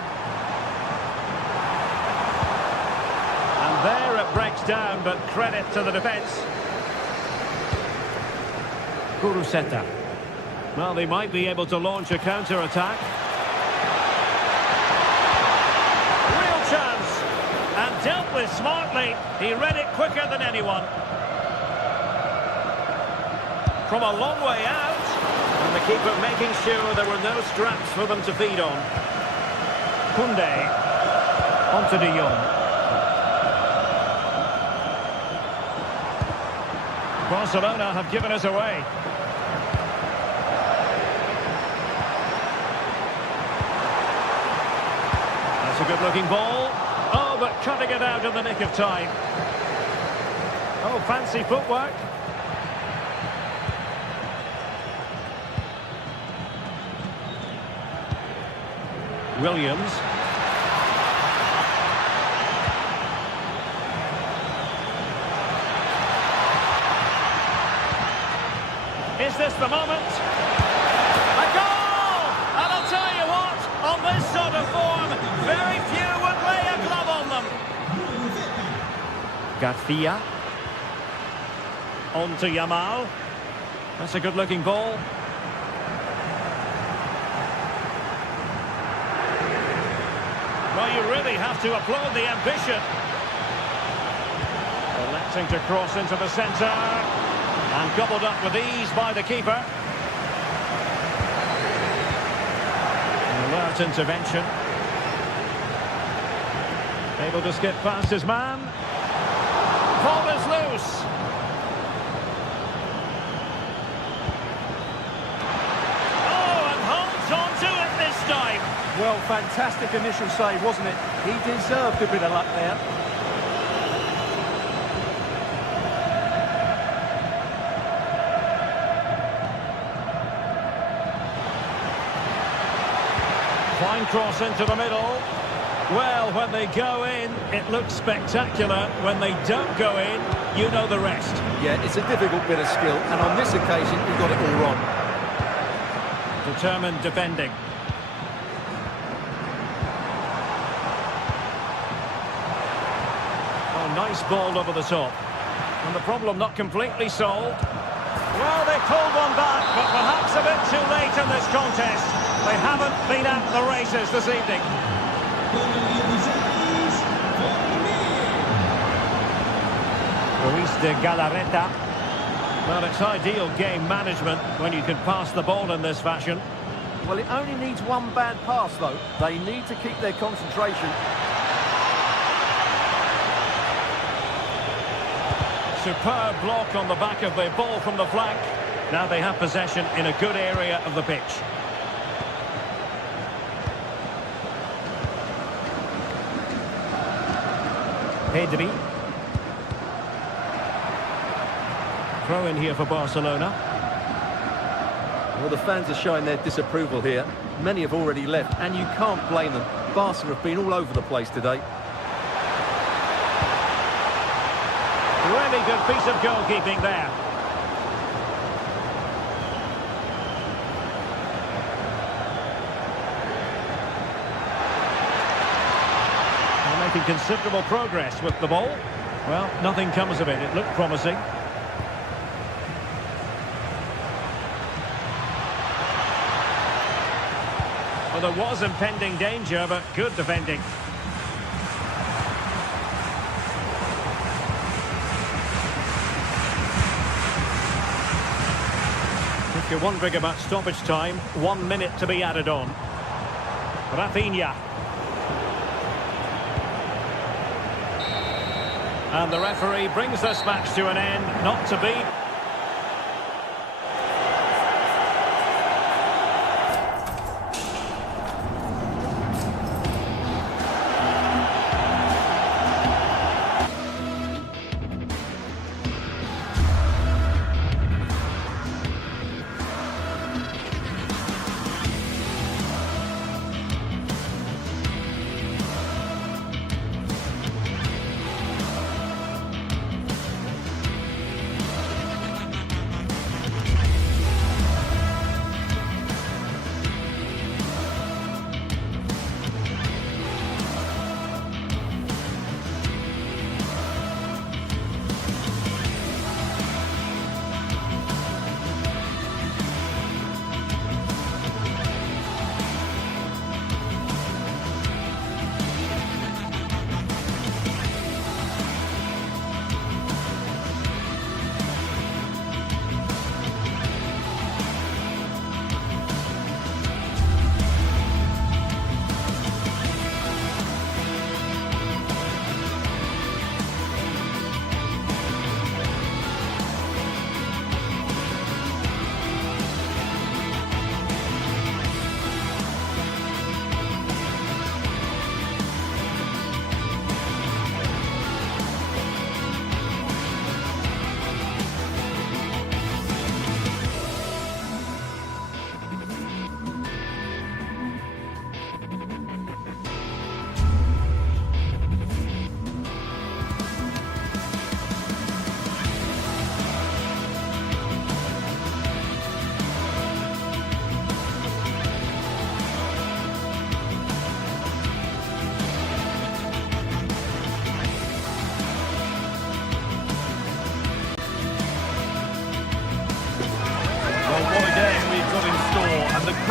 And there it breaks down, but credit to the defence. Kuruseta. Well, they might be able to launch a counter-attack. Real chance. And dealt with smartly. He read it quicker than anyone. From a long way out. And the keeper making sure there were no straps for them to feed on. Koundé. Onto De Jong. Barcelona have given us away. That's a good-looking ball. Oh, but cutting it out in the nick of time. Oh, fancy footwork. Williams. Is this the moment? A goal! And I'll tell you what, on this sort of form, very few would lay a glove on them. Garcia. On to Yamal. That's a good-looking ball. Well, you really have to applaud the ambition. Electing to cross into the centre. And gobbled up with ease by the keeper. An alert intervention. Able to skip past his man. Ball is loose. Well, fantastic initial save, wasn't it? He deserved a bit of luck there. Fine cross into the middle. Well, when they go in, it looks spectacular. When they don't go in, you know the rest. Yeah, it's a difficult bit of skill, and on this occasion, he got it all wrong. Determined defending. Nice ball over the top. And the problem not completely solved. Well, they pulled one back, but perhaps a bit too late in this contest. They haven't been at the races this evening. Ruiz de Galarreta. Well, it's ideal game management when you can pass the ball in this fashion. Well, it only needs one bad pass, though. They need to keep their concentration. Superb block on the back of the ball from the flank. Now they have possession in a good area of the pitch. Pedri. Throw in here for Barcelona. Well, the fans are showing their disapproval here. Many have already left, and you can't blame them. Barca have been all over the place today. Really good piece of goalkeeping there. They're making considerable progress with the ball. Well, nothing comes of it. It looked promising. Well, there was impending danger, but good defending. If you're wondering about stoppage time, 1 minute to be added on. Rafinha. And the referee brings this match to an end, not to be.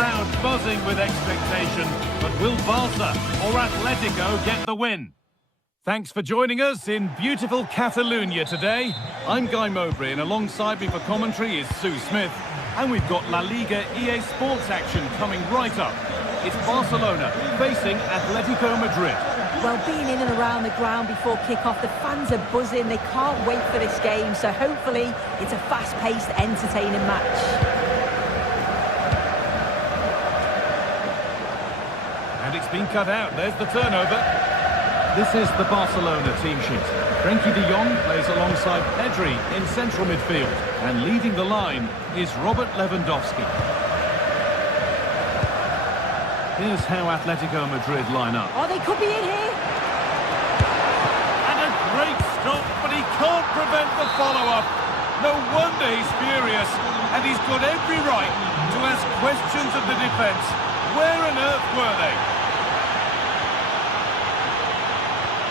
crowd buzzing with expectation. But will Barca or Atletico get the win? Thanks for joining us in beautiful Catalonia today. I'm Guy Mowbray, and alongside me for commentary is Sue Smith. And we've got La Liga EA Sports action coming right up. It's Barcelona facing Atletico Madrid. Well, being in and around the ground before kick-off, the fans are buzzing. They can't wait for this game, so hopefully it's a fast-paced, entertaining match. And it's been cut out. There's the turnover. This is the Barcelona team sheet. Frenkie de Jong plays alongside Pedri in central midfield. And leading the line is Robert Lewandowski. Here's how Atletico Madrid line up. Oh, they could be in here. And a great stop, but he can't prevent the follow-up. No wonder he's furious. And he's got every right to ask questions of the defence. Where on earth were they?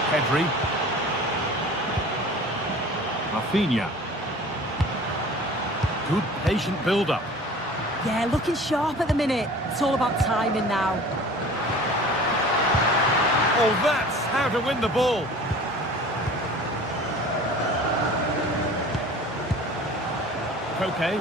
Pedri. Rafinha. Good patient build-up. Yeah, looking sharp at the minute. It's all about timing now. Oh, that's how to win the ball. Koke.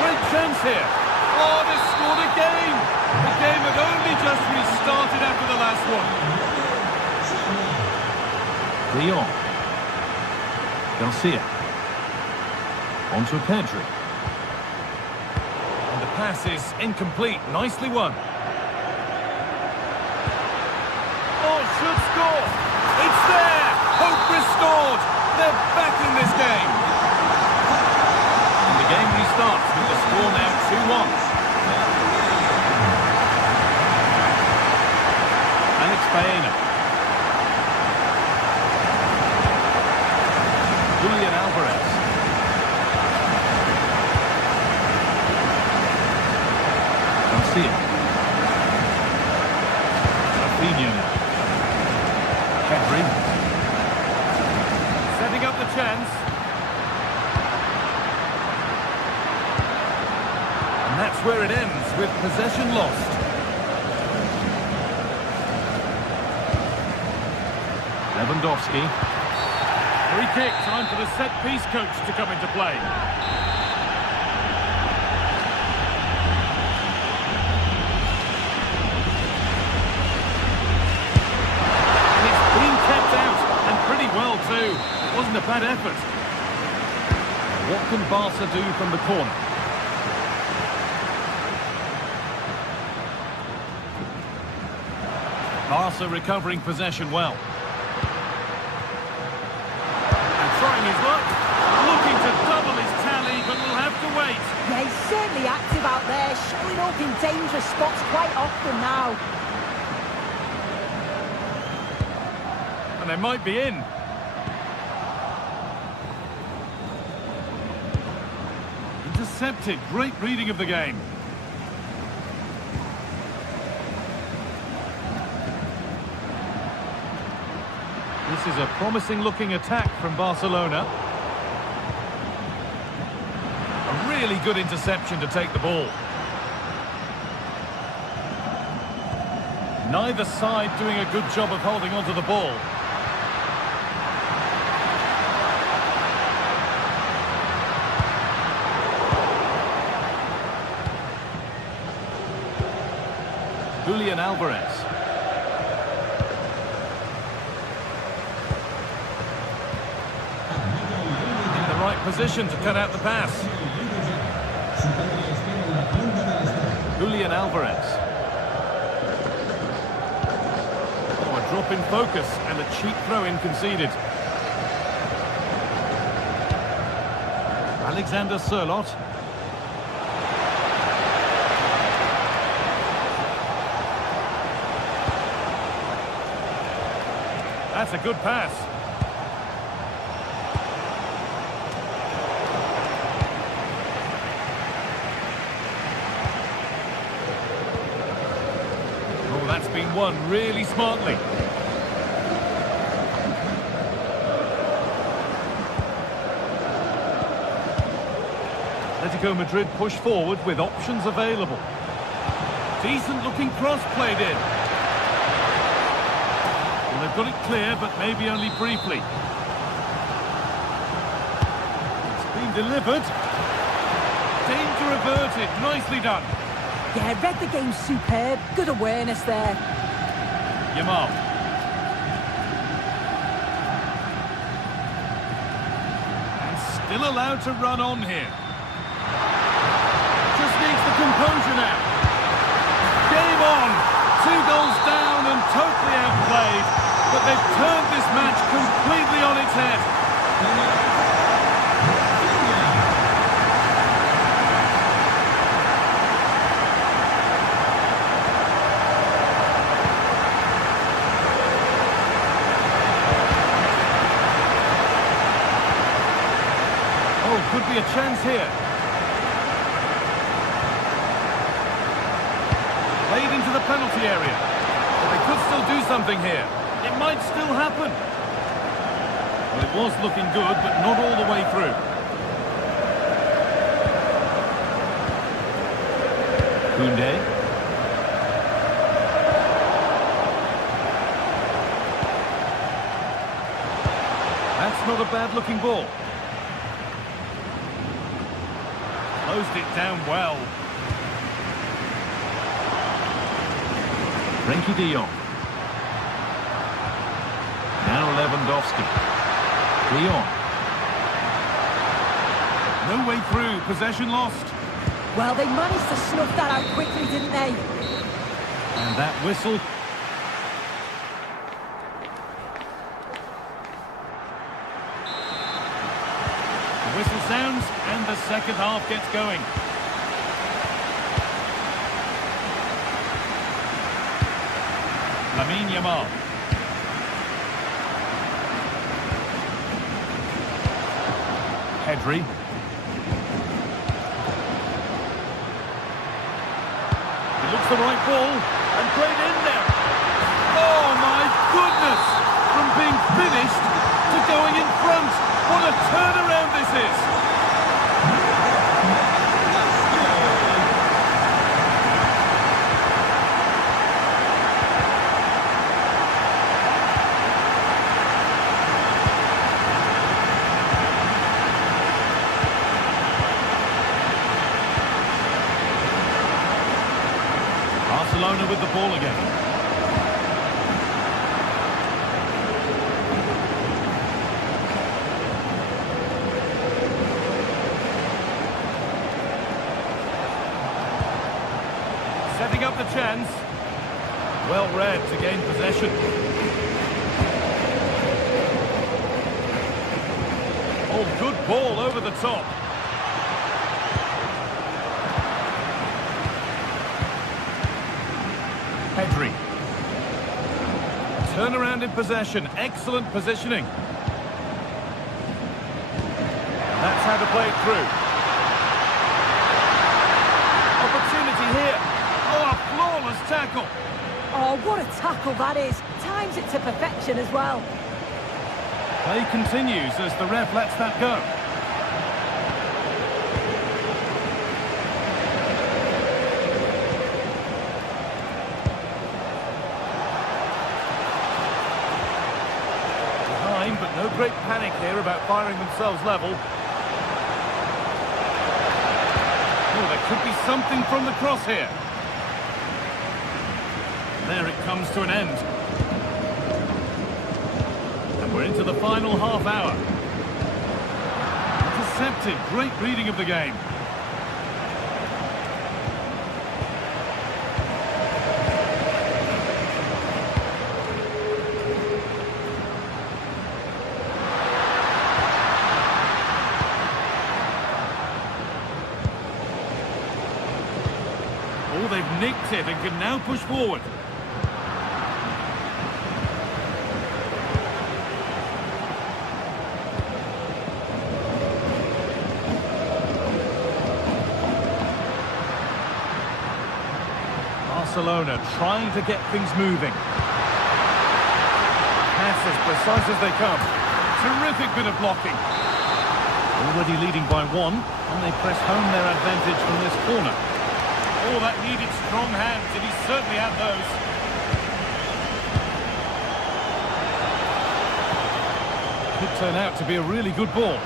Great chance here. Oh, they scored again. The game had only just restarted after the last one. De Jong. Garcia. Onto Pedri. And the pass is incomplete. Nicely won. Oh, should score. It's there. Hope restored. They're back in this game. And the game restarts with the score now 2-1. Alex Baena. Julian Alvarez. Rafinha now. Pedri. Setting up the chance. And that's where it ends, with possession lost. Lewandowski. Free kick, time for the set-piece coach to come into play. Well, too. It wasn't a bad effort. What can Barca do from the corner? Barca recovering possession well. And trying his luck. Looking to double his tally, but will have to wait. Yeah, he's certainly active out there, showing up in dangerous spots quite often now. And they might be in. Intercepted. Great reading of the game. This is a promising-looking attack from Barcelona. A really good interception to take the ball. Neither side doing a good job of holding onto the ball. Julian Alvarez. In the right position to cut out the pass. Julian Alvarez. Oh, a drop in focus and a cheap throw-in conceded. Alexander Sørloth. That's a good pass. Oh, that's been won really smartly. Atletico Madrid push forward with options available. Decent looking cross played in. Well, they've got it clear, but maybe only briefly. It's been delivered. Danger averted. Nicely done. Yeah, read the game superb. Good awareness there. Yamal. And still allowed to run on here. Just needs the composure now. Game on. 2 goals down and totally outplayed. But they've turned this match completely on its head. Could be a chance here. Played into the penalty area. But they could still do something here. It might still happen. Well, it was looking good, but not all the way through. Koundé. That's not a bad-looking ball. Closed it down well. Frenkie de Jong. Now Lewandowski. De Jong. No way through. Possession lost. Well, they managed to snuff that out quickly, didn't they? And that whistle. The whistle sounds and the second half gets going. Lamine Yamal. Pedri. It looks the right ball and played in there. Oh my goodness! From being finished to going in front. What a turnaround this is! Barcelona with the ball again. Setting up the chance. Well read to gain possession. Oh, good ball over the top. Pedri. Turnaround in possession. Excellent positioning. That's how to play it through. Opportunity here. Oh, a flawless tackle. Oh, what a tackle that is. Times it to perfection as well. Play continues as the ref lets that go. Behind, but no great panic here about firing themselves level. Oh, there could be something from the cross here. There it comes to an end. And we're into the final half hour. Intercepted, great reading of the game. Oh, they've nicked it and can now push forward. Barcelona trying to get things moving. Pass as precise as they come. Terrific bit of blocking. Already leading by 1, and they press home their advantage from this corner. Oh, that needed strong hands, and he certainly had those. Could turn out to be a really good ball.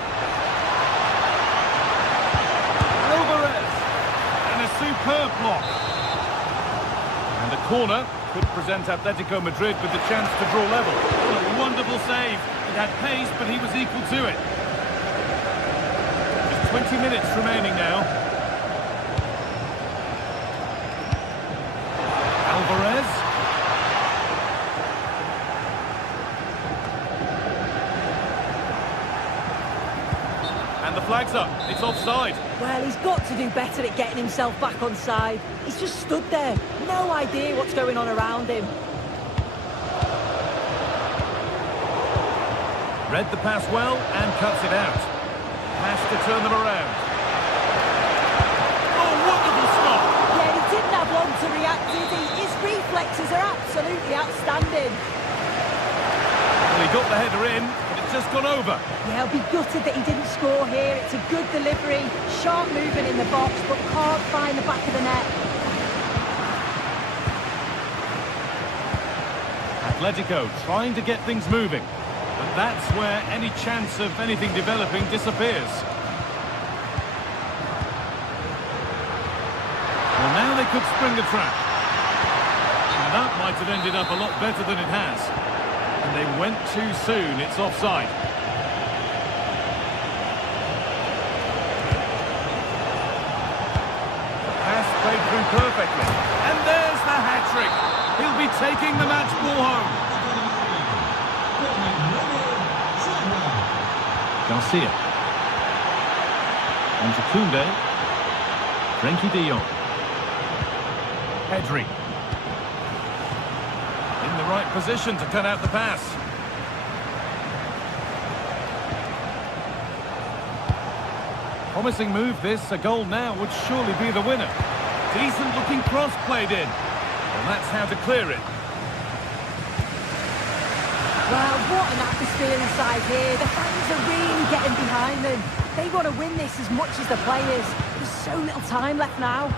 Alvarez! And a superb block. And a corner could present Atletico Madrid with the chance to draw level. A wonderful save. It had pace, but he was equal to it. Just 20 minutes remaining now. Alvarez. And the flag's up. It's offside. Well, he's got to do better at getting himself back on side. He's just stood there. No idea what's going on around him. Read the pass well and cuts it out. Has to turn them around. Oh, wonderful stop! Yeah, he didn't have long to react, did he? His reflexes are absolutely outstanding. Well, he got the header in, but it's just gone over. Yeah, I'll be gutted that he didn't score here. It's a good delivery, sharp movement in the box, but can't find the back of the net. Atletico trying to get things moving. And that's where any chance of anything developing disappears. Well, now they could spring the trap. And that might have ended up a lot better than it has. And they went too soon. It's offside. Pass played through perfectly. And there's the hat-trick. He'll be taking the match ball home. Garcia. On to Koundé. Frenkie de Jong. Pedri. In the right position to cut out the pass. Promising move this. A goal now would surely be the winner. Decent looking cross played in. And that's how to clear it. Well, what an atmosphere inside here. The fans are really getting behind them. They want to win this as much as the players. There's so little time left now.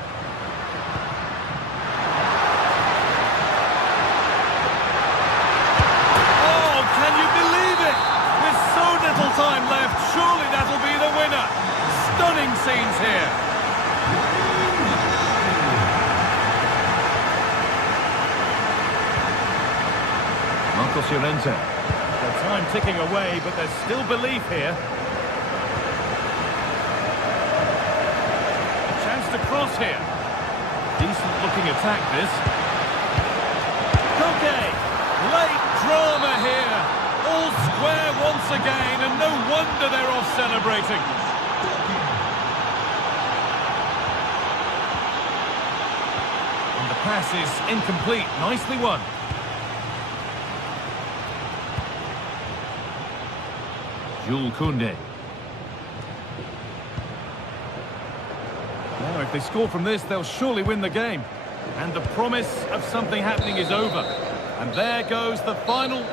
Oh, can you believe it? With so little time left, surely that'll be the winner. Stunning scenes here. Marcos Llorente. The time ticking away, but there's still belief here. A chance to cross here. Decent looking attack this. Koke. Late drama here. All square once again, and no wonder they're off celebrating. And the pass is incomplete. Nicely won. Jules Koundé. Now, if they score from this, they'll surely win the game. And the promise of something happening is over. And there goes the final...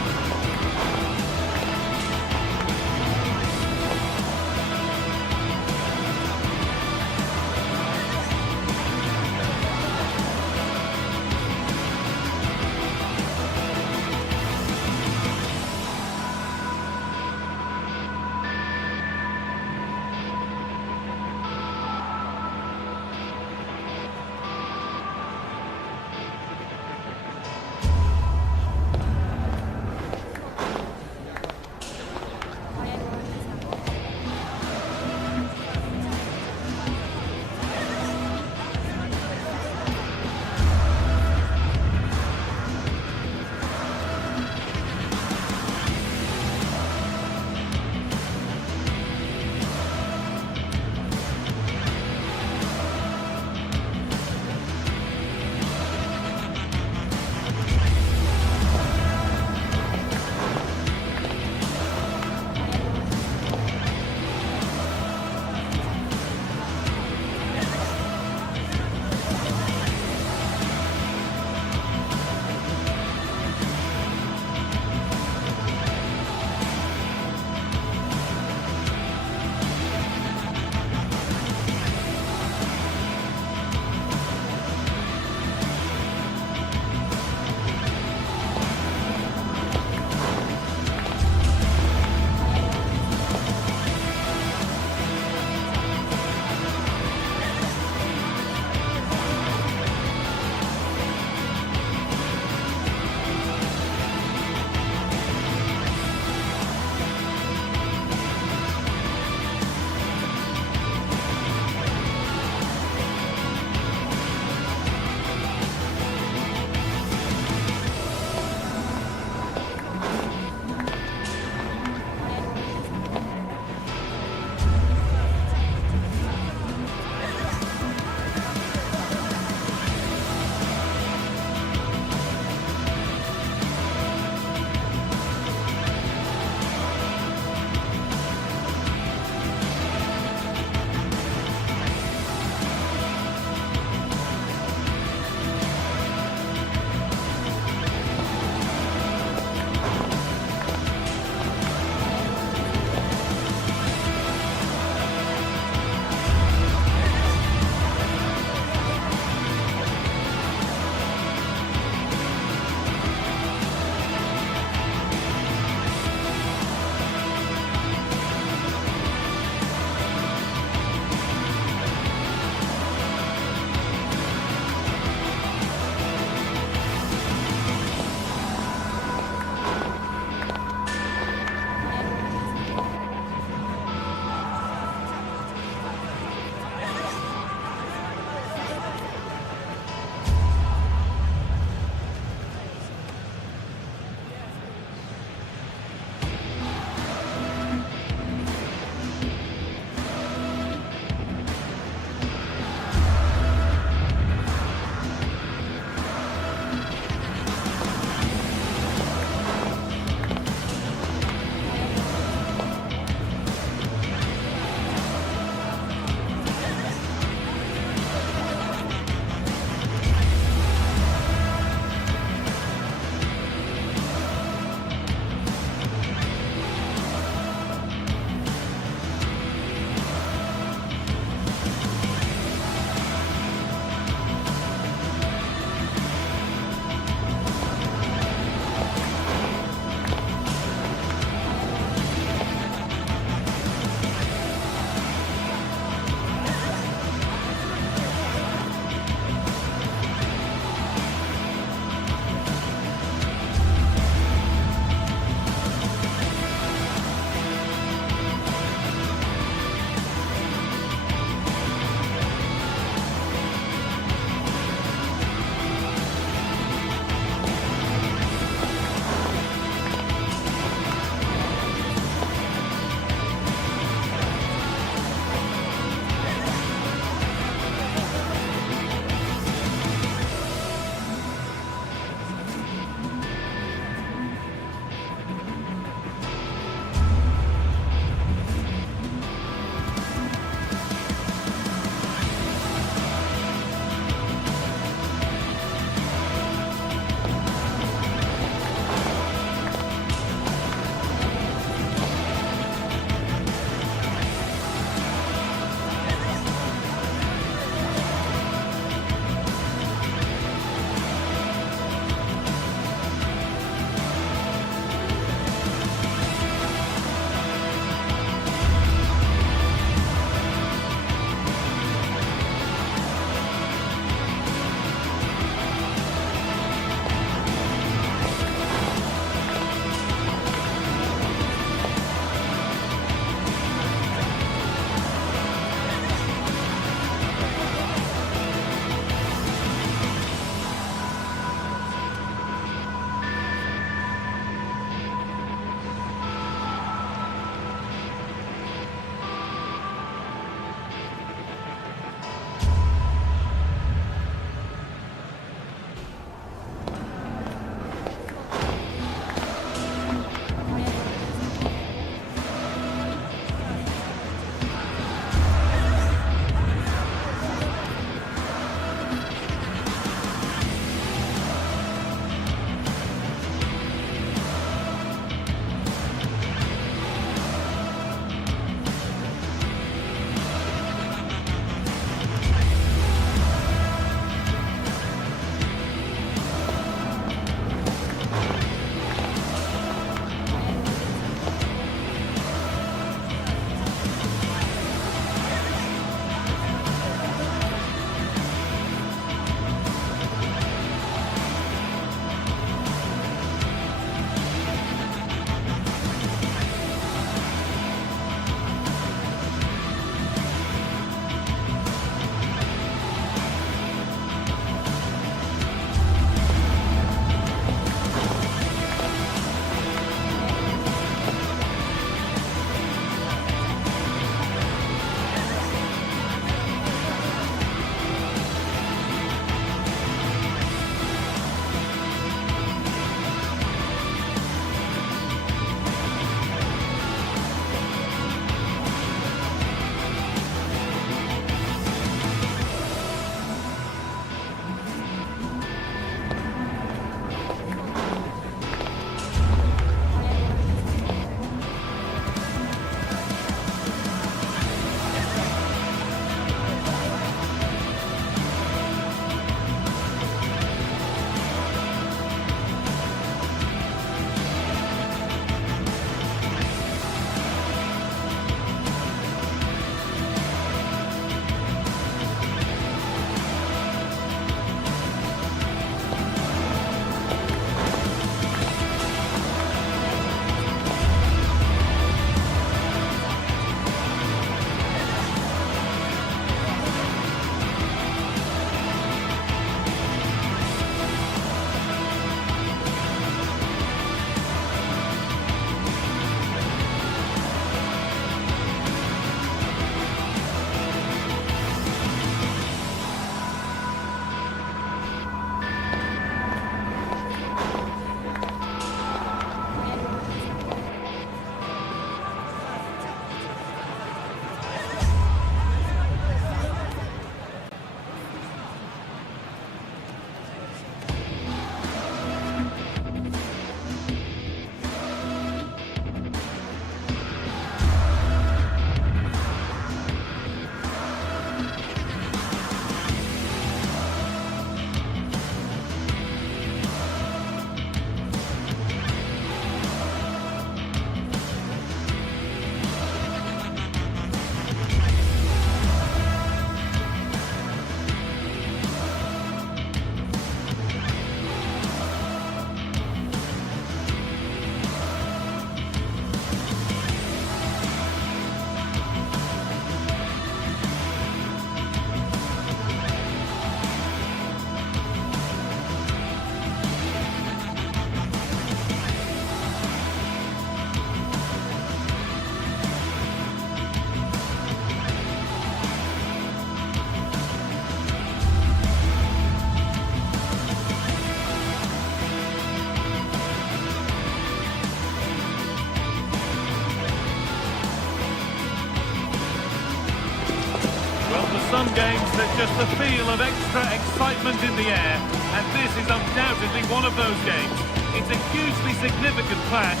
games, there's just a feel of extra excitement in the air, and this is undoubtedly one of those games. It's a hugely significant clash,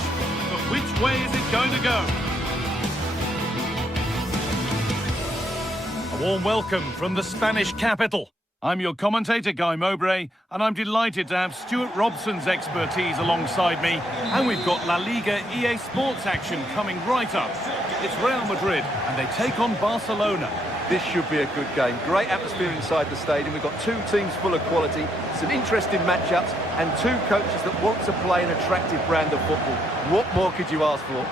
but which way is it going to go? A warm welcome from the Spanish capital. I'm your commentator, Guy Mowbray, and I'm delighted to have Stuart Robson's expertise alongside me, and we've got La Liga EA Sports action coming right up. It's Real Madrid, and they take on Barcelona. This should be a good game. Great atmosphere inside the stadium. We've got two teams full of quality, some interesting matchups, and two coaches that want to play an attractive brand of football. What more could you ask for?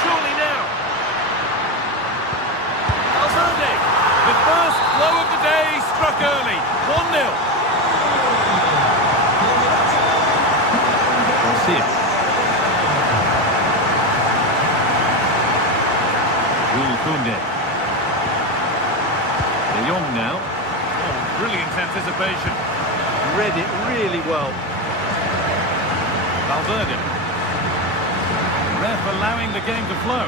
Surely now. Valverde, the first blow of the day, struck early. 1-0. Garcia. Koundé. De Jong now. Oh, brilliant anticipation. Read it really well. Valverde. Ref allowing the game to flow.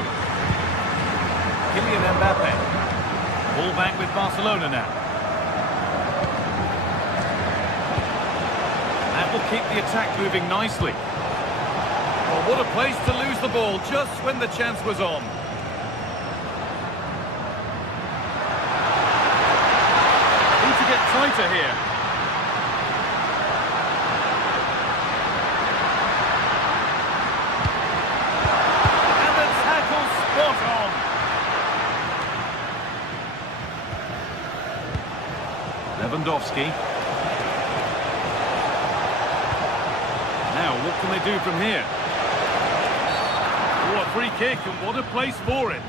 Kylian Mbappe. Ball back with Barcelona now. That will keep the attack moving nicely. Oh, what a place to lose the ball just when the chance was on. Tighter here. And the tackle spot on. Lewandowski. Now, what can they do from here? Oh, a free kick, and what a place for it.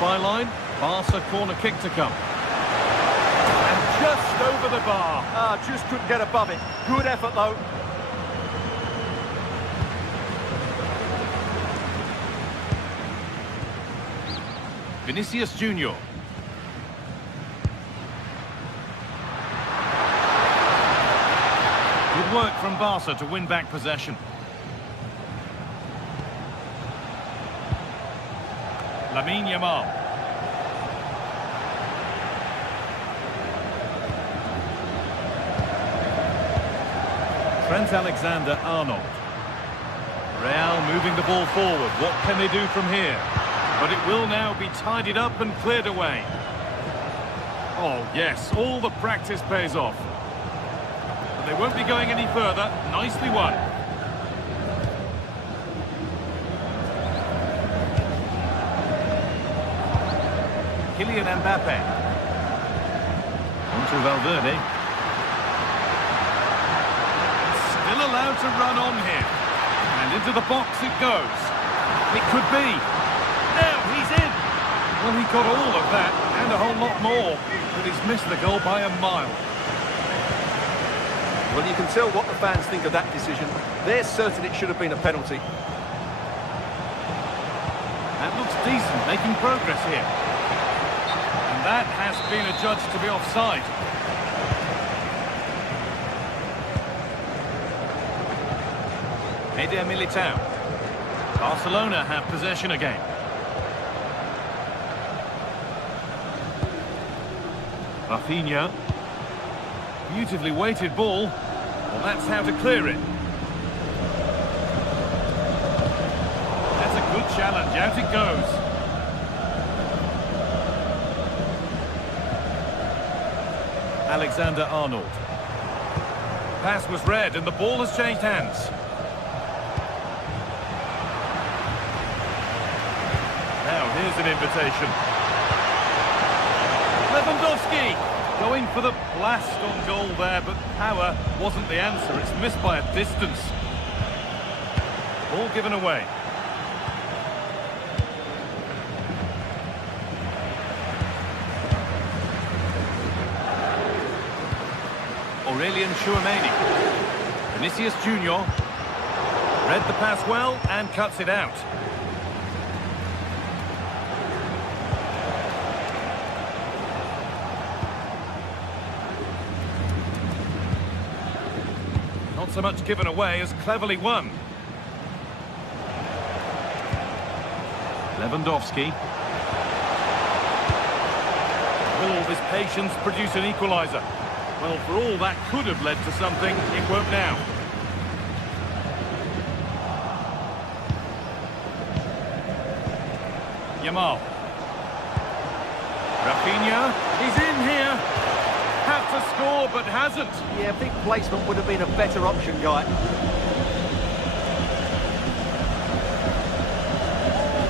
Byline, Barca corner kick to come. And just over the bar. Just couldn't get above it. Good effort though. Vinicius Junior. Good work from Barca to win back possession. Lamine Yamal. Trent Alexander-Arnold. Real moving the ball forward. What can they do from here? But it will now be tidied up and cleared away. Oh, yes, all the practice pays off. But they won't be going any further. Nicely won. Kylian Mbappe. On to Valverde. Still allowed to run on here. And into the box it goes. It could be. Now he's in. Well, he got all of that and a whole lot more. But he's missed the goal by a mile. Well, you can tell what the fans think of that decision. They're certain it should have been a penalty. That looks decent, making progress here. And that has been adjudged to be offside. Eder Militao. Barcelona have possession again. Rafinha. Beautifully weighted ball. Well, that's how to clear it. That's a good challenge. Out it goes. Alexander-Arnold. Pass was read and the ball has changed hands. Now here's an invitation. Lewandowski going for the blast on goal there, but power wasn't the answer. It's missed by a distance. Ball given away. Aurelian Tchouameni. Vinicius Junior. Read the pass well and cuts it out. Not so much given away as cleverly won. Lewandowski. Will all this patience produce an equaliser? Well, for all that could have led to something, it won't now. Yamal. Rafinha. He's in here. Had to score, but hasn't. Yeah, big placement would have been a better option, Guy.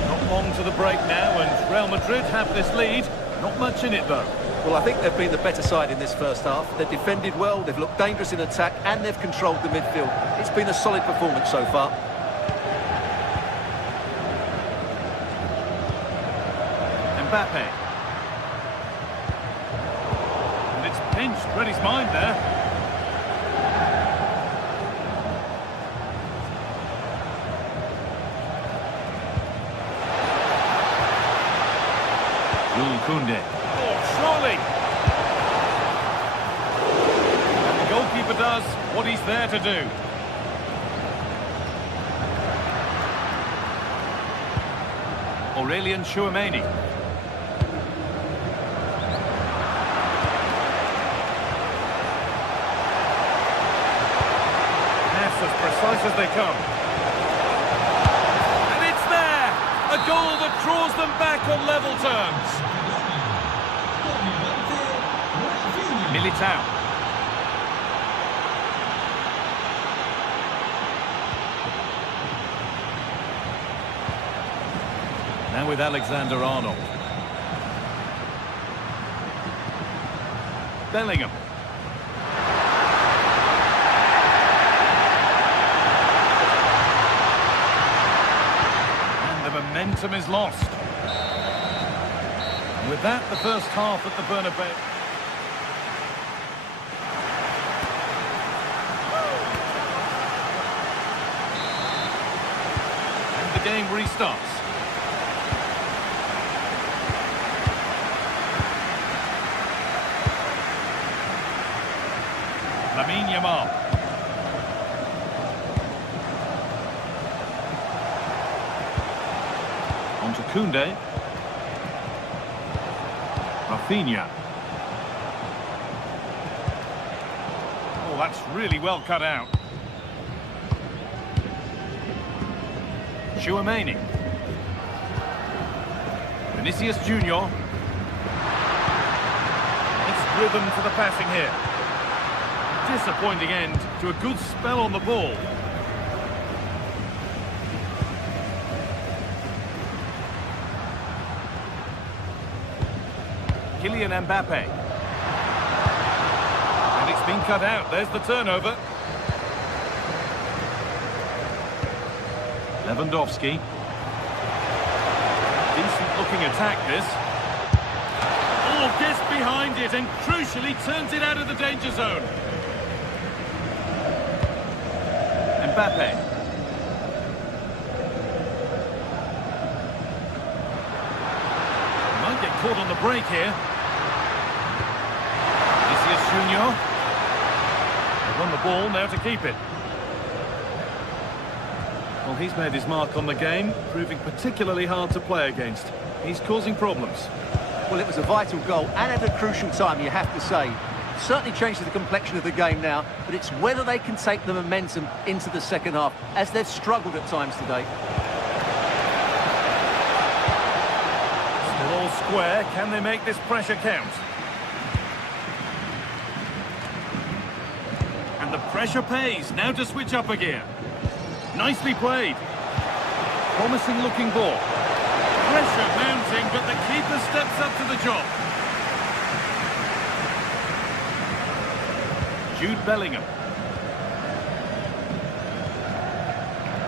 Not long to the break now, and Real Madrid have this lead. Not much in it, though. Well, I think they've been the better side in this first half. They've defended well, they've looked dangerous in attack, and they've controlled the midfield. It's been a solid performance so far. Mbappe. And it's pinched, read his mind there. Koundé. Oh, surely! And the goalkeeper does what he's there to do. Aurelien Tchouameni. Pass as precise as they come. And it's there! A goal that draws them back on level terms. Militao. Now with Alexander-Arnold. Bellingham. And the momentum is lost. And with that, the first half at the Bernabeu. The game restarts. Lamine Yamal. On to Koundé. Rafinha. Oh, that's really well cut out. Tchouameni. Vinicius Junior. It's rhythm to the passing here. Disappointing end to a good spell on the ball. Kylian Mbappe. And it's been cut out. There's the turnover. Lewandowski. Decent looking attack this. Oh, gets behind it and crucially turns it out of the danger zone. Mbappe. Might get caught on the break here. Vinicius Junior. They won the ball, now to keep it. Well, he's made his mark on the game, proving particularly hard to play against. He's causing problems. Well, it was a vital goal, and at a crucial time, you have to say. Certainly changes the complexion of the game now, but it's whether they can take the momentum into the second half, as they've struggled at times today. Still all square. Can they make this pressure count? And the pressure pays. Now to switch up again. Nicely played. Promising looking ball. Pressure mounting, but the keeper steps up to the job. Jude Bellingham.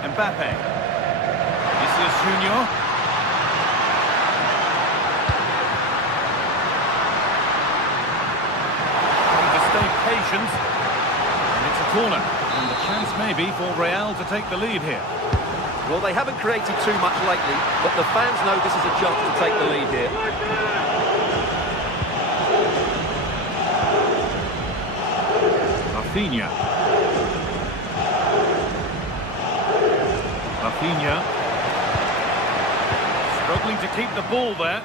Mbappe. Vinicius Junior. Trying to stay patient. And it's a corner. And the Chance maybe for Real to take the lead here. Well, they haven't created too much lately, but the fans know this is a chance to take the lead here. Rafinha. Rafinha. Struggling to keep the ball there.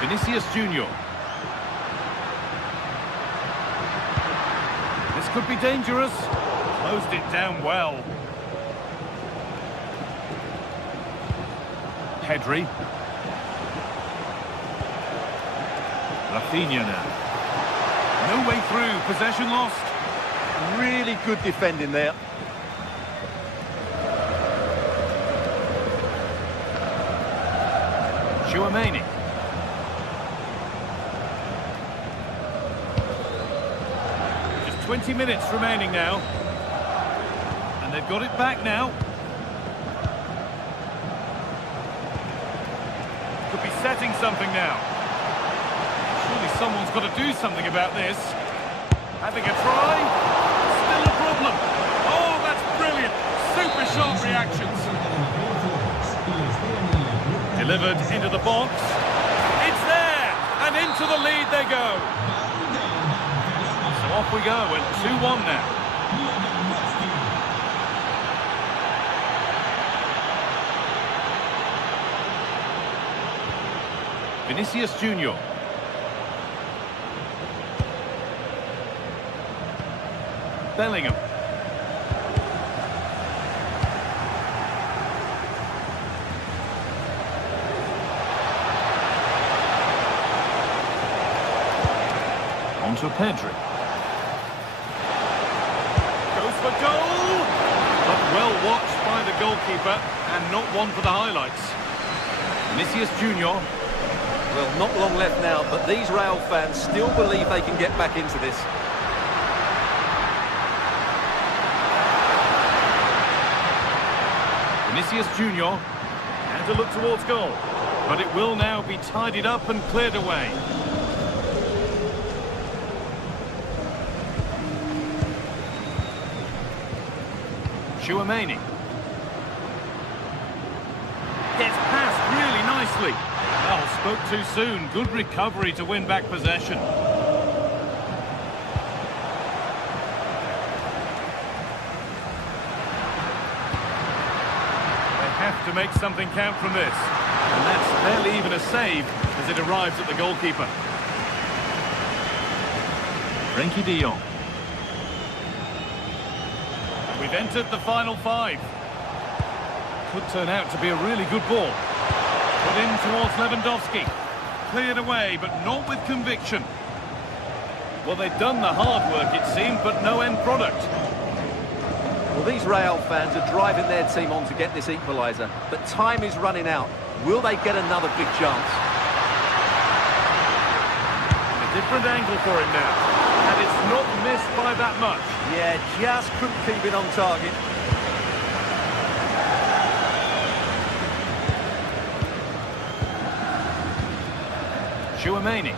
Vinicius Junior. This could be dangerous. Closed it down well. Pedri. Rafinha now. No way through. Possession lost. Really good defending there. Tchouaméni. Just 20 minutes remaining now. And they've got it back now. Could be setting something now. Surely someone's got to do something about this. Having a try. Still a problem. Oh, that's brilliant. Super sharp reactions. Delivered into the box. It's there. And into the lead they go. So off we go at 2-1 now. Vinicius Junior. Bellingham. On to Pedri. Goes for goal! But well watched by the goalkeeper and not one for the highlights. Vinicius Junior. Well, not long left now, but these Real fans still believe they can get back into this. Vinicius Junior. And to look towards goal. But it will now be tidied up and cleared away. Tchouaméni. Gets past really nicely. Well, spoke too soon. Good recovery to win back possession. They have to make something count from this. And that's barely even a save as it arrives at the goalkeeper. Frenkie de Jong. And we've entered the final 5. Could turn out to be a really good ball. Put in towards Lewandowski. Cleared away, but not with conviction. Well, they've done the hard work, it seemed, but no end product. Well, these Real fans are driving their team on to get this equaliser, but time is running out. Will they get another big chance? A different angle for him now. And it's not missed by that much. Yeah, just couldn't keep it on target. Tchouaméni.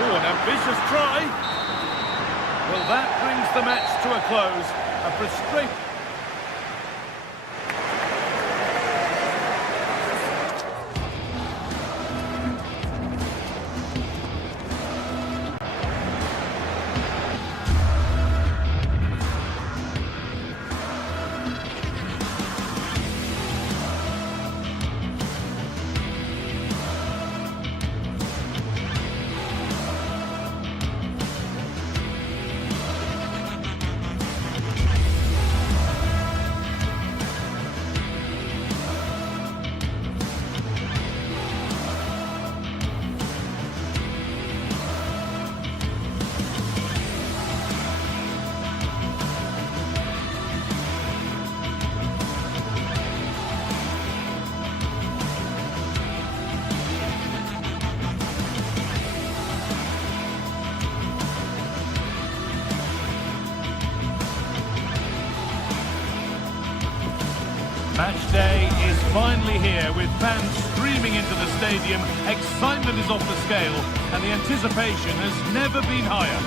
Oh, an ambitious try. Well, that brings the match to a close. A frustrating... finally here with fans streaming into the stadium. Excitement is off the scale and the anticipation has never been higher.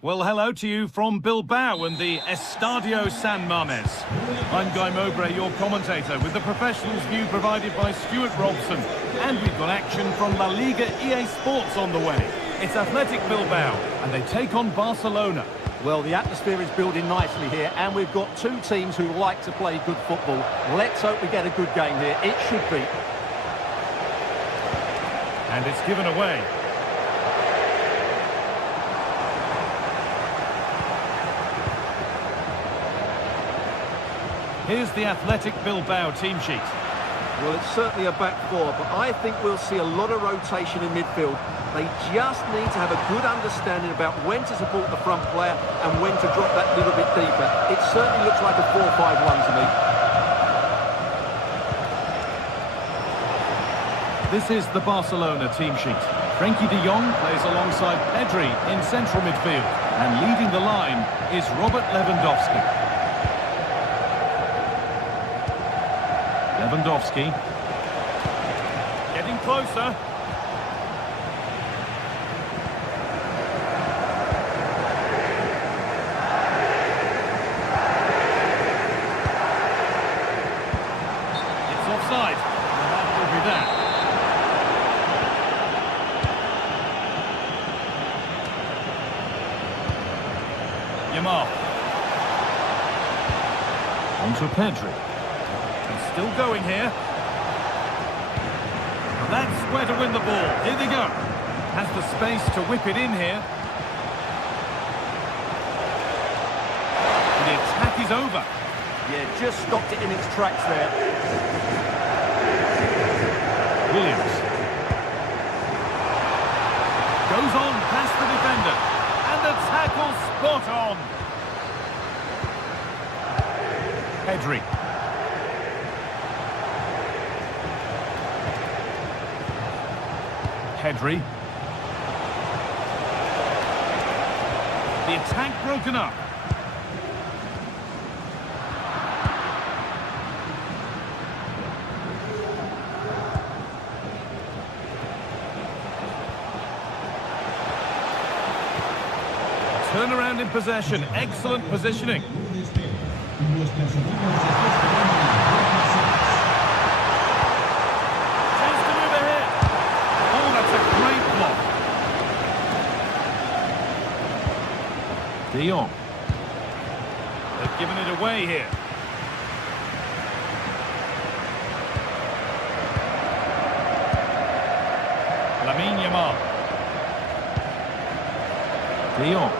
Well, hello to you from Bilbao and the Estadio San Mamés. I'm Guy Mowbray, your commentator, with the professionals' view provided by Stuart Robson. And we've got action from La Liga EA Sports on the way. It's Athletic Bilbao, and they take on Barcelona. Well, the atmosphere is building nicely here, and we've got two teams who like to play good football. Let's hope we get a good game here. It should be. And it's given away. Here's the Athletic Bilbao team sheet. Well, it's certainly a back four, but I think we'll see a lot of rotation in midfield. They just need to have a good understanding about when to support the front player and when to drop that little bit deeper. It certainly looks like a 4-5-1 to me. This is the Barcelona team sheet. Frenkie de Jong plays alongside Pedri in central midfield. And leading the line is Robert Lewandowski. Lewandowski. Getting closer. It's offside. And that will be that. Yamal. On to Pedri. Still going here. That's where to win the ball. Here they go. Has the space to whip it in here. The attack is over. Yeah, just stopped it in its tracks there. Williams. Goes on past the defender. And the tackle spot on. Pedri. Pedri. The attack broken up. Turnaround in possession. Excellent positioning. De Jong. They've given it away here. Lamine Yamal. De Jong.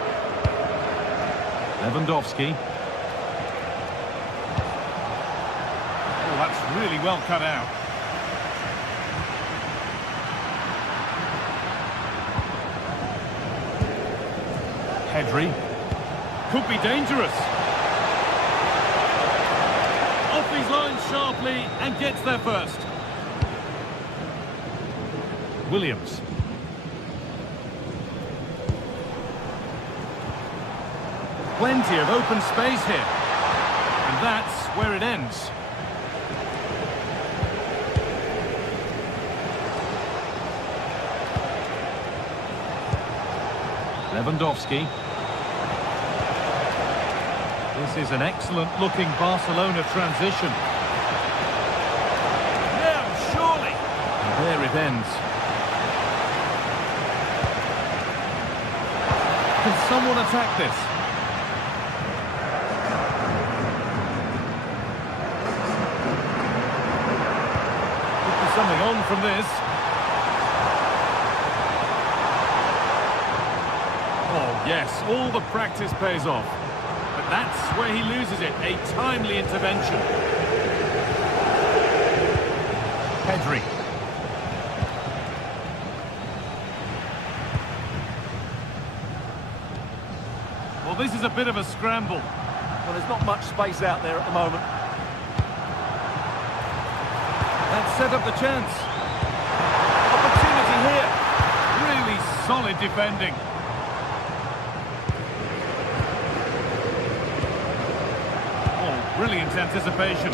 Lewandowski. Oh, that's really well cut out. Pedri. Could be dangerous. Off his line sharply and gets there first. Williams. Plenty of open space here. And that's where it ends. Lewandowski. This is an excellent-looking Barcelona transition. Now, surely. And there it ends. Can someone attack this? Could be something on from this. Oh, yes, all the practice pays off. But that's where he loses it. A timely intervention. Pedri. Well, this is a bit of a scramble. Well, there's not much space out there at the moment. That set up the chance. Opportunity here. Really solid defending. Brilliant anticipation.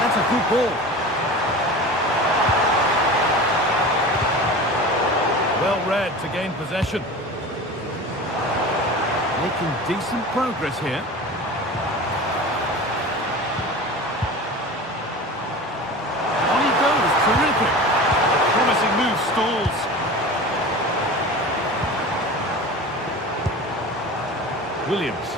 That's a good ball. Well read to gain possession. Making decent progress here. On he goes, terrific. Promising move stalls. Williams.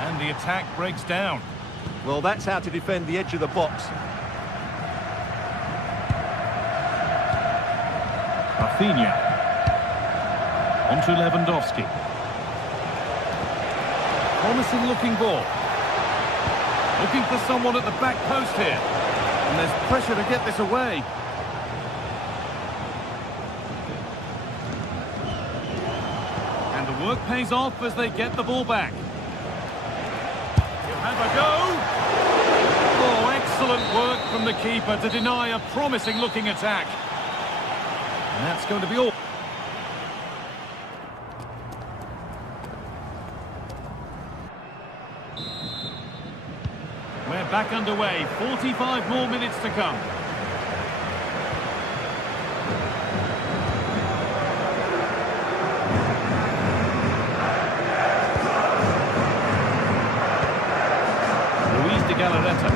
And the attack breaks down. Well, that's how to defend the edge of the box. Rafinha. On to Lewandowski. Promising looking ball. Looking for someone at the back post here. And there's pressure to get this away. And the work pays off as they get the ball back. He'll have a go. Oh, excellent work from the keeper to deny a promising looking attack. And that's going to be all. We're back underway. 45 more minutes to come. Luis de Galarreta.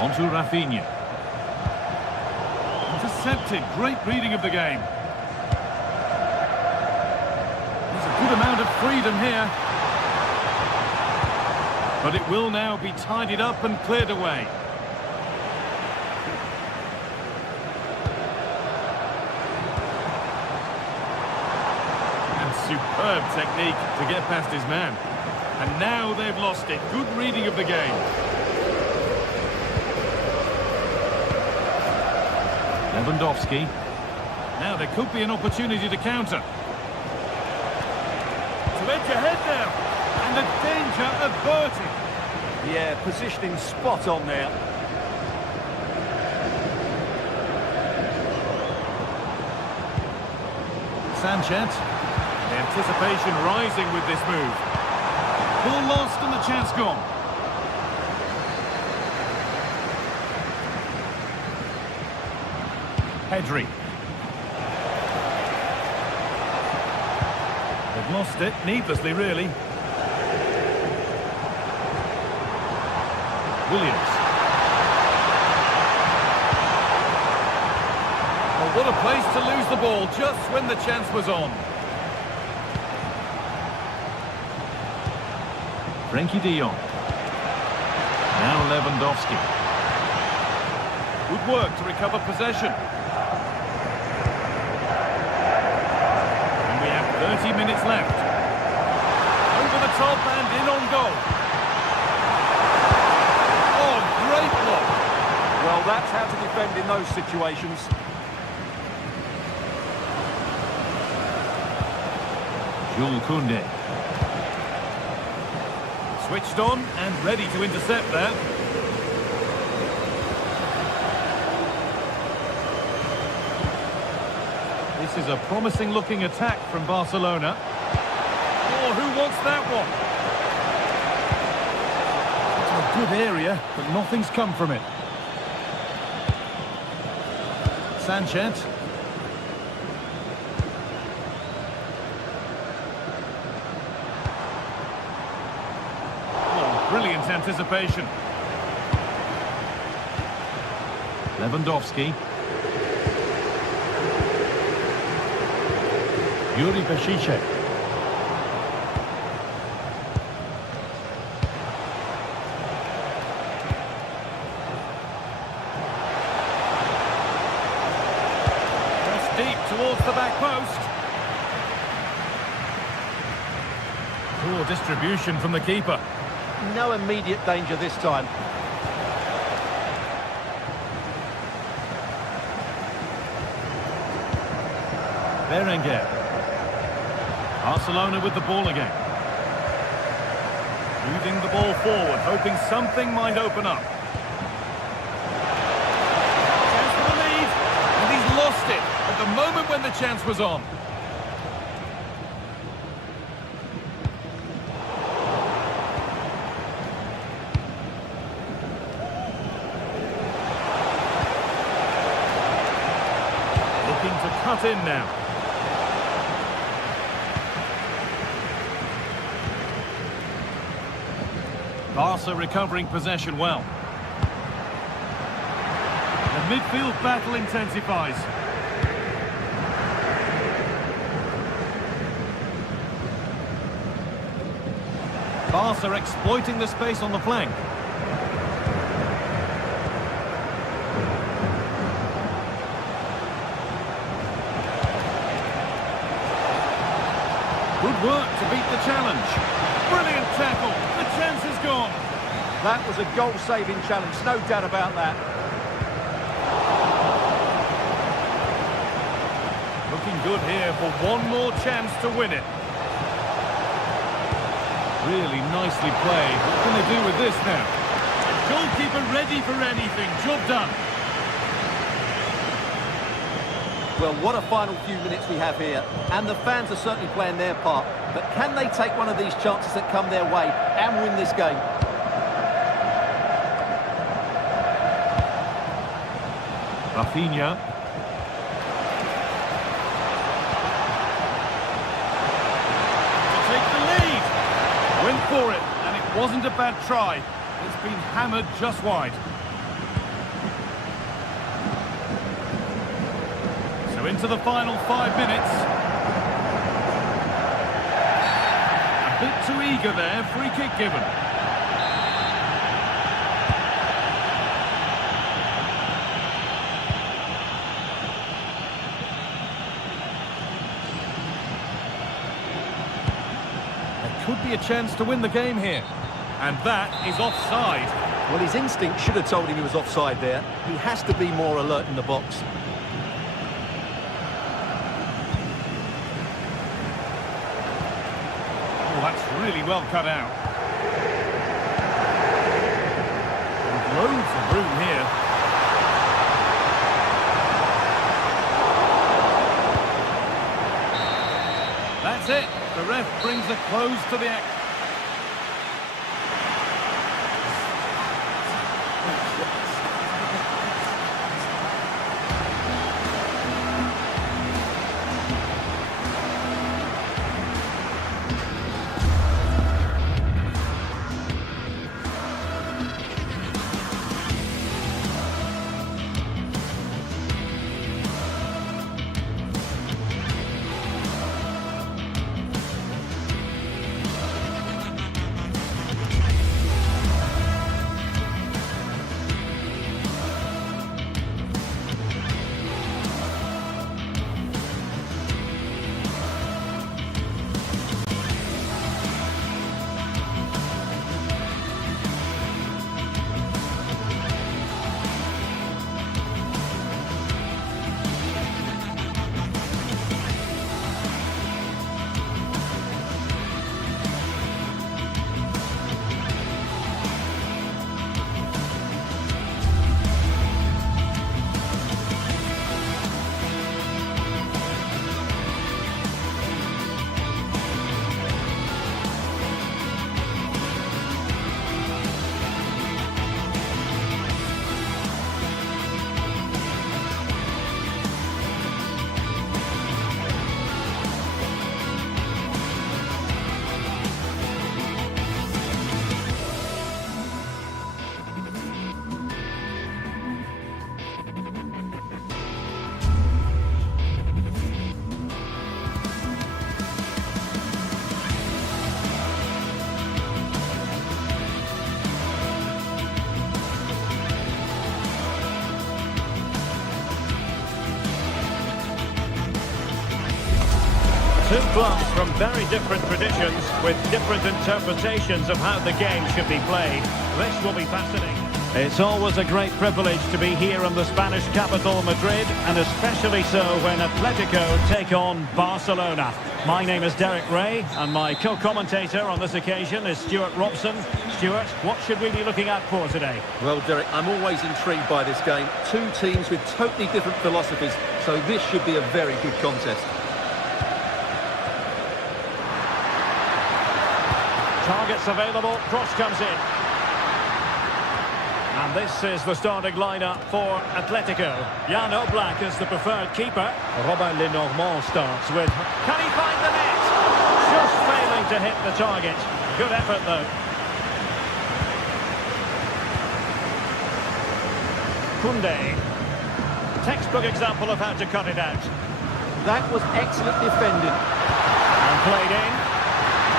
On to Rafinha. Intercepted. Great reading of the game. There's a good amount of freedom here. But it will now be tidied up and cleared away. And superb technique to get past his man. And now they've lost it. Good reading of the game. Lewandowski. Now there could be an opportunity to counter. To edge ahead now. And the danger averted. Yeah, positioning spot on there. Sanchez. The anticipation rising with this move. Ball lost and the chance gone. Pedri. They've lost it, needlessly really. Williams. Oh, what a place to lose the ball just when the chance was on. Frenkie de Jong. Now Lewandowski. Good work to recover possession. And we have 30 minutes left. Over the top and in on goal. Oh, great block. Well, that's how to defend in those situations. Jules Koundé. Switched on and ready to intercept there. This is a promising looking attack from Barcelona. Oh, who wants that one? It's a good area, but nothing's come from it. Sanchez. Oh, brilliant anticipation. Lewandowski. Yuri Peshice. Cross deep towards the back post. Poor distribution from the keeper. no immediate danger this time. Berenguer. Barcelona with the ball again. Moving the ball forward, hoping something might open up. Chance for the lead, and he's lost it at the moment when the chance was on. Looking to cut in now. Barca recovering possession well. The midfield battle intensifies. Barca exploiting the space on the flank. Good work to beat the challenge. Brilliant tackle. The chance is gone. That was a goal-saving challenge, no doubt about that. Looking good here for one more chance to win it. Really nicely played. What can they do with this now? Goalkeeper ready for anything. Job done. Well, what a final few minutes we have here. And the fans are certainly playing their part. But can they take one of these chances that come their way and win this game? Rafinha. To take the lead. Went for it, and it wasn't a bad try. It's been hammered just wide. So into the final 5 minutes. A bit too eager there, free kick given. Could be a chance to win the game here. And that is offside. Well, his instinct should have told him he was offside there. He has to be more alert in the box. Oh, that's really well cut out. And loads of room here. That's it. The ref brings a close to the act. clubs from very different traditions with different interpretations of how the game should be played. This will be fascinating. It's always a great privilege to be here in the Spanish capital, Madrid, and especially so when Atletico take on Barcelona. My name is Derek Ray, and my co-commentator on this occasion is Stuart Robson. Stuart, what should we be looking out for today? Well, Derek, I'm always intrigued by this game. Two teams with totally different philosophies, so this should be a very good contest. Targets available, cross comes in. And this is the starting lineup for Atletico. Jan Oblak is the preferred keeper. Robin Lenormand starts with... Can he find the net? Just failing to hit the target. Good effort, though. Koundé. Textbook example of how to cut it out. That was excellent defending. And played in.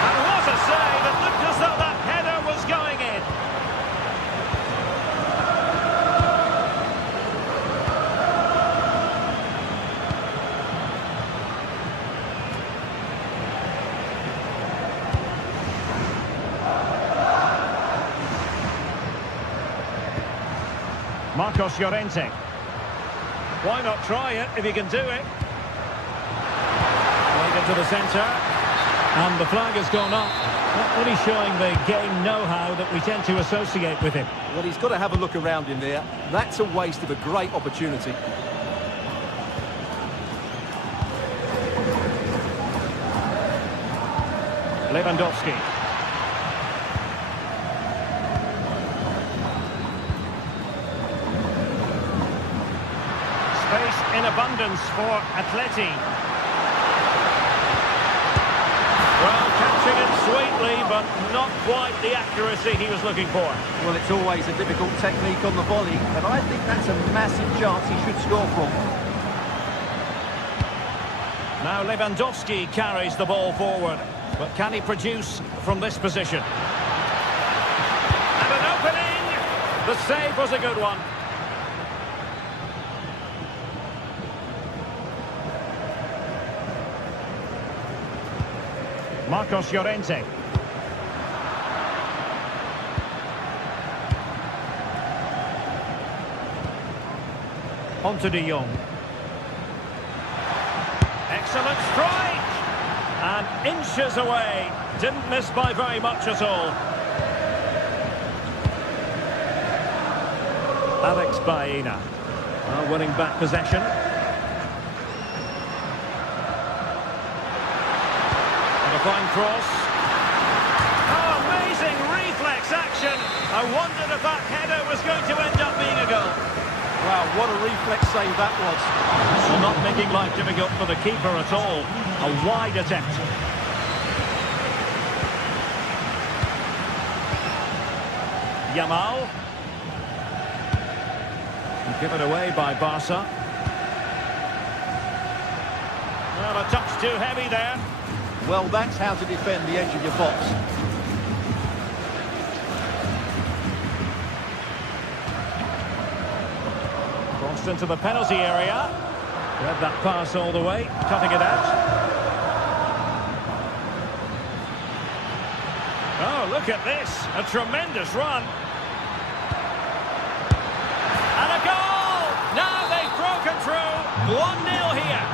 And what a save! It looked as though that header was going in. Marcos Llorente. Why not try it if you can do it? Played into the centre. And the flag has gone up. Not really showing the game know-how that we tend to associate with him. Well, he's got to have a look around him there. That's a waste of a great opportunity. Lewandowski. Space in abundance for Atleti. Well, catching it sweetly, but not quite the accuracy he was looking for. Well, it's always a difficult technique on the volley, but I think that's a massive chance he should score from. Now Lewandowski carries the ball forward, but can he produce from this position? And an opening! The save was a good one. Marcos Llorente. On to De Jong. Excellent strike! And inches away. Didn't miss by very much at all. Alex Baena. Winning back possession. Fine cross. Oh, amazing reflex action. I wondered if that header was going to end up being a goal. Wow, what a reflex save that was. Well, not making life difficult for the keeper at all. A wide attempt. Yamal. Given away by Barca. Well, a touch too heavy there. Well, that's how to defend the edge of your box. Crossed into the penalty area. Read that pass all the way, cutting it out. Oh, look at this. A tremendous run. And a goal! Now they've broken through. 1-0 here.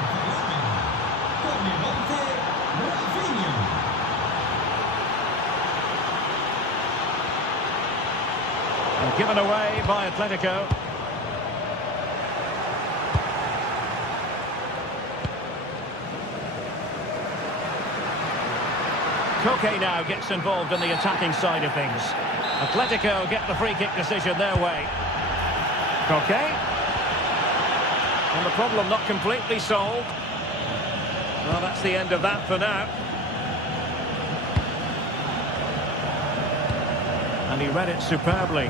Given away by Atletico. Koke now gets involved in the attacking side of things. Atletico get the free kick decision their way. Koke. And the problem not completely solved. Well, that's the end of that for now. And he read it superbly.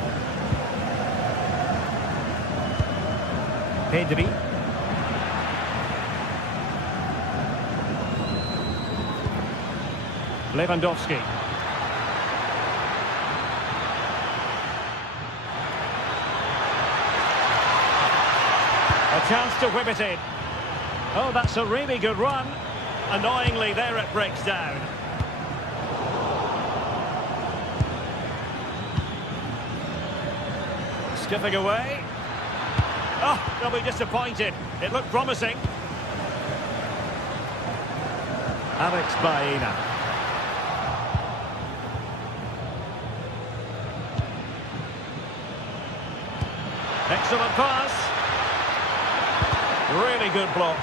Pedri. Lewandowski. A chance to whip it in. Oh, that's a really good run. annoyingly, there it breaks down. Skipping away. Oh, they'll be disappointed. It looked promising. Alex Baena. Excellent pass. Really good block.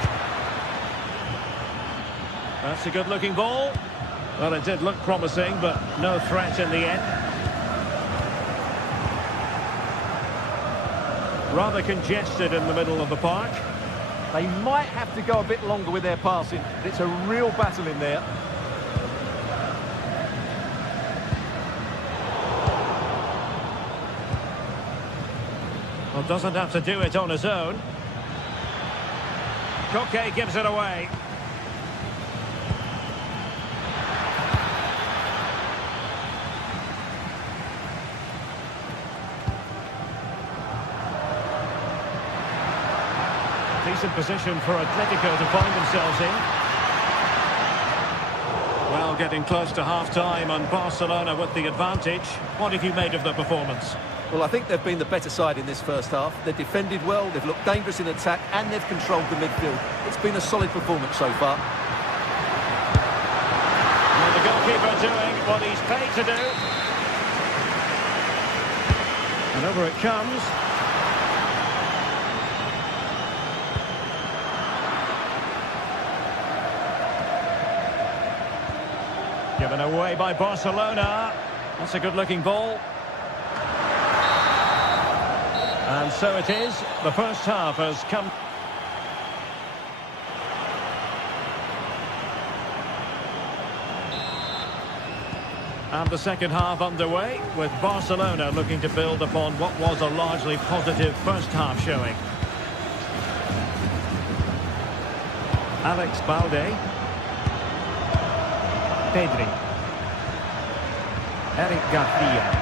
That's a good-looking ball. Well, it did look promising, but no threat in the end. Rather congested in the middle of the park. They might have to go a bit longer with their passing. It's a real battle in there. Well, doesn't have to do it on his own. Koke gives it away. Decent position for Atletico to find themselves in. Well, getting close to half-time and Barcelona with the advantage. What have you made of the performance? Well, I think they've been the better side in this first half. They've defended well, they've looked dangerous in attack, and they've controlled the midfield. It's been a solid performance so far. And the goalkeeper doing what he's paid to do. And over it comes. Given away by Barcelona. That's a good-looking ball. And so it is. The first half has come. And the second half underway, with Barcelona looking to build upon what was a largely positive first half showing. Alex Balde. Pedri. Eric Garcia.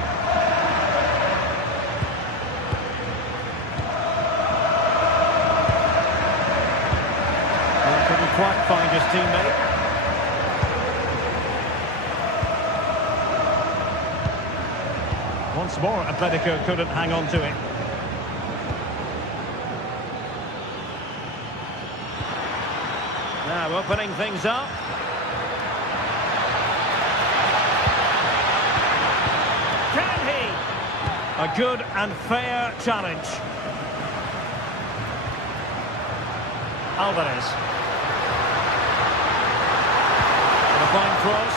Couldn't quite find his teammate. Once more, Atletico couldn't hang on to it. Now opening things up. Can he? A good and fair challenge. Alvarez. A fine cross.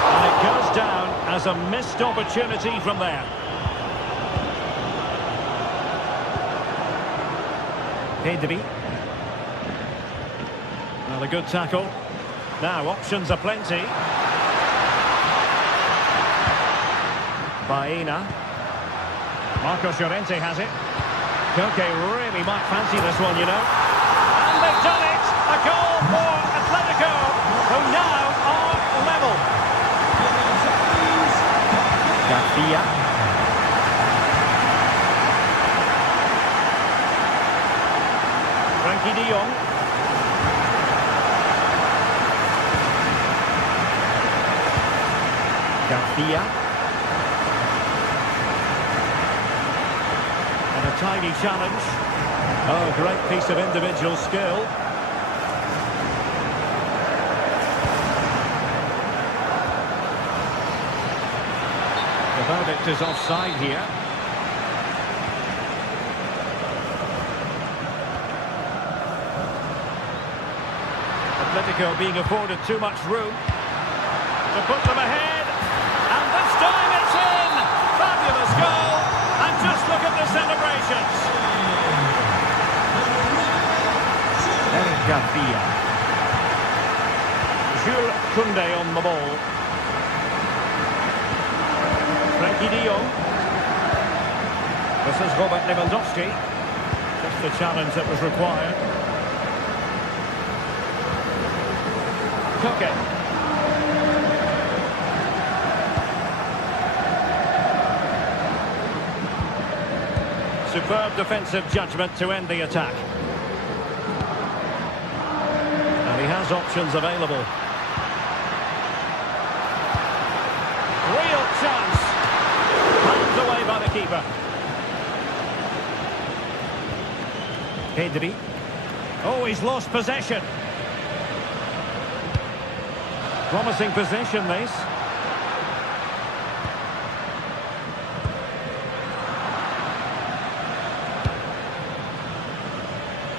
And it goes down as a missed opportunity from there. Pedri. Well, a good tackle. Now, options are plenty. Baena. Marcos Llorente has it. Koke really might fancy this one, you know. And they've done it! A goal for Atletico, who now are level. Garcia. Frankie de Jong. Garcia. And a tiny challenge. Oh, great piece of individual skill. The verdict is offside here. Atletico being afforded too much room to put them ahead. And this time it's in! Fabulous goal! And just look at the celebrations. Eric Garcia. Jules Koundé on the ball. Frankie de Jong. This is Robert Lewandowski. Just the challenge that was required. Koke. Superb defensive judgment to end the attack. And he has There's options available. Real chance. Pulled away by the keeper. Pedri. Oh, he's lost possession. Promising possession, this.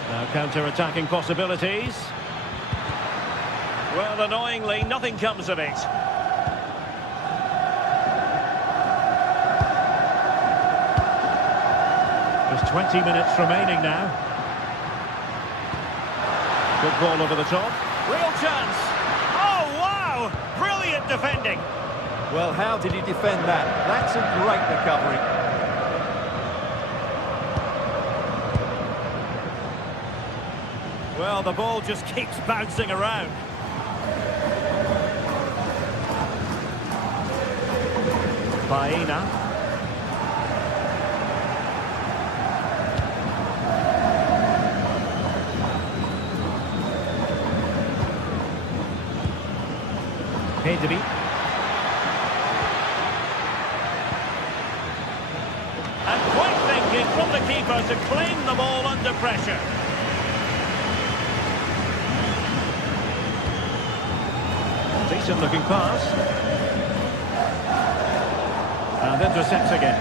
Now counter-attacking possibilities. Well, annoyingly, nothing comes of it. There's 20 minutes remaining now. Good ball over the top. Real chance. Oh, wow! Brilliant defending. Well, how did he defend that? That's a great recovery. Well, the ball just keeps bouncing around. Baena. Pedri. And quick thinking from the keeper to claim the ball under pressure. Decent looking pass. And intercepts again.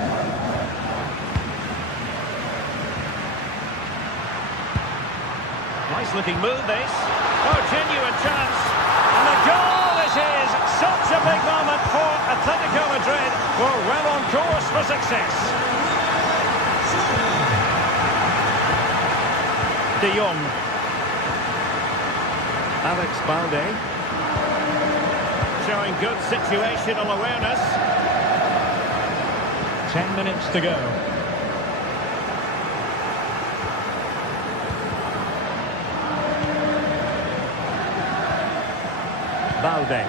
Nice looking move, this. Oh, genuine chance. And the goal is his. Such a big moment for Atletico Madrid. We're well on course for success. De Jong. Alex Balde. Showing good situational awareness. 10 minutes to go. Balde.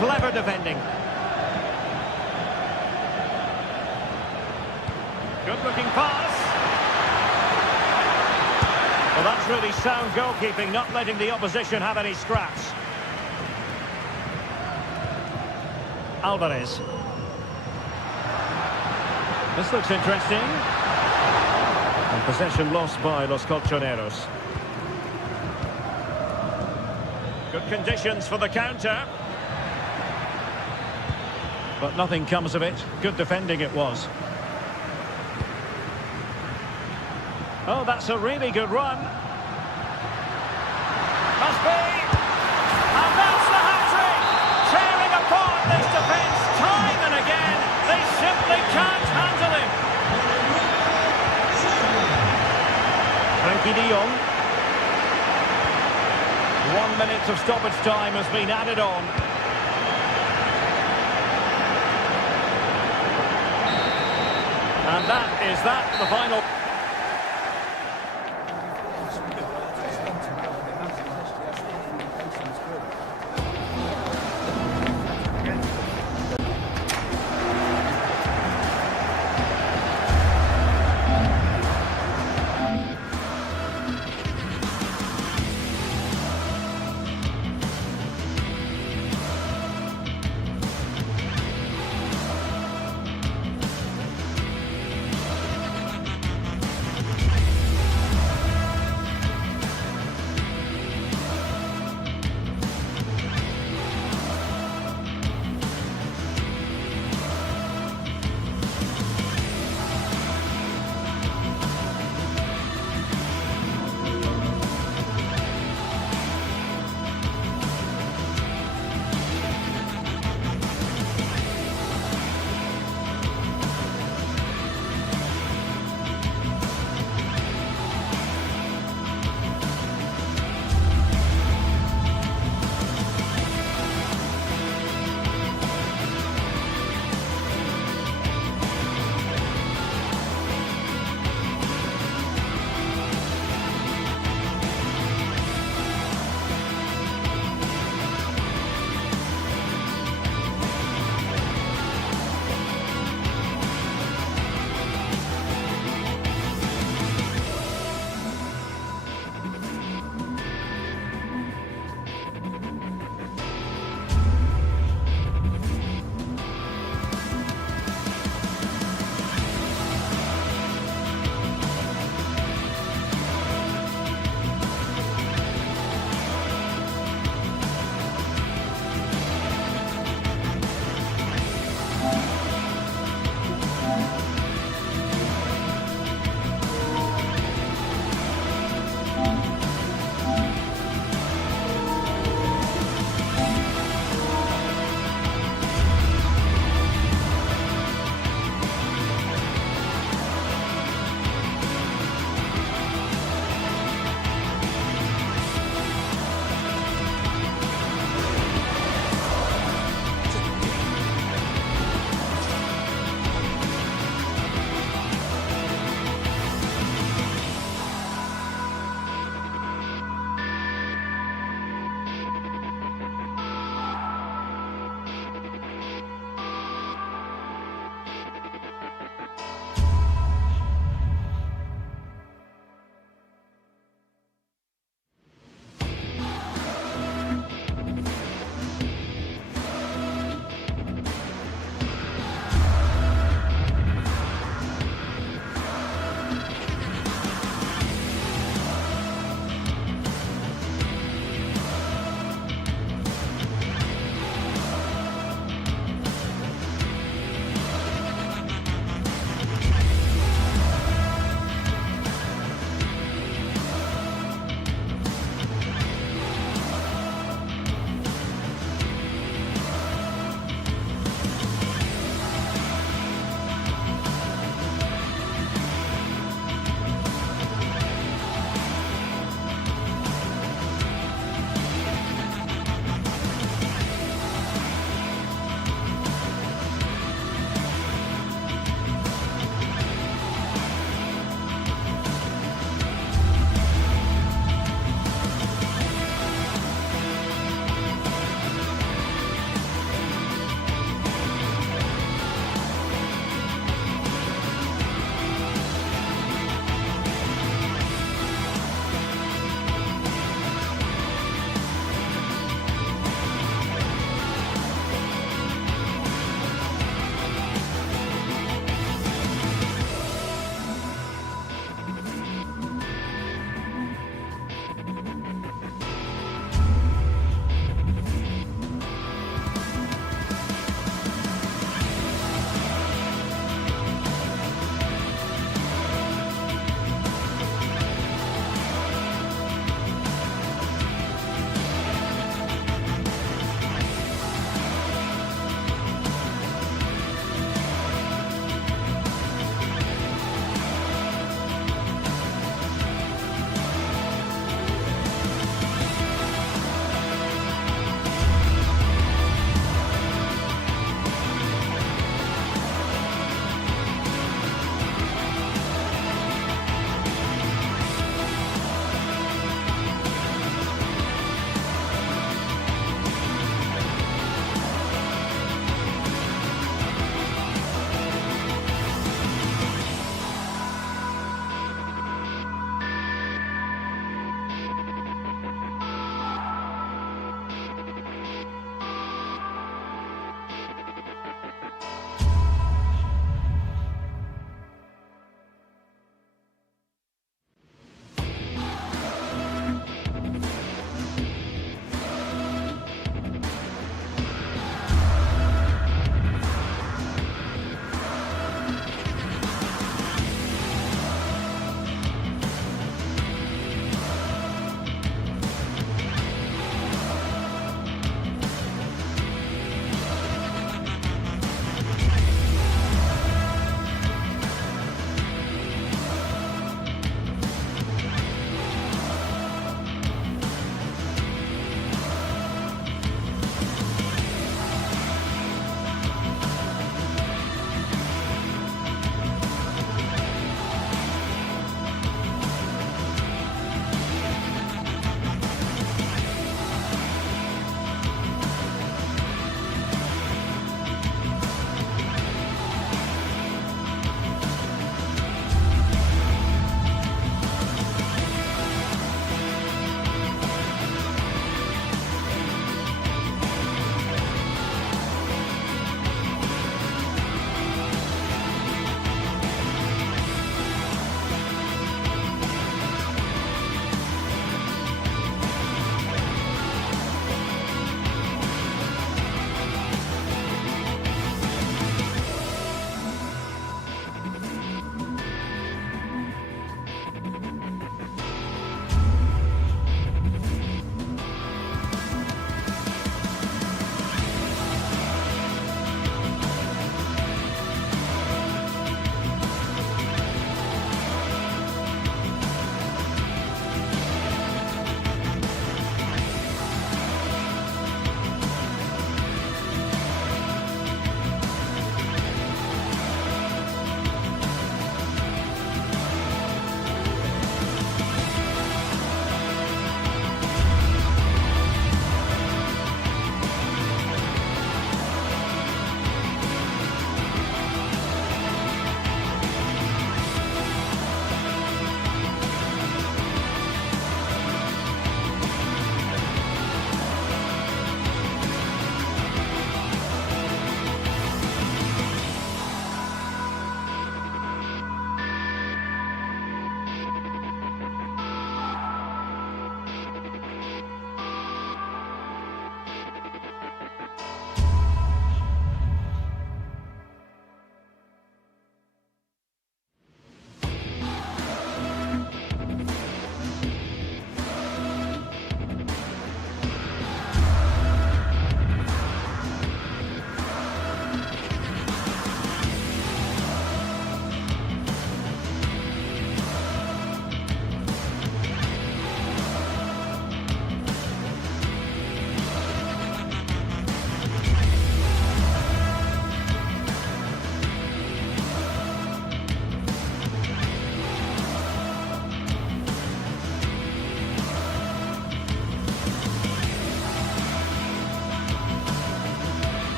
Clever defending. Good looking pass. Well, that's really sound goalkeeping, not letting the opposition have any scraps. Alvarez. This looks interesting. And possession lost by Los Colchoneros. Good conditions for the counter. But nothing comes of it. Good defending it was. Oh, that's a really good run. Must be. And that's the hat-trick. Tearing apart this defence time and again. They simply can't handle him. Frankie de Jong. 1 minute of stoppage time has been added on. And that is the final.